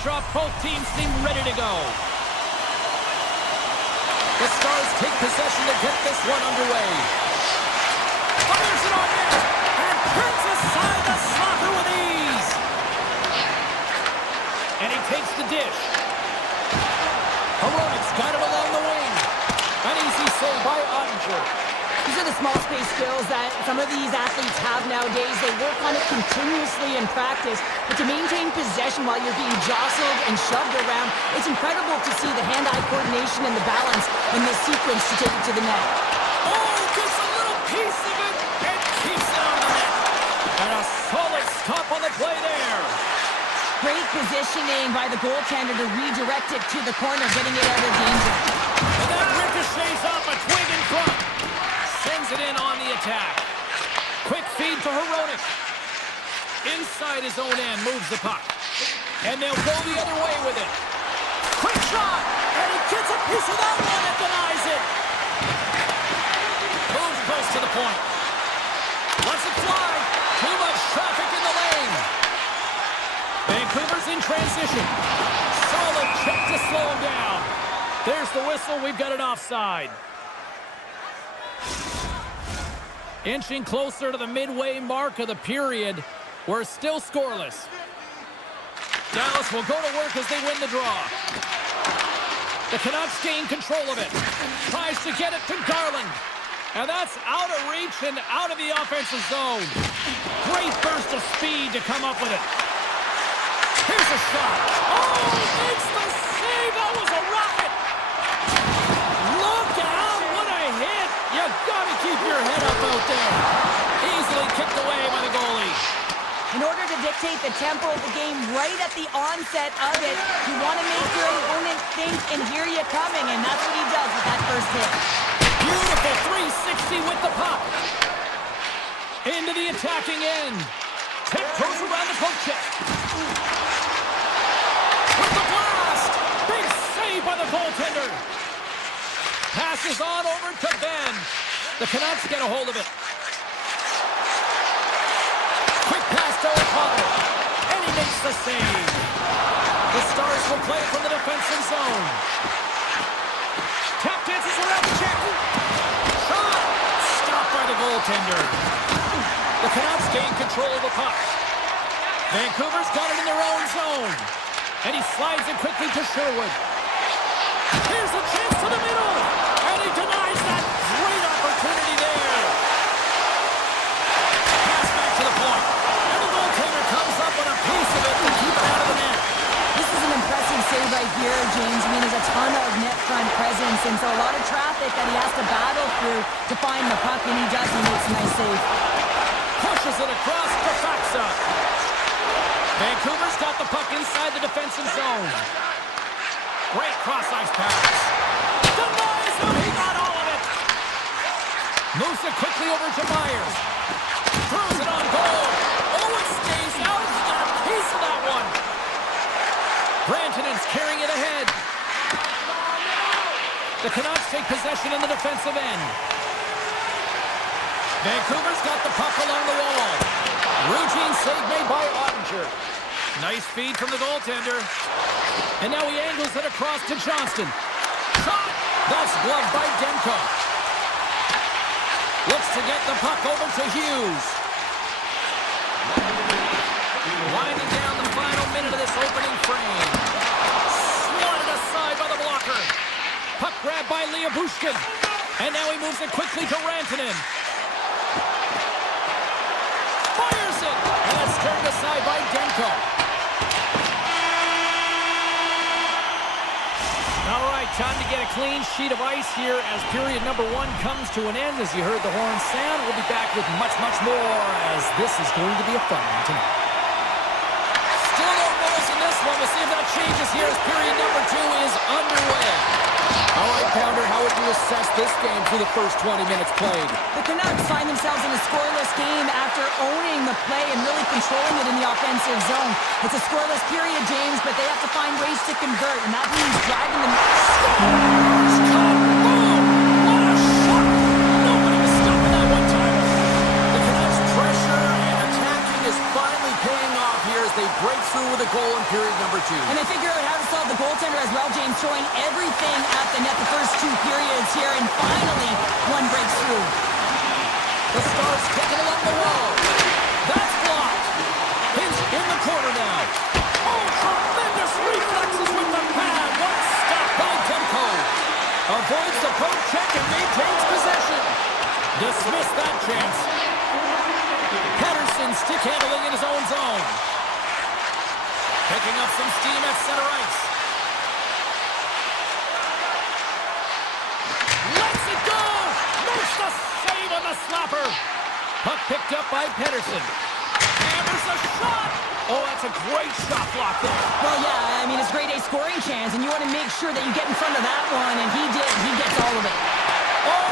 backdrop, both teams seem ready to go. The Stars take possession to get this one underway. Fires it on net and turns aside the slaughter with ease. And he takes the dish. Heronic's got him along the wing. An easy save by Ottinger. These are the small space skills that some of these athletes have nowadays. They work on it continuously in practice, but to maintain possession while you're being jostled and shoved around, it's incredible to see the hand-eye coordination and the balance in this sequence to take it to the net. Oh, gets a little piece of it and keeps it on the net. And a solid stop on the play there. Great positioning by the goaltender to redirect it to the corner, getting it out of danger. And that ricochets off a twig in front. Sends it in on the attack. Quick feed to Heronic. Inside his own end, moves the puck. And they'll go the other way with it. Quick shot! And he gets a piece of that one and denies it. Moves close to the point. Lets it fly. Too much traffic in the lane. Vancouver's in transition. Solid check to slow him down. There's the whistle. We've got an offside. Inching closer to the midway mark of the period. We're still scoreless. Dallas will go to work as they win the draw. The Canucks gain control of it. Tries to get it to Garland. And that's out of reach and out of the offensive zone. Great burst of speed to come up with it. Here's a shot. Oh, makes the save. That was a rocket. Look out. What a hit. You gotta keep your head up out there. Easily kicked away by the goalie. In order to dictate the tempo of the game right at the onset of it, you want to make your opponent think and hear you coming, and that's what he does with that first hit. Beautiful 360 with the puck. Into the attacking end. Tip goes around the poke check. With the blast. Big save by the goaltender. Passes on over to Ben. The Canucks get a hold of it. Quick pass to O'Connor. And he makes the save. The Stars will play from the defensive zone. Tap dances around the check. Shot. Stopped by the goaltender. The Canucks gain control of the puck. Vancouver's got it in their own zone. And he slides it quickly to Sherwood. Here's a chance to the middle. And he denies that great opportunity there. Pass back to the point. And the goaltender comes up with a piece of it to keep it out of the net. This is an impressive save right here, James. I mean, there's a ton of net front presence, and so a lot of traffic that he has to battle through to find the puck, and he does. He makes a nice save. Pushes it across to Faxa. Vancouver's got the puck inside the defensive zone. Great cross-ice pass. Denies him. He got all of it. Moves it quickly over to Myers. Throws it on goal. Oh, it stays out. He got a piece of that one. Brantonen's carrying it ahead. The Canucks take possession in the defensive end. Vancouver's got the puck along the wall. Routine save made by Ottinger. Nice feed from the goaltender. And now he angles it across to Johnston. Shot! That's gloved by Demko. Looks to get the puck over to Hughes. Winding down the final minute of this opening frame. Swatted aside by the blocker. Puck grabbed by Liabushkin. And now he moves it quickly to Rantanen. Fires it! And that's turned aside by Demko. All right, time to get a clean sheet of ice here as period number 1 comes to an end. As you heard the horn sound, we'll be back with much, much more as this is going to be a fun one tonight. Still no goals in this one. We'll see if that changes here as period number 2 is underway. All right, Pounder, how would you assess this game through the first 20 minutes played? The Canucks find themselves in a scoreless game after owning the play and really controlling it in the offensive zone. It's a scoreless period, James, but they have to find ways to convert, and that means driving them. Boom! What a shot! Nobody was stopping that one time. The Canucks' pressure and attacking is finally paying off here as they break through with a goal in period number 2. And they figure out how to solve the goaltender as well, James, throwing everything at the net the first 2 periods here, and finally one breaks through. The Stars kick it along the wall. That's blocked. He's in the corner now. Oh, tremendous reflexes with the pad. What a stop by Demko. Avoids the poke check and maintains possession. Dismissed that chance. Pettersson stick handling in his own zone. Picking up some steam at center ice. Lets it go! Makes the save on the slapper. Puck picked up by Pettersson. Hammers a shot! Oh, that's a great shot block there. Well, yeah, I mean, it's grade A scoring chance, and you want to make sure that you get in front of that one, and he did. He gets all of it. Oh,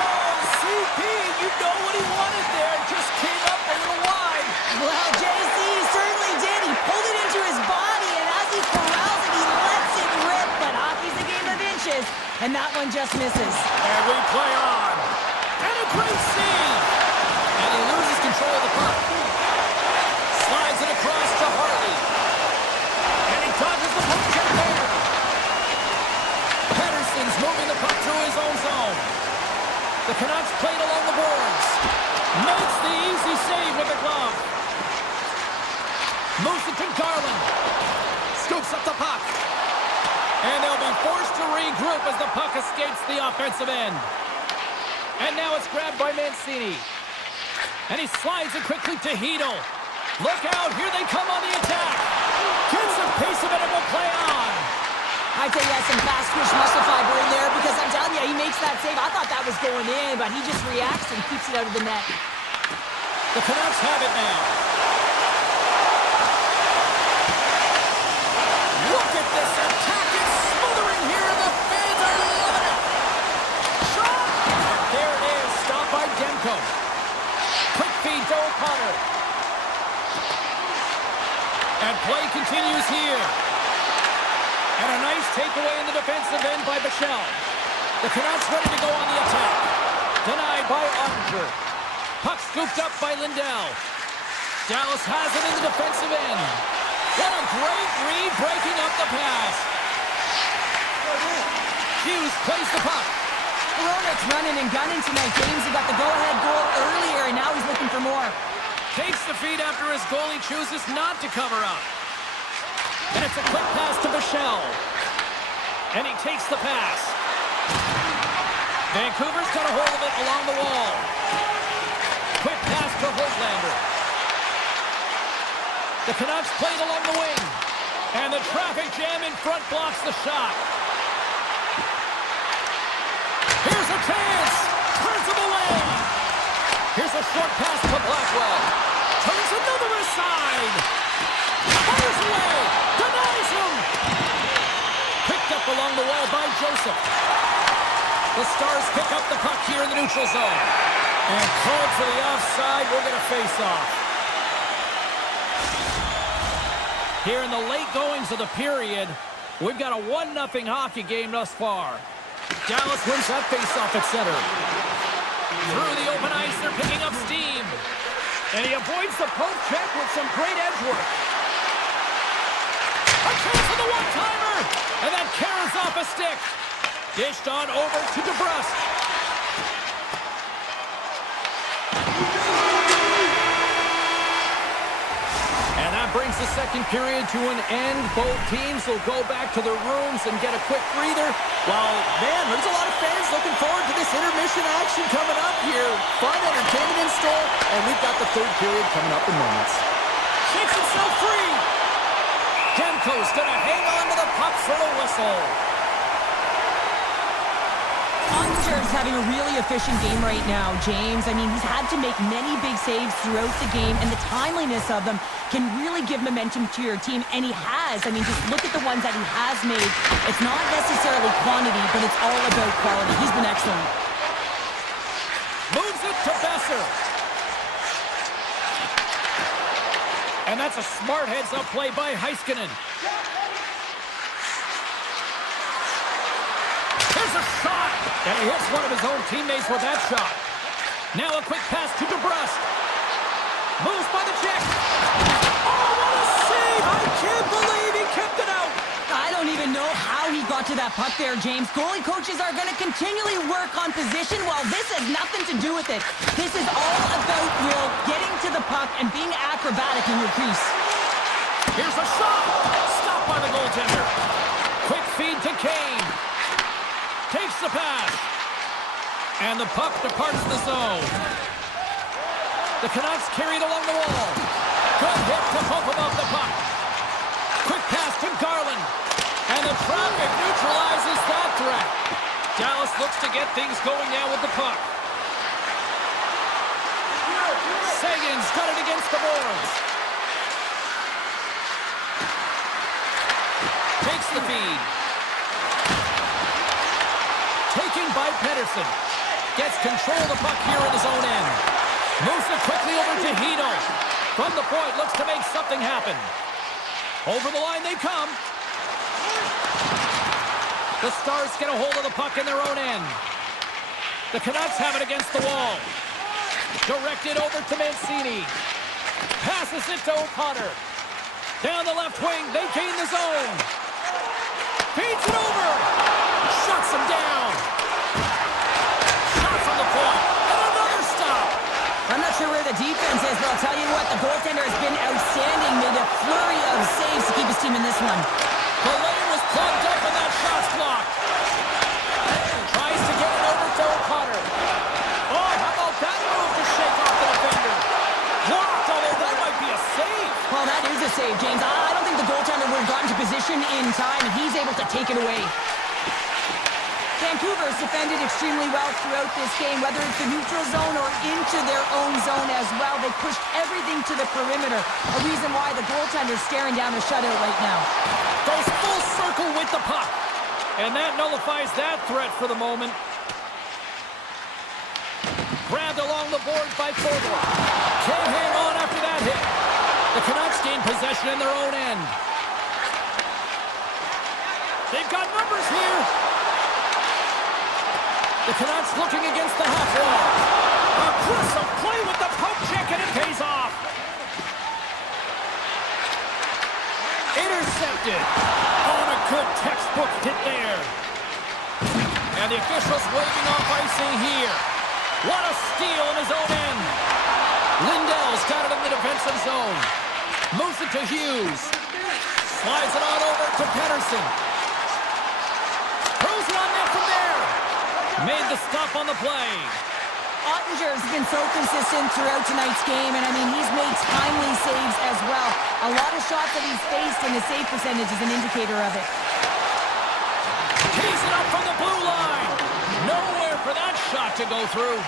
CP, you know what he wanted there. Just came up a little wide. Well, JC certainly did. He pulled it into his body, and as he corrals it, he lets it rip. But hockey's a game of inches, and that one just misses. And we play on. And a great save. And he loses control of the puck. Slides it across to Harley. And he dodges the poke check there. Pettersson's moving the puck through his own zone. The Canucks played along the boards. Makes the easy save with the glove. Moves it to Garland. Scoops up the puck. And they'll be forced to regroup as the puck escapes the offensive end. And now it's grabbed by Mancini. And he slides it quickly to Hedel. Look out, here they come on the attack. Gets a piece of it and will play on. I'd say he has some fast twitch muscle fiber in there, because I'm telling you, he makes that save. I thought that was going in, but he just reacts and keeps it out of the net. The Canucks have it now. Look at this attack. It's smothering here, and the fans are loving it. Shot! And there it is, stopped by Demko. Quick feed to O'Connor. And play continues here. And a nice takeaway in the defensive end by Bichelle. The Canucks ready to go on the attack. Denied by Ottinger. Puck scooped up by Lindell. Dallas has it in the defensive end. What a great read, breaking up the pass. Hughes plays the puck. Hronek's running and gunning tonight, James. He got the go-ahead goal earlier, and now he's looking for more. Takes the feed after his goalie chooses not to cover up. And it's a quick pass to Bichelle. And he takes the pass. Vancouver's got a hold of it along the wall. Quick pass to Höglander. The Canucks played along the wing. And the traffic jam in front blocks the shot. Here's a chance. Turns him away. Here's a short pass to Blackwell. Turns another aside. Fires away. Denies him. Picked up along the wall by Joseph. The Stars pick up the puck here in the neutral zone. And called for the offside. We'll get a face-off. Here in the late goings of the period, we've got a 1-0 hockey game thus far. Dallas wins that face-off at center. Through the open ice, they're picking up steam. And he avoids the poke check with some great edge work. A chance for the one-timer! And that carries off a stick. Dished on over to DeBrusque. And that brings the second period to an end. Both teams will go back to their rooms and get a quick breather. Well, man, there's a lot of fans looking forward to this intermission action coming up here. Fun entertainment in store, and we've got the third period coming up in moments. Shakes himself free. Demko's gonna hang on to the puck for a whistle. Ottinger's having a really efficient game right now, James. I mean, he's had to make many big saves throughout the game, and the timeliness of them can really give momentum to your team, and he has. I mean, just look at the ones that he has made. It's not necessarily quantity, but it's all about quality. He's been excellent. Moves it to Besser. And that's a smart heads-up play by Heiskanen. There's a shot! And he hits one of his own teammates with that shot. Now a quick pass to DeBrusque. Moves by the check. Oh, what a save! I can't believe lot to that puck there, James. Goalie coaches are going to continually work on position. Well, this has nothing to do with it. This is all about Will getting to the puck and being acrobatic in your crease. Here's a shot. Stopped by the goaltender. Quick feed to Kane. Takes the pass. And the puck departs the zone. The Canucks carried along the wall. Good hit to poke above the puck. Quick pass to Garland. And the traffic neutralizes that threat. Dallas looks to get things going now with the puck. Sagan's got it against the boards. Takes the feed. Taken by Pedersen. Gets control of the puck here in his own end. Moves it quickly over to Hino. From the point, looks to make something happen. Over the line they come. The Stars get a hold of the puck in their own end. The Canucks have it against the wall. Directed over to Mancini. Passes it to O'Connor. Down the left wing, they gain the zone. Feeds it over. Shuts him down. Shot from the point. And another stop. I'm not sure where the defense is, but I'll tell you what, the goaltender has been outstanding. Made a flurry of saves to keep his team in this one. The lane was plugged up and that shot's blocked. Tries to get it over to O'Connor. Oh, how about that move to shake off the defender? Blocked, although that might be a save. Well, that is a save, James. I don't think the goaltender would have gotten to position in time, and he's able to take it away. Vancouver's defended extremely well throughout this game, whether it's the neutral zone or into their own zone as well. They pushed everything to the perimeter, a reason why the goaltender's staring down a shutout right now. Goes full circle with the puck. And that nullifies that threat for the moment. Grabbed along the boards by Fodor. Can't hang on after that hit. The Canucks gain possession in their own end. They've got numbers here. The Canucks looking against the half wall. Aggressive play with the poke check and it pays off. Intercepted. On a good textbook hit there. And the officials waving off icing here. What a steal in his own end. Lindell's got it in the defensive zone. Moves it to Hughes. Slides it on over to Pedersen. Throws it on net from there. Made the stop on the play. Ottinger's been so consistent throughout tonight's game, and I mean, he's made timely saves as well. A lot of shots that he's faced, and his save percentage is an indicator of it. Tees it up from the blue line. Nowhere for that shot to go through.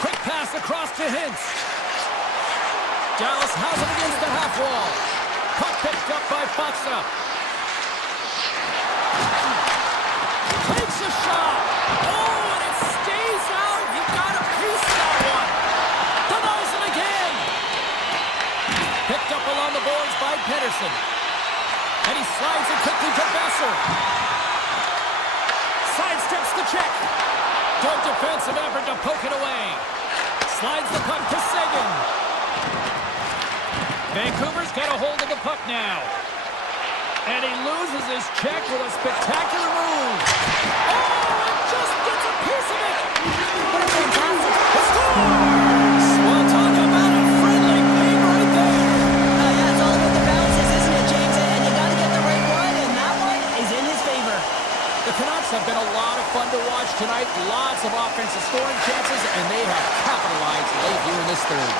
Quick pass across to Hintz. Dallas has it against the half wall. Puck picked up by Foxa. Takes a shot. Oh, and it stays out. You gotta piece that one. Denies him again. Picked up along the boards by Pedersen. And he slides it quickly to Besser. Sidesteps the check. Good defensive effort to poke it away. Slides the puck to Sagan. Vancouver's got a hold of the puck now. And he loses his check with a spectacular move. Oh, and just gets a piece of it. What a fantastic... Scores! Well, talk about a friendly game right there. Yeah, it's all about the bounces, isn't it, James? And you got to get the right one, and that one is in his favor. The Canucks have been a lot of fun to watch tonight. Lots of offensive scoring chances, and they have capitalized late here in this third.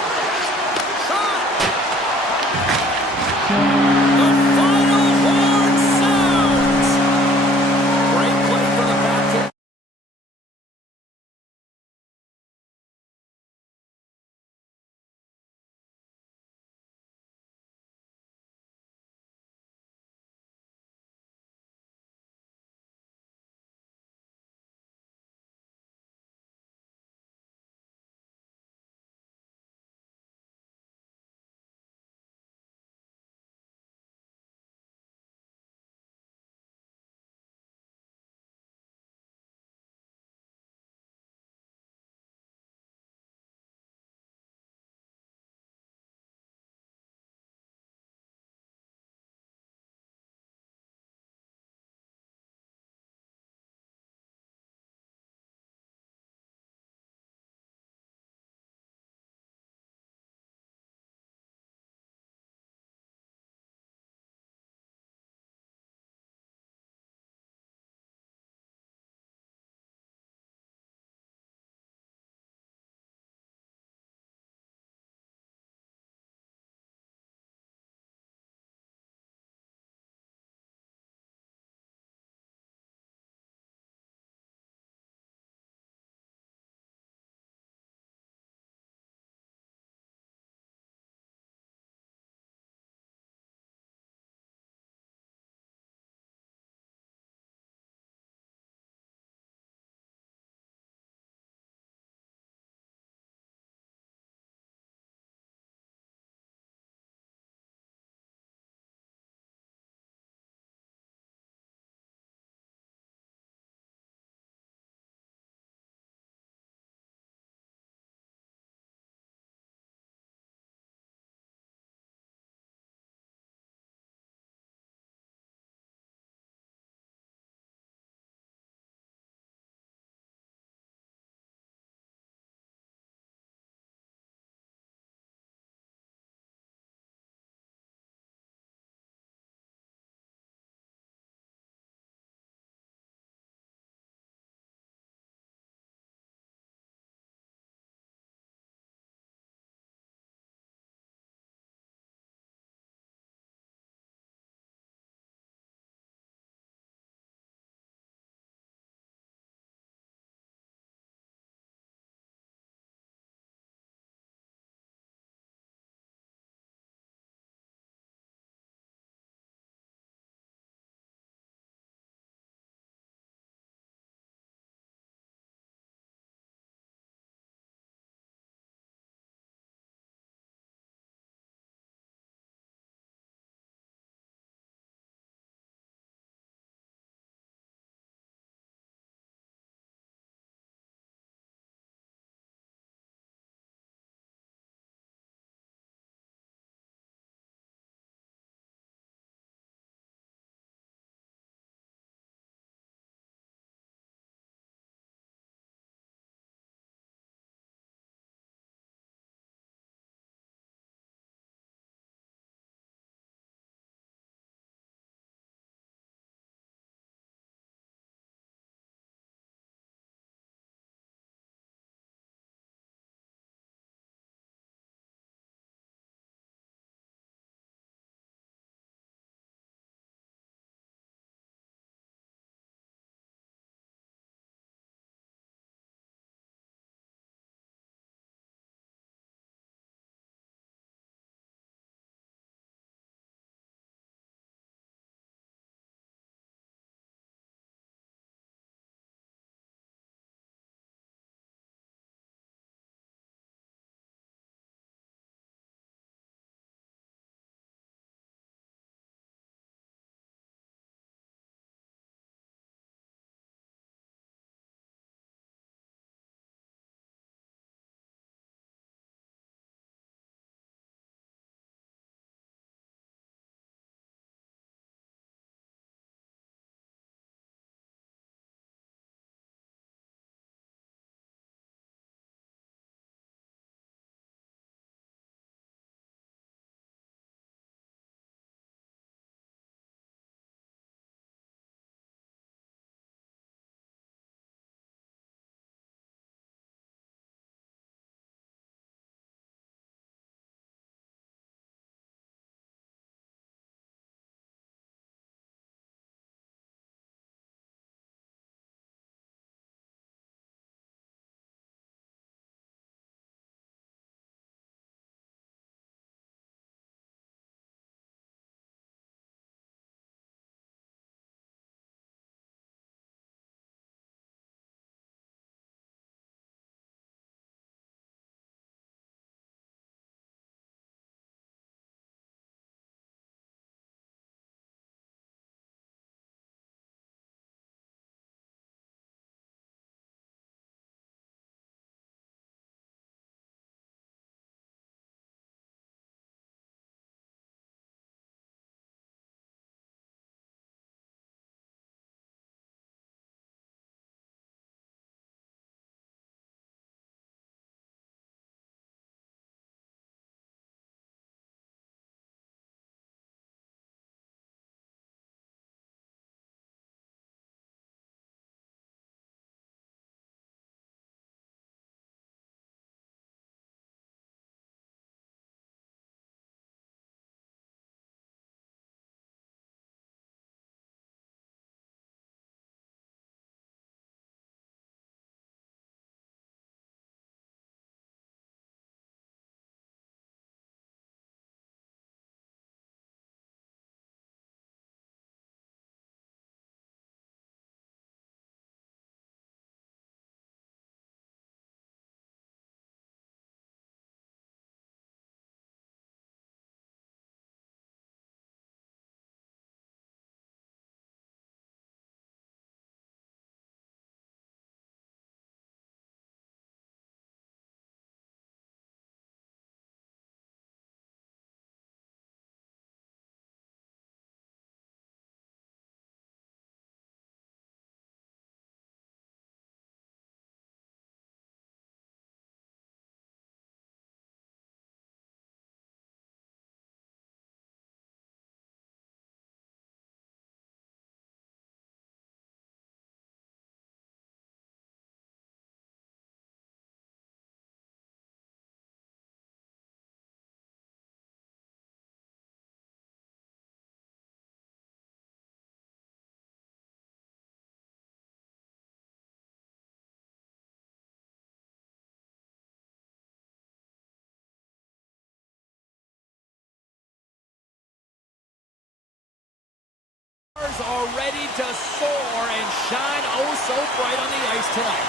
Stars are ready to soar and shine oh so bright on the ice tonight.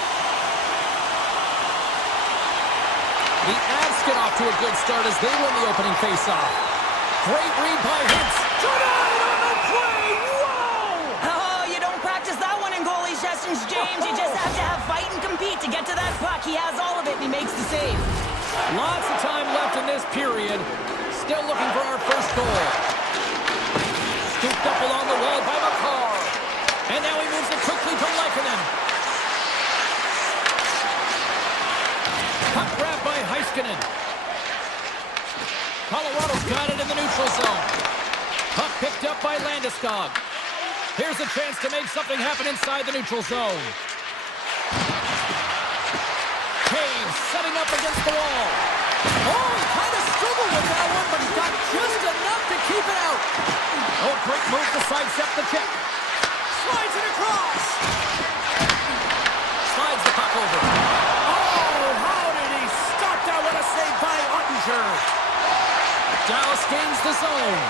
The Avs get off to a good start as they win the opening faceoff. Great read by Hintz. Tonight on the play! Whoa! Oh, you don't practice that one in goalie sessions, James. You just have to have fight and compete to get to that puck. He has all of it, and he makes the save. Lots of time left in this period. Still looking for our first goal. Scooped up along the wall by McCarr. And now he moves it quickly to Lehkonen. Puck grab by Heiskanen. Colorado's got it in the neutral zone. Puck picked up by Landeskog. Here's a chance to make something happen inside the neutral zone. Kane setting up against the wall. Oh, he kind of struggled with that one, but he got just enough to keep it out. Oh, great move to sidestep the check. Slides it across. Slides the puck over. Oh, how did he stop that? What a save by Ottinger. Dallas gains the zone.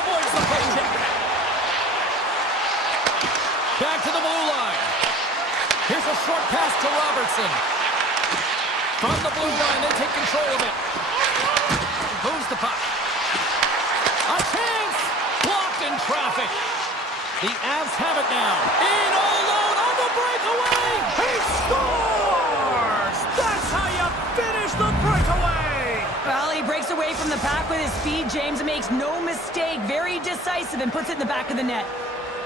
Avoids the poke check. Back to the blue line. Here's a short pass to Robertson. From the blue line, they take control of it. Moves the puck. A chance! Blocked in traffic. The Avs have it now. In all alone on the breakaway. He scores! That's how you finish the breakaway. Well, he breaks away from the pack with his speed, James, and makes no mistake. Very decisive and puts it in the back of the net.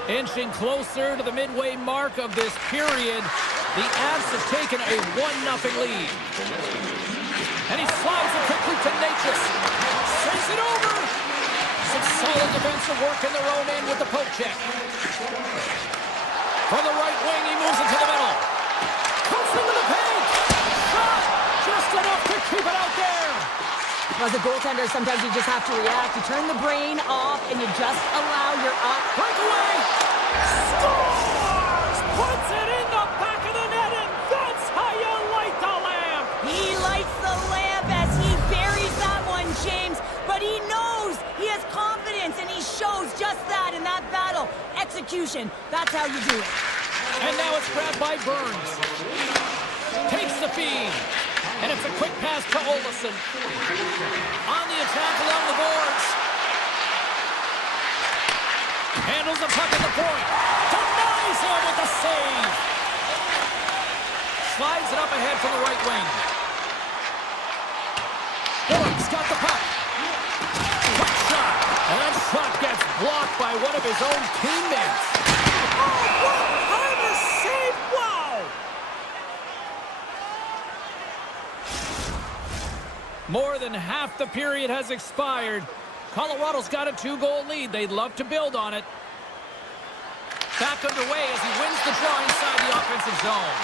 Inching closer to the midway mark of this period, the Avs have taken a 1-0 lead. And he slides it quickly to Natchez. Sends it over. Some solid defensive work in their own end with the poke check. From the right wing, he moves it to the middle. Comes into the paint. Shot! Just enough to keep it out there. As a goaltender, sometimes you just have to react. You turn the brain off, and you just allow your breakaway. Scores! Puts it in the back of the net, and that's how you light the lamp. He lights the lamp as he buries that one, James. But he knows he has confidence, and he shows just that in that battle. Execution, that's how you do it. And now it's grabbed by Burns. Takes the feed. And it's a quick pass to Olofsson. On the attack along the boards. Handles the puck at the point. Denies him with the save. Slides it up ahead from the right wing. Borg's got the puck. Quick shot. And that shot gets blocked by one of his own teammates. Oh, what kind of save! Wow! More than half the period has expired. Colorado's got a 2-goal lead. They'd love to build on it. Back underway as he wins the draw inside the offensive zone.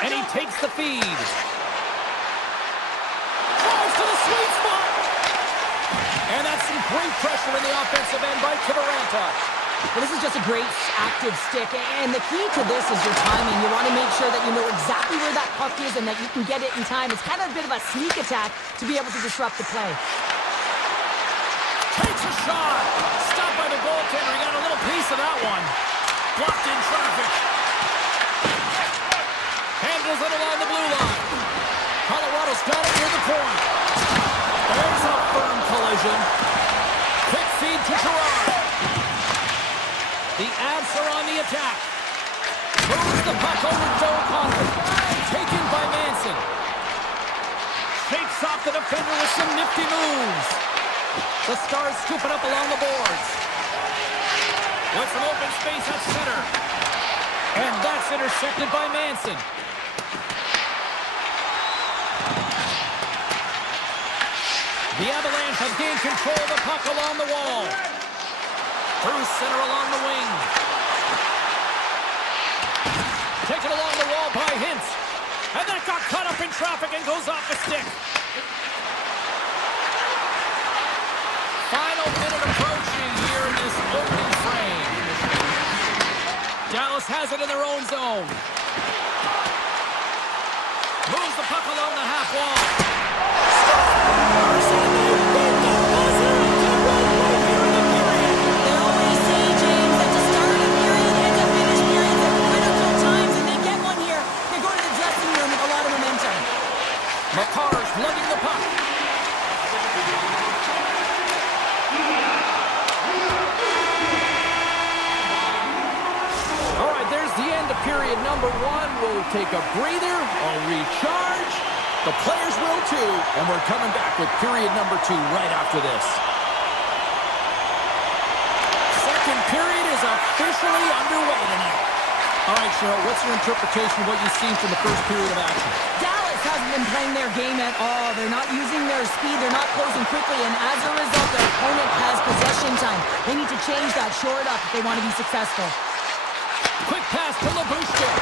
And he takes the feed. Drives to the sweet spot. And that's some great pressure in the offensive end by Kiviranta. Well, this is just a great active stick, and the key to this is your timing. You want to make sure that you know exactly where that puck is and that you can get it in time. It's kind of a bit of a sneak attack to be able to disrupt the play. Takes a shot. Stopped by the goaltender. He got a little piece of that one. Blocked in traffic. Handles it along the blue line. Colorado's got it near the point. There's a firm collision. Quick feed to Gerard. The Avs are on the attack. Moves the puck over to O'Connor. Taken by Manson. Shakes off the defender with some nifty moves. The Stars scoop it up along the boards. With some open space at center. And that's intercepted by Manson. The Avalanche have gained control of the puck along the wall. Through center along the wing. Taken along the wall by Hintz. And that got caught up in traffic and goes off the stick. Final minute approaching here in this opening frame. Dallas has it in their own zone. Moves the puck along the half wall. Scores! And they beat the buzzer to run right here in the period. They always say, James, lugging the puck. All right, there's the end of period number one. We'll take a breather, I'll recharge. The players will too, and we're coming back with period number two right after this. Second period is officially underway tonight. All right, Cheryl, what's your interpretation of what you've seen from the first period of action? Dallas hasn't been playing their game at all. They're not using their speed. They're not closing quickly. And as a result, their opponent has possession time. They need to change that, shore it up if they want to be successful. Quick pass to Labushkin.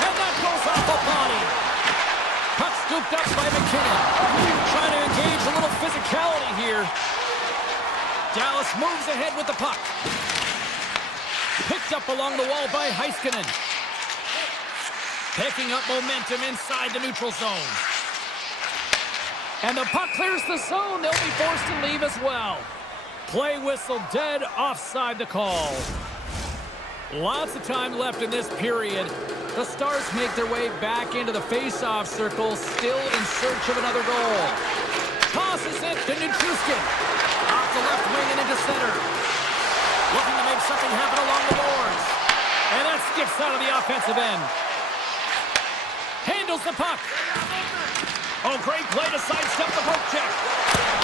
And that goes off the body. Puck scooped up by McKinnon. Trying to engage a little physicality here. Dallas moves ahead with the puck. Picked up along the wall by Heiskanen. Picking up momentum inside the neutral zone. And the puck clears the zone. They'll be forced to leave as well. Play whistle dead, offside the call. Lots of time left in this period. The Stars make their way back into the face-off circle, still in search of another goal. Tosses it to Nichushkin. Off the left wing and into center. Looking to make something happen along the boards. And that skips out of the offensive end. Handles the puck. Oh, great play to sidestep the poke check.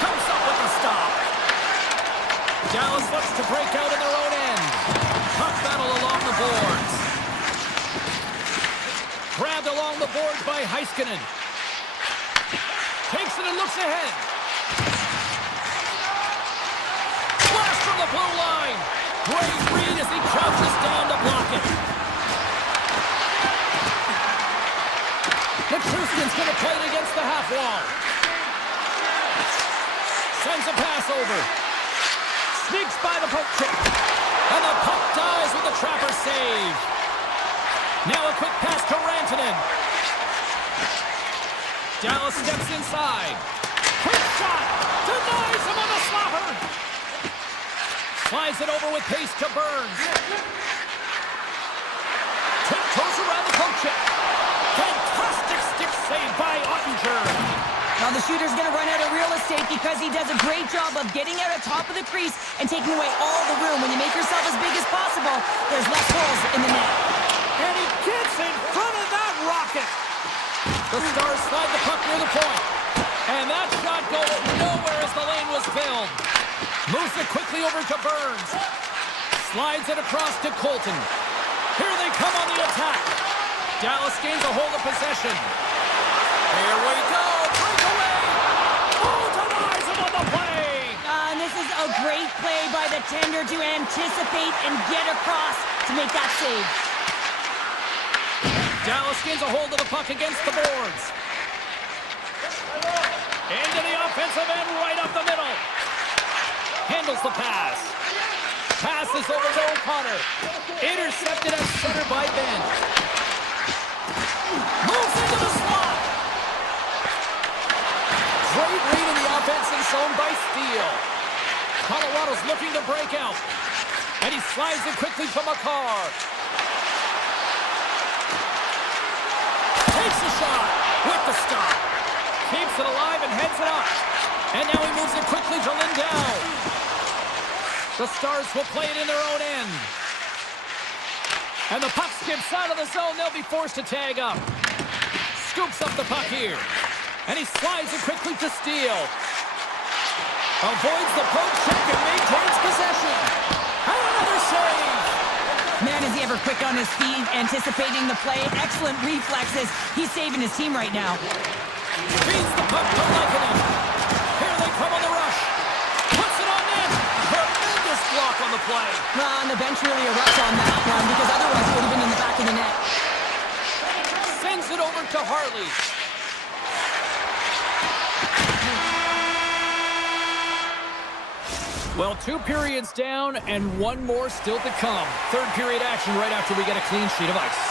Comes up with the stop. Dallas looks to break out in their own end. Puck battle along the boards. Grabbed along the boards by Heiskanen. Takes it and looks ahead. Flash from the blue line. Great read as he crouches down to block it. Nichushkin's going to play it against the half wall. Sends a pass over. Sneaks by the poke check. And the puck dies with the trapper save. Now a quick pass to Rantanen. Dallas steps inside. Quick shot. Denies him on the slapper. Slides it over with pace to Burns. Tiptoes around the poke check. Fantastic stick save by Ottinger. Now the shooter's going to run out of real estate because he does a great job of getting out of top of the crease and taking away all the room. When you make yourself as big as possible, there's less holes in the net. And he gets in front of that rocket. The Stars slide the puck near the point. And that shot goes nowhere as the lane was filled. Moves it quickly over to Burns. Slides it across to Colton. Here they come on the attack. Dallas gains a hold of possession. Here we go. Breakaway. Oh, denies him on the play. And this is a great play by the tender to anticipate and get across to make that save. Dallas gains a hold of the puck against the boards. Into the offensive end, right up the middle. Handles the pass. Passes over to O'Connor. Intercepted at center by Ben. Moves into the slot. Great read in the offensive zone by Steele. Colorado's looking to break out. And he slides it quickly to McCarr. Takes a shot with the stop. Keeps it alive and heads it up. And now he moves it quickly to Lindell. The Stars will play it in their own end. And the puck skips out of the zone. They'll be forced to tag up. Scoops up the puck here. And he slides it quickly to Steele. Avoids the poke check and maintains possession. And another save. Man, is he ever quick on his feet, anticipating the play. Excellent reflexes. He's saving his team right now. Feeds the puck to Lekanen. Here they come on the rush. Puts it on net. Tremendous block on the play. Well, and the bench really erupts on that one because otherwise it would have been in the back of the net. Sends it over to Harley. Well, 2 periods down and 1 more still to come. Third period action right after we get a clean sheet of ice.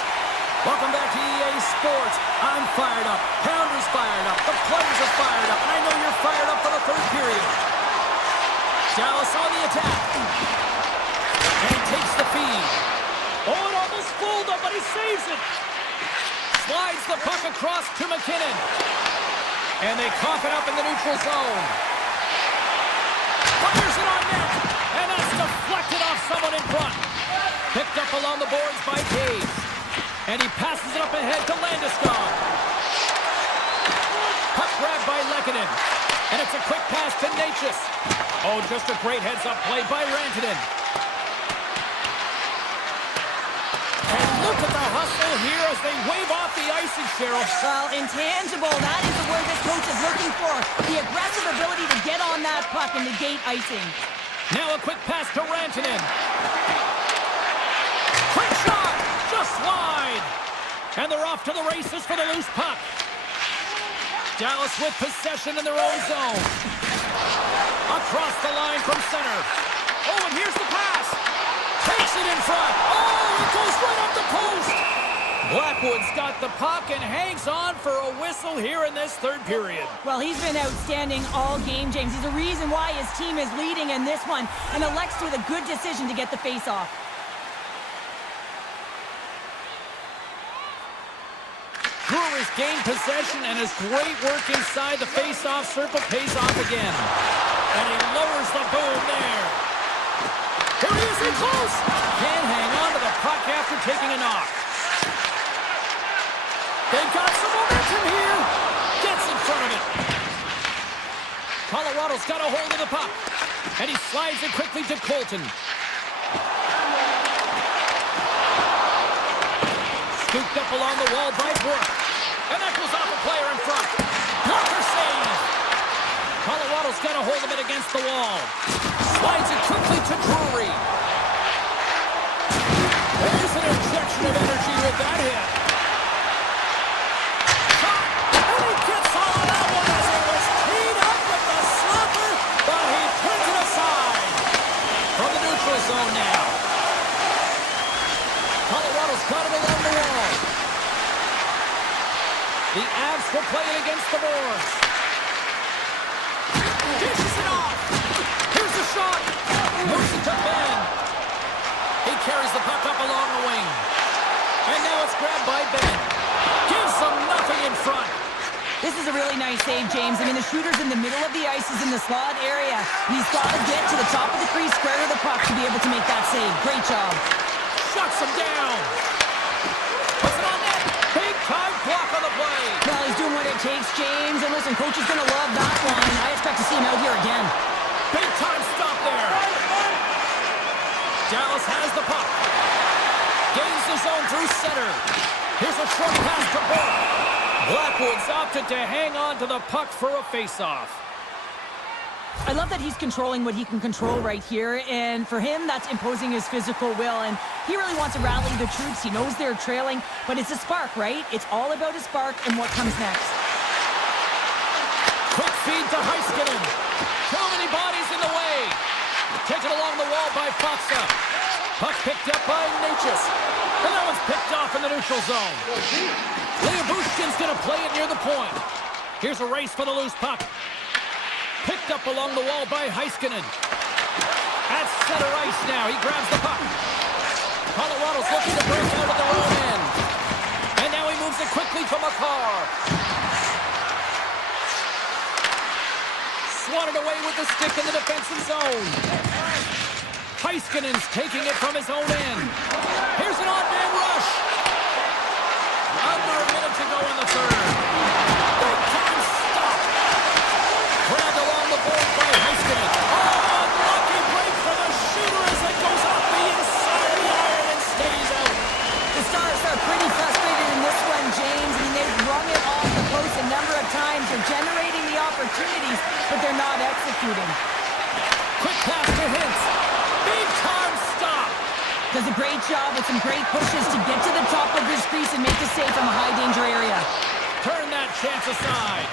Welcome back to EA Sports. I'm fired up. Pounder's fired up. The players are fired up. And I know you're fired up for the third period. Dallas on the attack. And he takes the feed. Oh, it almost fooled him, but he saves it. Slides the puck across to McKinnon. And they cough it up in the neutral zone. Fires it on net. And that's deflected off someone in front. Picked up along the boards by Cage. And he passes it up ahead to Landeskog. Puck grabbed by Lehkonen. And it's a quick pass to Natchez. Oh, just a great heads-up play by Rantanen. And look at the hustle here as they wave off the icing, Cheryl. Well, intangible, that is the word this coach is looking for. The aggressive ability to get on that puck and negate icing. Now a quick pass to Rantanen. Quick shot! Just wide! And they're off to the races for the loose puck. Dallas with possession in their own zone. Across the line from center. Oh, and here's the pass. Takes it in front. Oh, it goes right up the post. Blackwood's got the puck and hangs on for a whistle here in this third period. Well, he's been outstanding all game, James. He's the reason why his team is leading in this one, and elects with a good decision to get the face-off. Brewer's gained possession, and his great work inside the face-off circle pays off again. And he lowers the boom there. Here he is in close. Can't hang on to the puck after taking a knock. They've got some momentum here. Gets in front of it. Colorado's got a hold of the puck. And he slides it quickly to Colton. Scooped up along the wall by Brooke. And that goes off a player in front. Blocker save. Colorado's got a hold of it against the wall. Slides it quickly to Drury. There's an injection of energy with that hit. Shot. And he gets all of that one as it was teed up with the slapper. But he turns it aside. From the neutral zone now. Colorado's got it along the wall. The Avs will play it against the boards. Dishes it off. Here's the shot. Moves it to Ben. He carries the puck up along the wing. And now it's grabbed by Ben. Gives them nothing in front. This is a really nice save, James. I mean, the shooter's in the middle of the ice, is in the slot area. He's got to get to the top of the crease, square to the puck to be able to make that save. Great job. Shuts him down. Puts it on net. Big time block on the play. Well, he's doing what it takes, James. And listen, coach is going to love that one. I expect to see him out here again. Big time stop there. Dallas has the puck. Gains the zone through center. Here's a short pass to Burke. Blackwood's opted to hang on to the puck for a face-off. I love that he's controlling what he can control right here, and for him, that's imposing his physical will, and he really wants to rally the troops. He knows they're trailing, but it's a spark, right? It's all about a spark and what comes next. Quick feed to Heiskanen. Too many bodies in the way. Taken along the wall by Faksa. Puck picked up by Natchez. And that one's picked off in the neutral zone. Leobushkin's going to play it near the point. Here's a race for the loose puck. Picked up along the wall by Heiskanen. At center ice now. He grabs the puck. Colorado's looking to break out of their own end. And now he moves it quickly to Makar. Swatted away with the stick in the defensive zone. Heiskanen's taking it from his own end. Here's an on-man rush. Under a minute to go in the third. Big time stop. Grabbed along the board by Heiskanen. Oh, lucky break for the shooter as it goes off the inside of the iron and stays out. The Stars are pretty frustrated in this one, James. I mean, they've rung it off the post a number of times. They're generating the opportunities, but they're not executing. Quick pass to Hintz. Big time stop. Does a great job with some great pushes to get to the top of his crease and make the save from a high-danger area. Turn that chance aside.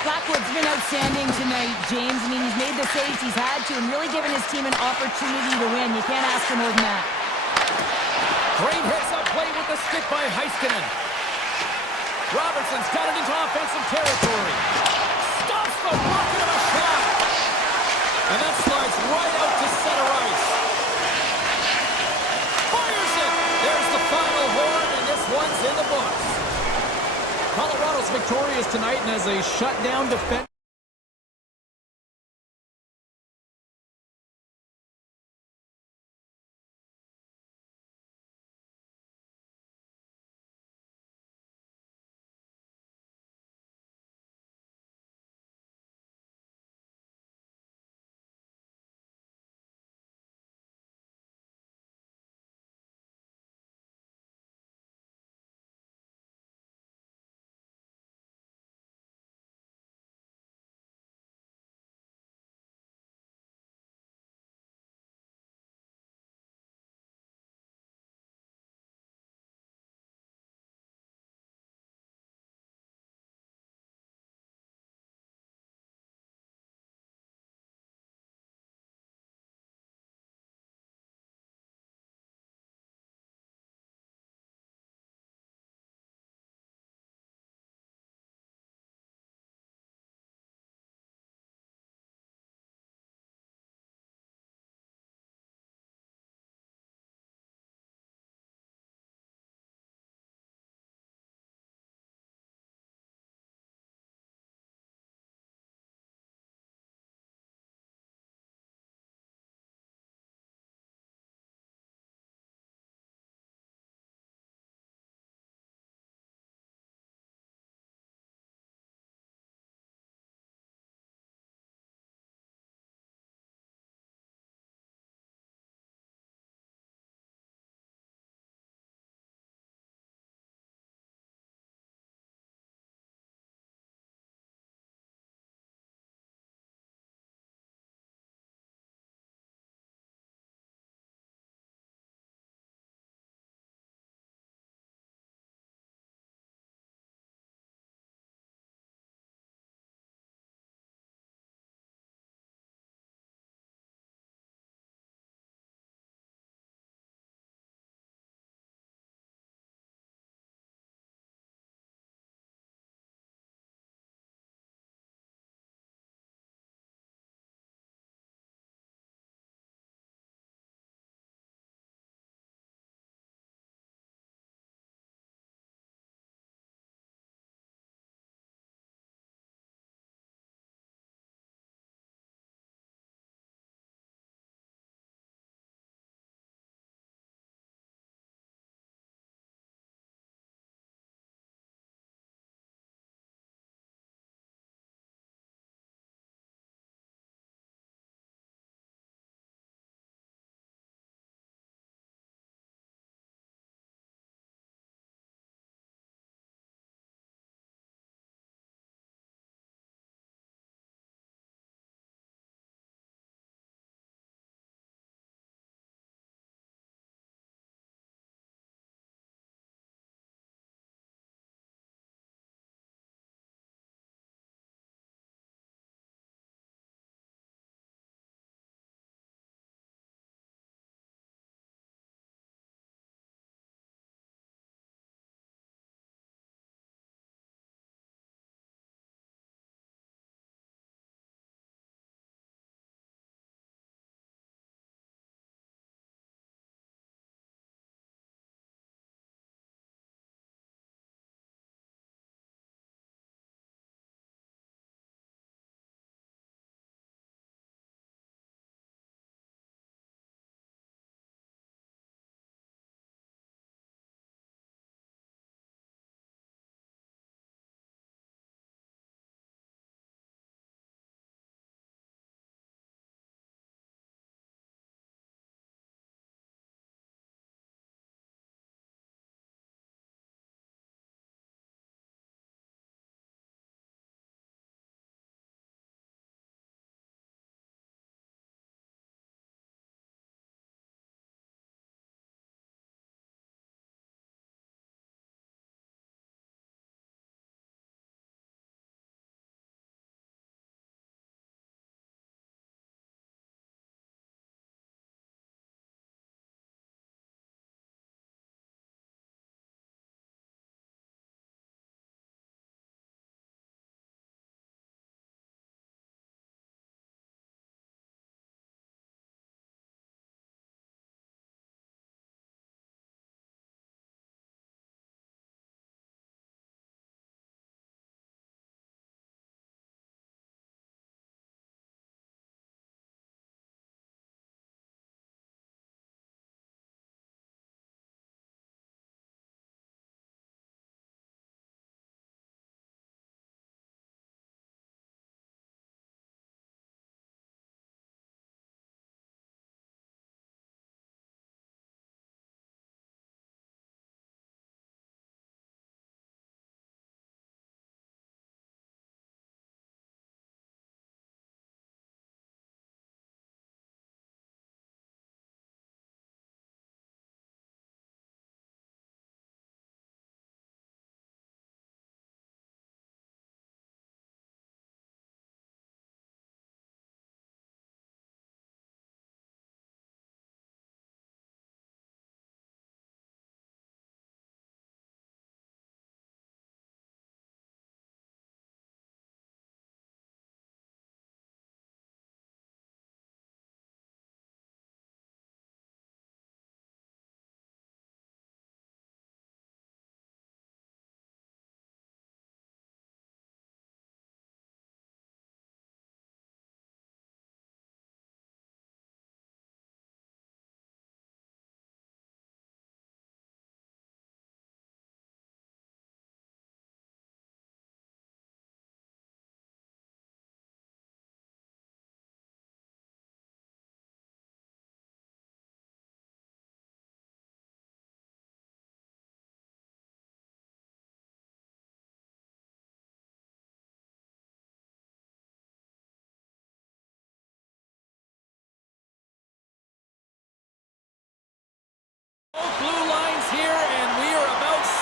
Blackwood's been outstanding tonight, James. I mean, he's made the saves he's had to and really given his team an opportunity to win. You can't ask for more than that. Great hits-up play with the stick by Heiskanen. Robertson's got it into offensive territory. Stops the rocket of a shot. And that slides right out to center ice. Fires it. There's the final horn, and this one's in the books. Colorado's victorious victorious tonight and as a shutdown defense.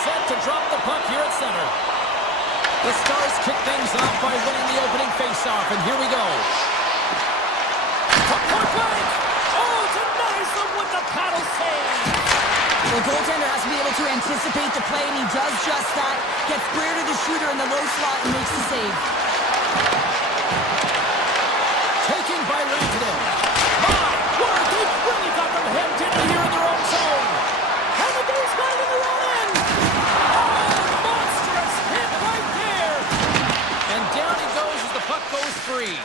set to drop the puck here at center. The Stars kick things off by winning the opening faceoff, and here we go. Puck point blank! Oh, denies them with the paddle save! The goaltender has to be able to anticipate the play, and he does just that. Gets clear to the shooter in the low slot and makes the save. Taken by Rantanen. My word, they've really got them hemmed in here in their own zone. And the Blues got it in their own end. Oh, monstrous hit right there. And down he goes as the puck goes free.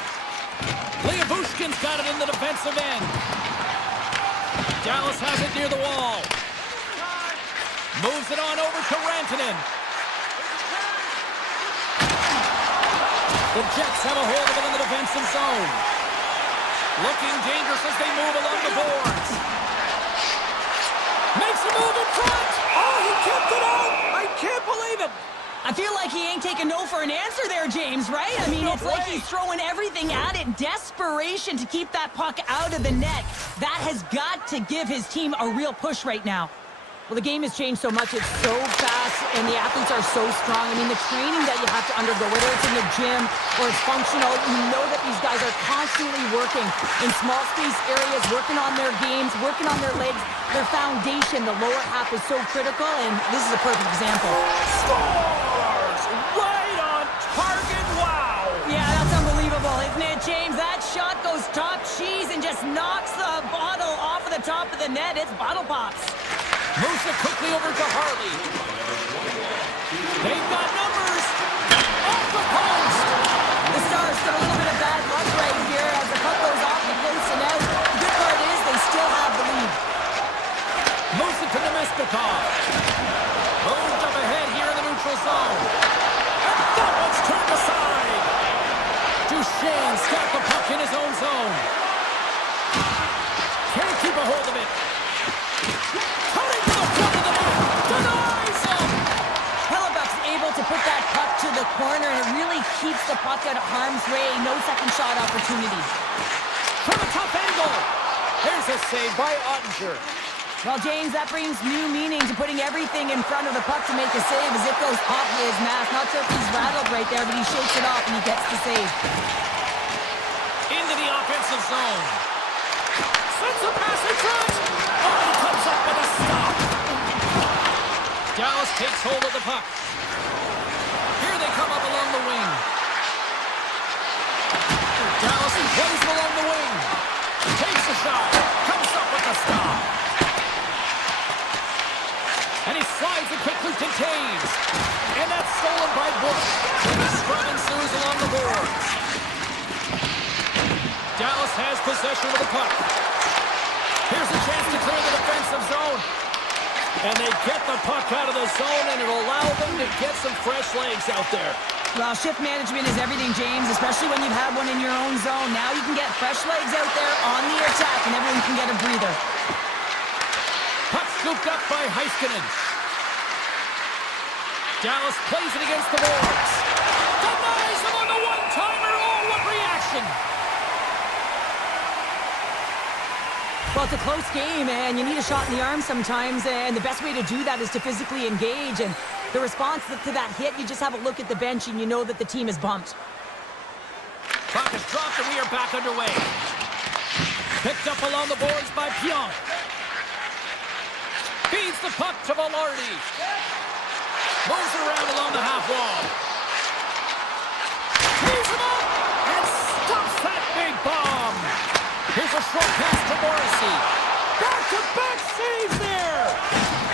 Bushkin's got it in the defensive end. Dallas has it near the wall. Moves it on over to Rantanen. The Jets have a hold of it in the defensive zone. Looking dangerous as they move along the boards. Makes a move in front. Oh, he kept it out. I can't believe it. I feel like he ain't taking no for an answer there, James, right? I mean, it's like he's throwing everything at it. Desperation to keep that puck out of the net. That has got to give his team a real push right now. Well, the game has changed so much. It's so fast, and the athletes are so strong. I mean, the training that you have to undergo, whether it's in the gym or it's functional, you know that these guys are constantly working in small space areas, working on their games, working on their legs, their foundation. The lower half is so critical, and this is a perfect example. Scores! Right on target, wow! Yeah, that's unbelievable, isn't it, James? That shot goes top cheese and just knocks the bottle off of the top of the net. It's bottle pops. Moves it quickly over to Harley. They've got numbers. Off the post. The Stars get a little bit of bad luck right here as the puck goes off the post and out. The good part is they still have the lead. Moves it to Nemestikov. Moved up ahead here in the neutral zone. And that one's turned aside. Duchesne's got the puck in his own zone. Can't keep a hold of it. Cutting to the front of the net. Denies him. Hellebuck's able to put that puck to the corner, and it really keeps the puck out of harm's way. No second shot opportunity. From a tough angle. There's a save by Ottinger. Well, James, that brings new meaning to putting everything in front of the puck to make a save as it goes off his mask. Not sure if he's rattled right there, but he shakes it off and he gets the save. Into the offensive zone. Sends a pass in front. Oh, he comes up with a stop. Dallas takes hold of the puck. Here they come up along the wing. Dallas plays along the wing. Takes a shot. Comes up with a stop. And he slides it quickly to Taves. And that's stolen by Bush. The scrum ensues along the boards. Dallas has possession of the puck. Here's a chance to clear the defensive zone. And they get the puck out of the zone, and it'll allow them to get some fresh legs out there. Well, shift management is everything, James, especially when you've had one in your own zone. Now you can get fresh legs out there on the attack, and everyone can get a breather. Puck scooped up by Heiskanen. Dallas plays it against the boards. Denies him on the one-timer. Oh, what reaction! Well, it's a close game, and you need a shot in the arm sometimes, and the best way to do that is to physically engage. And the response to that hit, you just have a look at the bench, and you know that the team is bumped. Puck is dropped, and we are back underway. Picked up along the boards by Pionk. Feeds the puck to Velarde. Moves around along the half wall. Tees him up and stops that big bomb. Here's a short pass to Morrissey. Back-to-back saves there.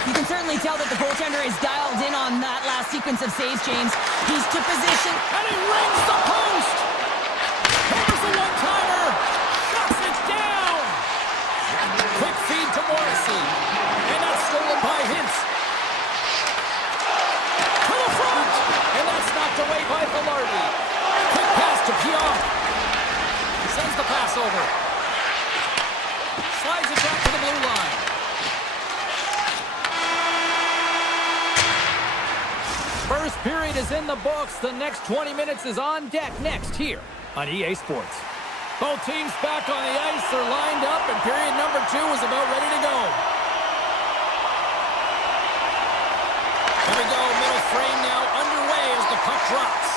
You can certainly tell that the goaltender is dialed in on that last sequence of saves, James. He's to position. And he rings the post. Here's the one-timer. Shuts it down. Quick feed to Morrissey. And that's stolen by Hintz. To the front. And that's knocked away by Velarde. Quick pass to Pionk. Sends the pass over. Slides it back to the blue line. First period is in the books. The next 20 minutes is on deck next here on EA Sports. Both teams back on the ice are lined up, and period number 2 is about ready to go. Here we frame now underway as the puck drops.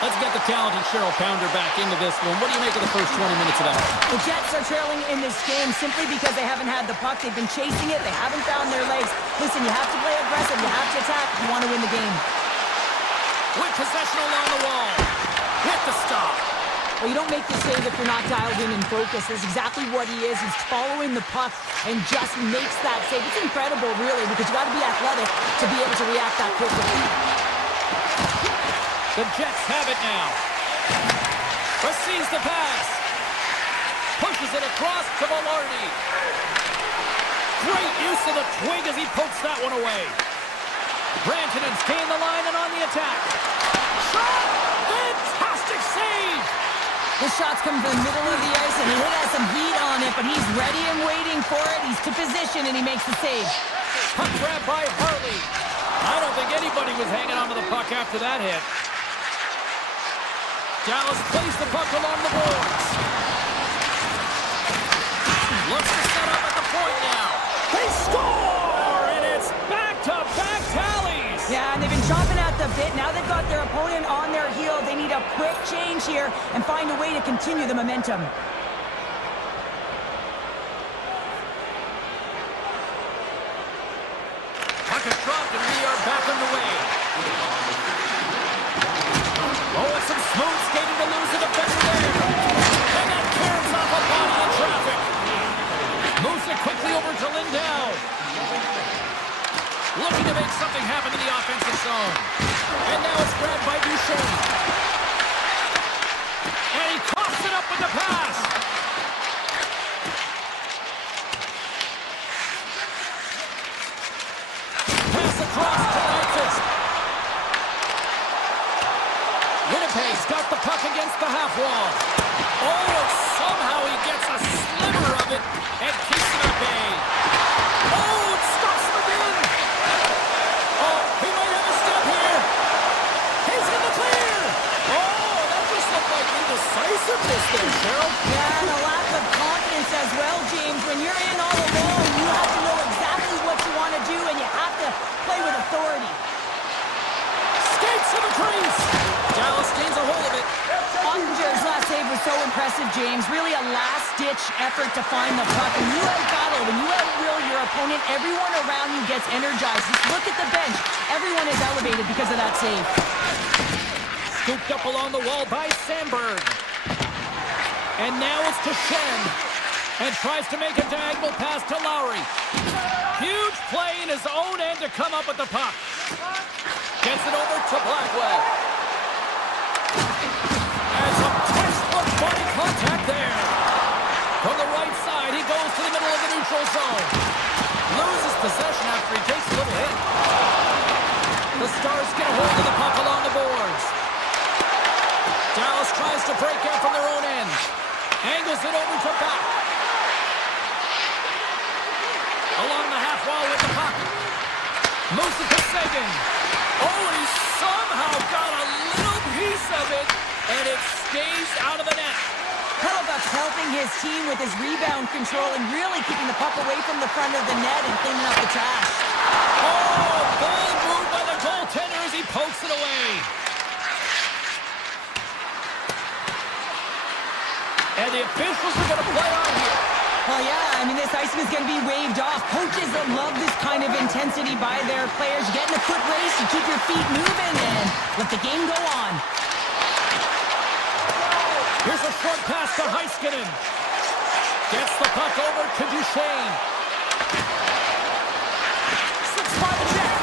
Let's get the talented Cheryl Pounder back into this one. What do you make of the first 20 minutes of that? The Jets are trailing in this game simply because they haven't had the puck. They've been chasing it. They haven't found their legs. Listen, you have to play aggressive. You have to attack if you want to win the game. With possession along the wall. With the stop. Well, you don't make the save if you're not dialed in and focused. That's exactly what he is. He's following the puck and just makes that save. It's incredible, really, because you got to be athletic to be able to react that quickly. The Jets have it now. Receives the pass. Pushes it across to Velarde. Great use of the twig as he pokes that one away. Brantonen's staying the line and on the attack. Shot! Fantastic save! The shot's coming from the middle of the ice, and he has some heat on it, but he's ready and waiting for it. He's to position, and he makes the save. Puck grab by Harley. I don't think anybody was hanging onto the puck after that hit. Dallas plays the puck along the boards. Looks to set up at the point now. They score! And it's back-to-back tallies! Yeah, and they've been chomping at the bit. Now they've got their opponent on their heels. They need a quick change here and find a way to continue the momentum. Puck is dropped and we are back underway. Oh, it's some smooth skating to lose the defender there. And that caroms off a body in traffic. Moves it quickly over to Lindell. Looking to make something happen in the offensive zone. And now it's grabbed by Duchesne. And he coughs it up with the pass. Pass across to Nyquist. Winnipeg's got the puck against the half wall. Oh, somehow he gets a sliver of it and keeps it at bay. Oh, it stops him again. Oh, he might have a step here. He's in the clear. Oh, that just looked like indecisiveness there, Cheryl. Yeah, and a lack of confidence as well, James. When you're in all alone, you have to know exactly what you want to do, and you have to play with authority. Skates to the crease. Dallas gains a hold of it. Ottinger's last save was so impressive, James. Really a last-ditch effort to find the puck. When you have battle, when you have will your opponent, everyone around you gets energized. Just look at the bench. Everyone is elevated because of that save. Scooped up along the wall by Sandberg. And now it's to Shen. And tries to make a diagonal pass to Lowry. Huge play in his own end to come up with the puck. Gets it over to Blackwell. And some textbook body contact there. From the right side, he goes to the middle of the neutral zone. Loses possession after he takes a little hit. The Stars get a hold of the puck along the boards. Dallas tries to break out from their own end. Angles it over to Bach. Along the half wall with the puck. Moves it to Sagan. Oh, and he somehow got a little piece of it, and it stays out of the net. Hellebuyck's helping his team with his rebound control and really keeping the puck away from the front of the net and cleaning up the trash. Oh, bold move by the goaltender as he pokes it away. And the officials are going to play on here. Well, yeah, I mean, this icing is going to be waved off. Coaches that love this kind of intensity by their players. You get in a foot race, you keep your feet moving, and let the game go on. Here's a short pass to Heiskanen. Gets the puck over to Duchesne. 6-5 check.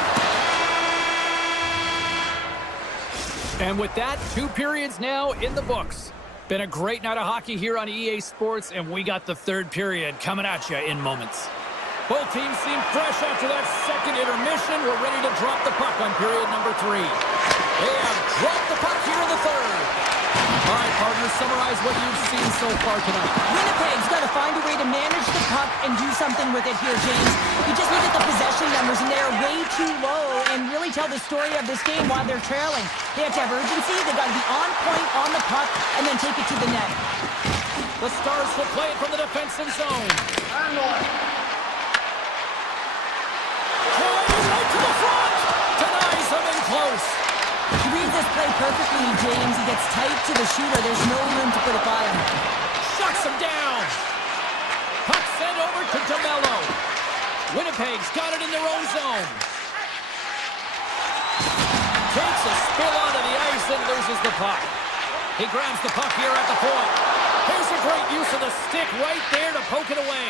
And with that, 2 periods now in the books. Been a great night of hockey here on EA Sports, and we got the 3rd period coming at you in moments. Both teams seem fresh after that second intermission. We're ready to drop the puck on period number 3. They have dropped the puck here in the 3rd. All right, partners, summarize what you've seen so far tonight. Winnipeg's got to find a way to manage the puck and do something with it here, James. You just look at the possession numbers, and they're way too low, and really tell the story of this game while they're trailing. They have to have urgency, they've got to be on point on the puck, and then take it to the net. The Stars will play it from the defensive zone. Right to the front! Denies him and close. He reads this play perfectly, James. He gets tight to the shooter. There's no room to put it by him. Shuts him down. Puck sent over to DeMello. Winnipeg's got it in their own zone. Takes a spill onto the ice and loses the puck. He grabs the puck here at the point. Here's a great use of the stick right there to poke it away.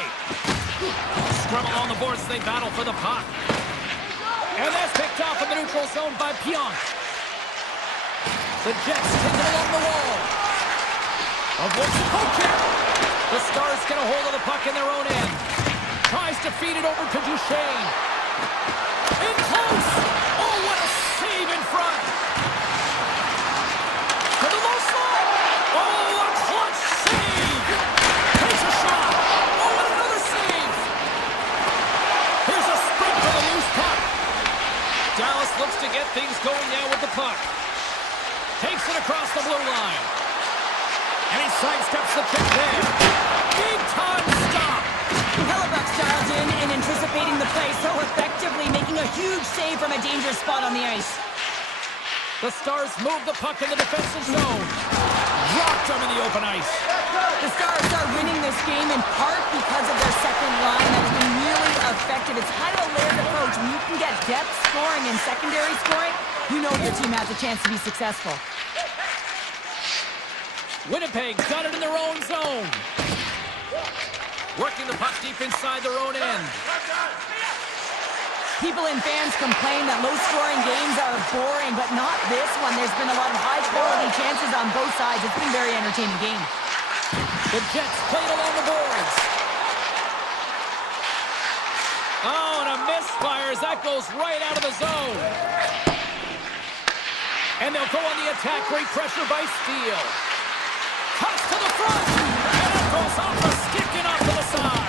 Scrum along the boards, they battle for the puck. And that's picked off in the neutral zone by Pionk. The Jets take it along the wall. Avoids the poke kick. The Stars get a hold of the puck in their own end. Tries to feed it over to Duchesne. In close. Oh, what a save in front. To the low slot. Oh, a clutch save. Takes a shot. Oh, and another save. Here's a sprint for the loose puck. Dallas looks to get things going now with the puck. Takes it across the blue line. And he sidesteps the check there. Big time stop. Hellebuck's dialed in and anticipating the play so effectively, making a huge save from a dangerous spot on the ice. The Stars move the puck in the defensive zone. Dropped them in the open ice. The Stars are winning this game in part because of their second line that has been really effective. It's kind of a layered approach. When you can get depth scoring and secondary scoring, you know your team has a chance to be successful. Winnipeg got it in their own zone. Working the puck deep inside their own end. People and fans complain that low-scoring games are boring, but not this one. There's been a lot of high-quality chances on both sides. It's been a very entertaining game. The Jets played along the boards. Oh, and a misfire as that goes right out of the zone. And they'll go on the attack. Great pressure by Steele. Toss to the front. And it goes off a stick and off to the side.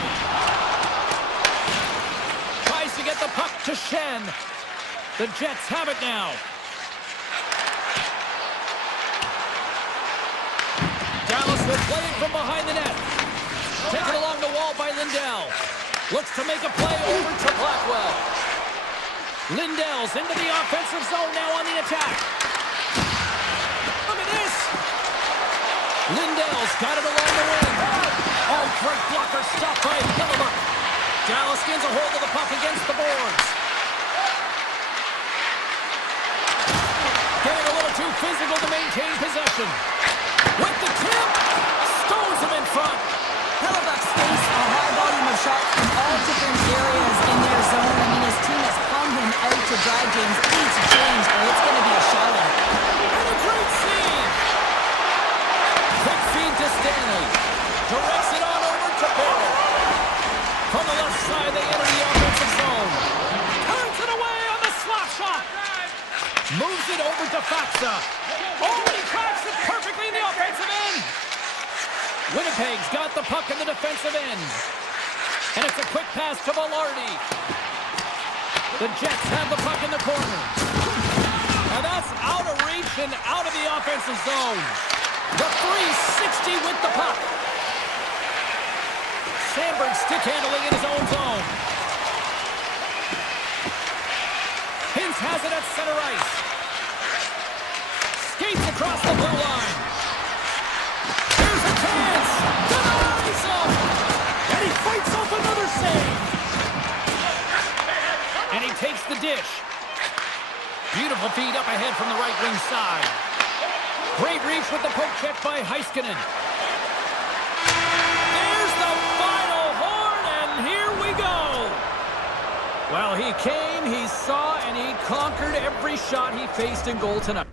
Tries to get the puck to Shen. The Jets have it now. Dallas will play it from behind the net. Taken along the wall by Lindell. Looks to make a play over to Blackwell. Lindell's into the offensive zone now on the attack. Look at this. Lindell's got it along the wing. Oh, great blocker stopped by Hellebuck. Dallas gains a hold of the puck against the boards. Getting a little too physical to maintain possession. With the tip, stones him in front. Hellebuck's faced a high volume of shots from all different areas in their zone. I mean, his team has hung him out to dry. James needs to change, or it's going to be a shootout. And a great save. Quick feed to Stanley. Directs it on over to Barrett. From the left side, they enter the offensive zone. Turns it away on the slot shot. Moves it over to Faxa. Oh, he cracks it perfectly in the offensive end. Winnipeg's got the puck in the defensive end. And it's a quick pass to Velarde. The Jets have the puck in the corner. And that's out of reach and out of the offensive zone. The 360 with the puck. Sandberg stick handling in his own zone. Hintz has it at center ice. Skates across the blue line. Here's a chance. Denies him. And he fights off another save. And he takes the dish. Beautiful feed up ahead from the right wing side. Great reach with the poke check by Heiskanen. There's the final horn, and here we go. Well, he came, he saw, and he conquered every shot he faced in goal tonight.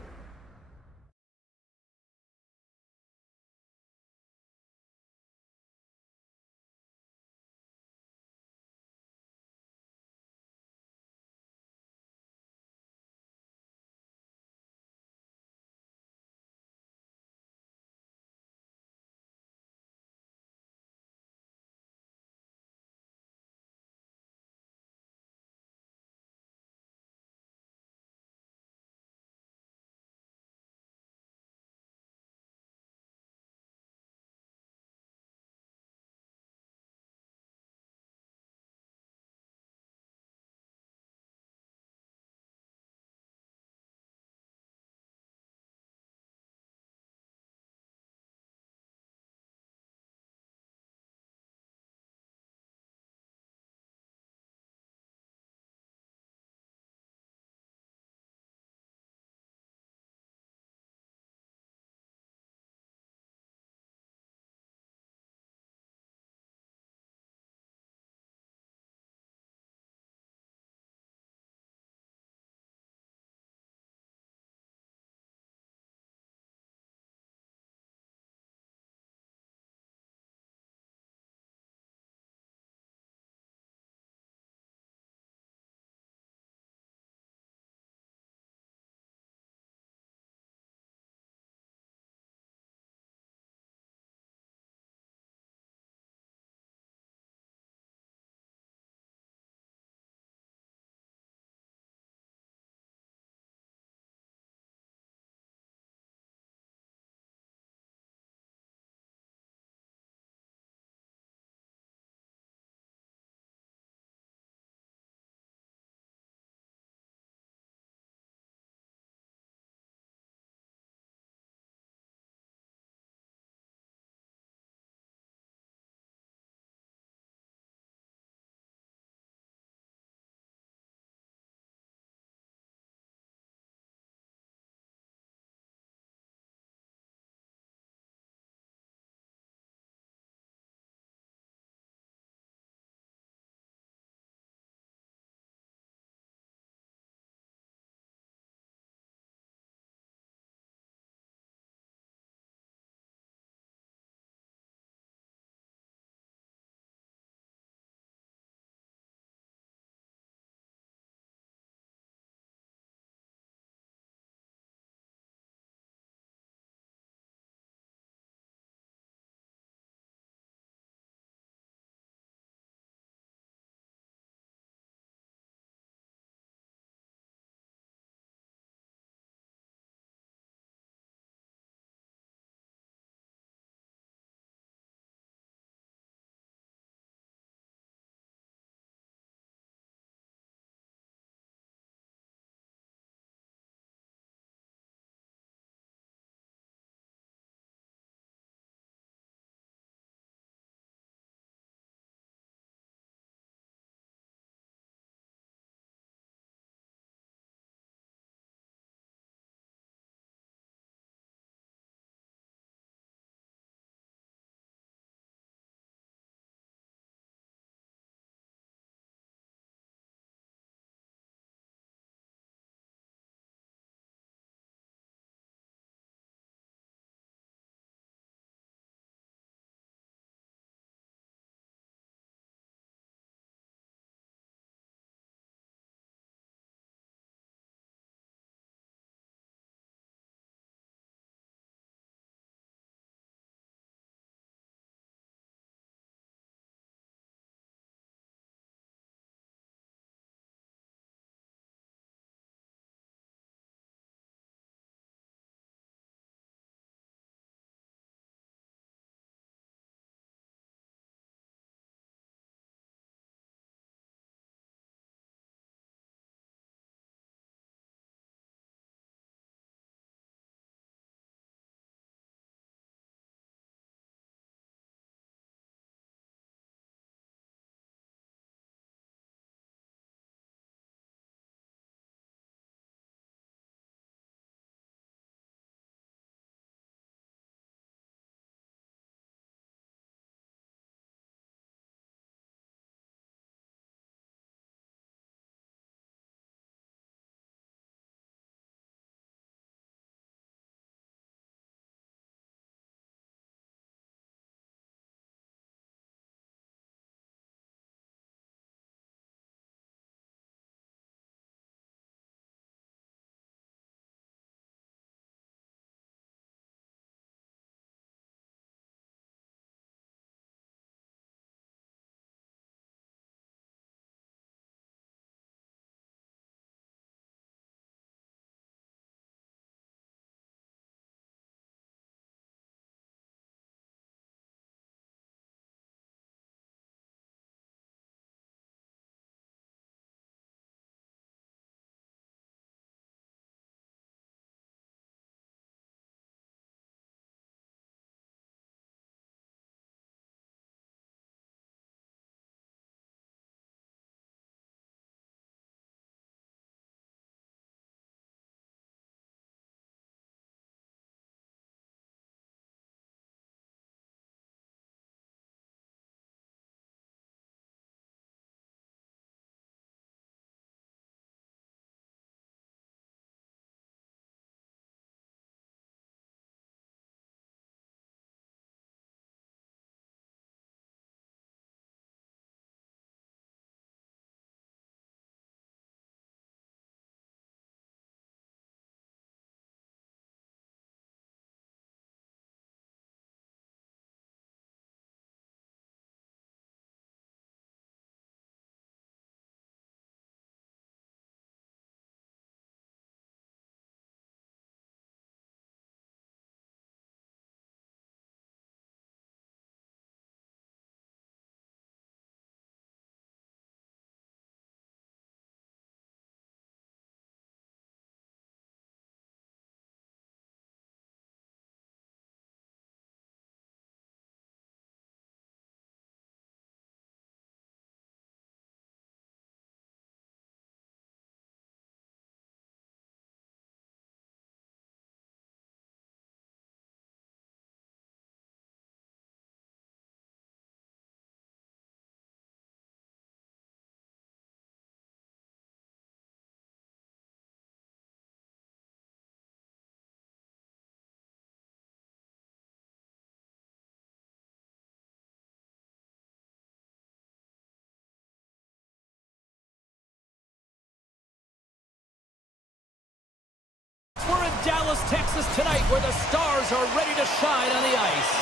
Dallas, Texas tonight, where the Stars are ready to shine on the ice.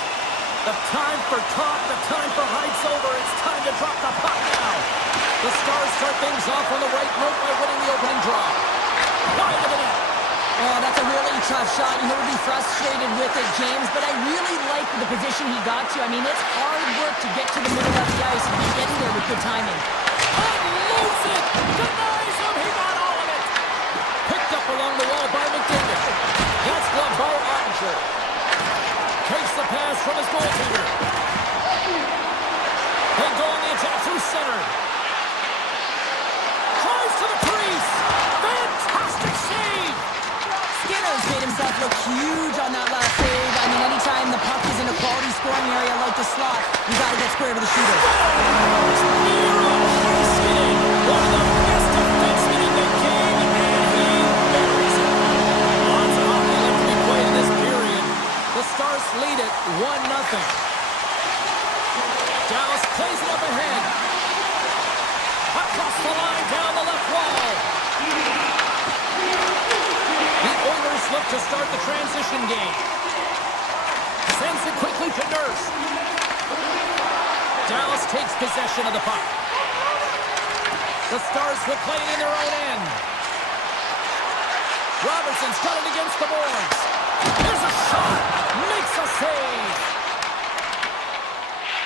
The time for talk, the time for hype's over. It's time to drop the puck now. The Stars start things off on the right note by winning the opening draw. Wide of the net. Oh, that's a really tough shot. He'll be frustrated with it, James, but I really like the position he got to. I mean, it's hard work to get to the middle of the ice and get in there with good timing. Unloads it! Denies him! He got all of it! Picked up along the wall by McDavid. That's gloved by Ottinger. Takes the pass from his goaltender. They go on the attack through center. Tries to the crease. Fantastic save! Skinner's made himself look huge on that last save. I mean, anytime the puck is in a quality scoring area like the slot, you got to get square to the shooter. One of the best defensemen in the game, and he buries it. Lots of hockey left to be played in this period. The Stars lead it 1-0. Dallas plays it up ahead. Across the line, down the left wall. The Oilers look to start the transition game. Sends it quickly to Nurse. Dallas takes possession of the puck. The Stars will play it in their own end. Robertson's got it against the boards. There's a shot. Makes a save.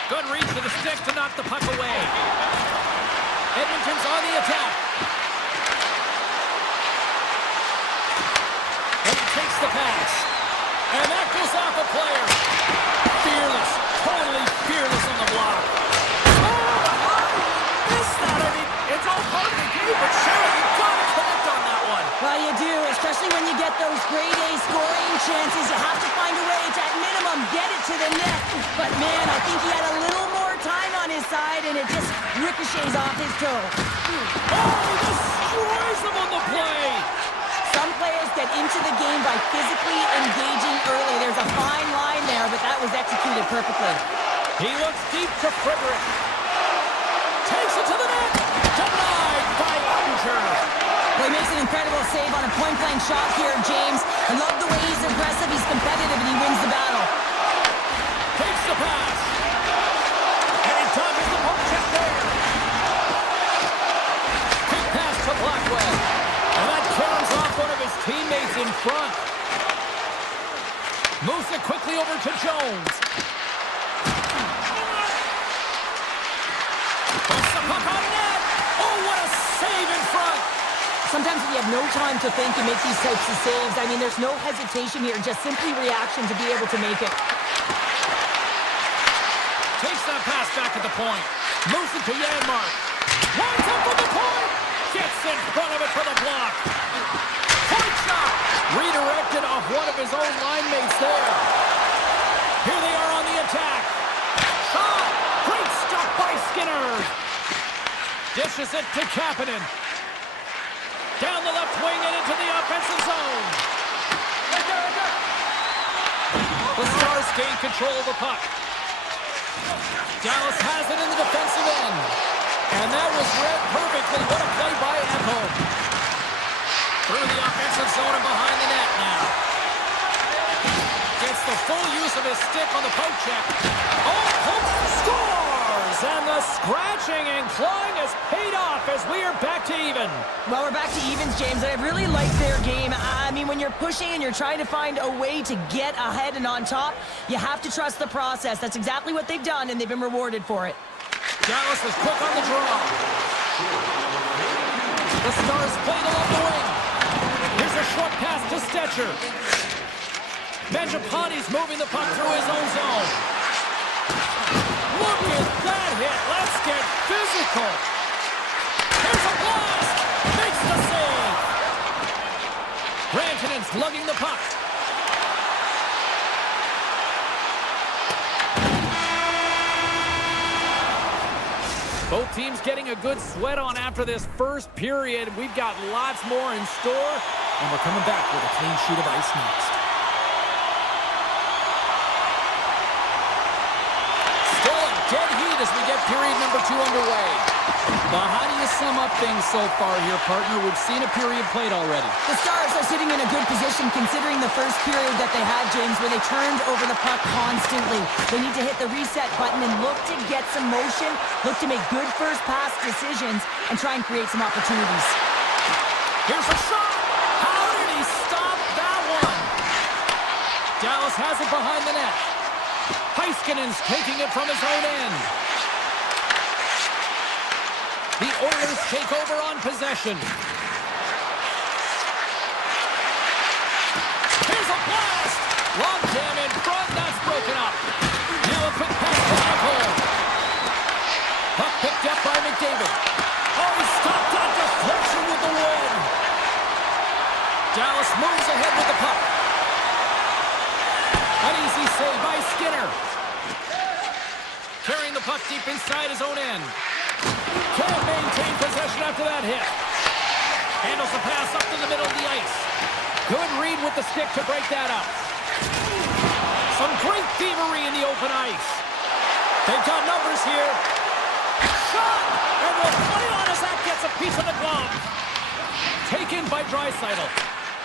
Good reach to the stick to knock the puck away. Edmonton's on the attack. And he takes the pass. And that goes off a player. Fearless. Totally fearless on the block. It's all part of the game, but surely you've got to connect on that one. Well, you do, especially when you get those grade A scoring chances. You have to find a way to, at minimum, get it to the net. But, man, I think he had a little more time on his side, and it just ricochets off his toe. Oh, he destroys him on the play. Some players get into the game by physically engaging early. There's a fine line there, but that was executed perfectly. He looks deep to Frederick. Takes it to the net. Denied by Ottinger. Well, he makes an incredible save on a point-blank shot here, James. I love the way he's aggressive, he's competitive, and he wins the battle. Takes the pass. And he dodges the poke check there. Quick pass to Blackwell. And that carries off one of his teammates in front. Moves it quickly over to Jones. Puts the puck on net. Oh, what a save in front. Sometimes if you have no time to think, you make these types of saves. I mean, there's no hesitation here, just simply reaction to be able to make it. Takes that pass back at the point. Moves it to Janmark. Winds up with the point. Gets in front of it for the block. Point shot. Redirected off one of his own line mates there. Here they are on the attack. Shot. Great stop by Skinner. Dishes it to Kapanen. Down the left wing and into the offensive zone. The Stars gain control of the puck. Dallas has it in the defensive end. And that was read perfectly. What a play by Ekholm. Through the offensive zone and behind the net now. Gets the full use of his stick on the poke check. Oh, Hope scores! And the scratching and clawing has paid off as we are back to even. Well, we're back to evens, James, and I really like their game. I mean, when you're pushing and you're trying to find a way to get ahead and on top, you have to trust the process. That's exactly what they've done, and they've been rewarded for it. Dallas was quick on the draw. The Stars played along the wing. Here's a short pass to Stetcher. Mangiapane's moving the puck through his own zone. Look at that hit. Let's get physical. Here's a blast. Makes the save. Rantanen's lugging the puck. Both teams getting a good sweat on after this first period. We've got lots more in store, and we're coming back with a clean sheet of ice next. Still a dead heat as we get period number 2 underway. But how do you sum up things so far here, partner? We've seen a period played already. The Stars are sitting in a good position considering the first period that they had, James, where they turned over the puck constantly. They need to hit the reset button and look to get some motion, look to make good first pass decisions, and try and create some opportunities. Here's a shot! How did he stop that one? Dallas has it behind the net. Heiskanen's taking it from his own end. The Oilers take over on possession. Here's a blast! Long jam in front, that's broken up. Now a quick pass to Nicole. Puck picked up by McDavid. Oh, he stopped that deflection with the wood. Dallas moves ahead with the puck. An easy save by Skinner. Carrying the puck deep inside his own end. Can't maintain possession after that hit. Handles the pass up to the middle of the ice. Good read with the stick to break that up. Some great thievery in the open ice. They've got numbers here. Shot! And will play on as that gets a piece of the glove. Taken by Draisaitl.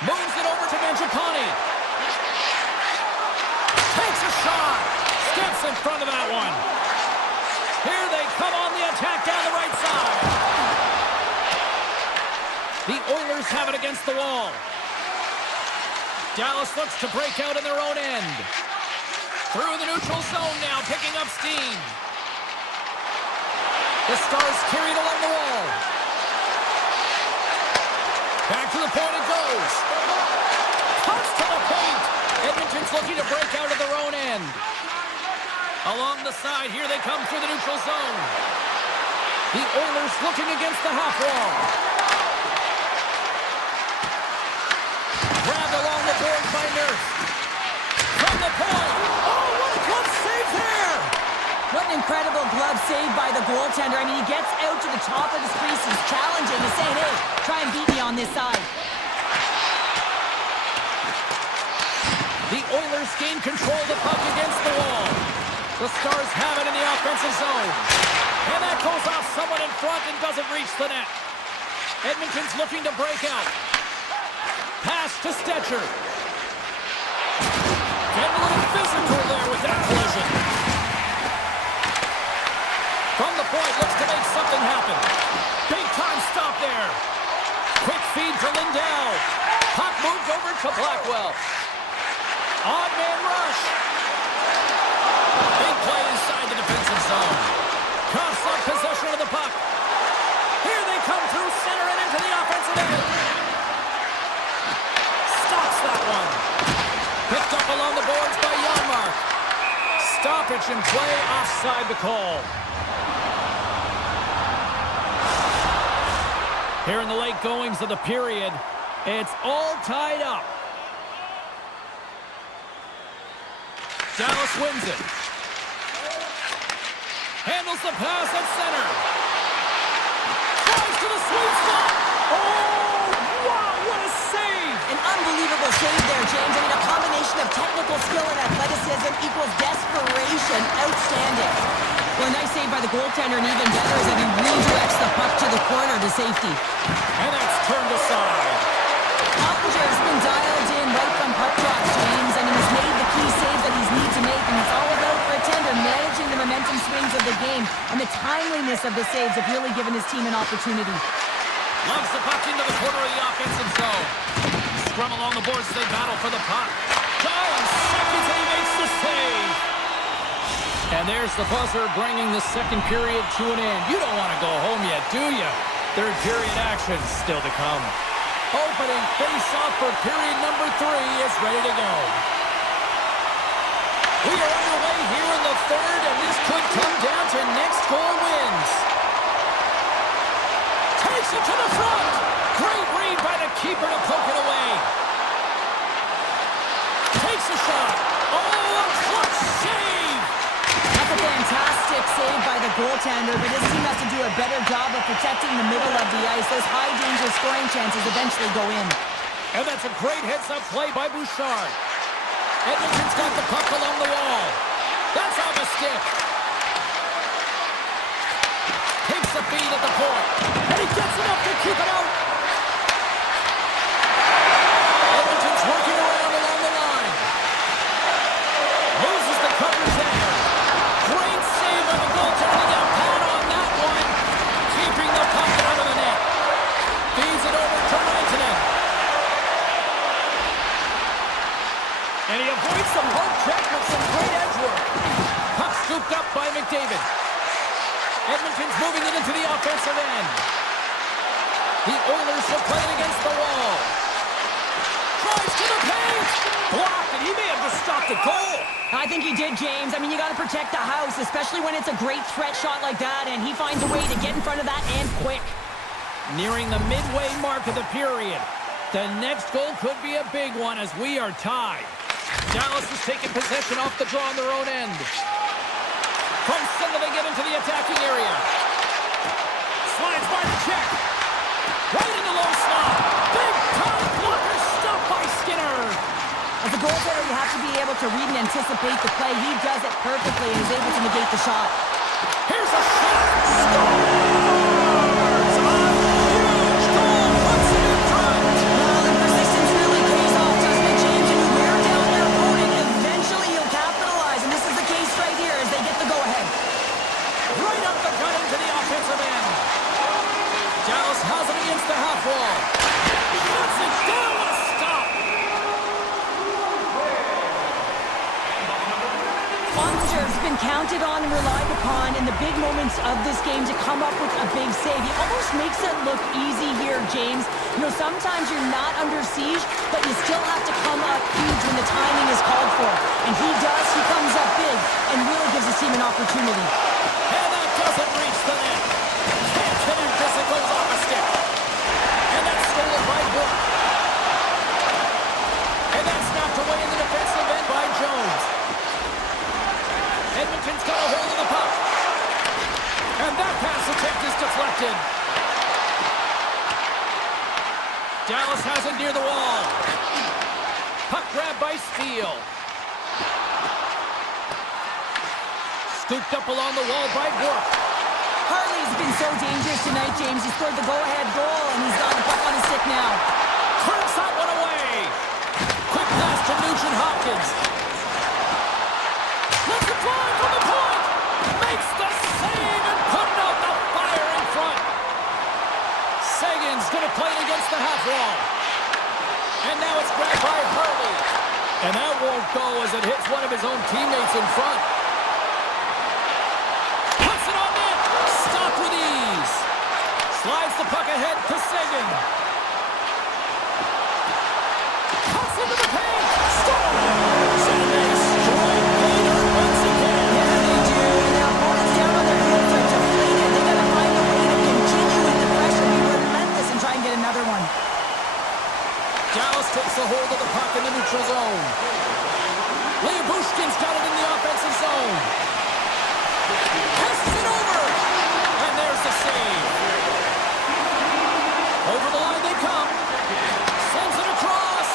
Moves it over to Mangiapane. Takes a shot. Steps in front of that one. Here they come on the attack down the right side. The Oilers have it against the wall. Dallas looks to break out in their own end. Through the neutral zone now, picking up steam. The Stars carried along the wall. Back to the point it goes. Cuts to the paint. Edmonton's looking to break out of their own end. Along the side, here they come through the neutral zone. The Oilers looking against the half wall. Grabbed along the boards by Nurse. From the point. Oh, what a glove save there! What an incredible glove save by the goaltender. I mean, he gets out to the top of his crease. He's challenging. He's saying, hey, try and beat me on this side. The Oilers gain control of the puck against the wall. The Stars have it in the offensive zone. And that goes off someone in front and doesn't reach the net. Edmonton's looking to break out. Pass to Stetcher. Getting a little physical there with that collision. From the point, looks to make something happen. Big time stop there. Quick feed to Lindell. Puck moved over to Blackwell. Odd man rush. Big play inside the defensive zone. Cuffs up possession of the puck. Here they come through center and into the offensive end. Stops that one. Picked up along the boards by Janmark. Stoppage in play, offside the call. Here in the late goings of the period, it's all tied up. Dallas wins it. Handles the pass at center. Tries to the sweet spot. Oh, wow, what a save. An unbelievable save there, James. I mean, a combination of technical skill and athleticism equals desperation. Outstanding. Well, a nice save by the goaltender, and even better is that he redirects the puck to the corner to safety. And that's turned aside. Ottinger has been dialed in right from puck drop, James. I mean, he's made the key saves that he's need to make, and it's all about for a tender managing the momentum swings of the game, and the timeliness of the saves have really given his team an opportunity. Loves the puck into the corner of the offensive zone. Scrum along the boards as they battle for the puck. Giles seconds and he makes the save. And there's the buzzer bringing the second period to an end. You don't want to go home yet, do you? Third period action still to come. Opening face-off for period number 3 is ready to go. We are underway here in the third, and this could come down to next goal wins. Takes it to the front. Great read by the keeper to poke it away. Takes a shot. Oh, a clutch save. That's a fantastic save by the goaltender, but his team has to do a better job of protecting the middle of the ice. Those high-danger scoring chances eventually go in. And that's a great heads-up play by Bouchard. Edmonton's got the puck along the wall. That's off a stick. Takes the feed at the point. keep it out. Edmonton's working around along the line. Loses the coverage there. Great save by the goaltender to get Pat on that one. Keeping the puck out of the net. Feeds it over to Rantanen. And he avoids some hard check with some great edge work. Puck scooped up by McDavid. Edmonton's moving it into the offensive end. The Oilers will play it against the wall. Drives to the paint. Blocked, and he may have just stopped a goal. I think he did, James. I mean, you got to protect the house, especially when it's a great threat shot like that, and he finds a way to get in front of that and quick. Nearing the midway mark of the period. The next goal could be a big one as we are tied. Dallas is taking possession off the draw on their own end. From center they get into the attacking area. Slides by the check. Right in the low slot. Big time blocker stopped by Skinner. As a goaltender, you have to be able to read and anticipate the play. He does it perfectly and is able to negate the shot. Here's a shot. Scores! A huge goal puts it in front. Well, the persistence really pays off, doesn't it, James? And you wear down their opponent, eventually you'll capitalize. And this is the case right here as they get the go-ahead. Right up the gut into the offensive end. Dallas has it against the half wall. Shuts it down with a stop. Monster's been counted on and relied upon in the big moments of this game to come up with a big save. He almost makes it look easy here, James. You know, sometimes you're not under siege, but you still have to come up huge when the timing is called for. And he does. He comes up big and really gives his team an opportunity. And that doesn't reach the net. Can't hit him because it goes off a stick. And that's stolen by Bourque. And that's snapped away in the defensive end by Jones. Edmonton's got a hold of the puck. And that pass attempt is deflected. Dallas has it near the wall. Puck grab by Steele. Scooped up along the wall by Bourque. Harley's been so dangerous tonight, James. He scored the go-ahead goal, and he's got the puck on his stick now. Turns that one away. Quick pass to Nugent-Hopkins. Lets it fly from the point. Makes the save and putting out the fire in front. Sagan's going to play it against the half wall. And now it's grabbed by Harley. And that won't go as it hits one of his own teammates in front. Puts it on net. Stopped with ease. Slides the puck ahead to Sagan. Cuts into the paint. Scores! And they strike Vader once again. Yeah, they do. And their opponents down on their heels are deflated. They got to find a way to continue with the pressure, be relentless, and try and get another one. Dallas takes a hold of the puck in the neutral zone. Leobushkin's got it in the offensive zone. Passes it over. And there's the save. Over the line they come. Sends it across.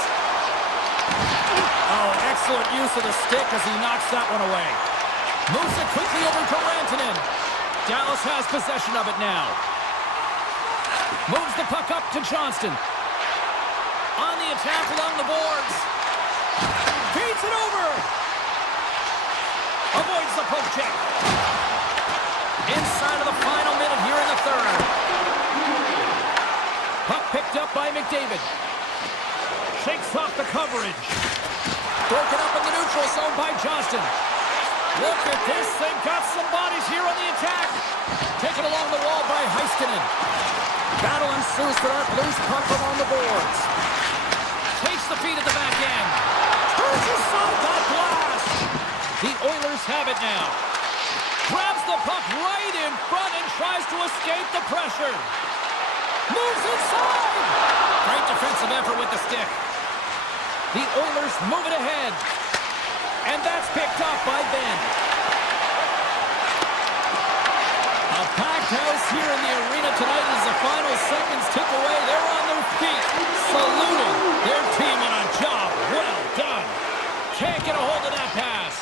Oh, excellent use of the stick as he knocks that one away. Moves it quickly over to Rantanen. Dallas has possession of it now. Moves the puck up to Johnston. On the attack along the boards. Feeds it over. Avoids the poke check. Inside of the final minute here in the third. Puck picked up by McDavid. Shakes off the coverage. Broken up in the neutral zone by Johnston. Look at this. They've got some bodies here on the attack. Taken along the wall by Heiskanen. Battle ensues for that loose puck along the boards. Takes the feed at the back end. Turns aside that blast. The Oilers have it now. Grabs the puck right in front and tries to escape the pressure. Moves inside. Great defensive effort with the stick. The Oilers move it ahead. And that's picked up by Ben. A packed house here in the arena tonight as the final seconds tick away. They're on their feet, saluting their team on a job well done. Can't get a hold of that pass.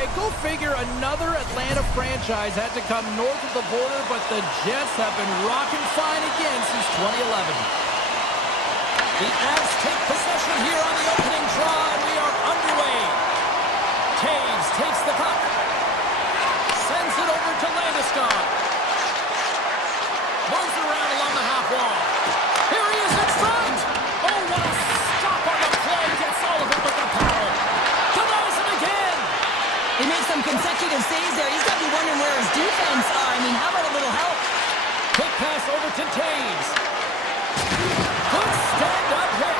Hey, go figure, another Atlanta franchise had to come north of the border, but the Jets have been rocking fine again since 2011. The Avs take possession here on the opening draw, and we are underway. Taves takes the puck. Sends it over to Landeskog. Moves it around along the half wall. Here he is in front! Oh, what a stop on the play! Gets all of it with the paddle. Denies him again! He makes some consecutive saves there. He's got to be wondering where his defense are. I mean, how about a little help? Quick pass over to Taves. Good stand-up hit.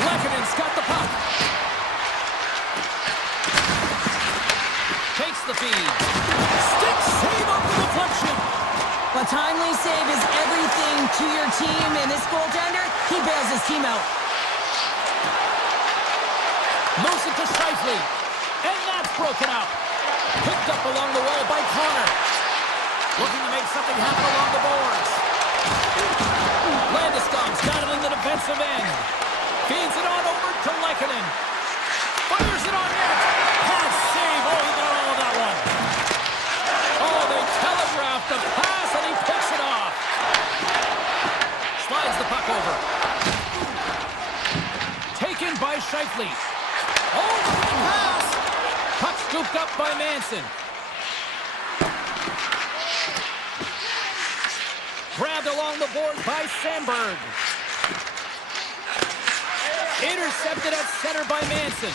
Lekkonen's got the puck. Takes the feed. Stick save up the deflection. A timely save is everything to your team, and this goaltender, he bails his team out. Moves it to Scheifele. And that's broken out. Picked up along the wall by Connor. Looking to make something happen along the boards. Landeskog's got it in the defensive end. Feeds it on over to Lekkonen. Fires it on net. Pass save. Oh, he got all of that one. Oh, they telegraphed the pass, and he picks it off. Slides the puck over. Taken by Scheifele. Oh, the pass. Puck scooped up by Manson. Grabbed along the board by Sandberg. Intercepted at center by Manson.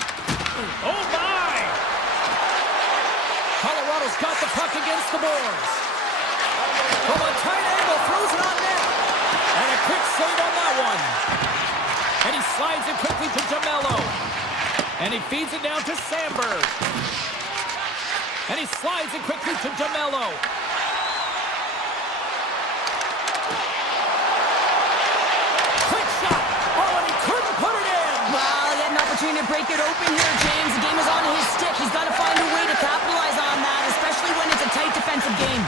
Oh, my! Colorado's got the puck against the boards. From a tight angle, throws it on net. And a quick save on that one. And he slides it quickly to DeMello. And he feeds it down to Sandberg. And he slides it quickly to DeMello. Quick shot. Oh, and he couldn't put it in. Wow, he had an opportunity to break it open here, James. The game is on his stick. He's got to find a way to capitalize on that, especially when it's a tight defensive game.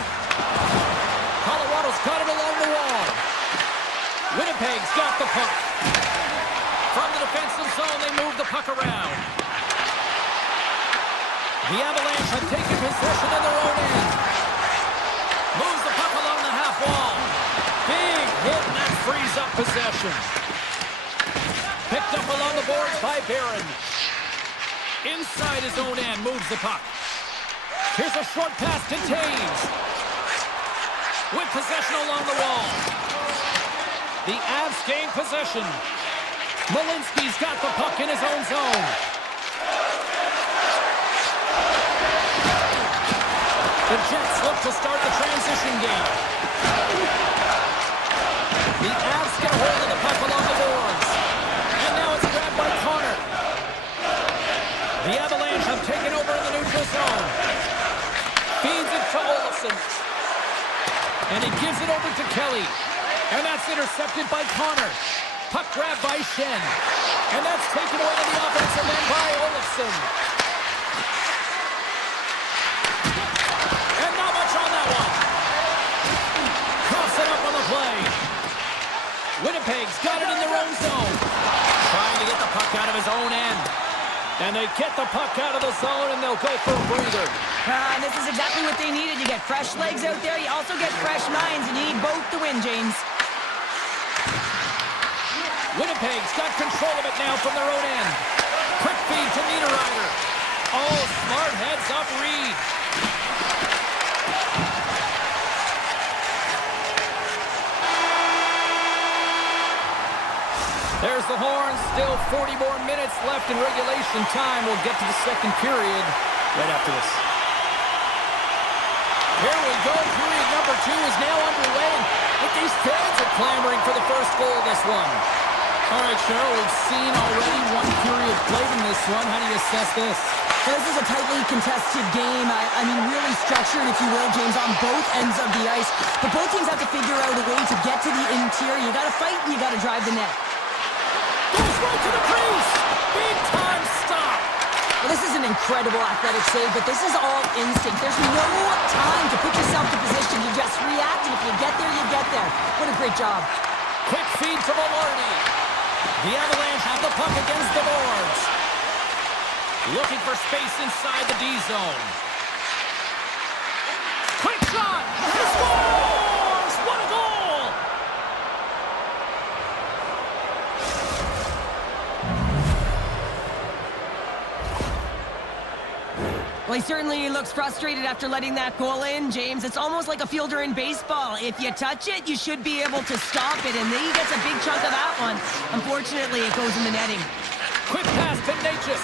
Colorado's got it along the wall. Winnipeg's got the puck. From the defensive zone, they move the puck around. The Avalanche have taken possession of their own end. Moves the puck along the half wall. Big hit, and that frees up possession. Picked up along the boards by Barron. Inside his own end, moves the puck. Here's a short pass to Taves. With possession along the wall. The Avs gain possession. Malinsky's got the puck in his own zone. The Jets look to start the transition game. The Avs get a hold of the puck along the boards. And now it's grabbed by Connor. The Avalanche have taken over in the neutral zone. Feeds it to Olofsson. And he gives it over to Kelly. And that's intercepted by Connor. Puck grabbed by Shen. And that's taken away to the offensive end by Olofsson. And not much on that one. Coughs it up on the play. Winnipeg's got it in their own zone. Trying to get the puck out of his own end. And they get the puck out of the zone, and they'll go for a breather. This is exactly what they needed. You get fresh legs out there. You also get fresh minds. You need both to win, James. Winnipeg's got control of it now from their own end. Quick feed to Niederreiter. Oh, smart heads up Reed. There's the horn. Still 40 more minutes left in regulation time. We'll get to the second period right after this. Here we go. Period number 2 is now underway. And these fans are clamoring for the first goal of this one. All right, Cheryl, we've seen already one period played in this one. How do you assess this? Well, this is a tightly contested game. I mean, really structured, if you will, James, on both ends of the ice. But both teams have to figure out a way to get to the interior. You got to fight and you got to drive the net. Goes right to the crease. Big time stop. Well, this is an incredible athletic save, but this is all instinct. There's no time to put yourself in position. You just react, and if you get there, you get there. What a great job. Quick feed to Velarde. The Avalanche have the puck against the boards. Looking for space inside the D zone. Quick shot! He scores! What a goal! Well, he certainly looks frustrated after letting that goal in, James. It's almost like a fielder in baseball. If you touch it, you should be able to stop it, and then he gets a big chunk of that one. Unfortunately, it goes in the netting. Quick pass to Natchez.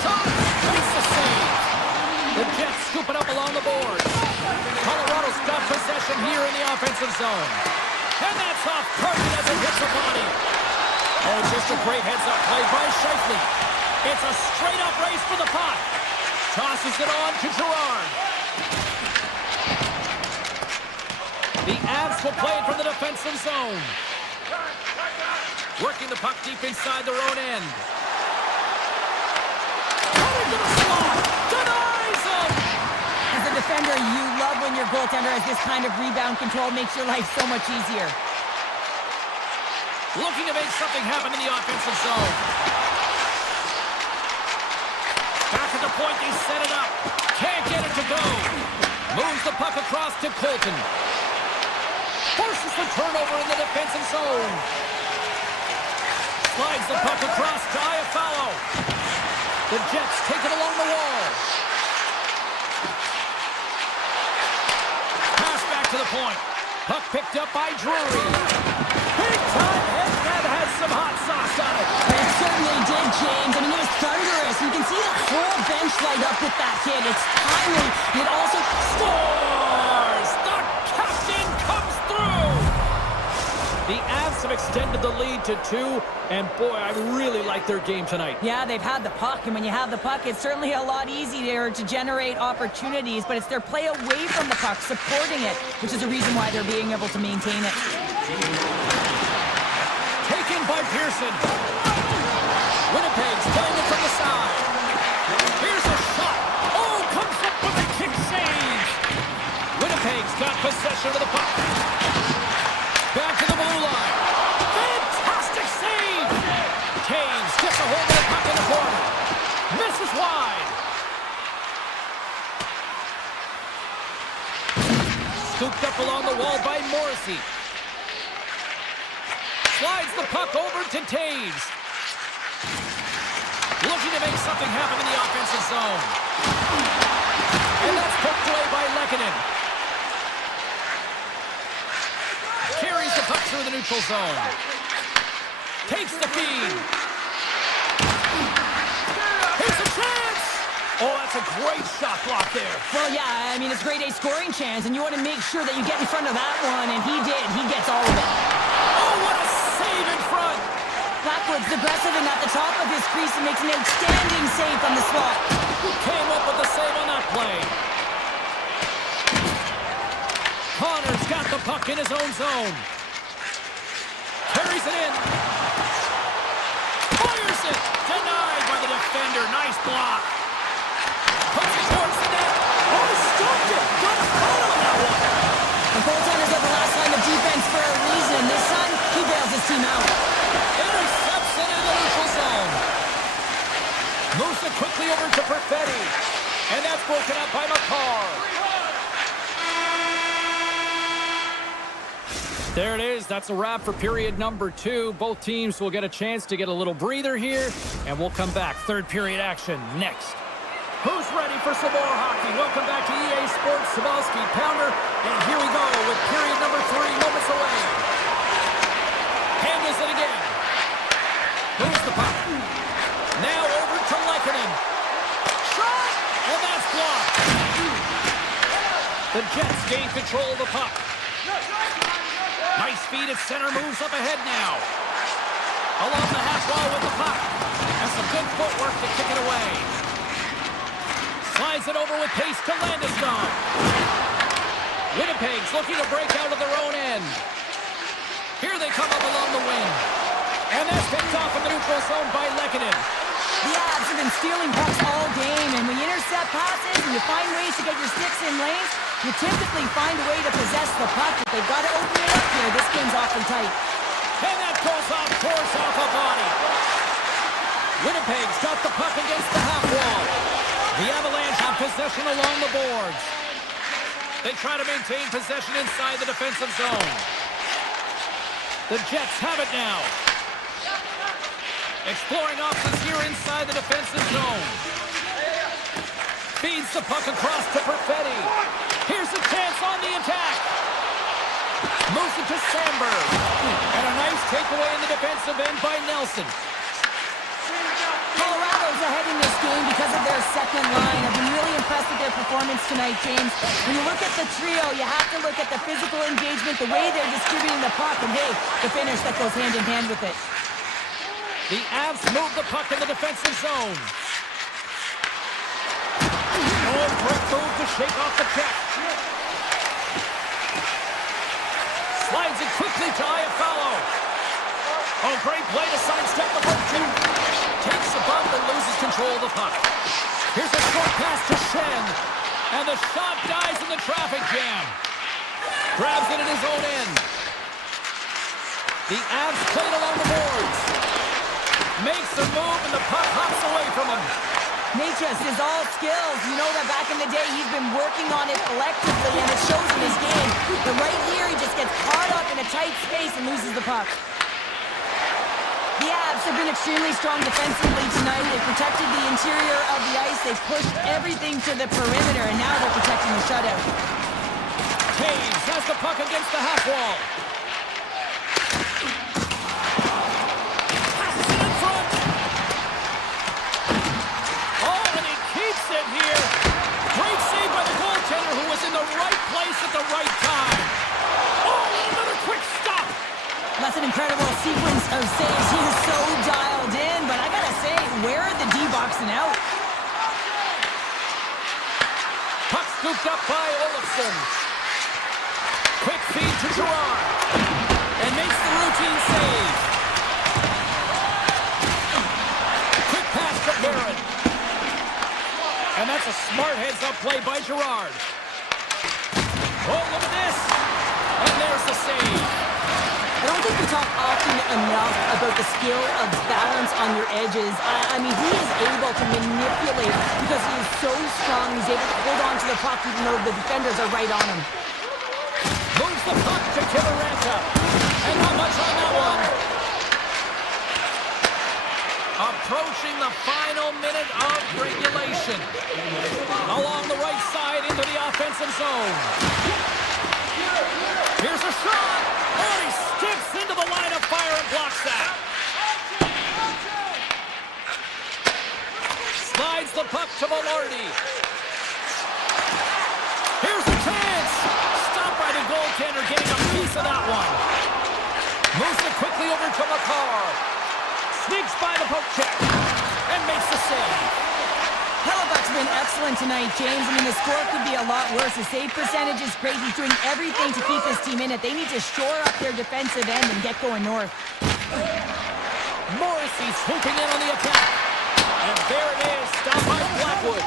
Shot! Makes the save. The Jets scoop it up along the boards. Colorado's got possession here in the offensive zone. And that's off target as it hits the body. Oh, just a great heads-up play by Scheifele. It's a straight-up race for the puck. Tosses it on to Gerard. The Avs will play it from the defensive zone. Working the puck deep inside their own end. Coming to the slot. Denies him. As a defender, you love when your goaltender has this kind of rebound control. Makes your life so much easier. Looking to make something happen in the offensive zone. Back at the point, they set it up. Can't get it to go. Moves the puck across to Colton. Forces the turnover in the defensive zone. Slides the puck across to Iafallo. The Jets take it along the wall. Pass back to the point. Puck picked up by Drury. Big time head that has some hot sauce on it. It certainly did, James. I mean, it was thunderous. You can see the whole bench light up with that hit. It's timely. It also Scores! The captain comes through! The Avs have extended the lead to 2, and boy, I really like their game tonight. Yeah, they've had the puck, and when you have the puck, it's certainly a lot easier to generate opportunities, but it's their play away from the puck, supporting it, which is the reason why they're being able to maintain it. Taken by Pearson. Winnipeg's playing it from the side. Here's a shot. Oh, comes up with a kick save. Winnipeg's got possession of the puck. Back to the blue line. Fantastic save. Taves gets a hold of the puck in the corner. Misses wide. Scooped up along the wall by Morrissey. Slides the puck over to Taves. Looking to make something happen in the offensive zone. And that's poked away by Lehkonen. Carries the puck through the neutral zone. Takes the feed. Here's a chance! Oh, that's a great shot block there. Well, yeah, I mean, it's a grade A scoring chance, and you want to make sure that you get in front of that one, and he did. He gets all of it. Oh, what a save in front! Backwards, aggressive, and at the top of his crease, and makes an outstanding save from the slot. Came up with the save on that play. Connor's got the puck in his own zone. Carries it in. Fires it. Denied by the defender. Nice block. Puts it towards the net. Oh, he stopped it. Got a foul on that one. The goaltenders are the last line of defense for a reason. This time, he bails his team out. Intercepts it in the neutral zone. Moves it quickly over to Perfetti. And that's broken up by McCarr. There it is. That's a wrap for period number 2. Both teams will get a chance to get a little breather here, and we'll come back. Third period action next. Who's ready for some more hockey? Welcome back to EA Sports Sabalski Pounder, and here we go with period number 3, moments away. Handles it again. Moves the puck. Now over to Lehkonen. Shot! And that's blocked. The Jets gain control of the puck. Nice feed at center, moves up ahead now. Along the half wall with the puck. And some good footwork to kick it away. Slides it over with pace to Landeskog. Winnipeg's looking to break out of their own end. Here they come up along the wing. And that's picked off in the neutral zone by Lehkonen. The Avs have been stealing pucks all game, and when you intercept passes and you find ways to get your sticks in lanes, you typically find a way to possess the puck, but they've got to open it up here. This game's awfully tight. And that goes off, force off a body. Winnipeg's got the puck against the half wall. The Avalanche have possession along the boards. They try to maintain possession inside the defensive zone. The Jets have it now. Exploring options here inside the defensive zone. Feeds the puck across to Perfetti. Here's a chance on the attack. Moves it to Sandberg. And a nice takeaway in the defensive end by Nelson. Colorado's ahead in this game because of their second line. I've been really impressed with their performance tonight, James. When you look at the trio, you have to look at the physical engagement, the way they're distributing the puck, and hey, the finish that goes hand in hand with it. The Avs move the puck in the defensive zone. Oh, great move to shake off the check. Slides it quickly to Iafallo. Oh, great play to sidestep the puck. Takes the bump and loses control of the puck. Here's a short pass to Shen. And the shot dies in the traffic jam. Grabs it in his own end. The Avs play it along the boards. Makes the move and the puck hops away from him. Natchez is all skills. You know that back in the day, he's been working on it collectively, and it shows in his game. But right here, he just gets caught up in a tight space and loses the puck. The Avs have been extremely strong defensively tonight. They protected the interior of the ice. They pushed everything to the perimeter, and now they're protecting the shutout. Taves has the puck against the half wall. Passes it in front. Oh, and he keeps it here. Great save by the goaltender who was in the right place at the right time. Oh, and another quick stop. That's an incredible sequence of saves. He is so dialed in, but I gotta say, where are the D-boxing out? Puck scooped up by Olofsson. Quick feed to Girard. And makes the routine save. Quick pass to Barrett. And that's a smart heads-up play by Girard. Oh, look at this. And there's the save. I don't think we talk often enough about the skill of balance on your edges. I mean, he is able to manipulate because he is so strong. He's able to hold on to the puck even though the defenders are right on him. Moves the puck to Kivaranta. And not much on that one. Approaching the final minute of regulation. Along the right side into the offensive zone. Here's a shot. And he skips into the line of fire and blocks that. Slides the puck to Velarde. Here's a chance. Stopped by the goaltender, getting a piece of that one. Moves it quickly over to Makar. Sneaks by the poke check. And makes the save. Hellebuyck's been excellent tonight, James. I mean, the score could be a lot worse. The save percentage is great. He's doing everything to keep his team in it. They need to shore up their defensive end and get going north. Morrissey swooping in on the attack. And there it is, stopped by Blackwood.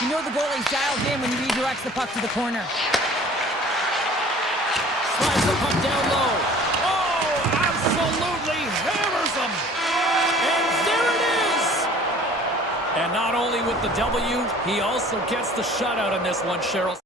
You know the goalie's dialed in when he redirects the puck to the corner. Slides the puck down low. Oh, absolutely hammers him. And there it is. And not only with the W, he also gets the shutout in this one, Cheryl.